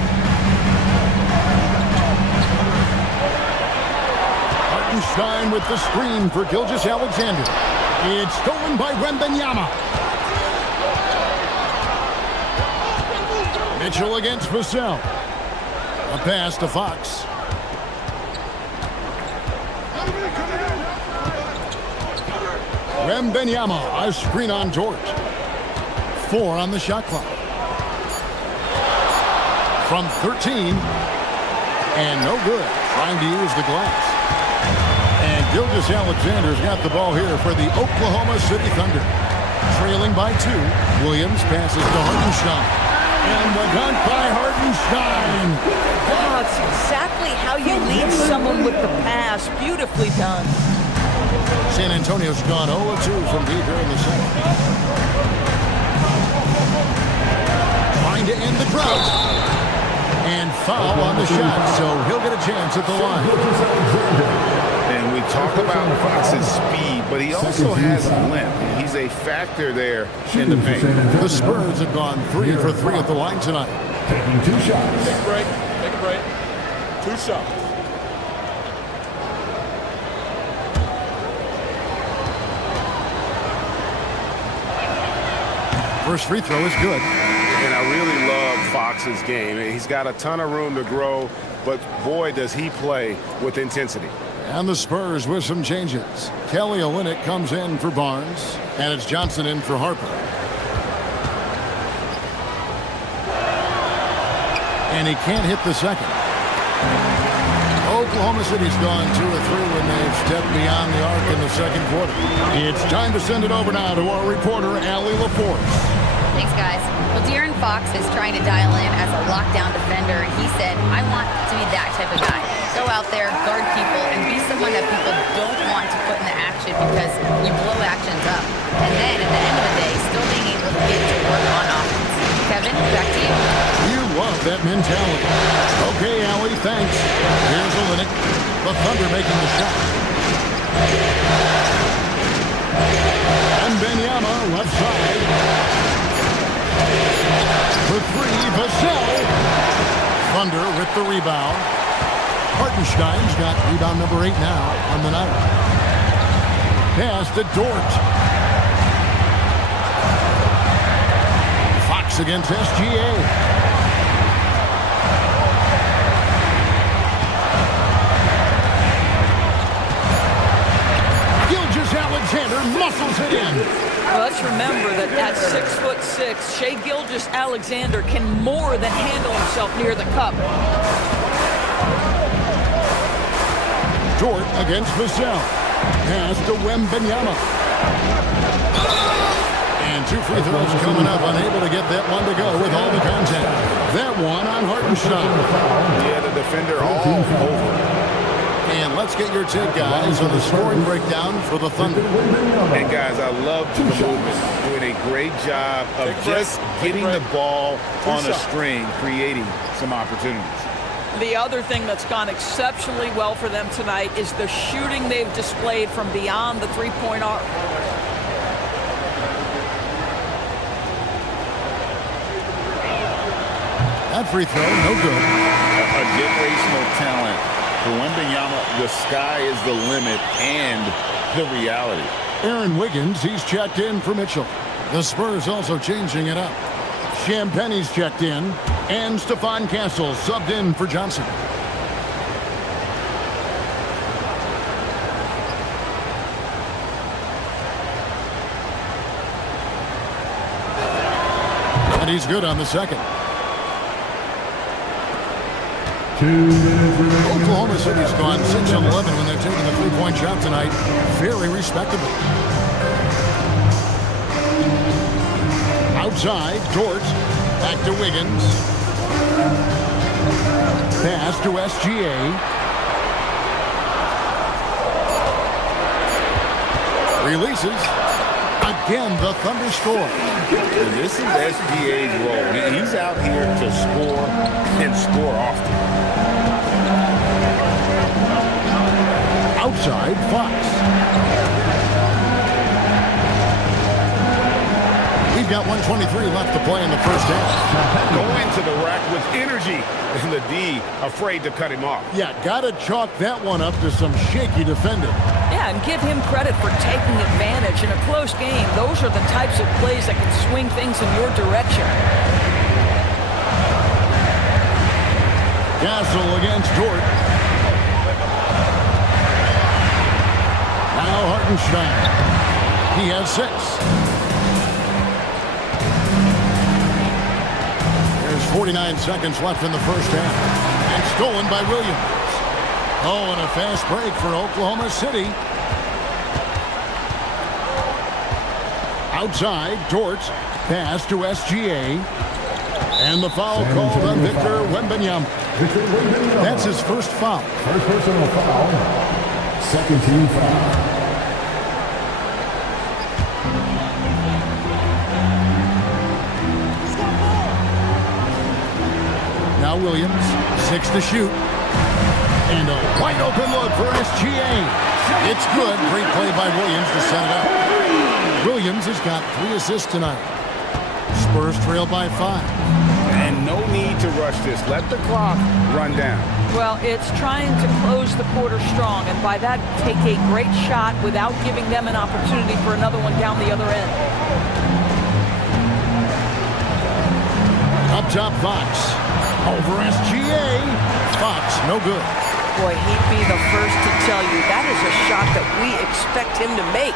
Hartenstein with the screen for Gilgeous-Alexander. It's stolen by Wembanyama. Mitchell against Vassell. A pass to Fox. Wembanyama, a screen on Dort. 4 on the shot clock. From 13. And no good. Trying to use the glass. And Gilgeous-Alexander's got the ball here for the Oklahoma City Thunder. Trailing by 2. Williams passes to Hartenstein. And the dunk by Hartenstein. Wow, it's exactly how you lead someone with the pass. Beautifully done. San Antonio's gone 0-2 from deep here in the second. Trying to end the drought. And foul on the shot, so he'll get a chance at the line. And we talk about Fox's speed, but he also has length. He's a factor there in the paint. The Spurs have gone 3 for 3 at the line tonight. Taking 2 shots. Take a break. Take a break. 2 shots. First free throw is good. And I really love Fox's game. He's got a ton of room to grow, but boy, does he play with intensity. And the Spurs with some changes. Kelly Olynyk comes in for Barnes, and it's Johnson in for Harper. And he can't hit the second. Oklahoma City's gone 2 or 3 when they've stepped beyond the arc in the second quarter. It's time to send it over now to our reporter, Allie LaForce. Thanks, guys. Well, De'Aaron Fox is trying to dial in as a lockdown defender, and he said, I want to be that type of guy. Go out there, guard people, and be someone that people don't want to put in the action because you blow actions up. And then, at the end of the day, still being able to get to work on offense. Kevin, back to you. You love that mentality. Okay, Allie, thanks. Here's Olynyk. The Thunder making the shot. And Benyama, left side. For 3, Vassell. Thunder with the rebound. Hartenstein's got rebound number 8 now on the night. Pass to Dort. Fox against SGA. Gilgeous-Alexander muscles it in. Well, let's remember that at 6'6", Shai Gilgeous-Alexander can more than handle himself near the cup. Dort against Vassell. Pass to Wembanyama. And 2 free throws coming up. Unable to get that one to go with all the contact. That one on Hartenstein. Yeah, the defender all over. And let's get your take, guys, on the scoring breakdown for the Thunder. And, guys, I love the movement. Doing a great job of just getting the ball on a string, creating some opportunities. The other thing that's gone exceptionally well for them tonight is the shooting they've displayed from beyond the three-point arc. That free throw, no good. A generational talent. For Wembanyama, the sky is the limit and the reality. Aaron Wiggins, he's checked in for Mitchell. The Spurs also changing it up. Champagne's checked in, and Stephon Castle subbed in for Johnson. And he's good on the second. Oklahoma City's gone 6-11 when they're taking the three-point shot tonight. Very respectable. Outside, Dort. Back to Wiggins. Pass to SGA. Releases. Again, the Thunder score. This is SGA's role. He's out here to score and score often. Outside, Fox. We've got 1:23 left to play in the first half. Going to the rack with energy, and the D afraid to cut him off. Yeah, gotta chalk that one up to some shaky defending. Yeah, and give him credit for taking advantage in a close game. Those are the types of plays that can swing things in your direction. Castle against Dort. Now Hartenstein. He has 6. There's 49 seconds left in the first half. And stolen by Williams. Oh, and a fast break for Oklahoma City. Outside, Dort. Pass to SGA. And the foul called on Victor Wembanyama. That's his first foul. First personal foul. Second team foul. Now Williams, 6 to shoot. And a wide open look for SGA. It's good. Great play by Williams to set it up. Williams has got 3 assists tonight. Spurs trail by 5. And no need to rush this. Let the clock run down. Well, it's trying to close the quarter strong, and by that, take a great shot without giving them an opportunity for another one down the other end. Up top, Fox. Over SGA. Fox, no good. Boy, he'd be the first to tell you that is a shot that we expect him to make.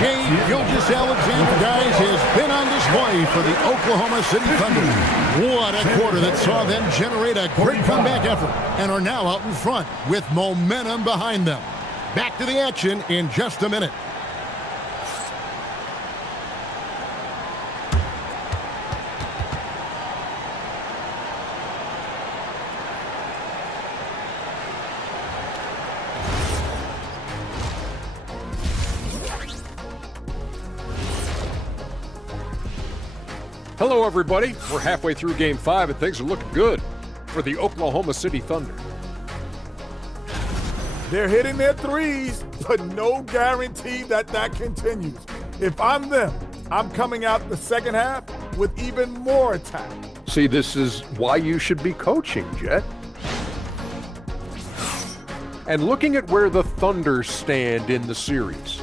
Shai Gilgeous-Alexander, guys, has been on display for the Oklahoma City Thunder. What a quarter that saw them generate a great comeback effort and are now out in front with momentum behind them. Back to the action in just a minute. Hello, everybody. We're halfway through Game 5, and things are looking good for the Oklahoma City Thunder. They're hitting their threes, but no guarantee that that continues. If I'm them, I'm coming out the second half with even more attack. See, this is why you should be coaching, Jet. And looking at where the Thunder stand in the series,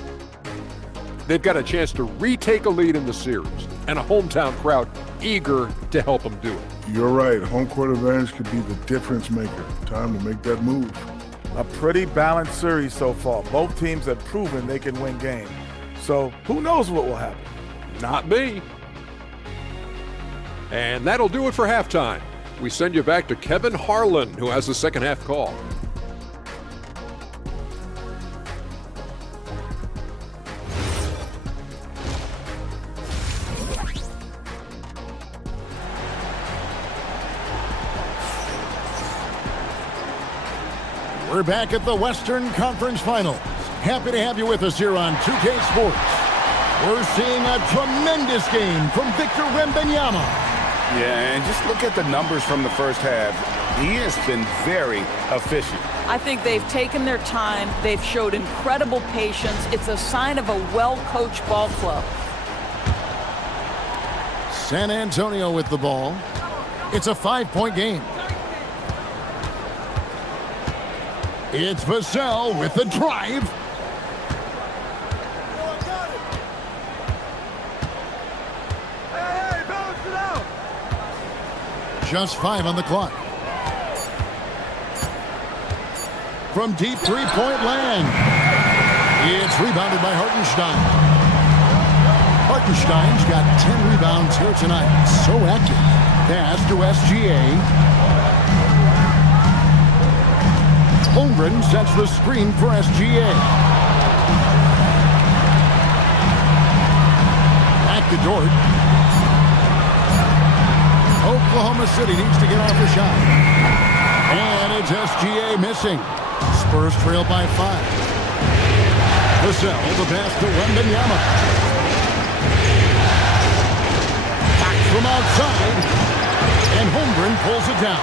they've got a chance to retake a lead in the series, and a hometown crowd eager to help them do it. You're right. Home court advantage could be the difference maker. Time to make that move. A pretty balanced series so far. Both teams have proven they can win games. So who knows what will happen? Not me. And that'll do it for halftime. We send you back to Kevin Harlan, who has the second half call. We're back at the Western Conference Finals. Happy to have you with us here on 2K Sports. We're seeing a tremendous game from Victor Wembanyama. Yeah, and just look at the numbers from the first half. He has been very efficient. I think they've taken their time. They've showed incredible patience. It's a sign of a well-coached ball club. San Antonio with the ball. It's a 5-point game. It's Vassell with the drive. Just 5 on the clock. From deep three-point land. It's rebounded by Hartenstein. Hartenstein's got 10 rebounds here tonight. So active. Pass to SGA. Holmgren sets the screen for SGA. Back to Dort. Oklahoma City needs to get off a shot. And it's SGA missing. Spurs trail by 5. Vassell, the pass to Wembanyama. Back from outside. And Holmgren pulls it down.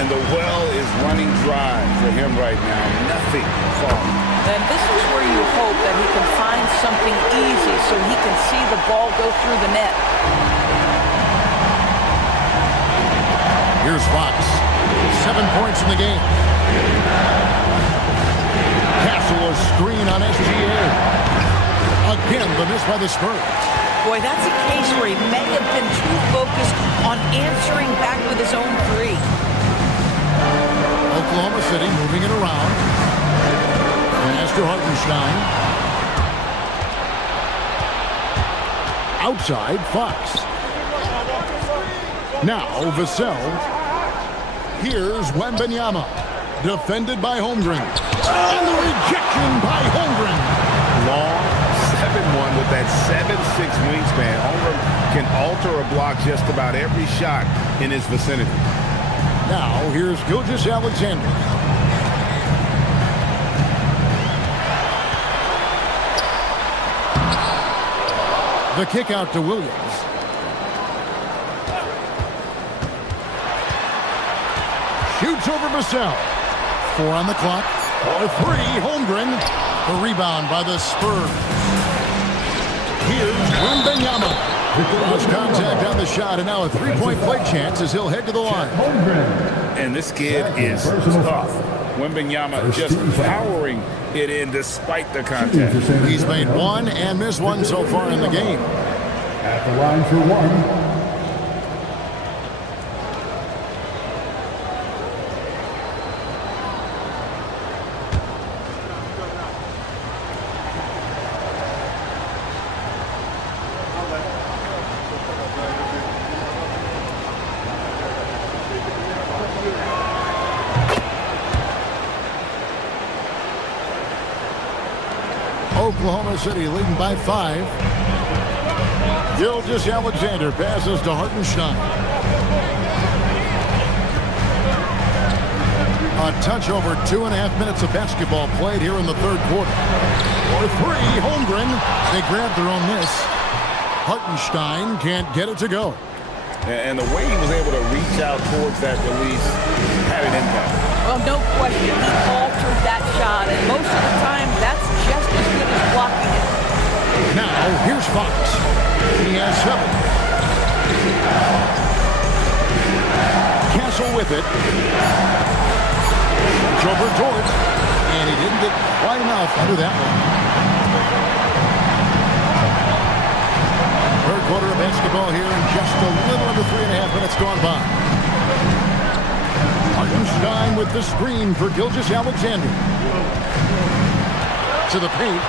And the well is running dry for him right now. Nothing falling. And this is where you hope that he can find something easy so he can see the ball go through the net. Here's Fox. 7 points in the game. Castle a screen on SGA. Again, the miss by the Spurs. Boy, that's a case where he may have been too focused on answering back with his own three. Oklahoma City moving it around. Pass to Hartenstein. Outside, Fox. Now, Vassell. Here's Wembanyama. Defended by Holmgren. And the rejection by Holmgren. Long 7-1 with that 7'6" wingspan. Holmgren can alter a block just about every shot in his vicinity. Now, here's Gilgeous-Alexander. The kick out to Williams. Shoots over Vassell. 4 on the clock. For 3, Holmgren. The rebound by the Spurs. Here's Wembanyama. Cross contact on the shot, and now a 3-point play chance as he'll head to the line. And this kid is tough. Wembanyama just powering it in despite the contact. He's made 1 and missed 1 so far in the game. At the line for 1. Oklahoma City leading by 5. Gilgeous-Alexander passes to Hartenstein. A touch over 2.5 minutes of basketball played here in the third quarter. For 3, Holmgren. They grab their own miss. Hartenstein can't get it to go. And the way he was able to reach out towards that release had an impact. Well, no question, he altered that shot, and most of the time, that's just as good as blocking it. Now, here's Fox. He has 7. Castle with it. It's over Dort, and he didn't get quite enough under that one. Third quarter of basketball here, and just a little under 3.5 minutes gone by. Hartenstein with the screen for Gilgeous-Alexander. To the paint.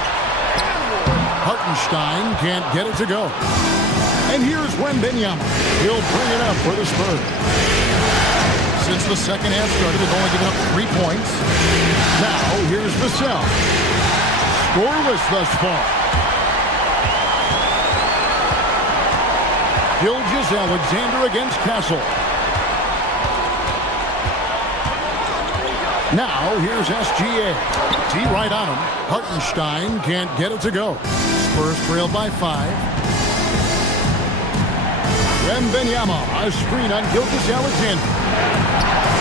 Hartenstein can't get it to go. And here's Wembanyama. He'll bring it up for the Spurs. Since the second half started, they've only given up 3 points. Now, here's Vassell. Scoreless thus far. Gilgeous-Alexander against Castle. Now here's SGA. T right on him. Hartenstein can't get it to go. Spurs trail by 5. Wembanyama, a screen on Gilgeous-Alexander.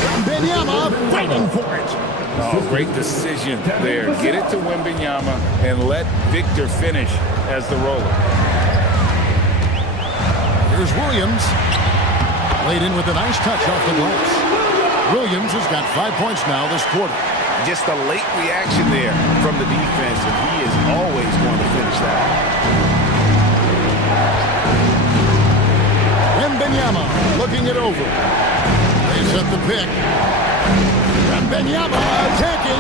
Wembanyama fighting for it. Oh, great decision there. Get it to Wembanyama and let Victor finish as the roller. Here's Williams. Laid in with a nice touch off the glass. Williams has got 5 points now this quarter. Just a late reaction there from the defense, and he is always going to finish that. Wembanyama looking it over. They set the pick. Wembanyama attacking.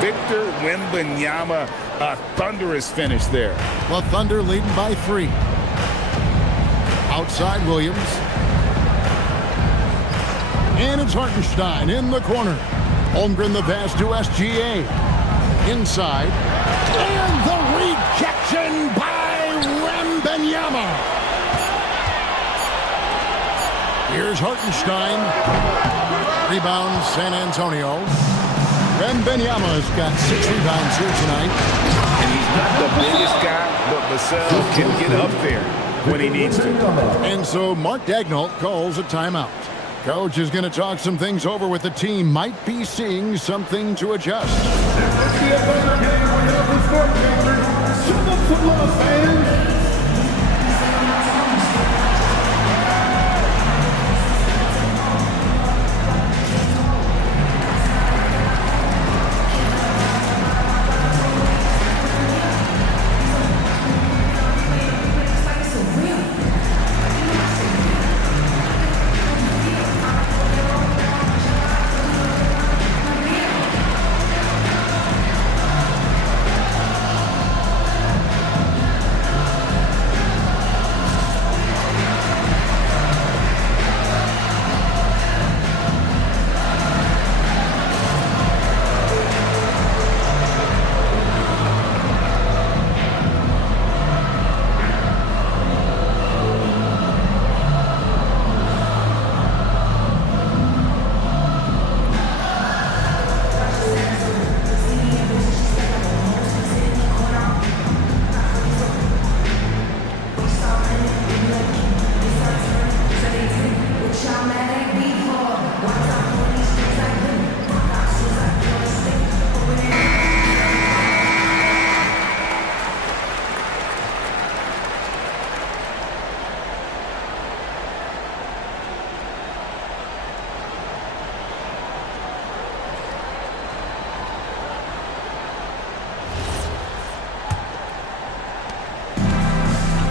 Victor Wembanyama, a thunderous finish there. The Thunder leading by 3. Outside Williams. And it's Hartenstein in the corner. Holmgren the pass to SGA. Inside. And the rejection by Wembanyama. Here's Hartenstein. Rebound San Antonio. Wembanyama's got 6 rebounds here tonight. And he's not the biggest guy, but Vassell can get up there when he needs to. And so Mark Daigneault calls a timeout. Coach is going to talk some things over with the team. Might be seeing something to adjust. Let's see a better game without the sport chambers. Show them some love, fans.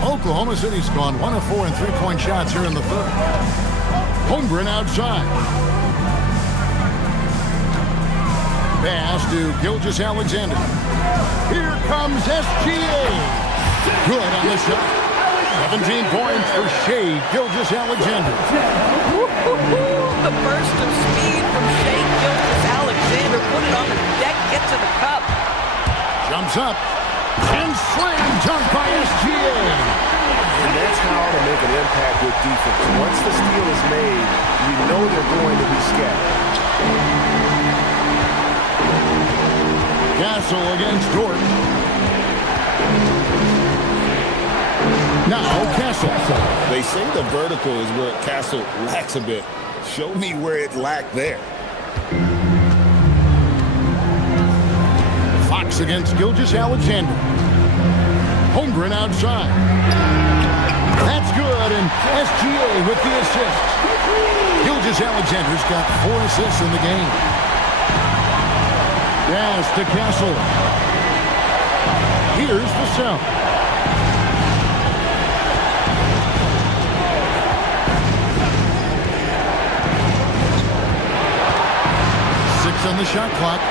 Oklahoma City's gone 1 of 4 in three-point shots here in the third. Holmgren outside. Pass to Gilgeous-Alexander. Here comes SGA. Good on the shot. 17 points for Shai Gilgeous-Alexander. The burst of speed from Shai Gilgeous-Alexander. Put it on the deck, get to the cup. Jumps up. And slam dunk by SGA. And that's how to make an impact with defense. Once the steal is made, you know they're going to be scattered. Castle against Dort. Now Castle. They say the vertical is where Castle lacks a bit. Show me where it lacked there. Fox against Gilgeous-Alexander. Holmgren outside. That's good, and SGA with the assist. Gilgeous-Alexander's got 4 assists in the game. Pass to Castle. Here's Vassell. On the shot clock.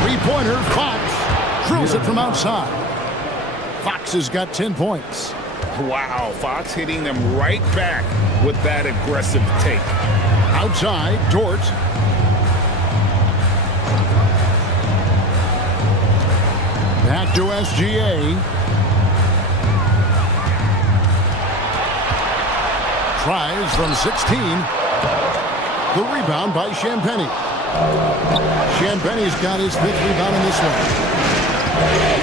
Three-pointer, Fox drills it from outside. Fox has got 10 points. Wow, Fox hitting them right back with that aggressive take. Outside, Dort. Back to SGA. Tries from 16. The rebound by Champagny. Champagne's got his 5th rebound in this one.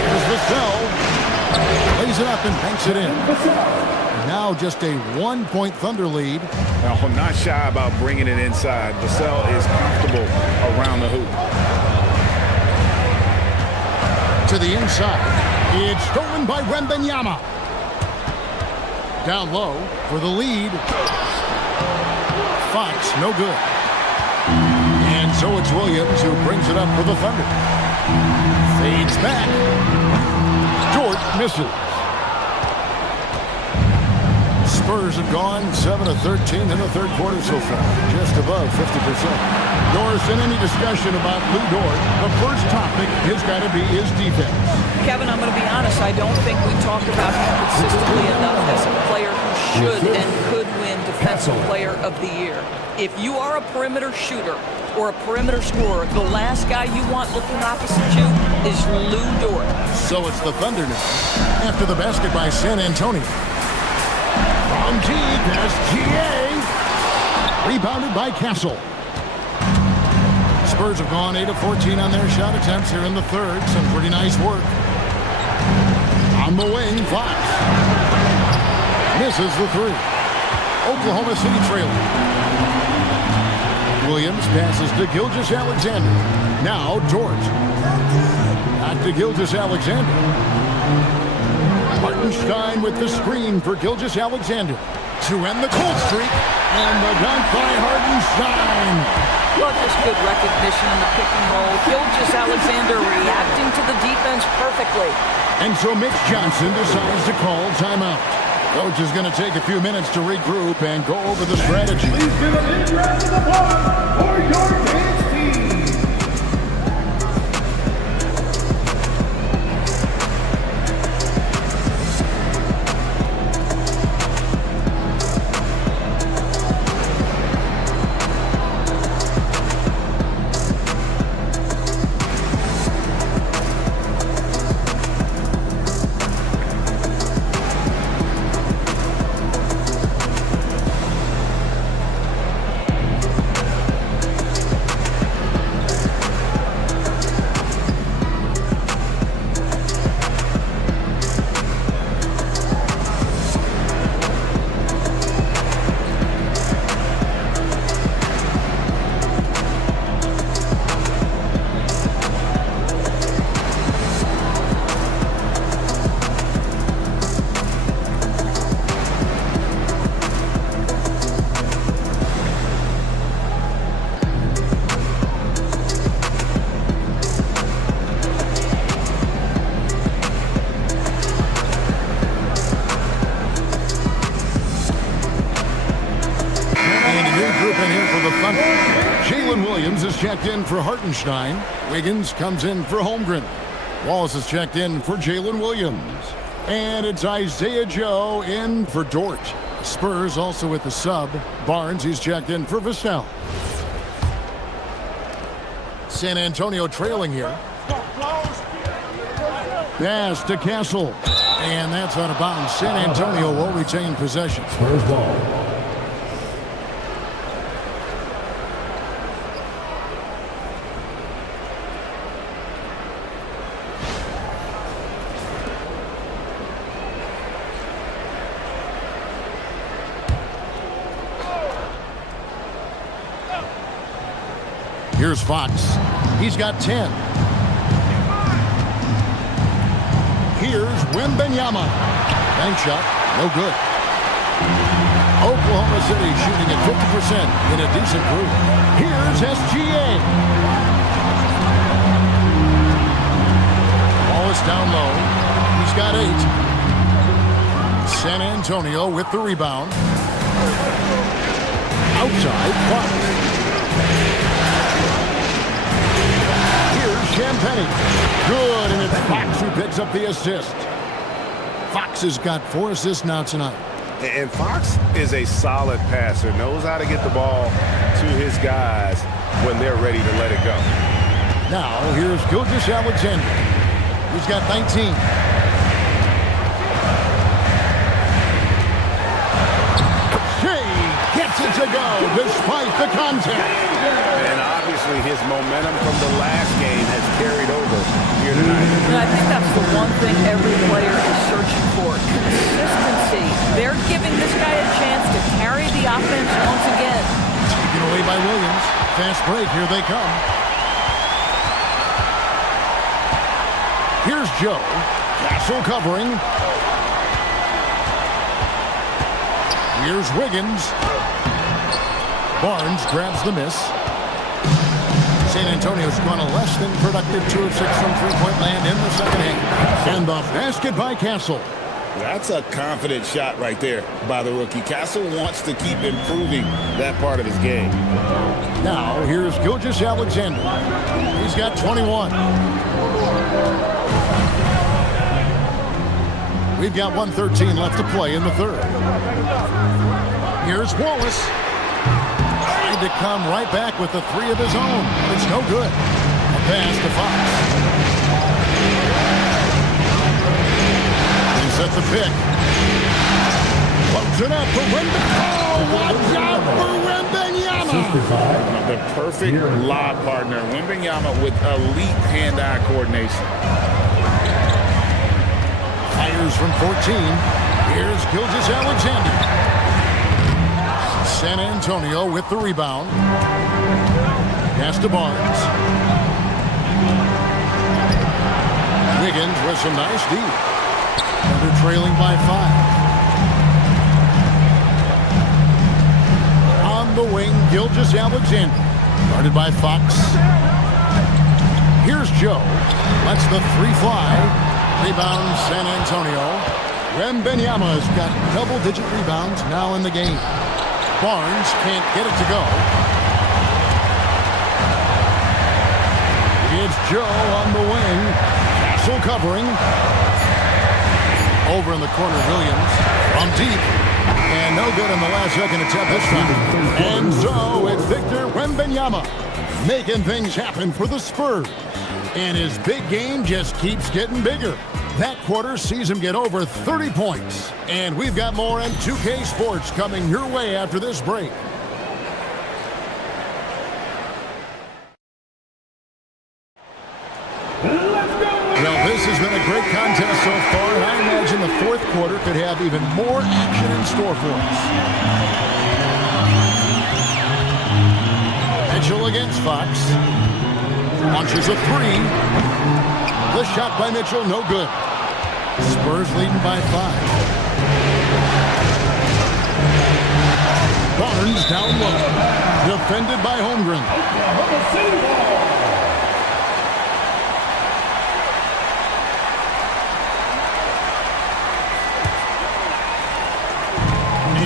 Here's Vassell. Lays it up and banks it in. And now just a 1-point Thunder lead. Now, not shy about bringing it inside. Vassell is comfortable around the hoop. To the inside. It's stolen by Wembanyama. Down low for the lead. Fox, no good. And so it's Williams who brings it up for the Thunder. Fades back. Dort misses. Spurs have gone 7 of 13 in the third quarter so far, just above 50%. Doris, in any discussion about Lou Dort, the first topic has got to be his defense. Kevin, I'm going to be honest, I don't think we talk about him consistently enough as a player who should and could win Defensive Player of the Year. If you are a perimeter shooter or a perimeter scorer, the last guy you want looking opposite you is Lou Dort. So it's the Thunder now, after the basket by San Antonio. From T, there's GA. Rebounded by Castle. Spurs have gone 8 of 14 on their shot attempts here in the third. Some pretty nice work. On the wing, Fox. Misses the 3. Oklahoma City trailing. Williams passes to Gilgeous-Alexander. Now Dort. Back to Gilgeous-Alexander. Hartenstein with the screen for Gilgeous-Alexander to end the cold streak, and the dunk by Hartenstein. Well, just good recognition in the pick and roll. Gilgeous-Alexander reacting to the defense perfectly. And so Mitch Johnson decides to call timeout. Coach is going to take a few minutes to regroup and go over the strategy. Please give a big round of applause for your dance team. Checked in for Hartenstein. Wiggins comes in for Holmgren. Wallace is checked in for Jalen Williams. And it's Isaiah Joe in for Dort. Spurs also with the sub. Barnes, he's checked in for Vassell. San Antonio trailing here. Pass to Castle. And that's out of bounds. San Antonio will retain possession. Spurs ball. Here's Fox. He's got 10. Here's Wembanyama. Bank shot. No good. Oklahoma City shooting at 50% in a decent group. Here's SGA. Wallace down low. He's got 8. San Antonio with the rebound. Outside, Fox. Champagny. Good, and it's Fox who picks up the assist. Fox has got 4 assists now tonight. And Fox is a solid passer, knows how to get the ball to his guys when they're ready to let it go. Now, here's Gilgeous-Alexander. He's got 19. Shea gets it to go despite the contact. And obviously his this momentum from the last game has carried over here tonight. And I think that's the one thing every player is searching for, consistency. They're giving this guy a chance to carry the offense once again. Taken away by Williams. Fast break, here they come. Here's Joe. Castle covering. Here's Wiggins. Barnes grabs the miss. San Antonio's gone a less than productive 2 of 6 from three-point land in the second half. And the basket by Castle. That's a confident shot right there by the rookie. Castle wants to keep improving that part of his game. Now, here's Gilgeous-Alexander. He's got 21. We've got 1:13 left to play in the third. Here's Wallace. Tried to come right back with the 3 of his own. It's no good. A pass to Fox. He's at the pick. Floats it up for Wembenyama. Oh, watch out for Wembenyama. The perfect lob partner. Wembenyama with elite hand-eye coordination. Fires from 14. Here's Gilgeous-Alexander. San Antonio with the rebound. Pass to Barnes. Wiggins with some nice D. They're trailing by 5. On the wing, Gilgeous-Alexander. Guarded by Fox. Here's Joe. Lets the 3 fly. Rebound San Antonio. Wembenyama's got double-digit rebounds now in the game. Barnes can't get it to go. It's Joe on the wing. Castle covering. Over in the corner, Williams. From deep. And no good in the last second attempt this time. And so it's Victor Wembanyama making things happen for the Spurs. And his big game just keeps getting bigger. That quarter sees him get over 30 points. And we've got more on 2K Sports coming your way after this break. Well, this has been a great contest so far, and I imagine the fourth quarter could have even more action in store for us. Mitchell against Fox. Launches a 3. The shot by Mitchell, no good. Spurs leading by 5. Barnes down low. Defended by Holmgren.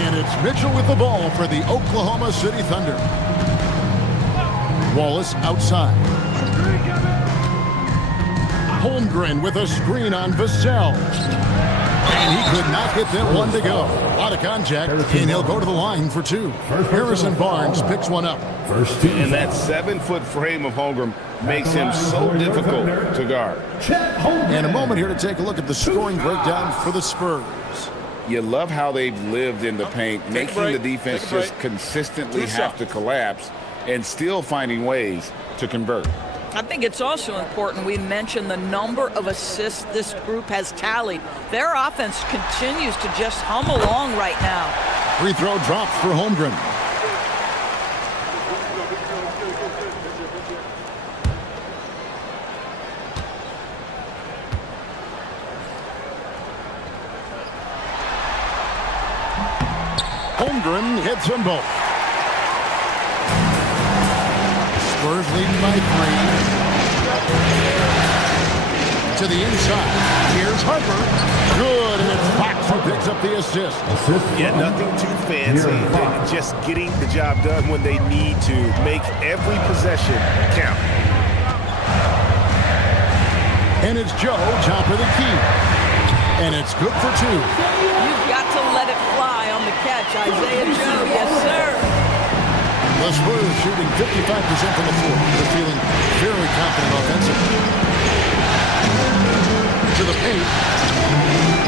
And it's Mitchell with the ball for the Oklahoma City Thunder. Wallace outside. Holmgren with a screen on Vassell. And he could not get that one to go. A lot of contact, and he'll go to the line for 2. Harrison Barnes picks one up. And that 7-foot frame of Holmgren makes him so difficult to guard. And a moment here to take a look at the scoring breakdown for the Spurs. You love how they've lived in the paint, making the defense just consistently have to collapse and still finding ways to convert. I think it's also important we mention the number of assists this group has tallied. Their offense continues to just hum along right now. Free throw dropped for Holmgren. Holmgren hits them both. Spurs leading by 3. To the inside. Here's Harper. Good, and it's Fox who picks up the assist. Yeah, nothing too fancy. Just getting the job done when they need to. Make every possession count. And it's Joe, top of the key. And it's good for 2. You've got to let it fly on the catch, Isaiah Joe. Yes, sir. The Spurs shooting 55% from the floor. They're feeling very confident offensively. To the paint.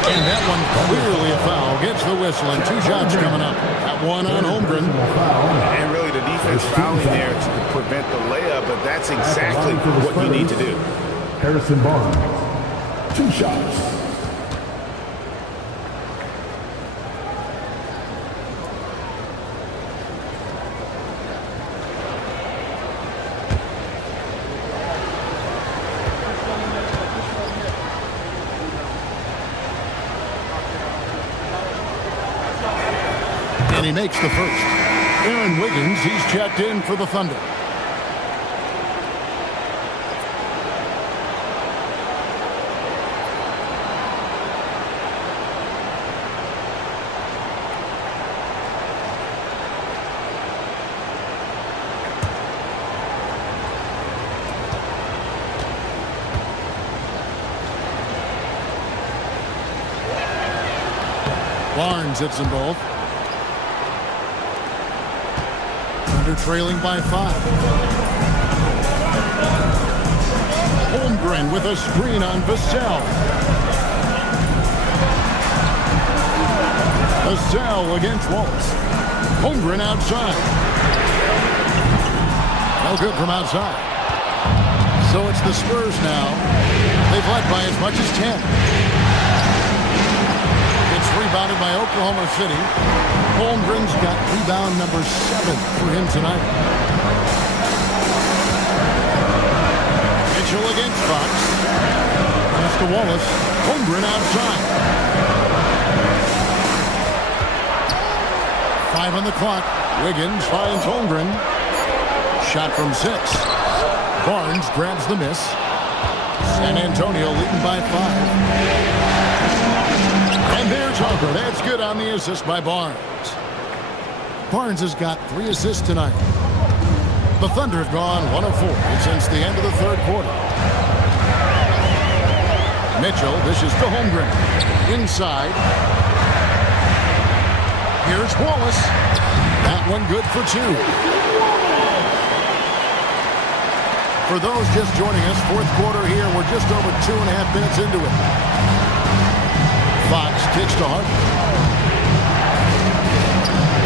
And that one clearly a foul. Gets the whistle, and 2 shots coming up. That one on Holmgren. And really the defense defense fouling there to prevent the layup, but that's exactly what you need to do. Harrison Barnes, 2 shots. And he makes the first. Aaron Wiggins, he's checked in for the Thunder. Barnes hits them both. Thunder trailing by 5. Holmgren with a screen on Vassell. Vassell against Wallace. Holmgren outside. No good from outside. So it's the Spurs now. They've led by as much as 10. It's rebounded by Oklahoma City. Holmgren's got rebound number 7 for him tonight. Mitchell against Fox. Pass to Wallace. Holmgren outside. 5 on the clock. Wiggins finds Holmgren. Shot from 6. Barnes grabs the miss. San Antonio leading by 5. And there's Harper. That's good on the assist by Barnes. Barnes has got 3 assists tonight. The Thunder have gone 1 of 4 since the end of the third quarter. Mitchell dishes to Holmgren. Inside. Here's Wallace. That one good for 2. For those just joining us, fourth quarter here. We're just over 2.5 minutes into it. Fox kicks to Harper.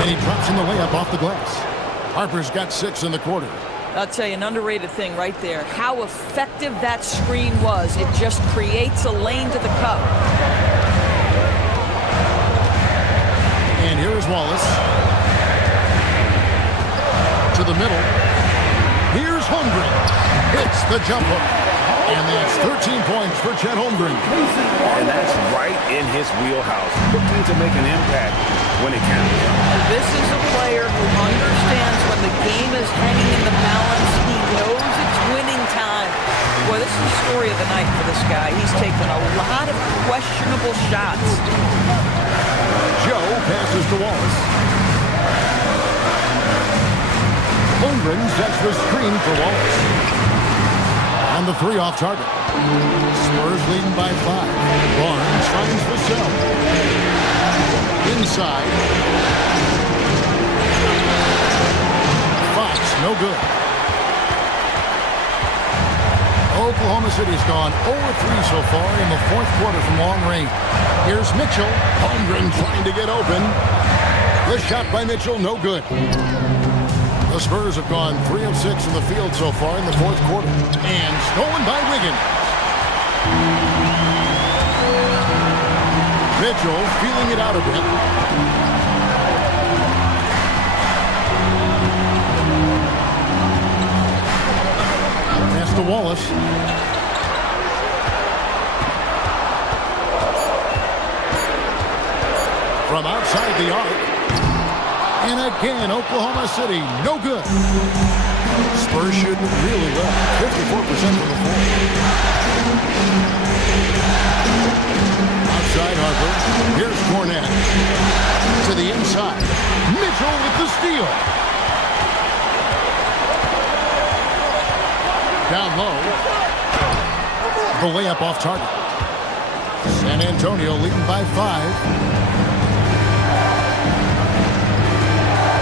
And he drops in the layup off the glass. Harper's got 6 in the quarter. I'll tell you, an underrated thing right there. How effective that screen was. It just creates a lane to the cup. And here's Wallace. To the middle. Here's Holmgren. Hits the jump hook. And that's 13 points for Chet Holmgren. And that's right in his wheelhouse. Looking to make an impact when it counts. This is a player who understands when the game is hanging in the balance. He knows it's winning time. Boy, this is the story of the night for this guy. He's taken a lot of questionable shots. Joe passes to Wallace. Holmgren sets the screen for Wallace. On the 3 off target. Spurs leading by 5. Barnes finds Vassell. Inside. Fox, no good. Oklahoma City's gone 0-3 so far in the fourth quarter from long range. Here's Mitchell. Holmgren trying to get open. The shot by Mitchell, no good. The Spurs have gone 3 of 6 in the field so far in the fourth quarter. And stolen by Wiggins. Mitchell feeling it out a bit. Pass to Wallace. From outside the arc. And again, Oklahoma City, no good. Spurs shooting really well, 54% from the floor. Outside Harper, here's Cornette. To the inside, Mitchell with the steal. Down low, the layup off target. San Antonio leading by 5.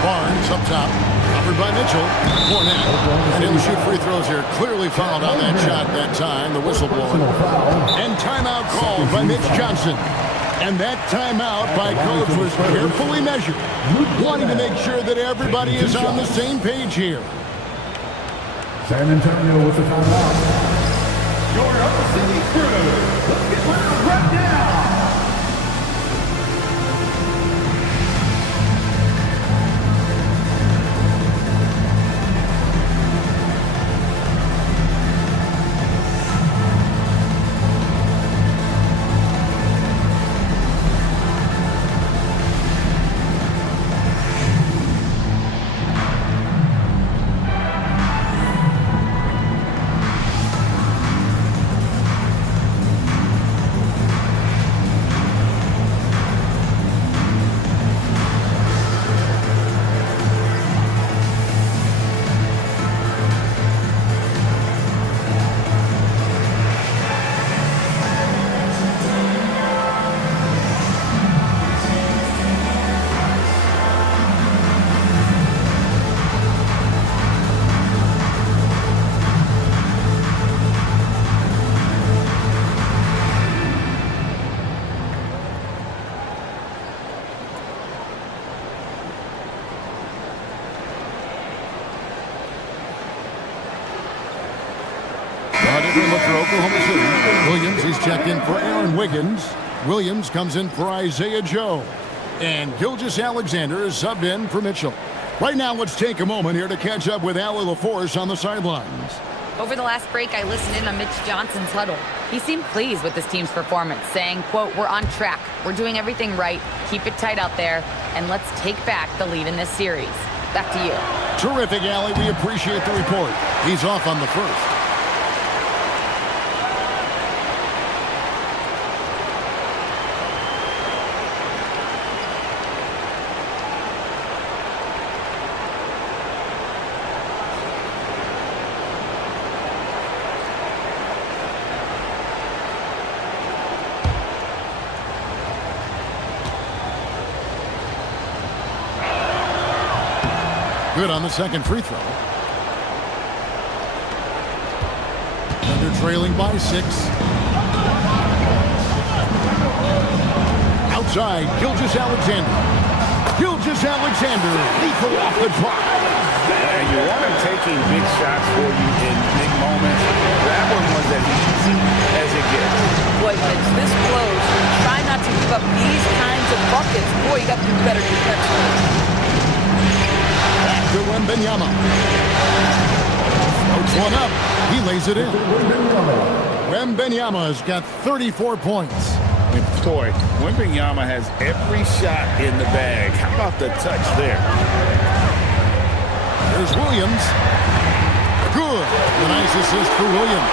Barnes up top, covered by Mitchell. Cornette, and he'll shoot free throws here. Clearly fouled on that shot that time, the whistle blower. And timeout called by Mitch Johnson. And that timeout by coach was carefully measured, wanting to make sure that everybody is on the same page here. San Antonio with the timeout. Your City Crew. Let's get loud right now. Look for Oklahoma City. Williams is checked in for Aaron Wiggins. Williams comes in for Isaiah Joe. And Gilgeous-Alexander is subbed in for Mitchell. Right now, let's take a moment here to catch up with Allie LaForce on the sidelines. Over the last break, I listened in on Mitch Johnson's huddle. He seemed pleased with his team's performance, saying, quote, "We're on track. We're doing everything right. Keep it tight out there. And let's take back the lead in this series." Back to you. Terrific, Allie. We appreciate the report. He's off on the first. Good on the second free throw. And they're trailing by 6. Outside, Gilgeous-Alexander. Gilgeous-Alexander, lethal off the drop. And you want him taking big shots for you in big moments. That one was as easy as it gets. Boy, when it's this close, try not to give up these kinds of buckets. Boy, you got to do better defensively. To Wembanyama. Floats one up. He lays it in. Wembanyama's got 34 points. And boy, Wembanyama has every shot in the bag. How about the touch there? There's Williams. Good. A nice assist for Williams.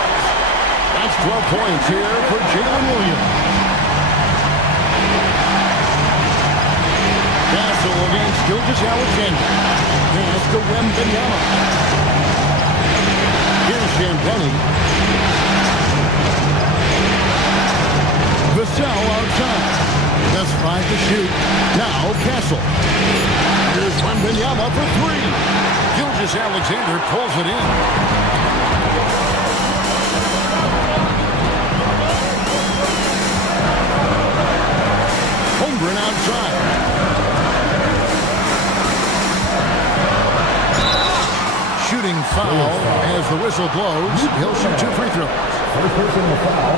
That's 12 points here for Jalen Williams. Castle against Gilgeous-Alexander. Pass to Wembanyama. Here's Champagny. Vassell outside. That's 5 to shoot. Now Castle. Here's Wembanyama for 3. Gilgeous-Alexander pulls it in. Holmgren outside. Shooting foul as the whistle blows. He'll shoot 2 free throws. First personal foul.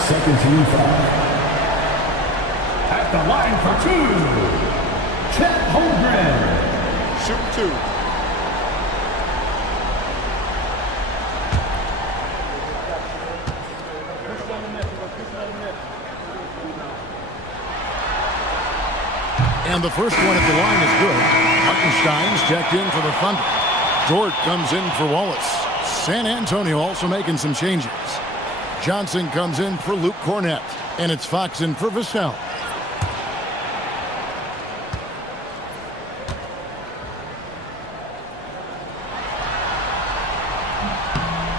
Second team foul. At the line for 2. Chet Holmgren. Shoot 2. And the first one at the line is good. Hartenstein's checked in for the Thunder. Dort comes in for Wallace. San Antonio also making some changes. Johnson comes in for Luke Cornett. And it's Fox in for Vassell.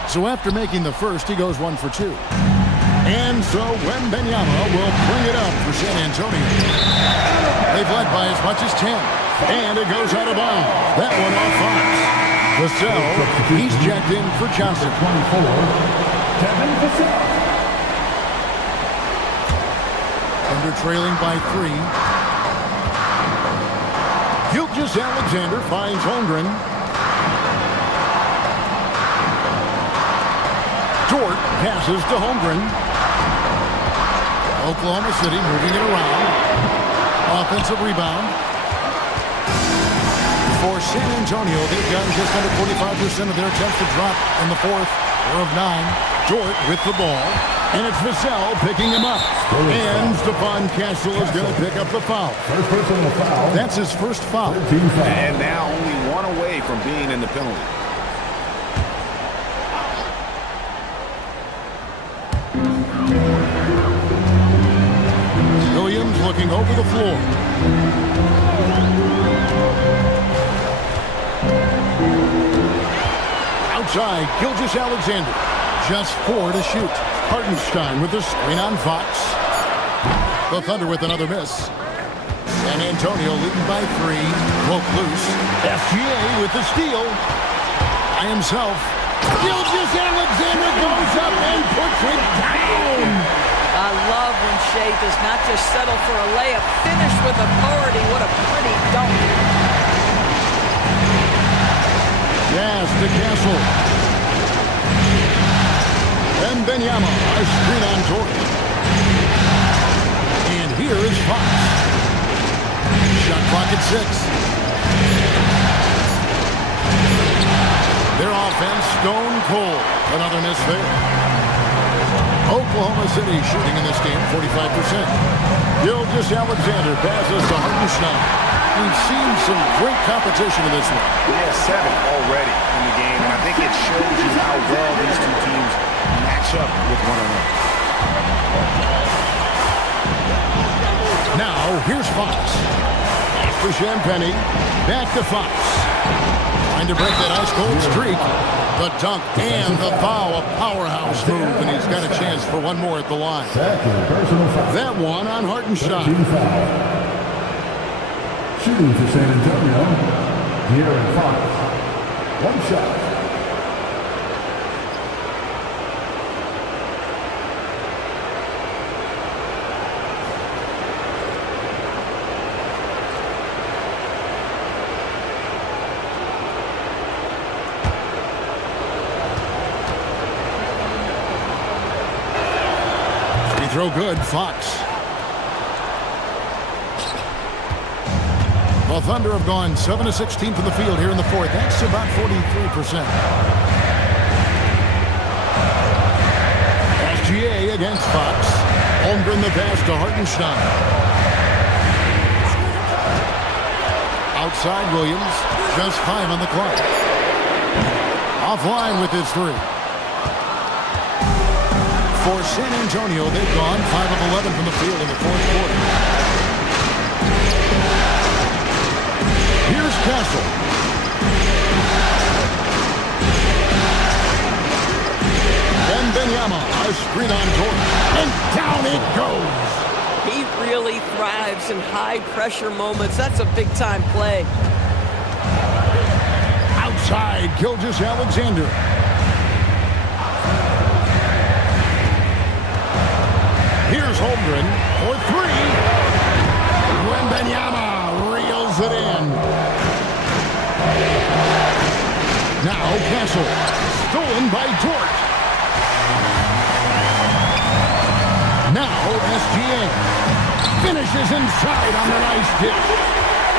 So after making the first, he goes 1 for 2. And so Wembanyama will bring it up for San Antonio. They've led by as much as 10. And it goes out of bounds. That one off Fox. Vassell, he's checked in for Johnson. 24, Kevin Vassell. And Thunder trailing by 3. Gilgeous-Alexander finds Holmgren. Dort passes to Holmgren. Oklahoma City moving it around. Offensive rebound. For San Antonio, they've gotten just under 45% of their attempts to drop in the fourth. 4 of 9. Dort with the ball. And it's Vassell picking him up. And Stephon Castle is going to pick up the foul. First personal foul. That's his first foul. And now only 1 away from being in the penalty. Williams looking over the floor. Outside, Gilgeous-Alexander. Just 4 to shoot. Hartenstein with the screen on Fox. The Thunder with another miss. San Antonio leading by 3. Broke loose. SGA with the steal. By himself. Gilgeous-Alexander goes up and puts it down. I love when Shea does not just settle for a layup. Finish with authority. What a pretty dunk. Yes, to Castle. And Benyama, a screen on Dort. And here is Fox. Shot clock at 6. Their offense stone cold. Another miss there. Oklahoma City shooting in this game 45%. Gilgeous-Alexander passes to Hartenstein. We've seen some great competition in this one. He has 7 already in the game, and I think it shows you how well these two teams match up with one another. Now, here's Fox. For Champagny, back to Fox. Trying to break that ice-cold streak. The dunk and the foul, a powerhouse move, and he's got a chance for one more at the line. That one on Hartenstein. Shooting for San Antonio, De'Aaron Fox. 1 shot. Free throw good, Fox. The Thunder have gone 7 of 16 from the field here in the fourth. That's about 43%. SGA against Fox. Holmgren the pass to Hartenstein. Outside Williams. Just 5 on the clock. Offline with his 3. For San Antonio, they've gone 5 of 11 from the field in the fourth quarter. Here's Castle. And Benyama, a screen on Dort. And down it goes. He really thrives in high-pressure moments. That's a big-time play. Outside, Gilgeous-Alexander. Here's Holmgren for 3. Wembanyama reels it in. Now Castle, stolen by Dort. Now SGA finishes inside on the nice dish.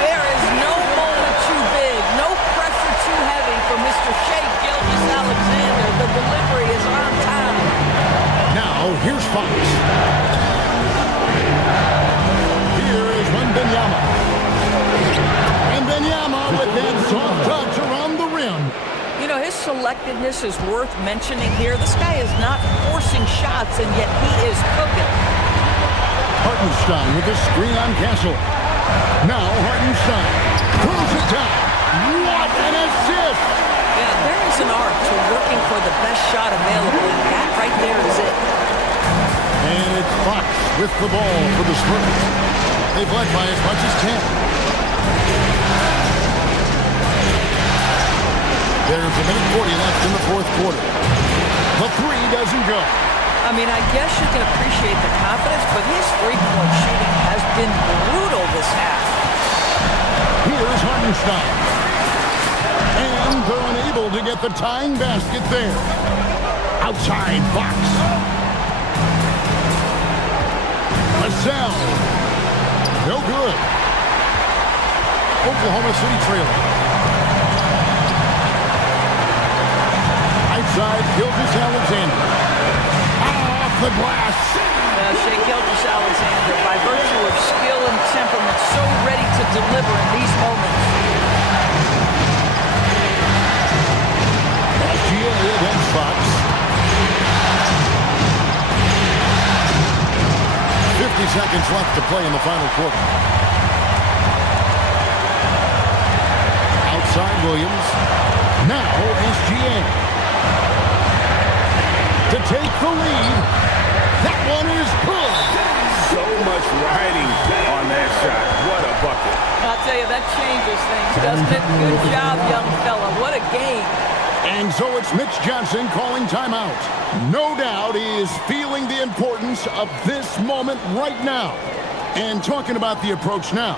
There is no moment too big, no pressure too heavy for Mr. Shea Gilgeous-Alexander. The delivery is on time. Now here's Fox. Here is Wembanyama. And Benyama with that soft touch around the rim. You know, his selectiveness is worth mentioning here. This guy is not forcing shots, and yet he is cooking. Hartenstein with a screen on Castle. Now Hartenstein throws it down. What an assist! Yeah, there is an art to working for the best shot available, and that right there is it. And it's Fox with the ball for the Spurs. They've led by as much as 10. There's a minute 40 left in the fourth quarter. The 3 doesn't go. I mean, I guess you can appreciate the confidence, but his three-point shooting has been brutal this half. Here's Hartenstein. And they're unable to get the tying basket there. Outside Fox. Vassell. No good. Oklahoma City trailing. Right side, Gilgeous-Alexander. Off the glass. Shea Gilgeous-Alexander, by virtue of skill and temperament, so ready to deliver in these moments. SGA against Fox. 50 seconds left to play in the final quarter. Outside Williams. Now SGA. To take the lead. That one is good. So much riding on that shot. What a bucket. I'll tell you, that changes things, doesn't it? Good job, young fella. What a game. And so it's Mitch Johnson calling timeout. No doubt he is feeling the importance of this moment right now. And talking about the approach now,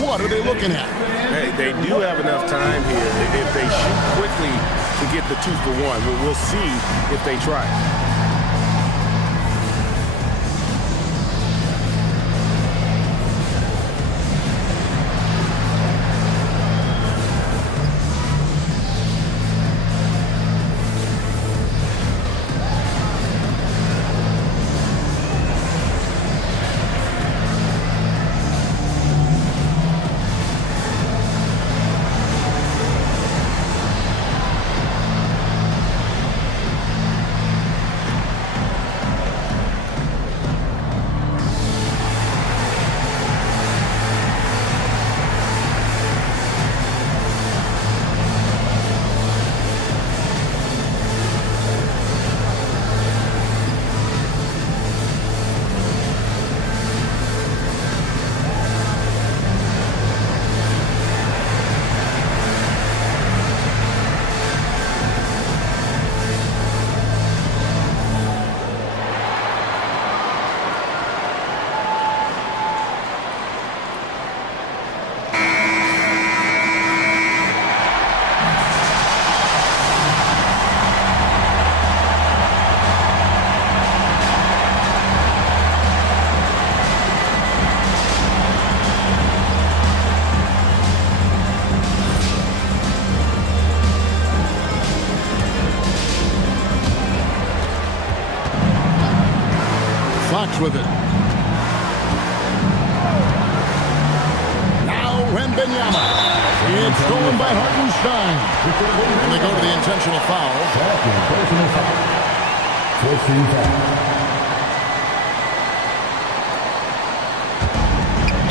what are they looking at? Hey, they do have enough time here. If they shoot quickly to get the 2-for-1, we'll see if they try. With it. Now Wembanyama. It's stolen by Hartenstein. And they go to the intentional foul. Personal foul. 14 foul.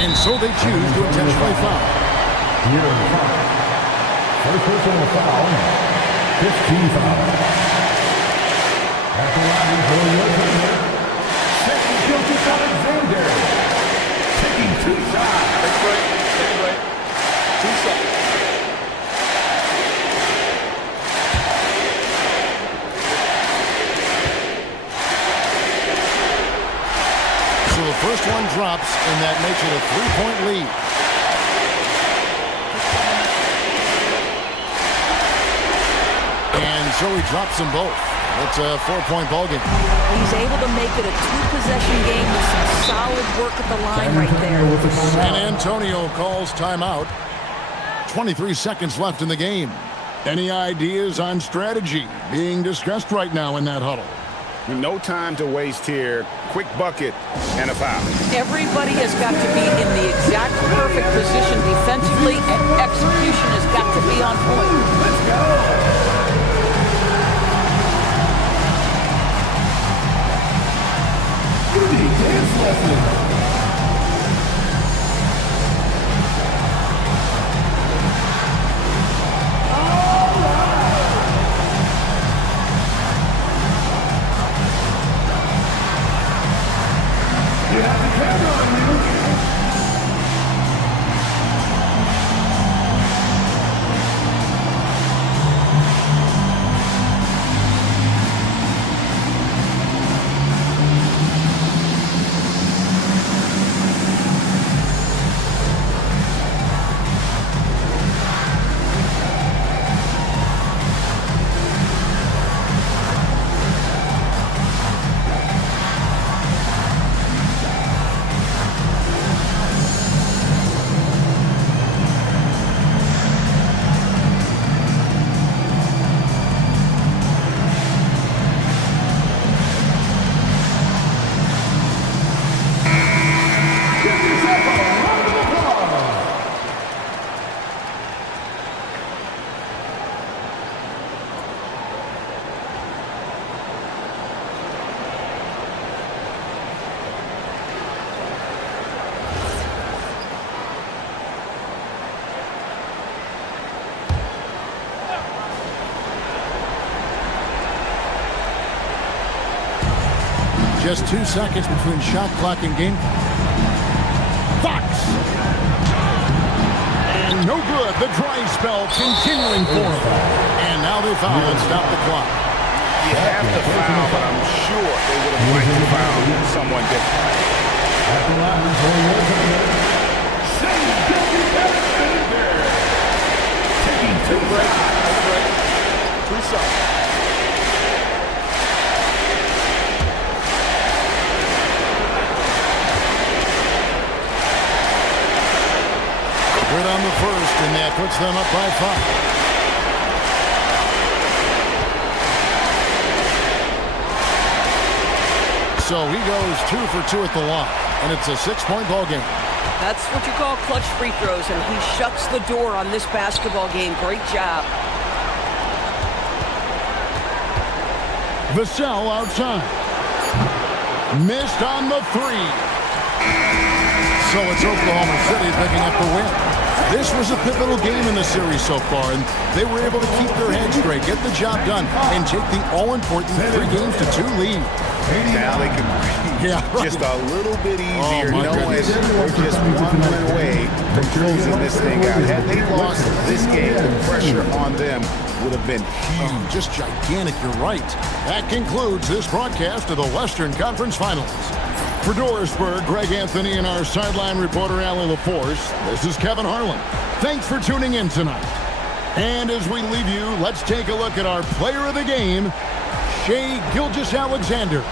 And so they choose to intentionally foul. Here in the foul. First personal foul. 15 foul. At the line for the Gilgeous-Alexander taking 2 shots. Take a break. 2 shots. So the first one drops, and that makes it a 3-point lead. And so he drops them both. It's a 4-point ball game. He's able to make it a 2-possession game with some solid work at the line right there. San Antonio calls timeout. 23 seconds left in the game. Any ideas on strategy being discussed right now in that huddle? No time to waste here. Quick bucket and a foul. Everybody has got to be in the exact perfect position defensively, and execution has got to be on point. Let's go. Dance lesson. You have the camera on you. Just 2 seconds between shot clock and game clock. Fox. And no good. The dry spell continuing for them. And now they foul and stop the clock. You have to foul, but I'm sure they would have liked to foul someone different. At the line for your opponent, taking 2 shots. 2 shots. Good on the first, and that puts them up by 5. So he goes 2 for 2 at the line, and it's a 6-point ball game. That's what you call clutch free throws, and he shuts the door on this basketball game. Great job. Vassell outside. Missed on the 3. So it's Oklahoma City picking up the win. This was a pivotal game in the series so far, and they were able to keep their heads straight, get the job done, and take the all-important 3-2 lead. Now they can breathe just a little bit easier, knowing they're just 1 win away from closing this thing out. Had they lost this game, the pressure on them would have been huge. Just gigantic, you're right. That concludes this broadcast of the Western Conference Finals. For Dorisburg, Greg Anthony, and our sideline reporter, Allie LaForce, this is Kevin Harlan. Thanks for tuning in tonight. And as we leave you, let's take a look at our player of the game, Shai Gilgeous-Alexander.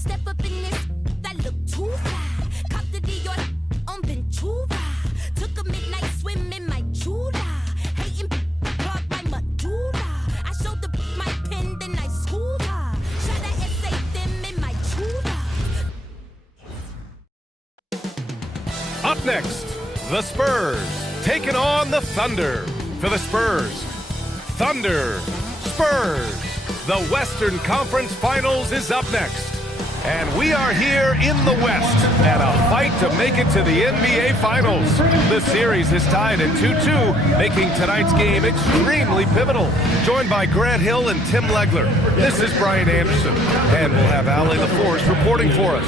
Step up in this, that look too fly. Cop the Dior on Ventura. Took a midnight swim in my Jula. Hating clogged my medulla. I showed the my pen, then I schooled her. Shot a essay them in my Jula. Up next, the Spurs taking on the Thunder. For the Spurs, Thunder, Spurs. The Western Conference Finals is up next. And we are here in the West at a fight to make it to the NBA Finals. The series is tied at 2-2, making tonight's game extremely pivotal. Joined by Grant Hill and Tim Legler. This is Brian Anderson, and we'll have Allie LaForce reporting for us.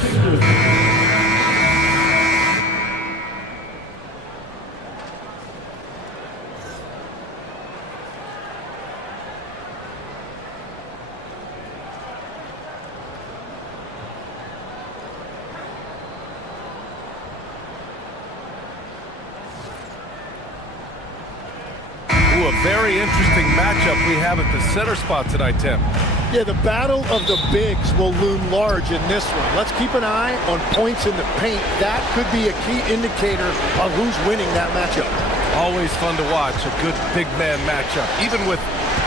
A very interesting matchup we have at the center spot tonight, Tim. Yeah, the battle of the bigs will loom large in this one. Let's keep an eye on points in the paint. That could be a key indicator of who's winning that matchup. Always fun to watch, a good big man matchup, even with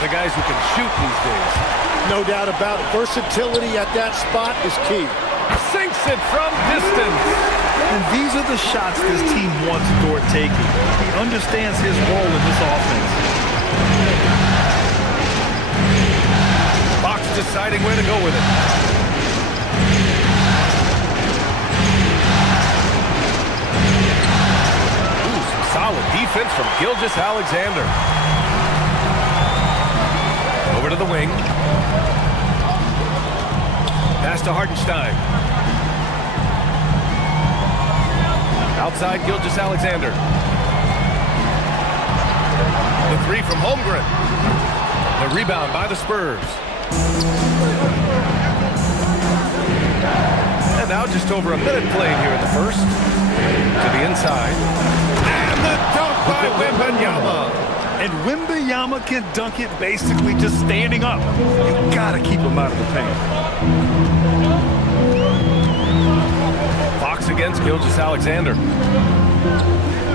the guys who can shoot these days. No doubt about it. Versatility at that spot is key. Sinks it from distance. And these are the shots this team wants Dort taking. He understands his role in this offense. Fox deciding where to go with it. Ooh, some solid defense from Gilgeous-Alexander. Over to the wing. Pass to Hartenstein. Outside Gilgeous-Alexander. The three from Holmgren. The rebound by the Spurs. And now just over a minute played here in the first. To the inside. And the dunk by Wembanyama. And Wembanyama can dunk it basically just standing up. You gotta keep him out of the paint. Fox against Gilgeous-Alexander.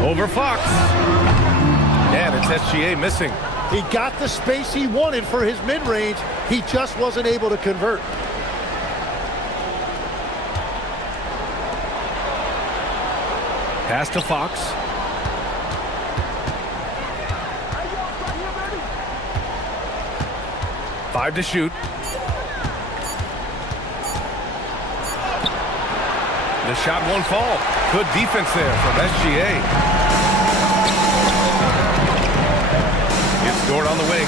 Over Fox. And it's SGA missing. He got the space he wanted for his mid-range. He just wasn't able to convert. Pass to Fox. Five to shoot. The shot won't fall. Good defense there from SGA. It's Dort on the wing.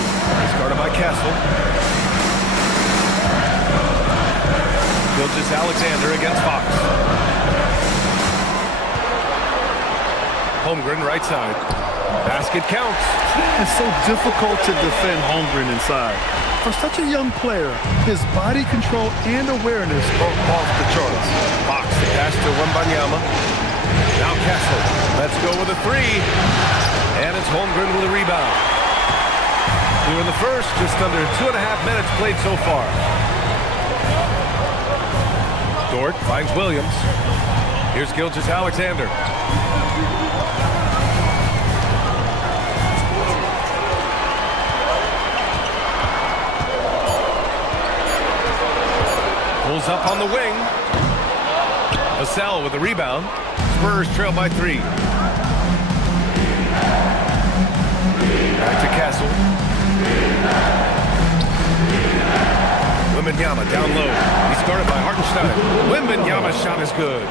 Started by Castle. Gilgeous-Alexander against Fox. Holmgren right side. Basket counts. It's so difficult to defend Holmgren inside. For such a young player, his body control and awareness are off the charts. Fox, the pass to Wembanyama. Now Castle. Let's go with a three. And it's Holmgren with a rebound. Here in the first, just under 2.5 minutes played so far. Dort finds Williams. Here's Gilgeous-Alexander. Pulls up on the wing. Vassell with the rebound. Spurs trail by 3. Back to Castle. Wembanyama down low. He's guarded by Hartenstein. Wembanyama's shot is good.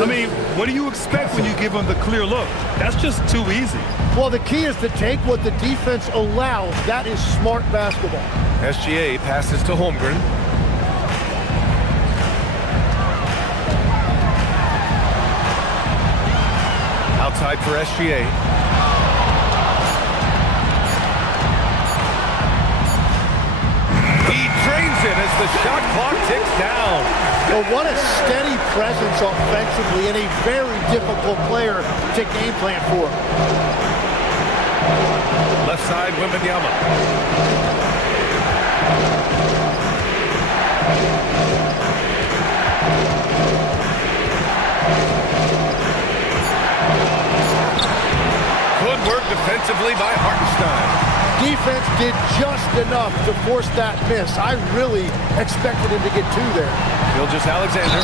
I mean, what do you expect when you give him the clear look? That's just too easy. Well, the key is to take what the defense allows. That is smart basketball. SGA passes to Holmgren. Outside for SGA. He drains it as the shot clock ticks down. Well, what a steady presence offensively and a very difficult player to game plan for. Left side, Wembanyama. effectively by Hartenstein. Defense did just enough to force that miss. I really expected him to get two there. Gilgeous-Alexander.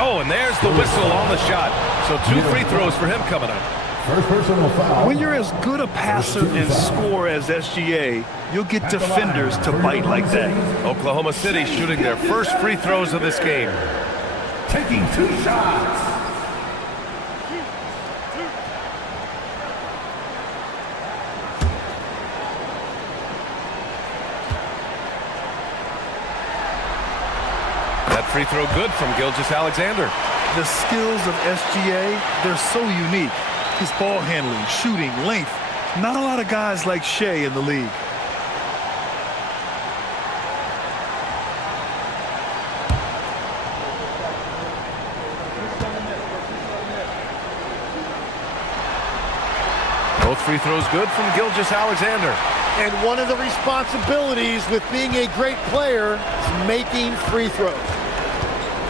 Oh, and there's the whistle on the shot. So 2 free throws for him coming up. First personal foul. When you're as good a passer and scorer as SGA, you'll get defenders to bite like that. Oklahoma City shooting their first free throws of this game. Taking 2 shots. That free throw good from Gilgeous-Alexander. The skills of SGA, they're so unique. His ball handling, shooting, length. Not a lot of guys like Shea in the league. Both free throws good from Gilgeous-Alexander. And one of the responsibilities with being a great player is making free throws.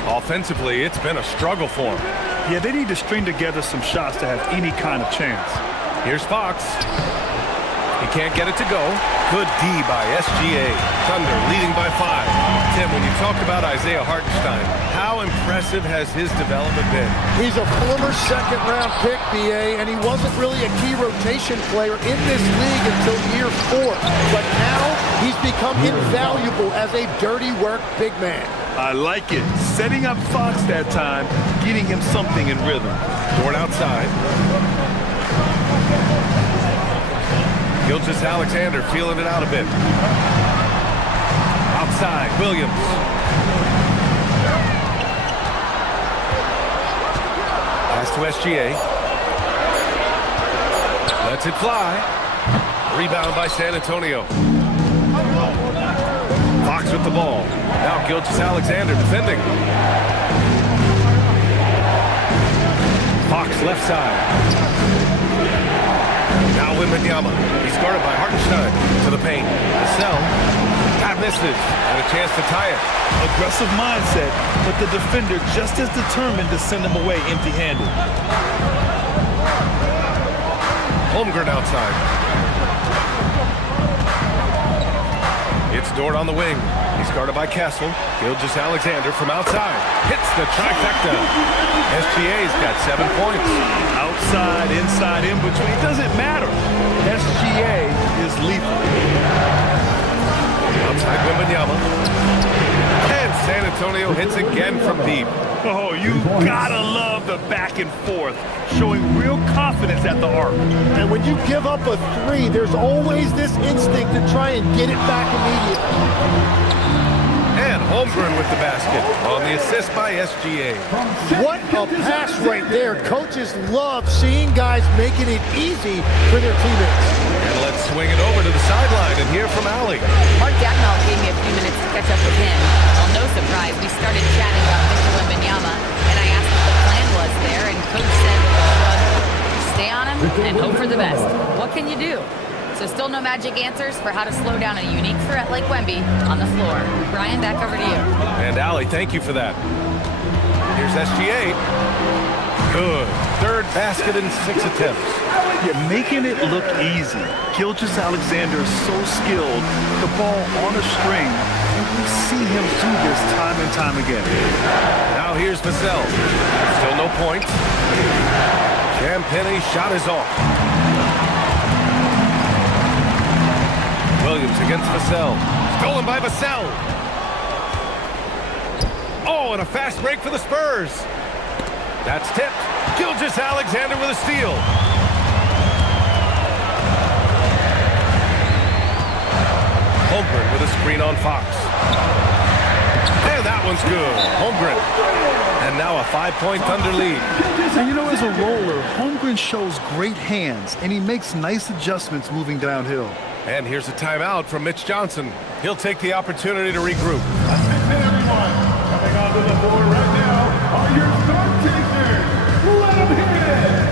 Offensively, it's been a struggle for him. Yeah, they need to string together some shots to have any kind of chance. Here's Fox. He can't get it to go. Good D by SGA. Thunder leading by 5. Tim, when you talked about Isaiah Hartenstein, how impressive has his development been? He's a former second-round pick, BA, and he wasn't really a key rotation player in this league until year 4. But now he's become invaluable as a dirty work big man. I like it. Setting up Fox that time, getting him something in rhythm. Dort outside. Gilgeous-Alexander feeling it out a bit. Outside, Williams. Pass to SGA. Lets it fly. Rebound by San Antonio. Fox with the ball. Now Gilgeous-Alexander defending. Fox left side. Now Wembanyama. He's guarded by Hartenstein to the paint. Vassell. That misses. And a chance to tie it. Aggressive mindset, but the defender just as determined to send him away empty-handed. Holmgren outside. It's Dort on the wing. He's guarded by Castle. Gilgeous-Alexander from outside. Hits the trifecta. SGA's got 7 points. Outside, inside, in between. It doesn't matter. SGA is lethal. Outside Wembanyama. And San Antonio hits again from deep. Oh, you gotta love the back and forth, showing real confidence at the arc. And when you give up a 3, there's always this instinct to try and get it back immediately. And Holmgren with the basket on the assist by SGA. What a pass right there. Coaches love seeing guys making it easy for their teammates. And let's swing it over to the sideline and hear from Allie. Mark Dagnall gave me a few minutes to catch up with him. Well, no surprise, we started chatting about Mr. Wembanyama, and I asked what the plan was there, and Coach said, stay on him and hope for the best. What can you do? So still no magic answers for how to slow down a unique threat like Wemby on the floor. Brian, back over to you. And Allie, thank you for that. Here's SGA. Good. Third basket in 6 attempts. You're making it look easy. Gilgeous-Alexander is so skilled. The ball on a string. And we see him do this time and time again. Now here's Vassell. Still no points. Champagne's shot is off. Williams against Vassell. Stolen by Vassell. Oh, and a fast break for the Spurs. That's tipped. Gilgeous-Alexander with a steal. Holmgren with a screen on Fox. And that one's good. Holmgren. And now a 5-point Thunder lead. And you know, as a roller, Holmgren shows great hands, and he makes nice adjustments moving downhill. And here's a timeout from Mitch Johnson. He'll take the opportunity to regroup. Attention everyone, coming onto the floor right now are your start chasers. Let them hear it.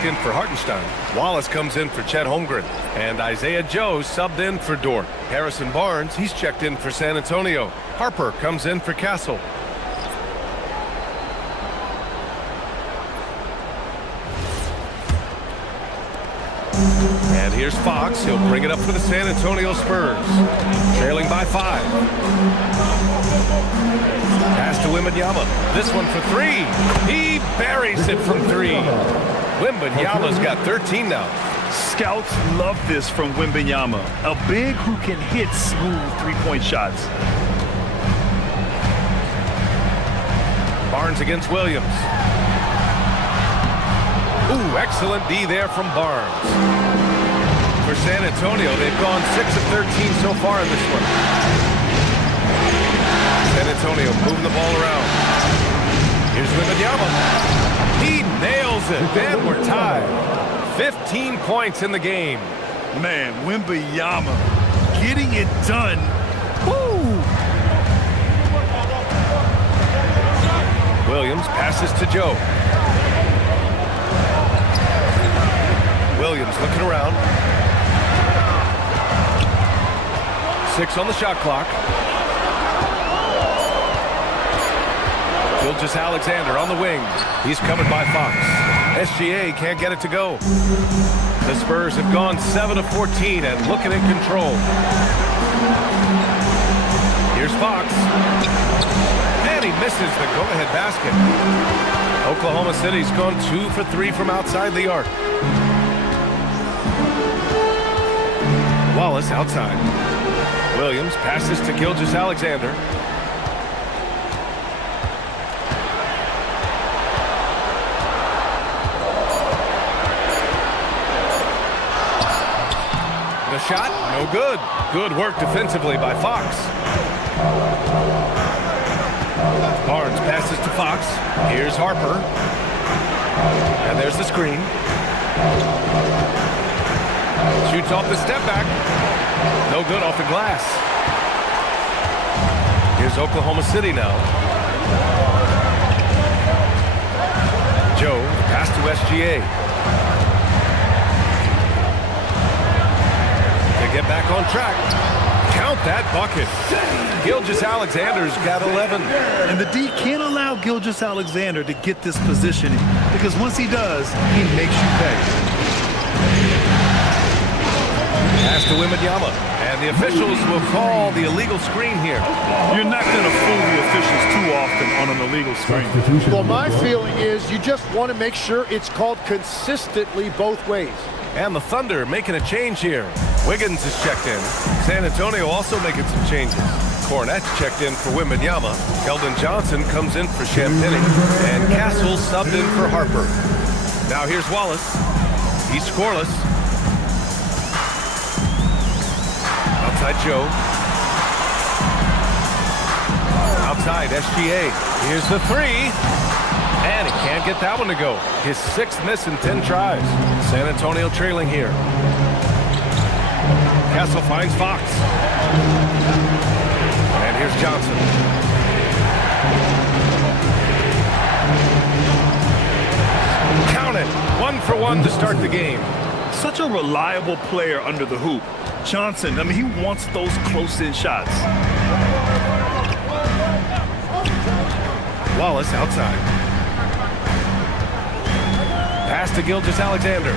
checked in for Hartenstein. Wallace comes in for Chet Holmgren. And Isaiah Joe subbed in for Dort. Harrison Barnes, he's checked in for San Antonio. Harper comes in for Castle. And here's Fox. He'll bring it up for the San Antonio Spurs. Trailing by 5. Pass to Wembanyama. This one for 3. He buries it from 3. Wembanyama's got 13 now. Scouts love this from Wembanyama. A big who can hit smooth three-point shots. Barnes against Williams. Ooh, excellent D there from Barnes. For San Antonio, they've gone 6 of 13 so far in this one. San Antonio moving the ball around. Here's Wembanyama. He nails it, and we're tied. 15 points in the game. Man, Wembanyama getting it done. Woo! Williams passes to Joe. Williams looking around. 6 on the shot clock. Gilgeous-Alexander on the wing. He's covered by Fox. SGA can't get it to go. The Spurs have gone 7 of 14 and looking in control. Here's Fox. And he misses the go-ahead basket. Oklahoma City's gone 2 for 3 from outside the arc. Wallace outside. Williams passes to Gilgeous-Alexander. The shot, no good. Good work defensively by Fox. Barnes passes to Fox. Here's Harper. And there's the screen. Shoots off the step back. No good off the glass. Here's Oklahoma City now. Joe, pass to SGA. To get back on track. Count that bucket. Gilgeous-Alexander's got 11. And the D can't allow Gilgeous-Alexander to get this positioning, because once he does, he makes you pay. Pass to Wembanyama, and the officials will call the illegal screen here. You're not going to fool the officials too often on an illegal screen. Well, my feeling is you just want to make sure it's called consistently both ways. And the Thunder making a change here. Wiggins is checked in. San Antonio also making some changes. Cornette's checked in for Wembanyama. Keldon Johnson comes in for Champagny. And Castle subbed in for Harper. Now here's Wallace. He's scoreless. Outside Joe. Outside SGA. Here's the 3. And he can't get that one to go. His 6th miss in 10 tries. San Antonio trailing here. Castle finds Fox. And here's Johnson. Count it. 1 for 1 to start the game. Such a reliable player under the hoop. Johnson, I mean, he wants those close-in shots. Wallace outside. Pass to Gilgeous-Alexander.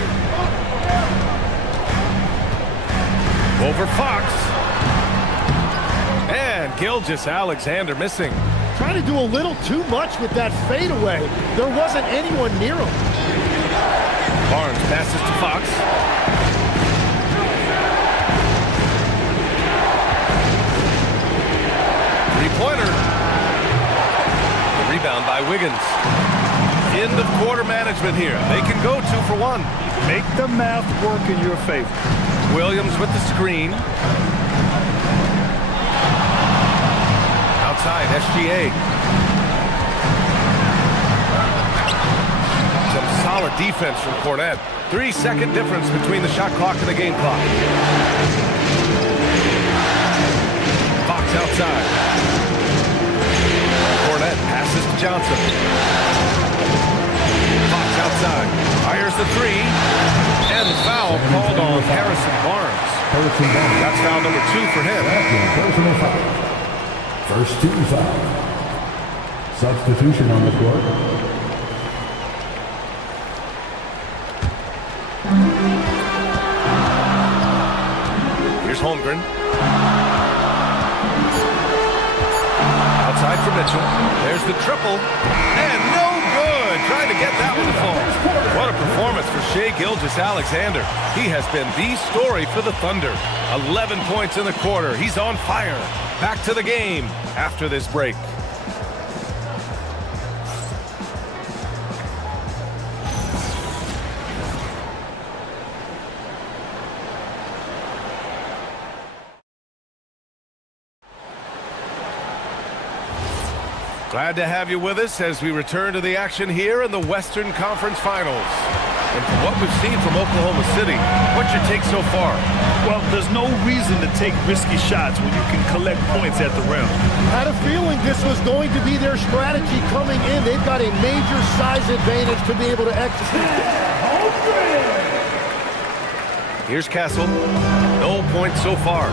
Over Fox. And Gilgeous-Alexander missing. Trying to do a little too much with that fadeaway. There wasn't anyone near him. Barnes passes to Fox. Three-pointer. The rebound by Wiggins. End of quarter management here. They can go 2 for 1. Make the math work in your favor. Williams with the screen. Outside, SGA. Some solid defense from Cornette. 3-second difference between the shot clock and the game clock. Fox outside. Cornette passes to Johnson. Fox outside. side. Fires the three. And foul called on Harrison Barnes. That's foul number 2 for him. Personal foul. First team foul. Substitution on the court. Here's Holmgren. Outside for Mitchell. There's the triple. And no good. Trying to get that one to fall. What a performance for Shai Gilgeous-Alexander. He has been the story for the Thunder. 11 points in the quarter. He's on fire. Back to the game after this break. Glad to have you with us as we return to the action here in the Western Conference Finals. And from what we've seen from Oklahoma City, what's your take so far? Well, there's no reason to take risky shots when you can collect points at the rim. Had a feeling this was going to be their strategy coming in. They've got a major size advantage to be able to execute. Here's Castle. No points so far.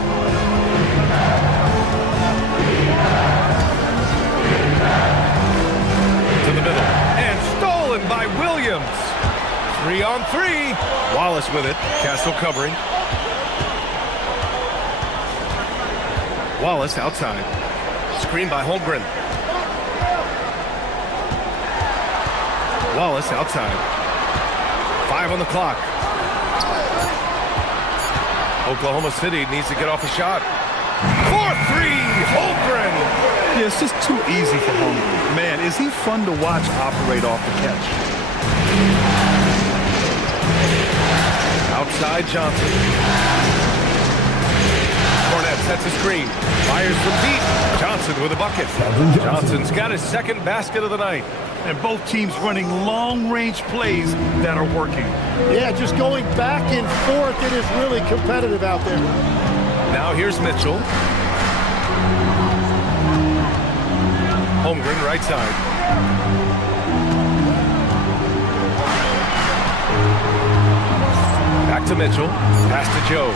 To the middle. And stolen by Williams. 3-on-3. Wallace with it. Castle covering. Wallace outside. Screen by Holmgren. Wallace outside. 5 on the clock. Oklahoma City needs to get off a shot. 4-3. Holmgren. Yeah, it's just too easy for Holmgren. Man, is he fun to watch operate off the catch. Outside Johnson. Cornette sets a screen. Fires from deep. Johnson with a bucket. Johnson's got his second basket of the night. And both teams running long-range plays that are working. Yeah, just going back and forth. It is really competitive out there. Now here's Mitchell. Holmgren right side. Back to Mitchell. Pass to Joe.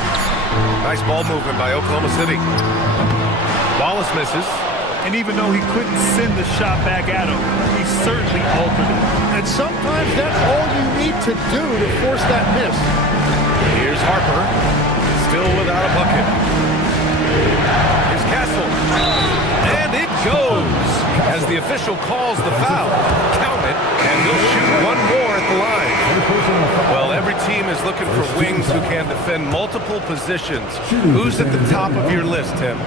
Nice ball movement by Oklahoma City. Wallace misses. And even though he couldn't send the shot back at him, he certainly altered it. And sometimes that's all you need to do to force that miss. Here's Harper. Still without a bucket. Here's Castle. And it goes as the official calls the foul. Count it, and he'll shoot one more at the line. Well, every team is looking for wings who can defend multiple positions. Who's at the top of your list, Tim?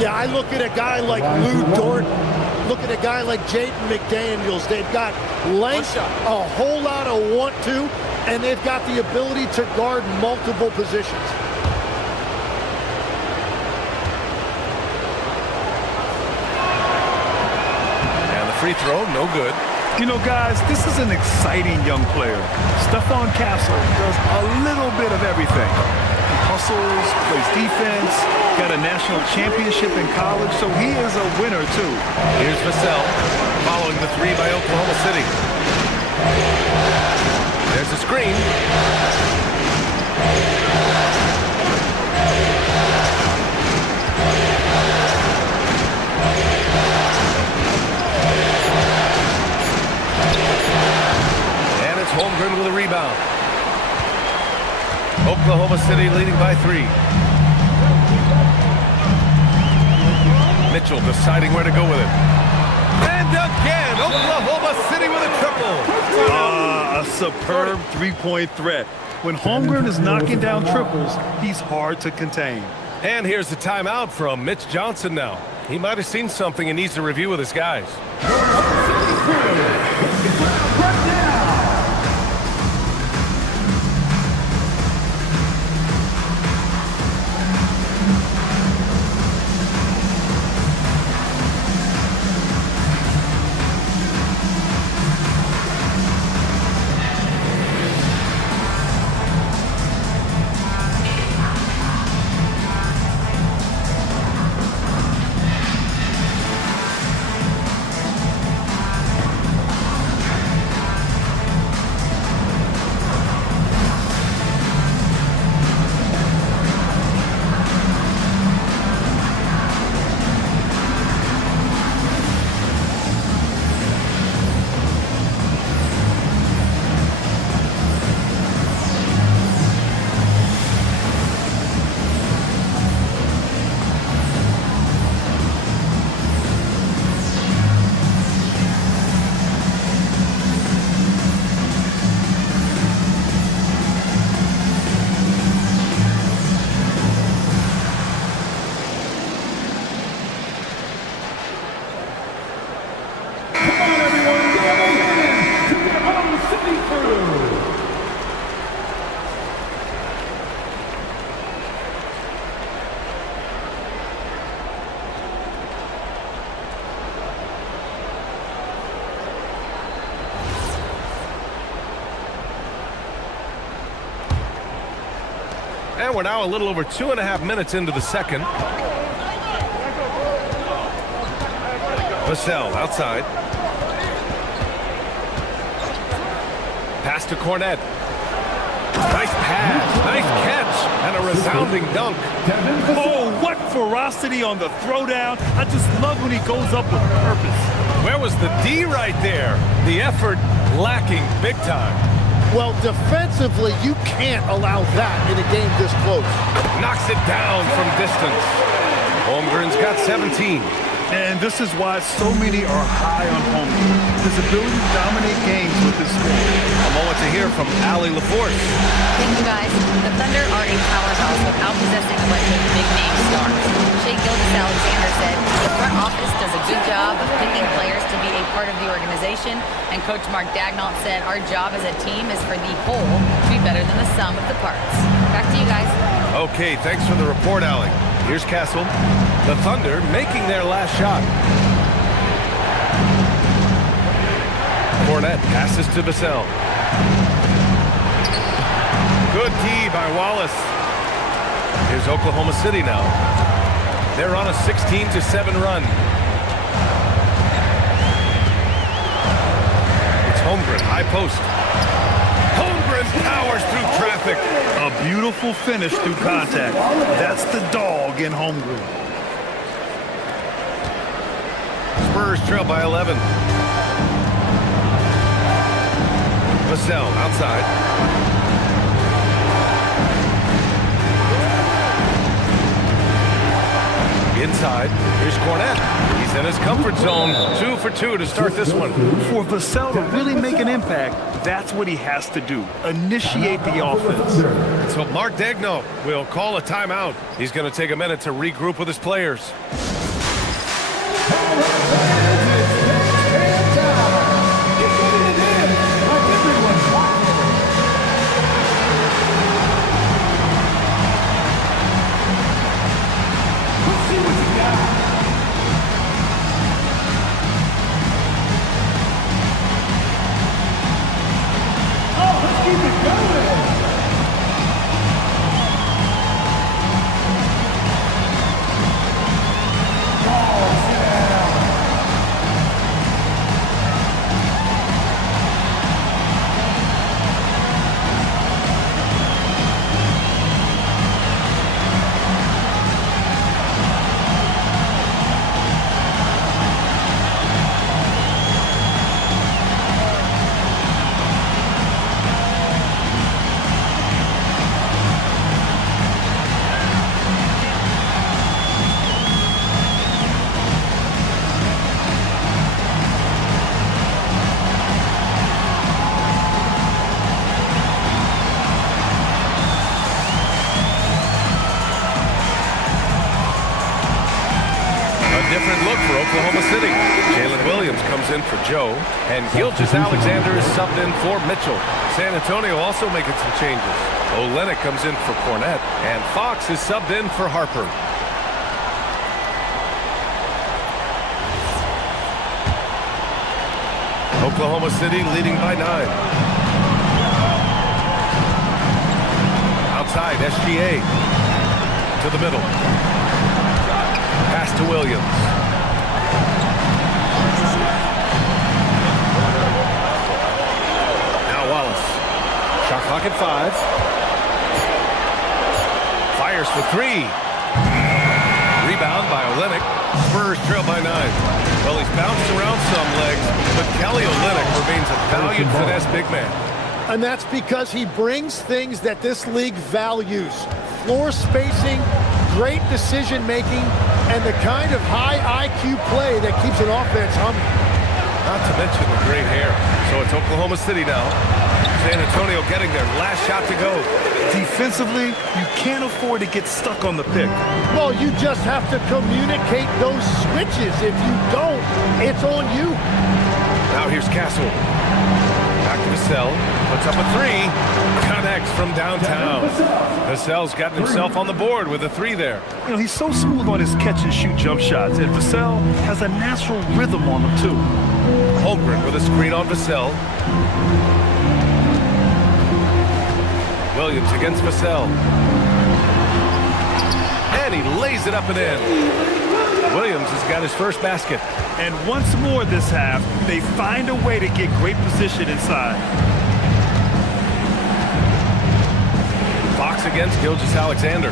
Yeah, I look at a guy like Lou Dort. Look at a guy like Jaden McDaniels. They've got length, a whole lot of want-to, and they've got the ability to guard multiple positions. Free throw, no good. You know, guys, this is an exciting young player. Stephon Castle does a little bit of everything. He hustles, plays defense, got a national championship in college, so he is a winner, too. Here's Vassell, following the three by Oklahoma City. There's a screen. Holmgren with a rebound. Oklahoma City leading by 3. Mitchell deciding where to go with it. And again, Oklahoma City with a triple. A superb three-point threat. When Holmgren is knocking down triples, he's hard to contain. And here's the timeout from Mitch Johnson now. He might have seen something and needs to review with his guys. And we're now a little over 2.5 minutes into the second. Vassell outside. Pass to Cornette. Nice pass, nice catch, and a resounding dunk. Oh, what ferocity on the throwdown. I just love when he goes up with purpose. Where was the D right there? The effort lacking big time. Well, defensively, you can't allow that in a game this close. Knocks it down from distance. Holmgren's got 17. And this is why so many are high on Holmgren. His ability to dominate games with his score. A moment to hear from Allie LaForce. Thank you, guys. The Thunder are a powerhouse without possessing a bunch of big-name stars. Shea Gilgeous-Alexander said, the front office does a good job of picking players to be a part of the organization, and Coach Mark Daigneault said, our job as a team is for the whole to be better than the sum of the parts. Back to you guys. Okay, thanks for the report, Allie. Here's Castle. The Thunder making their last shot. Cornette passes to Vassell. Good D by Wallace. Here's Oklahoma City now. They're on a 16-7 run. It's Holmgren, high post. Holmgren powers through traffic. A beautiful finish through contact. That's the dog in Holmgren. Spurs trail by 11. Vassell outside. Inside, here's Cornette. He's in his comfort zone. 2 for 2 to start this one. For Vassell to really make an impact, that's what he has to do. Initiate the offense. So Mark Daigneault will call a timeout. He's going to take a minute to regroup with his players. Different look for Oklahoma City. Jalen Williams comes in for Joe, and Gilgeous-Alexander is subbed in for Mitchell. San Antonio also making some changes. Olenek comes in for Cornette, and Fox is subbed in for Harper. Oklahoma City leading by 9. Outside, SGA to the middle. Pass to Williams. Now Wallace. Shot clock at 5. Fires for 3. Rebound by Olenek. Spurs trail by 9. Well, he's bounced around some legs, but Kelly Olenek remains a valued finesse big man. And that's because he brings things that this league values. Floor spacing, great decision-making, and the kind of high IQ play that keeps an offense humming. Not to mention the great hair. So it's Oklahoma City now. San Antonio getting their last shot to go. Defensively, you can't afford to get stuck on the pick. Well, you just have to communicate those switches. If you don't, it's on you. Now here's Castle. Back to Vassell. Puts up a 3. Connects from downtown. Vassell's gotten himself on the board with a 3 there. You know, he's so smooth on his catch-and-shoot jump shots, and Vassell has a natural rhythm on him, too. Holmgren with a screen on Vassell. Williams against Vassell. And he lays it up and in. Williams has got his first basket. And once more this half, they find a way to get great position inside. Fox against Gilgeous-Alexander.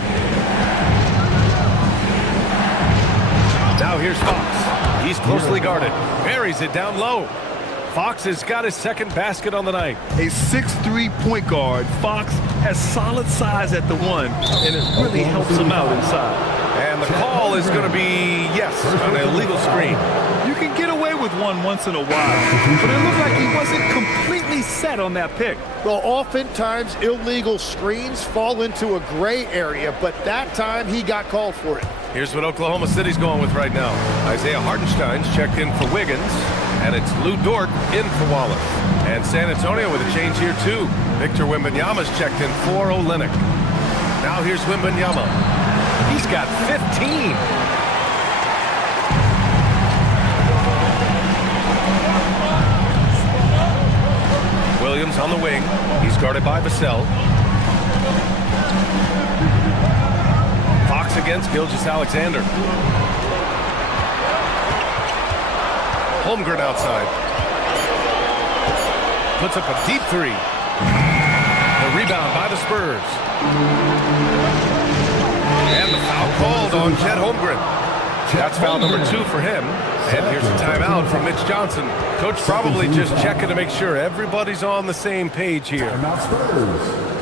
Now here's Fox. He's closely guarded. Buries it down low. Fox has got his second basket on the night. A 6'3" point guard, Fox has solid size at the one, and it really helps him out inside. And the call is going to be yes on an illegal screen. You can get away with one once in a while, but it looked like he wasn't completely set on that pick. Well, oftentimes illegal screens fall into a gray area, but that time he got called for it. Here's what Oklahoma City's going with right now. Isaiah Hartenstein's checked in for Wiggins, and it's Lou Dort in for Wallace. And San Antonio with a change here too. Victor Wembanyama's checked in for Olynyk. Now here's Wembanyama. He's got 15. Williams on the wing. He's guarded by Vassell. Fox against Gilgeous-Alexander. Holmgren outside. Puts up a deep three. The rebound by the Spurs. And the foul called on Chet Holmgren. That's foul number 2 for him. And here's a timeout from Mitch Johnson. Coach probably just checking to make sure everybody's on the same page here. Timeout Spurs.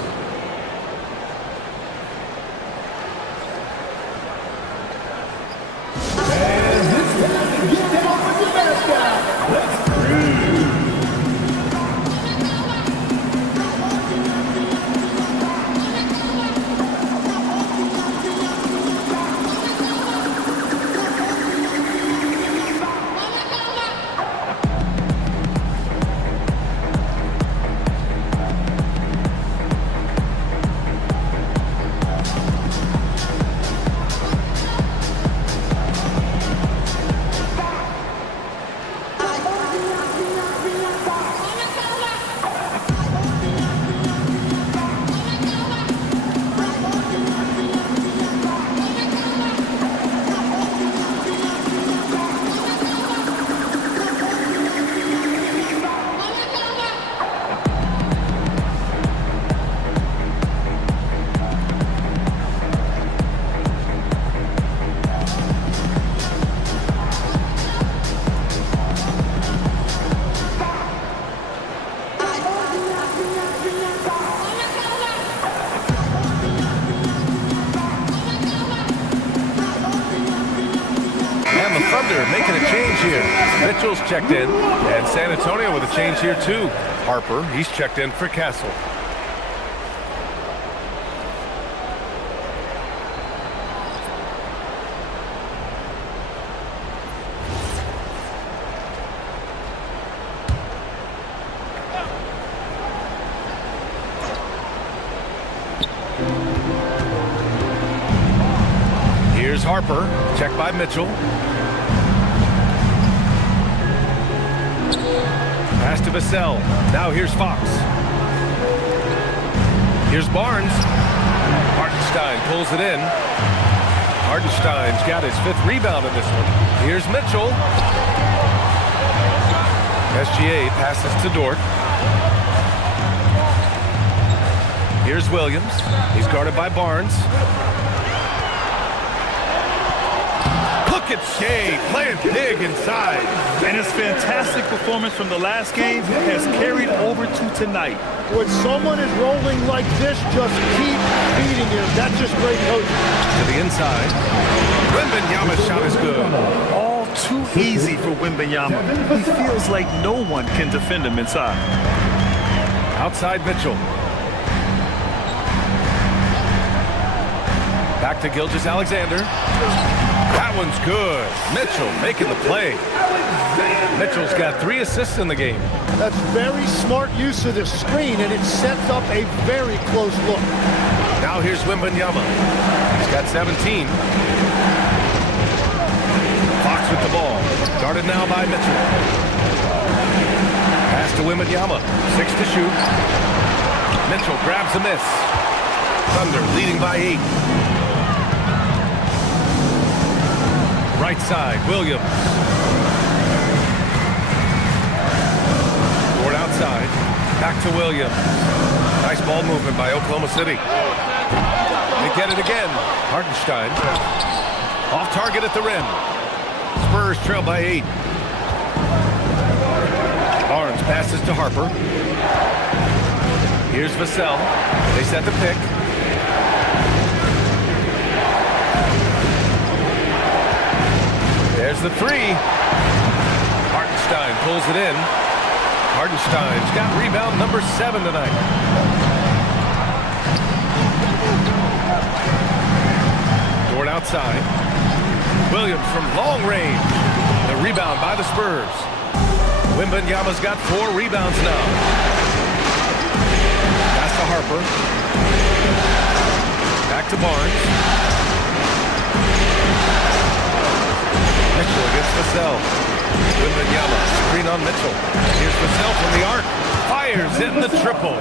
Making a change here. Mitchell's checked in, and San Antonio with a change here too. Harper, he's checked in for Castle. Here's Harper, checked by Mitchell. Pass to Vassell. Now here's Fox. Here's Barnes. Hartenstein pulls it in. Hartenstein's got his 5th rebound in this one. Here's Mitchell. SGA passes to Dort. Here's Williams. He's guarded by Barnes. Look at Shea playing big inside. And his fantastic performance from the last game has carried over to tonight. When someone is rolling like this, just keep feeding him. That's just great coaching. To the inside. Wembanyama's shot is good. All too easy for Wembanyama. He feels like no one can defend him inside. Outside Mitchell. Back to Gilgeous-Alexander. That one's good. Mitchell making the play. Mitchell's got 3 assists in the game. That's very smart use of the screen, and it sets up a very close look. Now here's Wembanyama. He's got 17. Fox with the ball. Guarded now by Mitchell. Pass to Wembanyama. 6 to shoot. Mitchell grabs a miss. Thunder leading by 8. Right side, Williams. Toward outside. Back to Williams. Nice ball movement by Oklahoma City. They get it again. Hartenstein. Off target at the rim. Spurs trail by 8. Barnes passes to Harper. Here's Vassell. They set the pick. There's the three. Hartenstein pulls it in. Hartenstein's got rebound number 7 tonight. Toward outside. Williams from long range. The rebound by the Spurs. Wembanyama's got 4 rebounds now. Pass to Harper. Back to Barnes. Mitchell against Vassell. Wembanyama, screen on Mitchell. Here's Vassell from the arc. Fires in the triple.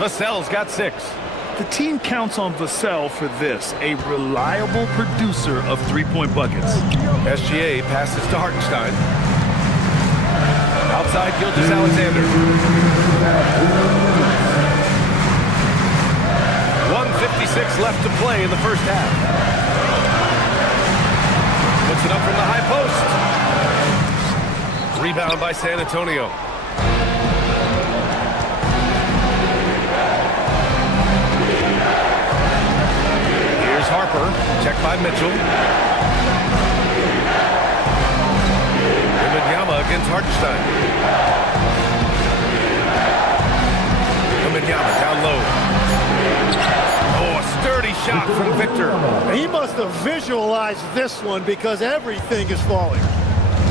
Vassell's got 6. The team counts on Vassell for this, a reliable producer of three-point buckets. SGA passes to Hartenstein. Outside, Gilgeous-Alexander. 1:56 left to play in the first half. Puts it up from the high post. Rebound by San Antonio. Here's Harper, checked by Mitchell. Wembanyama against Hartenstein. Wembanyama down low. Oh, a sturdy shot from Victor. He must have visualized this one because everything is falling.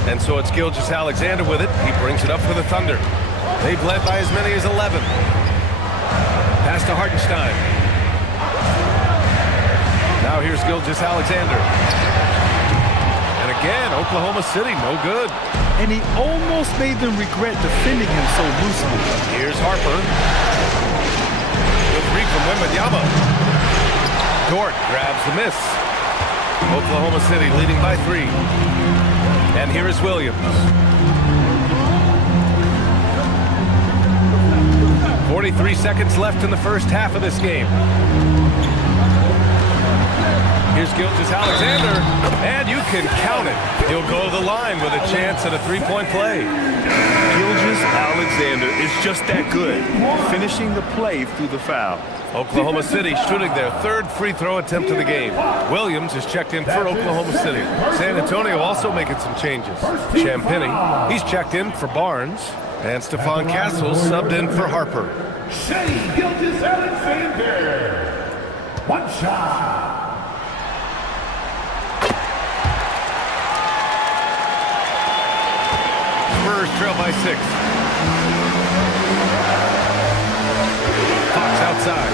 And so it's Gilgeous-Alexander with it. He brings it up for the Thunder. They've led by as many as 11. Pass to Hartenstein. Now here's Gilgeous-Alexander. And again, Oklahoma City, no good. And he almost made them regret defending him so loosely. Here's Harper. The 3 from Wembanyama. Dort grabs the miss. Oklahoma City leading by 3. And here is Williams. 43 seconds left in the first half of this game. Here's Gilgeous-Alexander, and you can count it. He'll go to the line with a chance at a three-point play. Gilgeous-Alexander is just that good, finishing the play through the foul. Oklahoma City shooting their 3rd free throw attempt of the game. Williams is checked in for Oklahoma City. San Antonio also making some changes. Champagny, he's checked in for Barnes. And Stephon Castle subbed in for Harper. Shea Gilgeous-Alexander. 1 shot. Spurs trail by 6. Fox outside.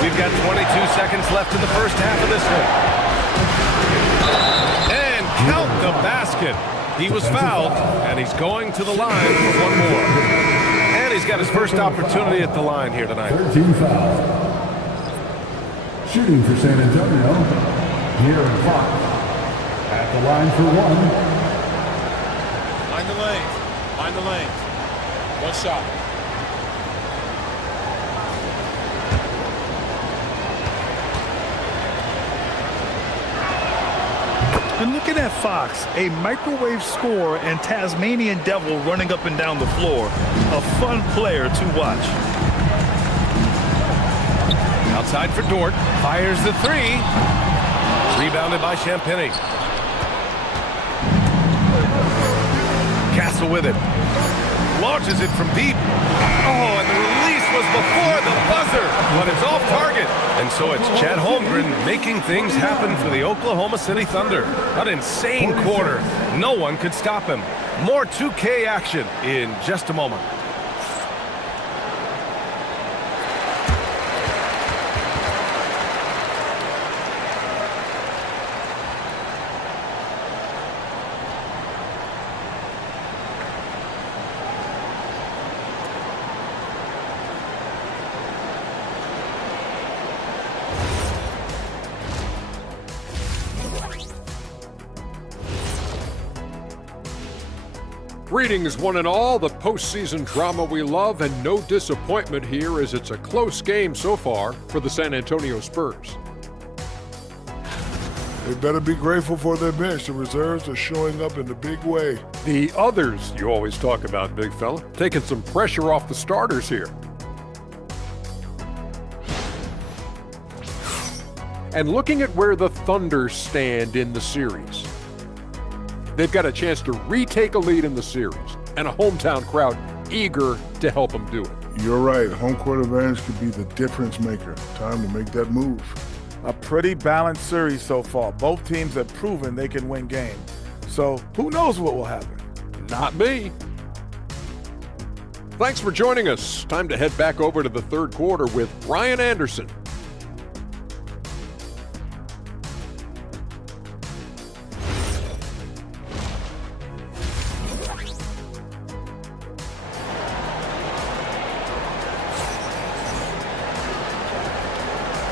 We've got 22 seconds left in the first half of this one. And count the basket. He was fouled, and he's going to the line for 1 more. And he's got his first opportunity at the line here tonight. 13 fouls. Shooting for San Antonio, De'Aaron Fox at the line for 1. Mind the lanes. Mind the lanes. 1 shot. And looking at Fox, a microwave scorer and Tasmanian devil running up and down the floor. A fun player to watch. Outside for Dort. Fires the 3. Rebounded by Champagny. Castle with it. Launches it from deep. Oh, and the release was before the buzzer, but it's off target. And so it's Chet Holmgren making things happen for the Oklahoma City Thunder. An insane quarter. No one could stop him. More 2K action in just a moment. Greetings, one and all, the postseason drama we love, and no disappointment here as it's a close game so far for the San Antonio Spurs. They better be grateful for their bench. The reserves are showing up in a big way. The others you always talk about, big fella, taking some pressure off the starters here. And looking at where the Thunder stand in the series. They've got a chance to retake a lead in the series, and a hometown crowd eager to help them do it. You're right. Home court advantage could be the difference maker. Time to make that move. A pretty balanced series so far. Both teams have proven they can win games. So who knows what will happen? Not me. Thanks for joining us. Time to head back over to the third quarter with Ryan Anderson.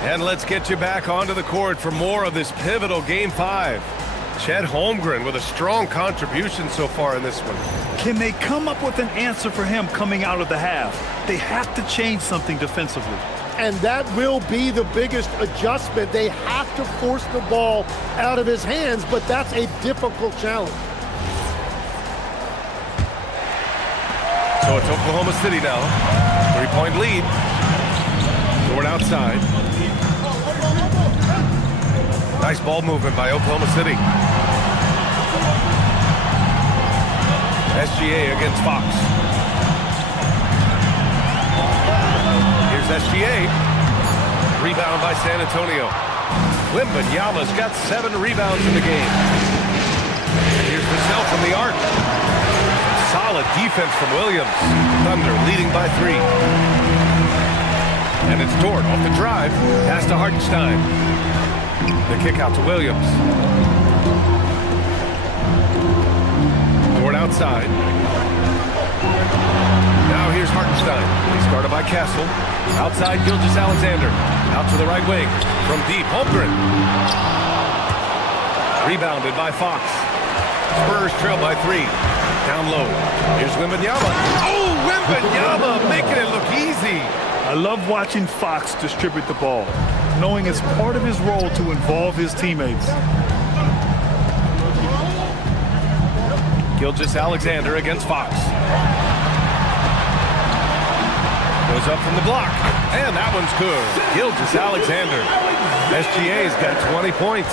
And let's get you back onto the court for more of this pivotal Game 5. Chet Holmgren with a strong contribution so far in this one. Can they come up with an answer for him coming out of the half? They have to change something defensively. And that will be the biggest adjustment. They have to force the ball out of his hands, but that's a difficult challenge. So it's Oklahoma City now. 3-point lead. Toward outside. Nice ball movement by Oklahoma City. SGA against Fox. Here's SGA. Rebound by San Antonio. Wembanyama's got 7 rebounds in the game. And here's Vassell from the arc. Solid defense from Williams. Thunder leading by 3. And it's Dort off the drive. Pass to Hartenstein. The kick out to Williams. Dort outside. Now here's Hartenstein. He's guarded by Castle. Outside Gilgeous-Alexander. Out to the right wing. From deep, Holmgren. Rebounded by Fox. Spurs trail by 3. Down low. Here's Wembanyama. Oh, Wembanyama making it look easy. I love watching Fox distribute the ball, knowing it's part of his role to involve his teammates. Gilgeous-Alexander against Fox. Goes up from the block, and that one's good. Gilgeous-Alexander. SGA's got 20 points.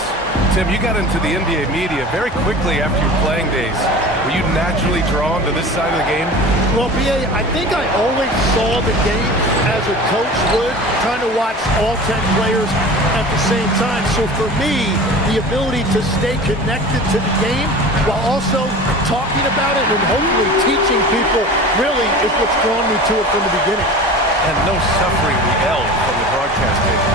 Tim, you got into the NBA media very quickly after your playing days. Were you naturally drawn to this side of the game? Well, B.A., I think I always saw the game as a coach would, trying to watch all 10 players at the same time. So for me, the ability to stay connected to the game while also talking about it and hopefully teaching people really is what's drawn me to it from the beginning. And no suffering the L from the broadcast table.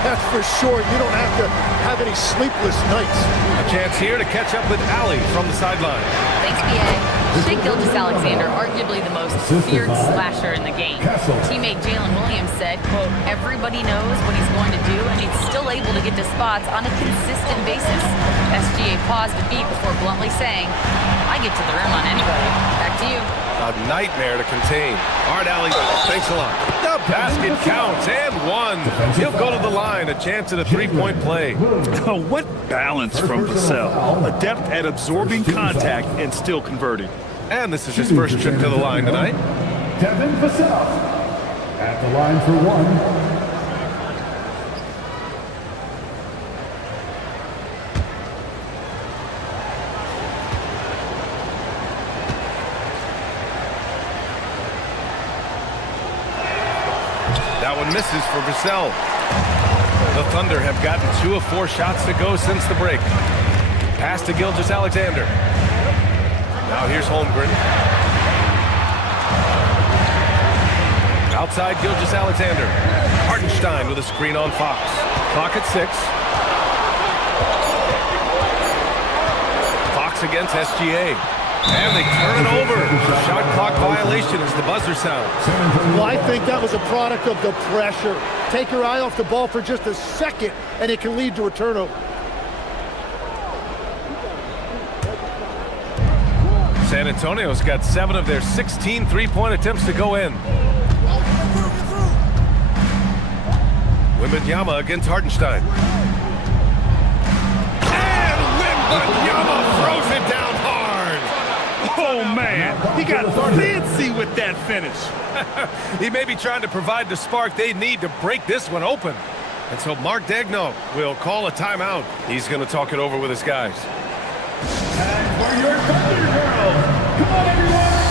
That's for sure. You don't have to have any sleepless nights. A chance here to catch up with Allie from the sideline. Thanks, B.A. Shea Gilgeous-Alexander, arguably the most feared slasher in the game. Teammate Jalen Williams said, quote, everybody knows what he's going to do, and he's still able to get to spots on a consistent basis. SGA paused a beat before bluntly saying, I get to the rim on anybody. Back to you. A nightmare to contain. Hard alley. Thanks a lot. The basket counts and 1. He'll go to the line. A chance at a 3-point play. Oh, what balance from Vassell. Adept at absorbing contact and still converting. And this is his first trip to the line tonight. Devin Vassell at the line for 1. That one misses for Vassell. The Thunder have gotten 2 of 4 shots to go since the break. Pass to Gilgeous-Alexander. Now here's Holmgren. Outside Gilgeous-Alexander. Hartenstein with a screen on Fox. Clock at 6. Fox against SGA. And they turn it over. Shot clock violation as the buzzer sounds. Well, I think that was a product of the pressure. Take your eye off the ball for just a second, and it can lead to a turnover. San Antonio's got 7 of their 16 three-point attempts to go in. Wembanyama against Hartenstein. And Wembanyama throws it down hard. Oh, man. He got fancy with that finish. He may be trying to provide the spark they need to break this one open. And so Mark Daigneault will call a timeout. He's going to talk it over with his guys. And for your Thunder Girls, come on everyone, tonight!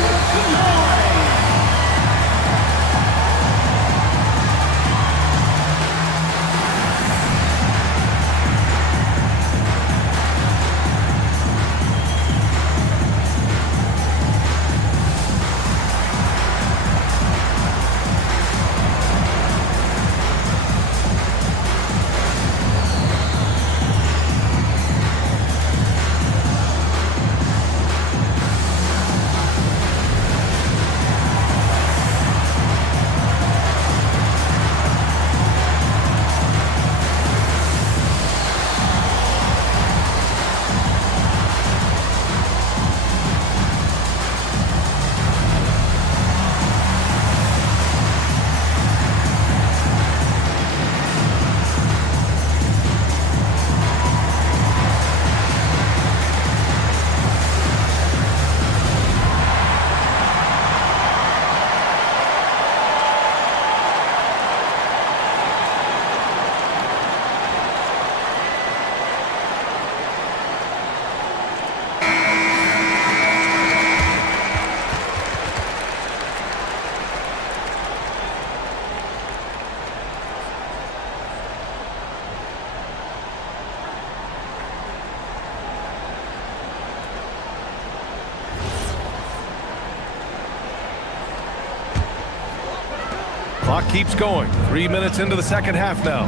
Clock keeps going. 3 minutes into the second half now.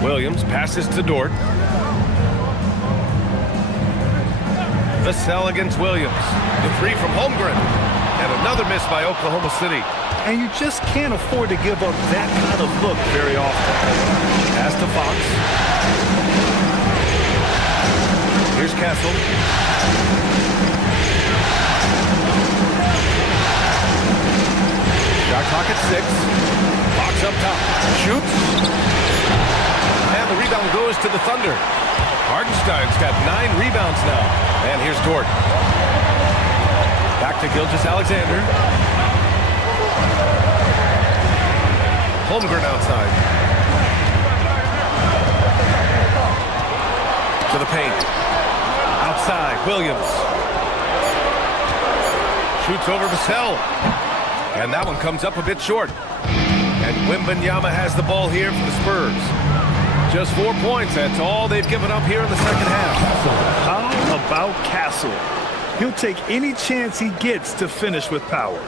Williams passes to Dort. Vassell against Williams. The three from Holmgren. And another miss by Oklahoma City. And you just can't afford to give up that kind of look very often. Pass to Fox. Here's Castle. Shot clock at 6. Fox up top. Shoots. And the rebound goes to the Thunder. Hartenstein's got 9 rebounds now. And here's Dort. Back to Gilgeous-Alexander. Holmgren outside. To the paint. Outside, Williams. Shoots over Vassell. And that one comes up a bit short. And Wembanyama has the ball here for the Spurs. Just 4 points. That's all they've given up here in the second half. How about Castle? He'll take any chance he gets to finish with power.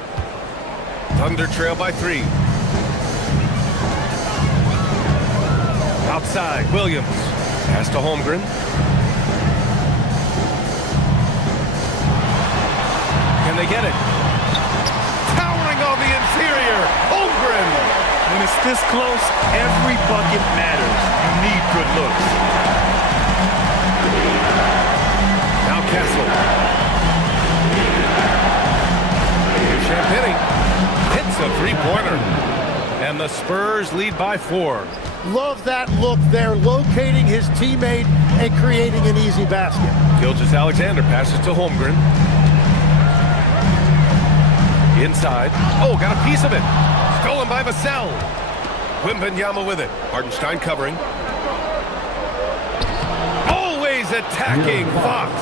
Thunder trail by 3. Outside, Williams. Pass to Holmgren. Can they get it? Towering on the interior, Holmgren. When it's this close, every bucket matters. You need good looks. Now Castle. Here's Champagny. Hits a three-pointer. And the Spurs lead by 4. Love that look there, locating his teammate and creating an easy basket. Gilgeous-Alexander passes to Holmgren. Inside. Oh, got a piece of it. Stolen by Vassell. Wembanyama with it. Hartenstein covering. Always attacking Fox.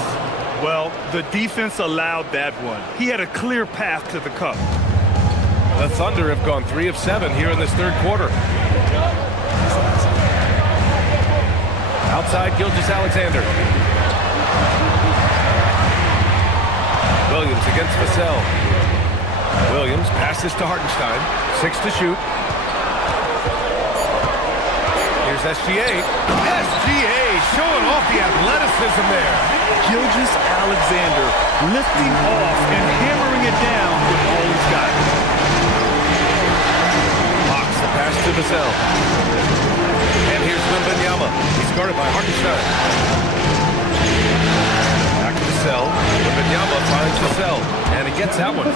Well, the defense allowed that one. He had a clear path to the cup. The Thunder have gone 3 of 7 here in this third quarter. Outside, Gilgeous-Alexander. Williams against Vassell. Williams passes to Hartenstein. 6 to shoot. Here's SGA. SGA showing off the athleticism there. Gilgeous-Alexander lifting off and hammering it down with all he's got. Fox the pass to Vassell. And here's Wembanyama. He's guarded by Hartenstein. gets that one.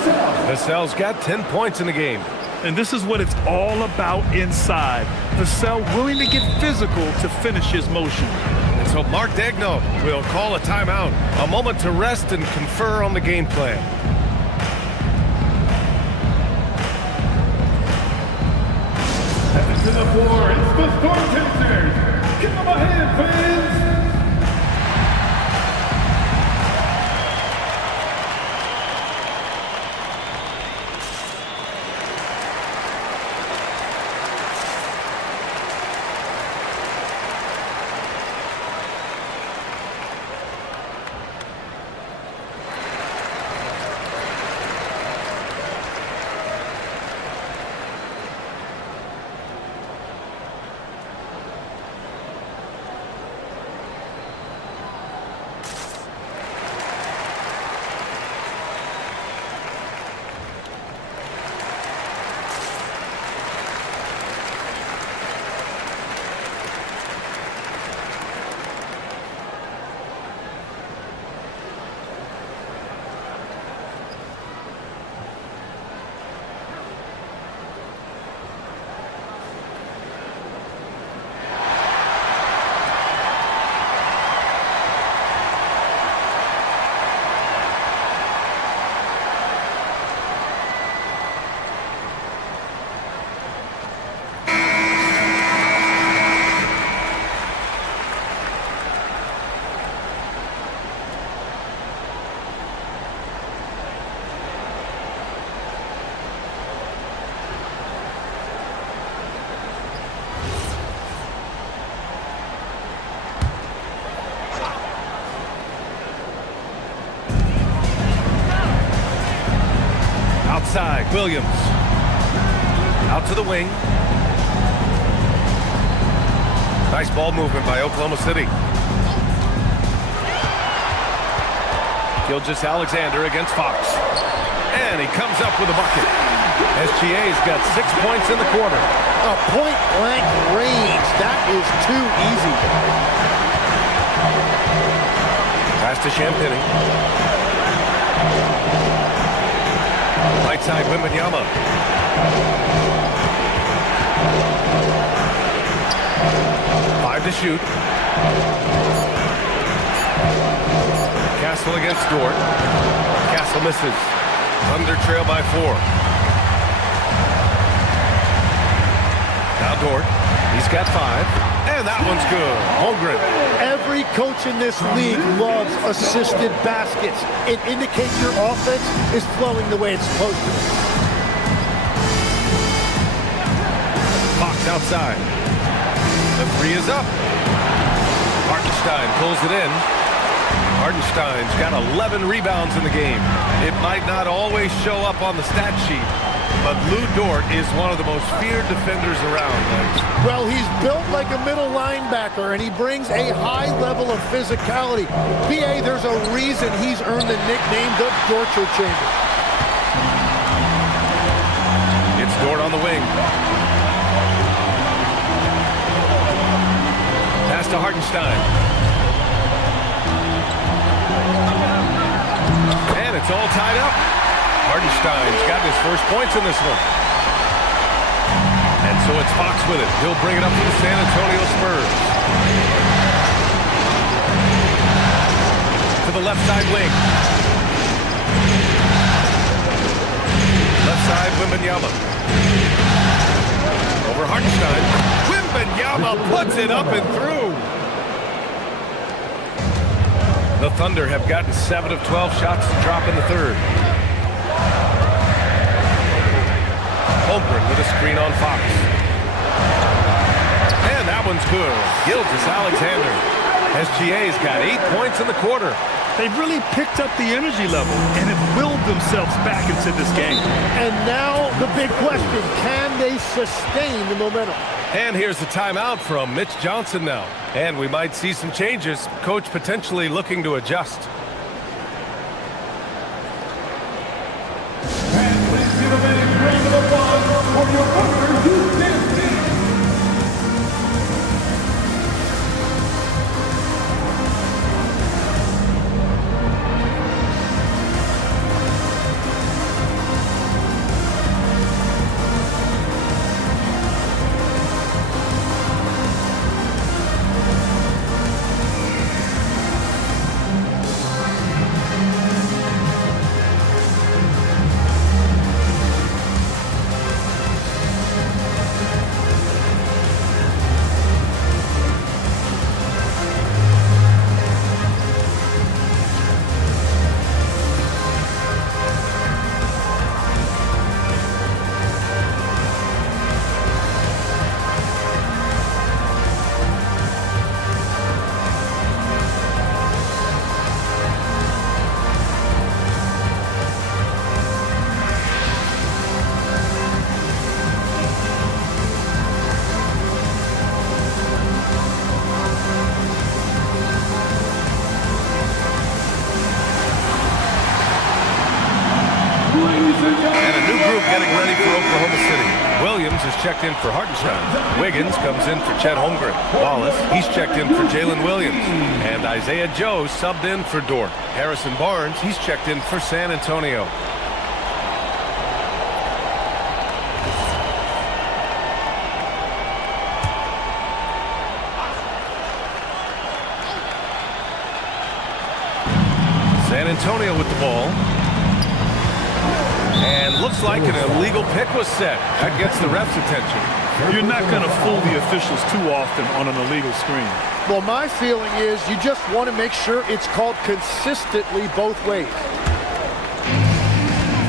Vassell's got 10 points in the game. And this is what it's all about inside. Vassell willing to get physical to finish his motion. And so Mark Daigneault will call a timeout. A moment to rest and confer on the game plan. Stepping to the floor, it's the Storm Chasers. Give them a hand, fans. Outside, Williams. Out to the wing. Nice ball movement by Oklahoma City. Gilgeous-Alexander against Fox. And he comes up with a bucket. SGA's got 6 points in the quarter. A point-blank range. That is too easy. Pass to Champagny. Right side, Wembanyama. Five to shoot. Castle against Dort. Castle misses. Thunder trail by 4. Now Dort. He's got 5. And that one's good. Holmgren. Every coach in this league loves assisted baskets. It indicates your offense is flowing the way it's supposed to. Fox outside. The 3 is up. Hartenstein pulls it in. Hartenstein's got 11 rebounds in the game. It might not always show up on the stat sheet, but Lou Dort is one of the most feared defenders around. Well, he's built like a middle linebacker, and he brings a high level of physicality. BA, there's a reason he's earned the nickname the Dorcho Chamber. It's Dort on the wing. Pass to Hartenstein. And it's all tied up. Hartenstein's got his first points in this one. And so it's Fox with it. He'll bring it up to the San Antonio Spurs. To the left side wing. Left side, Wembanyama. Over Hartenstein. Wembanyama puts it up and through. The Thunder have gotten 7 of 12 shots to drop in the third. Holmgren with a screen on Fox. And that one's good. Gilgeous-Alexander. SGA's got 8 points in the quarter. They've really picked up the energy level and have willed themselves back into this game. And now the big question, can they sustain the momentum? And here's the timeout from Mitch Johnson now. And we might see some changes. Coach potentially looking to adjust. And please give a big round of applause for your partner, Houston team. And a new group getting ready for Oklahoma City. Williams is checked in for Hartenstein. Wiggins comes in for Chet Holmgren. Wallace, he's checked in for Jalen Williams. And Isaiah Joe subbed in for Dort. Harrison Barnes, he's checked in for San Antonio. San Antonio with the ball. And looks like an illegal pick was set. That gets the ref's attention. You're not going to fool the officials too often on an illegal screen. Well, my feeling is you just want to make sure it's called consistently both ways.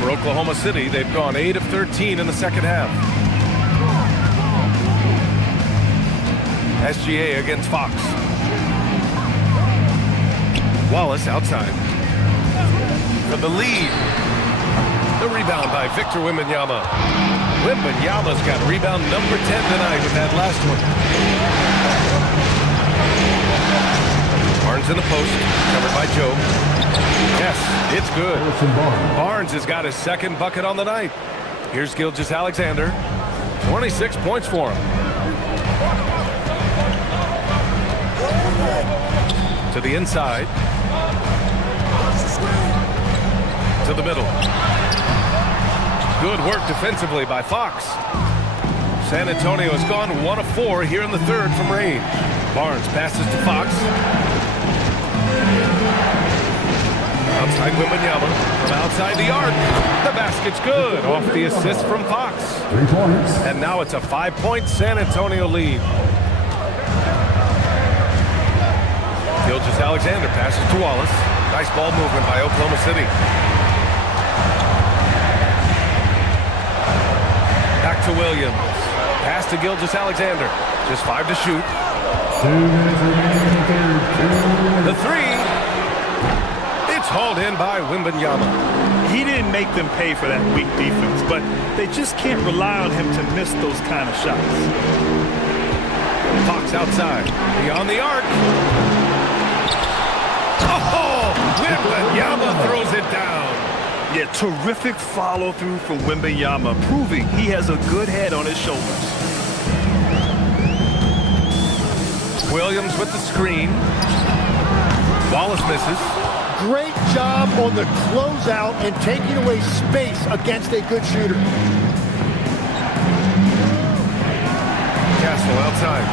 For Oklahoma City, they've gone 8 of 13 in the second half. SGA against Fox. Wallace outside. For the lead. The rebound by Victor Wembanyama. Wembanyama's got rebound number 10 tonight with that last one. Barnes in the post, covered by Joe. Yes, it's good. Barnes has got his second bucket on the night. Here's Gilgeous-Alexander. 26 points for him. To the inside. To the middle. Good work defensively by Fox. San Antonio has gone 1 of 4 here in the third from range. Barnes passes to Fox. Outside Wembanyama from outside the arc. The basket's good off the assist from Fox. 3 points. And now it's a 5-point San Antonio lead. Gilgeous-Alexander passes to Wallace. Nice ball movement by Oklahoma City. Back to Williams. Pass to Gilgeous-Alexander. Just 5 to shoot. 2 minutes remaining. The three. It's hauled in by Wembanyama. He didn't make them pay for that weak defense, but they just can't rely on him to miss those kind of shots. Fox outside. Beyond the arc. Oh! Wembanyama throws it down. Yeah, terrific follow-through from Wembanyama, proving he has a good head on his shoulders. Williams with the screen. Wallace misses. Great job on the closeout and taking away space against a good shooter. Castle outside.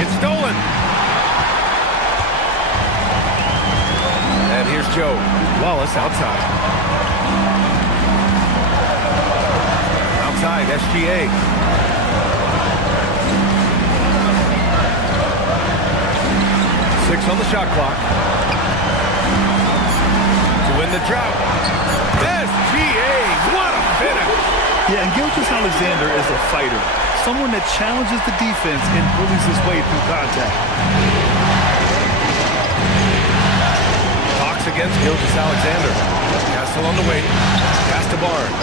It's stolen. And here's Joe. Wallace outside. Outside, SGA. Six on the shot clock. To win the drought. SGA, what a finish! Yeah, and Gilgeous-Alexander is a fighter. Someone that challenges the defense and bullies his way through contact. Fox against Gilgeous-Alexander. Castle on the wing. Pass to Barnes.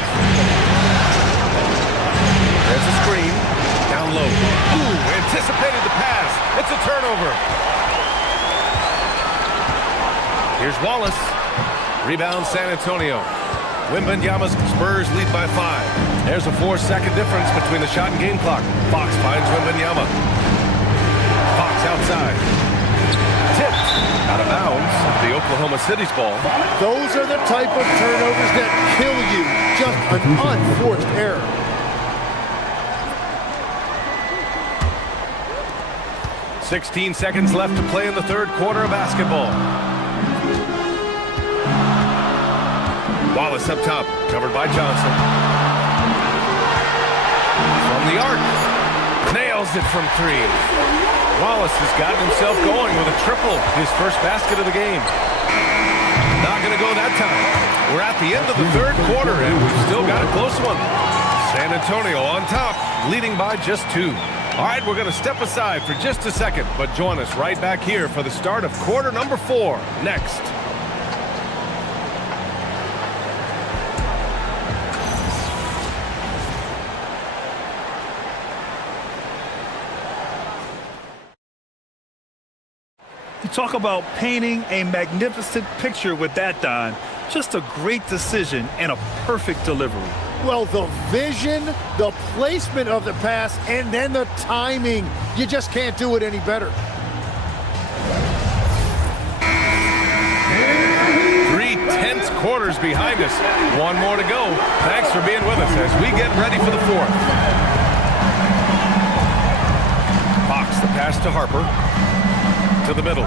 There's a screen. Down low. Ooh, anticipated the pass. It's a turnover. Here's Wallace. Rebound San Antonio. Wembanyama's Spurs lead by 5. There's a 4-second difference between the shot and game clock. Fox finds Wembanyama. Fox outside. Tipped out of bounds. The Oklahoma City's ball. Those are the type of turnovers that kill you. Just an unforced error. .16 seconds left to play in the third quarter of basketball. Wallace up top, covered by Johnson. From the arc, nails it from 3. Wallace has gotten himself going with a triple, his first basket of the game. Not going to go that time. We're at the end of the third quarter, and we've still got a close one. San Antonio on top, leading by just 2. All right, we're going to step aside for just a second, but join us right back here for the start of quarter number 4 next. You talk about painting a magnificent picture with that, Don. Just a great decision and a perfect delivery. Well, the vision, the placement of the pass, and then the timing. You just can't do it any better. 3 tense quarters behind us. One more to go. Thanks for being with us as we get ready for the fourth. Fox, the pass to Harper. To the middle.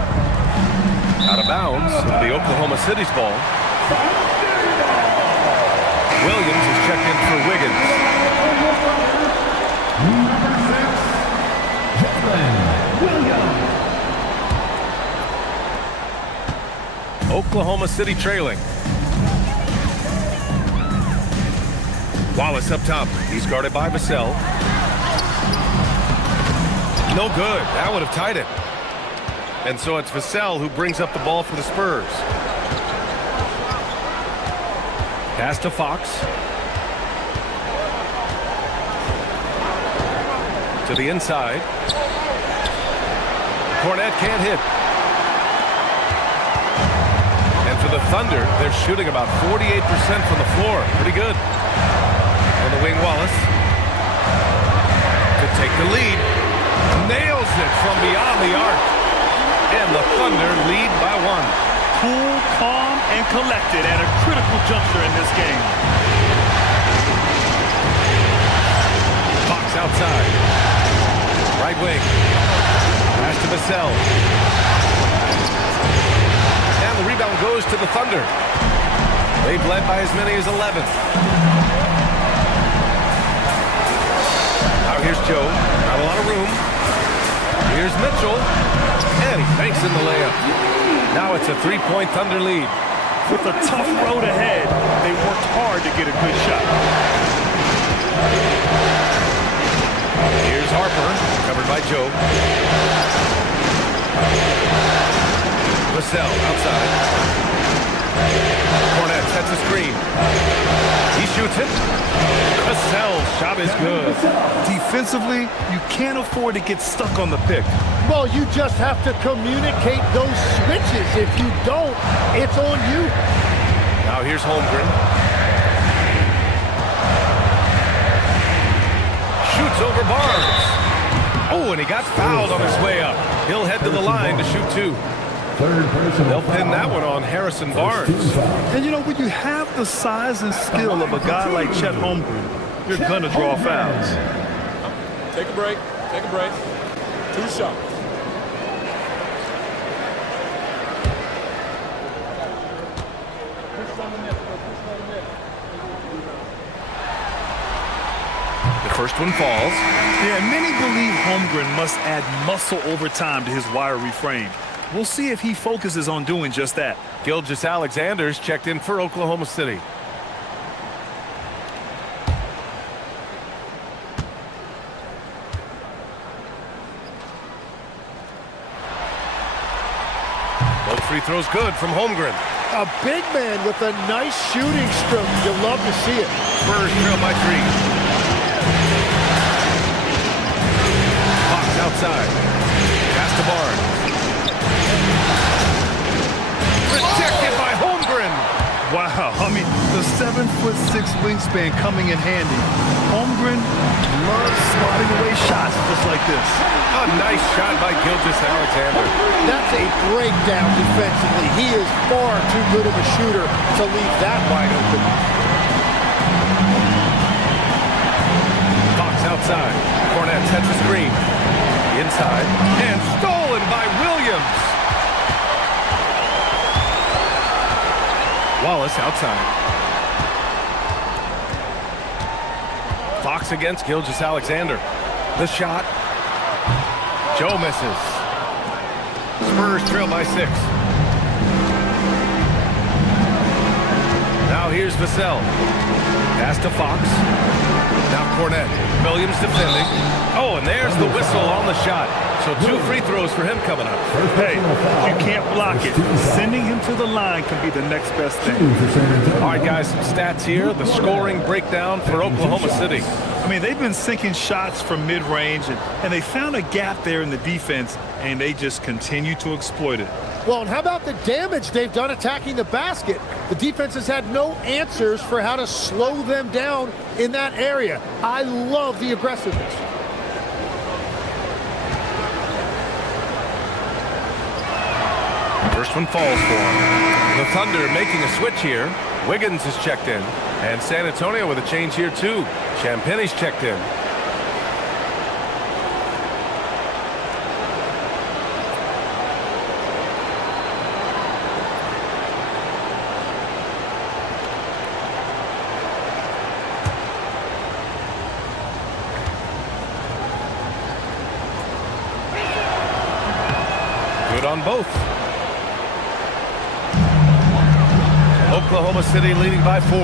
Out of bounds. It'll be Oklahoma City's ball. Williams is checked in for Wiggins. Oklahoma City trailing. Wallace up top. He's guarded by Vassell. No good. That would have tied it. And so it's Vassell who brings up the ball for the Spurs. Pass to Fox. To the inside. Cornette can't hit. And for the Thunder, they're shooting about 48% from the floor. Pretty good. On the wing, Wallace. To take the lead. Nails it from beyond the arc. And the Thunder lead by 1. Cool, calm, and collected at a critical juncture in this game. Fox outside. Right wing. Pass to Vassell. And the rebound goes to the Thunder. They've led by as many as 11. Now here's Joe. Not a lot of room. Here's Mitchell. And he banks in the layup. Now it's a 3-point Thunder lead. With a tough road ahead, they worked hard to get a good shot. Here's Harper, covered by Joe. Vassell outside. Cornette sets a screen. He shoots it. Vassell's shot is good. Defensively, you can't afford to get stuck on the pick. Well, you just have to communicate those switches. If you don't, it's on you. Now here's Holmgren. Shoots over Barnes. Oh, and he got fouled on his way up. He'll head to the line to shoot 2. They'll pin that one on Harrison Barnes. And you know, when you have the size and skill of a guy like Chet Holmgren, you're gonna draw fouls. Take a break. Take a break. 2 shots. The first one falls. Yeah, many believe Holmgren must add muscle over time to his wiry frame. We'll see if he focuses on doing just that. Gilgeous-Alexander's checked in for Oklahoma City. Both free throws good from Holmgren. A big man with a nice shooting stroke. You'll love to see it. Spurs trail by 3. Fox outside. Pass to Barnes. Rejected by Holmgren. Wow, I mean, the 7'6" wingspan coming in handy. Holmgren loves swatting away shots just like this. A nice shot by Gilgeous-Alexander. That's a breakdown defensively. He is far too good of a shooter to leave that wide open. Fox outside. Cornette sets a screen. Inside. And stolen by Williams. Wallace outside. Fox against Gilgeous-Alexander. The shot. Joe misses. Spurs trail by 6. Now here's Vassell. Pass to Fox. Now Cornette. Williams defending. Oh, and there's the whistle on the shot. So 2 free throws for him coming up. Hey, you can't block it. Sending him to the line can be the next best thing. All right, guys, some stats here. The scoring breakdown for Oklahoma City. I mean, they've been sinking shots from mid-range, and they found a gap there in the defense, and they just continue to exploit it. Well, and how about the damage they've done attacking the basket? The defense has had no answers for how to slow them down in that area. I love the aggressiveness. First one falls for him. The Thunder making a switch here. Wiggins is checked in. And San Antonio with a change here too. Champagne's checked in. Good on both. Oklahoma City leading by 4.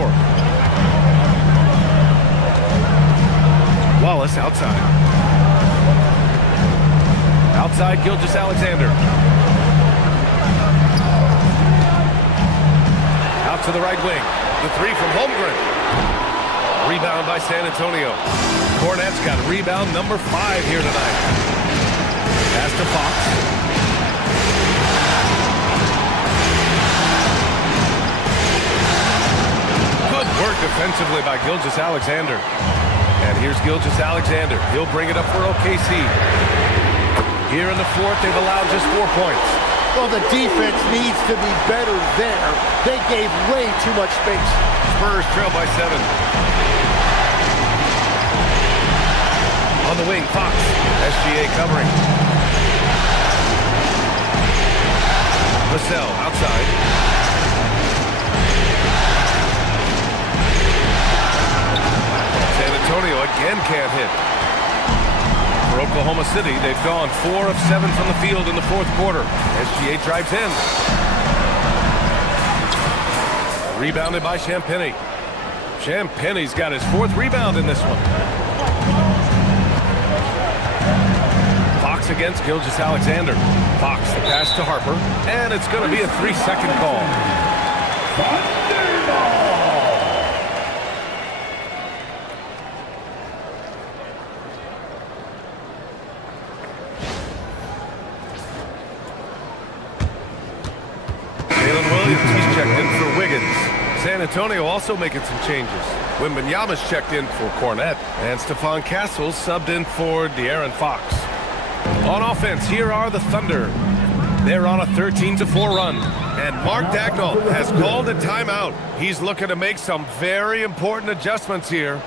Wallace outside. Outside Gilgeous-Alexander. Out to the right wing. The three from Holmgren. Rebound by San Antonio. Cornette's got rebound number 5 here tonight. Pass to Fox. Work defensively by Gilgeous-Alexander. And here's Gilgeous-Alexander. He'll bring it up for OKC. Here in the fourth, they've allowed just 4 points. Well, the defense needs to be better there. They gave way too much space. Spurs trail by 7. On the wing, Fox. SGA covering. Vassell outside. San Antonio again can't hit. For Oklahoma City, they've gone 4 of 7 from the field in the fourth quarter. SGA drives in. Rebounded by Champagnie. Champagnie's got his 4th rebound in this one. Fox against Gilgeous-Alexander. Fox, the pass to Harper. And it's going to be a 3-second call. He's checked in for Wiggins. San Antonio also making some changes. Wembanyama's checked in for Cornette. And Stephon Castles subbed in for De'Aaron Fox. On offense, here are the Thunder. They're on a 13-4 run. And Mark Daigneault has called a timeout. He's looking to make some very important adjustments here.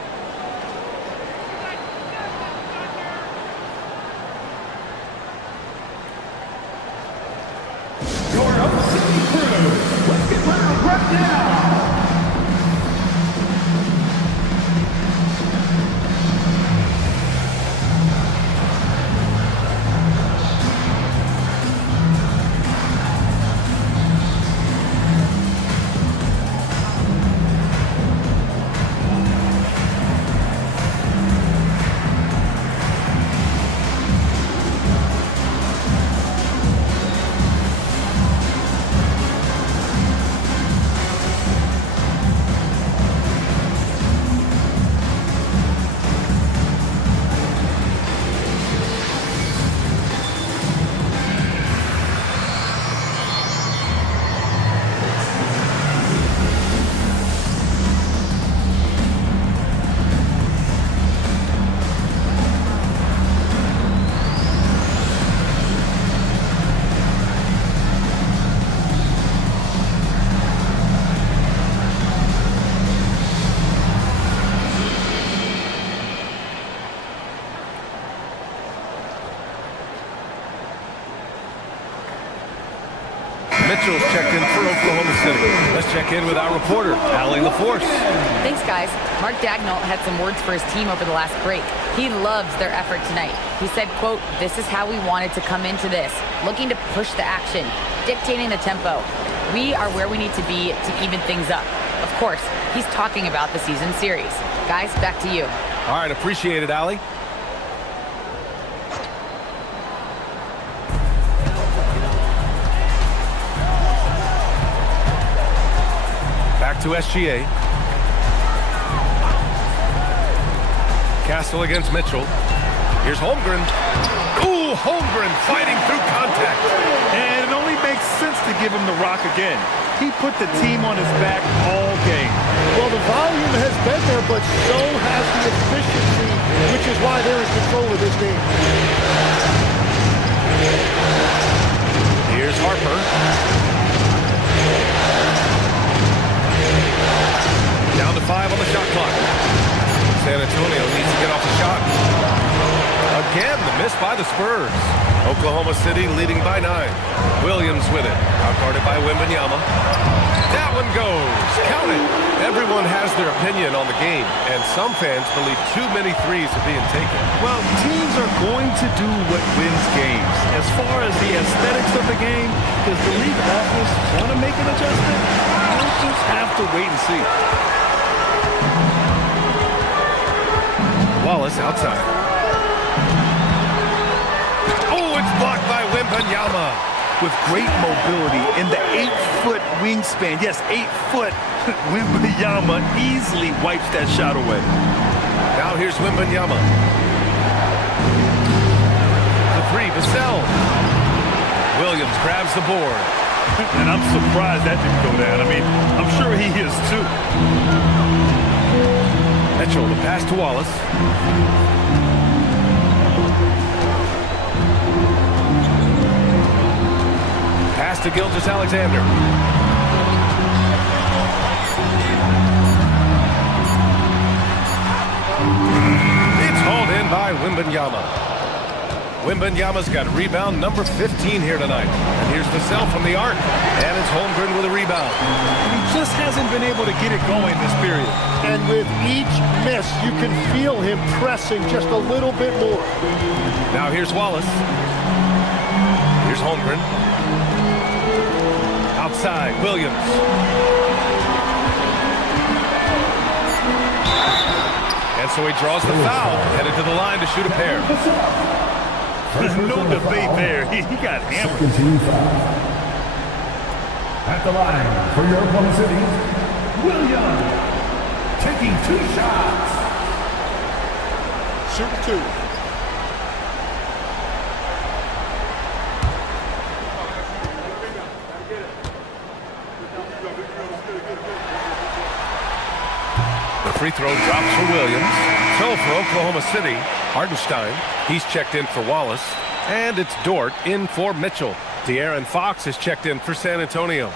Mitchell's checked in for Oklahoma City. Let's check in with our reporter, Allie LaForce. Thanks, guys. Mark Daigneault had some words for his team over the last break. He loves their effort tonight. He said, quote, "This is how we wanted to come into this, looking to push the action, dictating the tempo. We are where we need to be to even things up." Of course, he's talking about the season series. Guys, back to you. All right, appreciate it, Allie. Back to SGA. Castle against Mitchell. Here's Holmgren. Ooh, Holmgren fighting through contact. And it only makes sense to give him the rock again. He put the team on his back all game. Well, the volume has been there, but so has the efficiency, which is why they're in control of this game. Here's Harper. Down to 5 on the shot clock. San Antonio needs to get off the shot. Again, the miss by the Spurs. Oklahoma City leading by 9. Williams with it. Outguarded by Wembanyama. That one goes. Count it. Everyone has their opinion on the game, and some fans believe too many threes are being taken. Well, teams are going to do what wins games. As far as the aesthetics of the game, does the league office want to make an adjustment? We'll just have to wait and see. Wallace outside. Oh, it's blocked by Wembanyama. With great mobility in the 8-foot wingspan. Yes, 8 foot. Wembanyama easily wipes that shot away. Now here's Wembanyama. The 3, Vassell. Williams grabs the board. And I'm surprised that didn't go down. I mean, I'm sure he is too. Mitchell, the pass to Wallace. Pass to Gilgeous-Alexander. It's hauled in by Wembanyama. Wembanyama's got rebound number 15 here tonight. And here's Vassell from the arc. And it's Holmgren with a rebound. He just hasn't been able to get it going this period. And with each miss, you can feel him pressing just a little bit more. Now here's Wallace. Here's Holmgren. Outside, Williams. And so he draws the foul, headed to the line to shoot a pair. There's no debate there. He got hammered. Second team foul. At the line for your Oklahoma City, Williams taking 2 shots. Shoot 2. The free throw drops for Williams. So for Oklahoma City, Hartenstein, he's checked in for Wallace. And it's Dort in for Mitchell. De'Aaron Fox is checked in for San Antonio.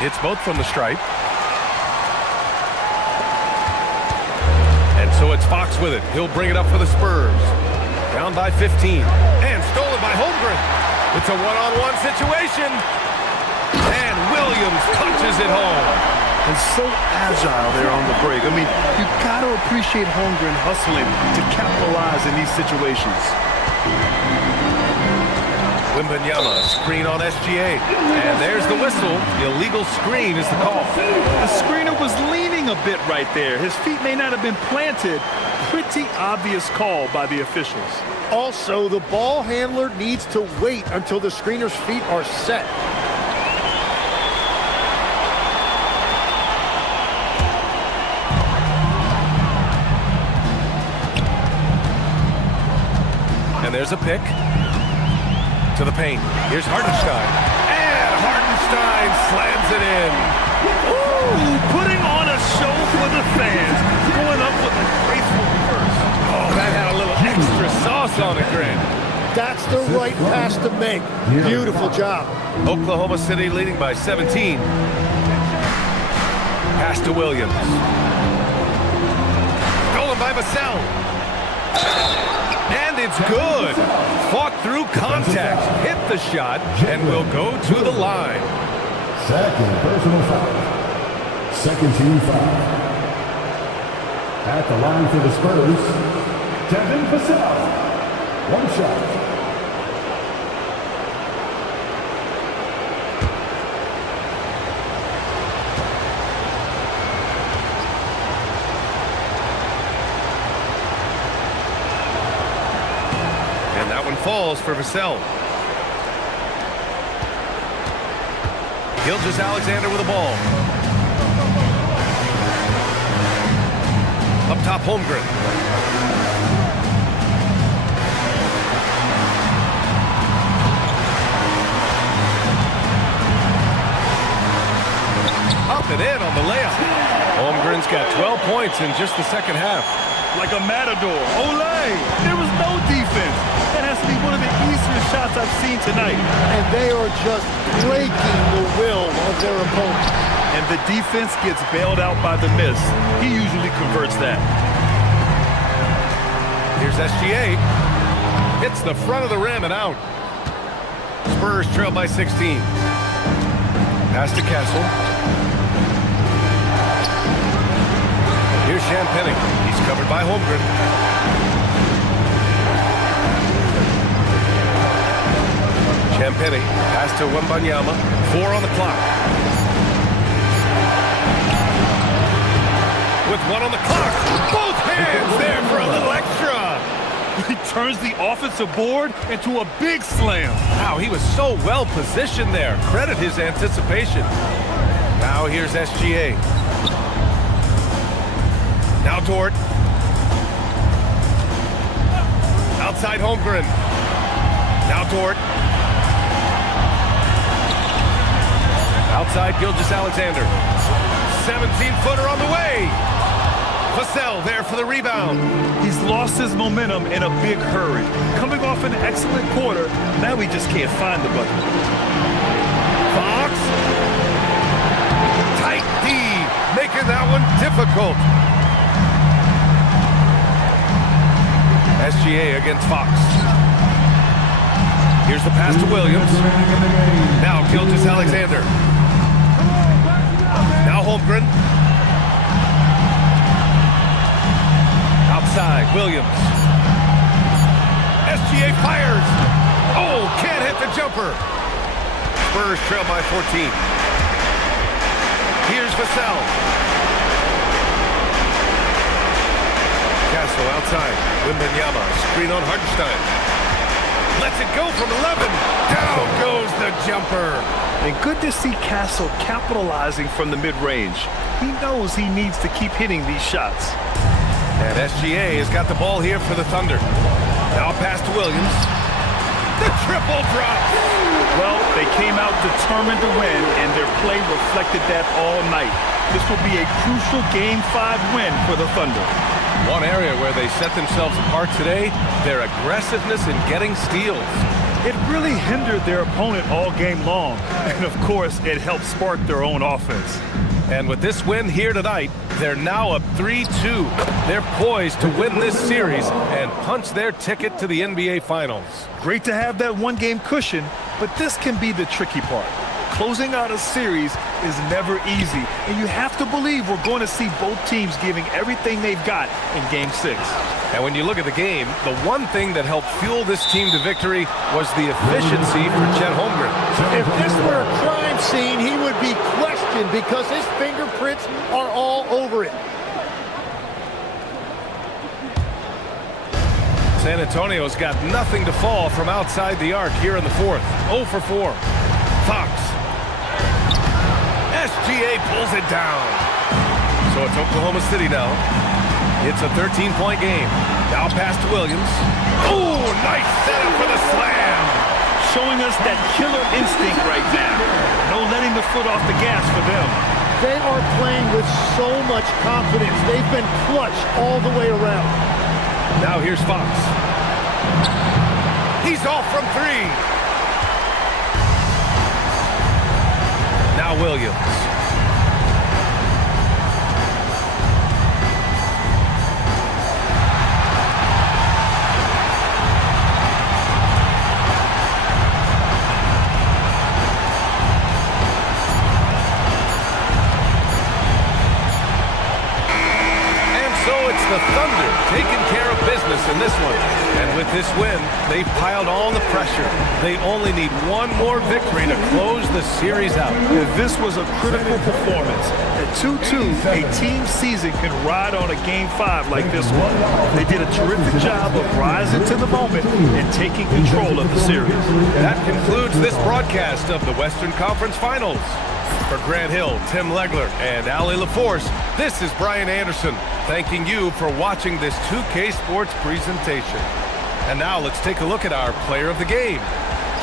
It's both from the stripe. And so it's Fox with it. He'll bring it up for the Spurs. Down by 15. And stolen by Holmgren. It's a one-on-one situation. And Williams punches it home. And so agile there on the break. I mean, you got to appreciate Holmgren hustling to capitalize in these situations. Wembanyama, screen on SGA. And there's the whistle. Illegal screen is the call. The screener was leaning a bit right there. His feet may not have been planted. Pretty obvious call by the officials. Also, the ball handler needs to wait until the screener's feet are set. And there's a pick. To the paint. Here's Hartenstein. And Hartenstein slams it in. Ooh, putting on a show for the fans. Going up with a graceful reverse. Oh, that had a little extra sauce on it, Grant. That's the right pass to make. Beautiful job. Oklahoma City leading by 17. Pass to Williams. Stolen by Vassell. And it's good. Fought through contact, hit the shot, and will go to the line. Second personal foul. Second team foul. At the line for the Spurs, Devin Vassell. 1 shot. Falls for Vassell. Gilgeous-Alexander with the ball. Up top, Holmgren. Up and in on the layup. Holmgren's got 12 points in just the second half. Like a matador. Olé! There was no defense. That has to be one of the easiest shots I've seen tonight. And they are just breaking the will of their opponent. And the defense gets bailed out by the miss. He usually converts that. Here's SGA. Hits the front of the rim and out. Spurs trail by 16. Pass to Castle. Here's Champagny. He's covered by Holmgren. Champagny. Pass to Wembanyama. 4 on the clock. With 1 on the clock. Both hands there for a little extra. He turns the offensive board into a big slam. Wow, he was so well positioned there. Credit his anticipation. Now here's SGA. Now Dort. Outside Holmgren. Now Dort. Outside Gilgeous-Alexander. 17-footer on the way. Vassell there for the rebound. He's lost his momentum in a big hurry. Coming off an excellent quarter, now he just can't find the bucket. Fox. Tight D, making that one difficult. SGA against Fox. Here's the pass to Williams. Now Gilgeous-Alexander. Now Holmgren. Outside, Williams. SGA fires. Oh, can't hit the jumper. Spurs trail by 14. Here's Vassell. Castle outside. Wembanyama, screen on Hartenstein. Lets it go from 11. Down goes the jumper. And good to see Castle capitalizing from the mid-range. He knows he needs to keep hitting these shots. And SGA has got the ball here for the Thunder. Now a pass to Williams. The triple drop. Well, they came out determined to win, and their play reflected that all night. This will be a crucial Game 5 win for the Thunder. One area where they set themselves apart today, their aggressiveness in getting steals. It really hindered their opponent all game long. And, of course, it helped spark their own offense. And with this win here tonight, they're now up 3-2. They're poised to win this series and punch their ticket to the NBA Finals. Great to have that one-game cushion, but this can be the tricky part. Closing out a series is never easy, and you have to believe we're going to see both teams giving everything they've got in Game 6. And when you look at the game, the one thing that helped fuel this team to victory was the efficiency for Chet Holmgren. If this were a crime scene, he would be questioned because his fingerprints are all over it. San Antonio's got nothing to fall from outside the arc here in the fourth. 0 for 4. Fox. SGA pulls it down. So it's Oklahoma City now. It's a 13-point game. Now pass to Williams. Oh, nice setup for the slam. Showing us that killer instinct right now. No letting the foot off the gas for them. They are playing with so much confidence. They've been clutch all the way around. Now here's Fox. He's off from 3. Now Williams. The Thunder taking care of business in this one. And with this win, they've piled on the pressure. They only need one more victory to close the series out. If this was a critical performance, at 2-2, a team season can ride on a Game 5 like this one. They did a terrific job of rising to the moment and taking control of the series. That concludes this broadcast of the Western Conference Finals. For Grant Hill, Tim Legler, and Ali LaForce, this is Brian Anderson, thanking you for watching this 2K Sports presentation. And now let's take a look at our player of the game,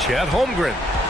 Chet Holmgren.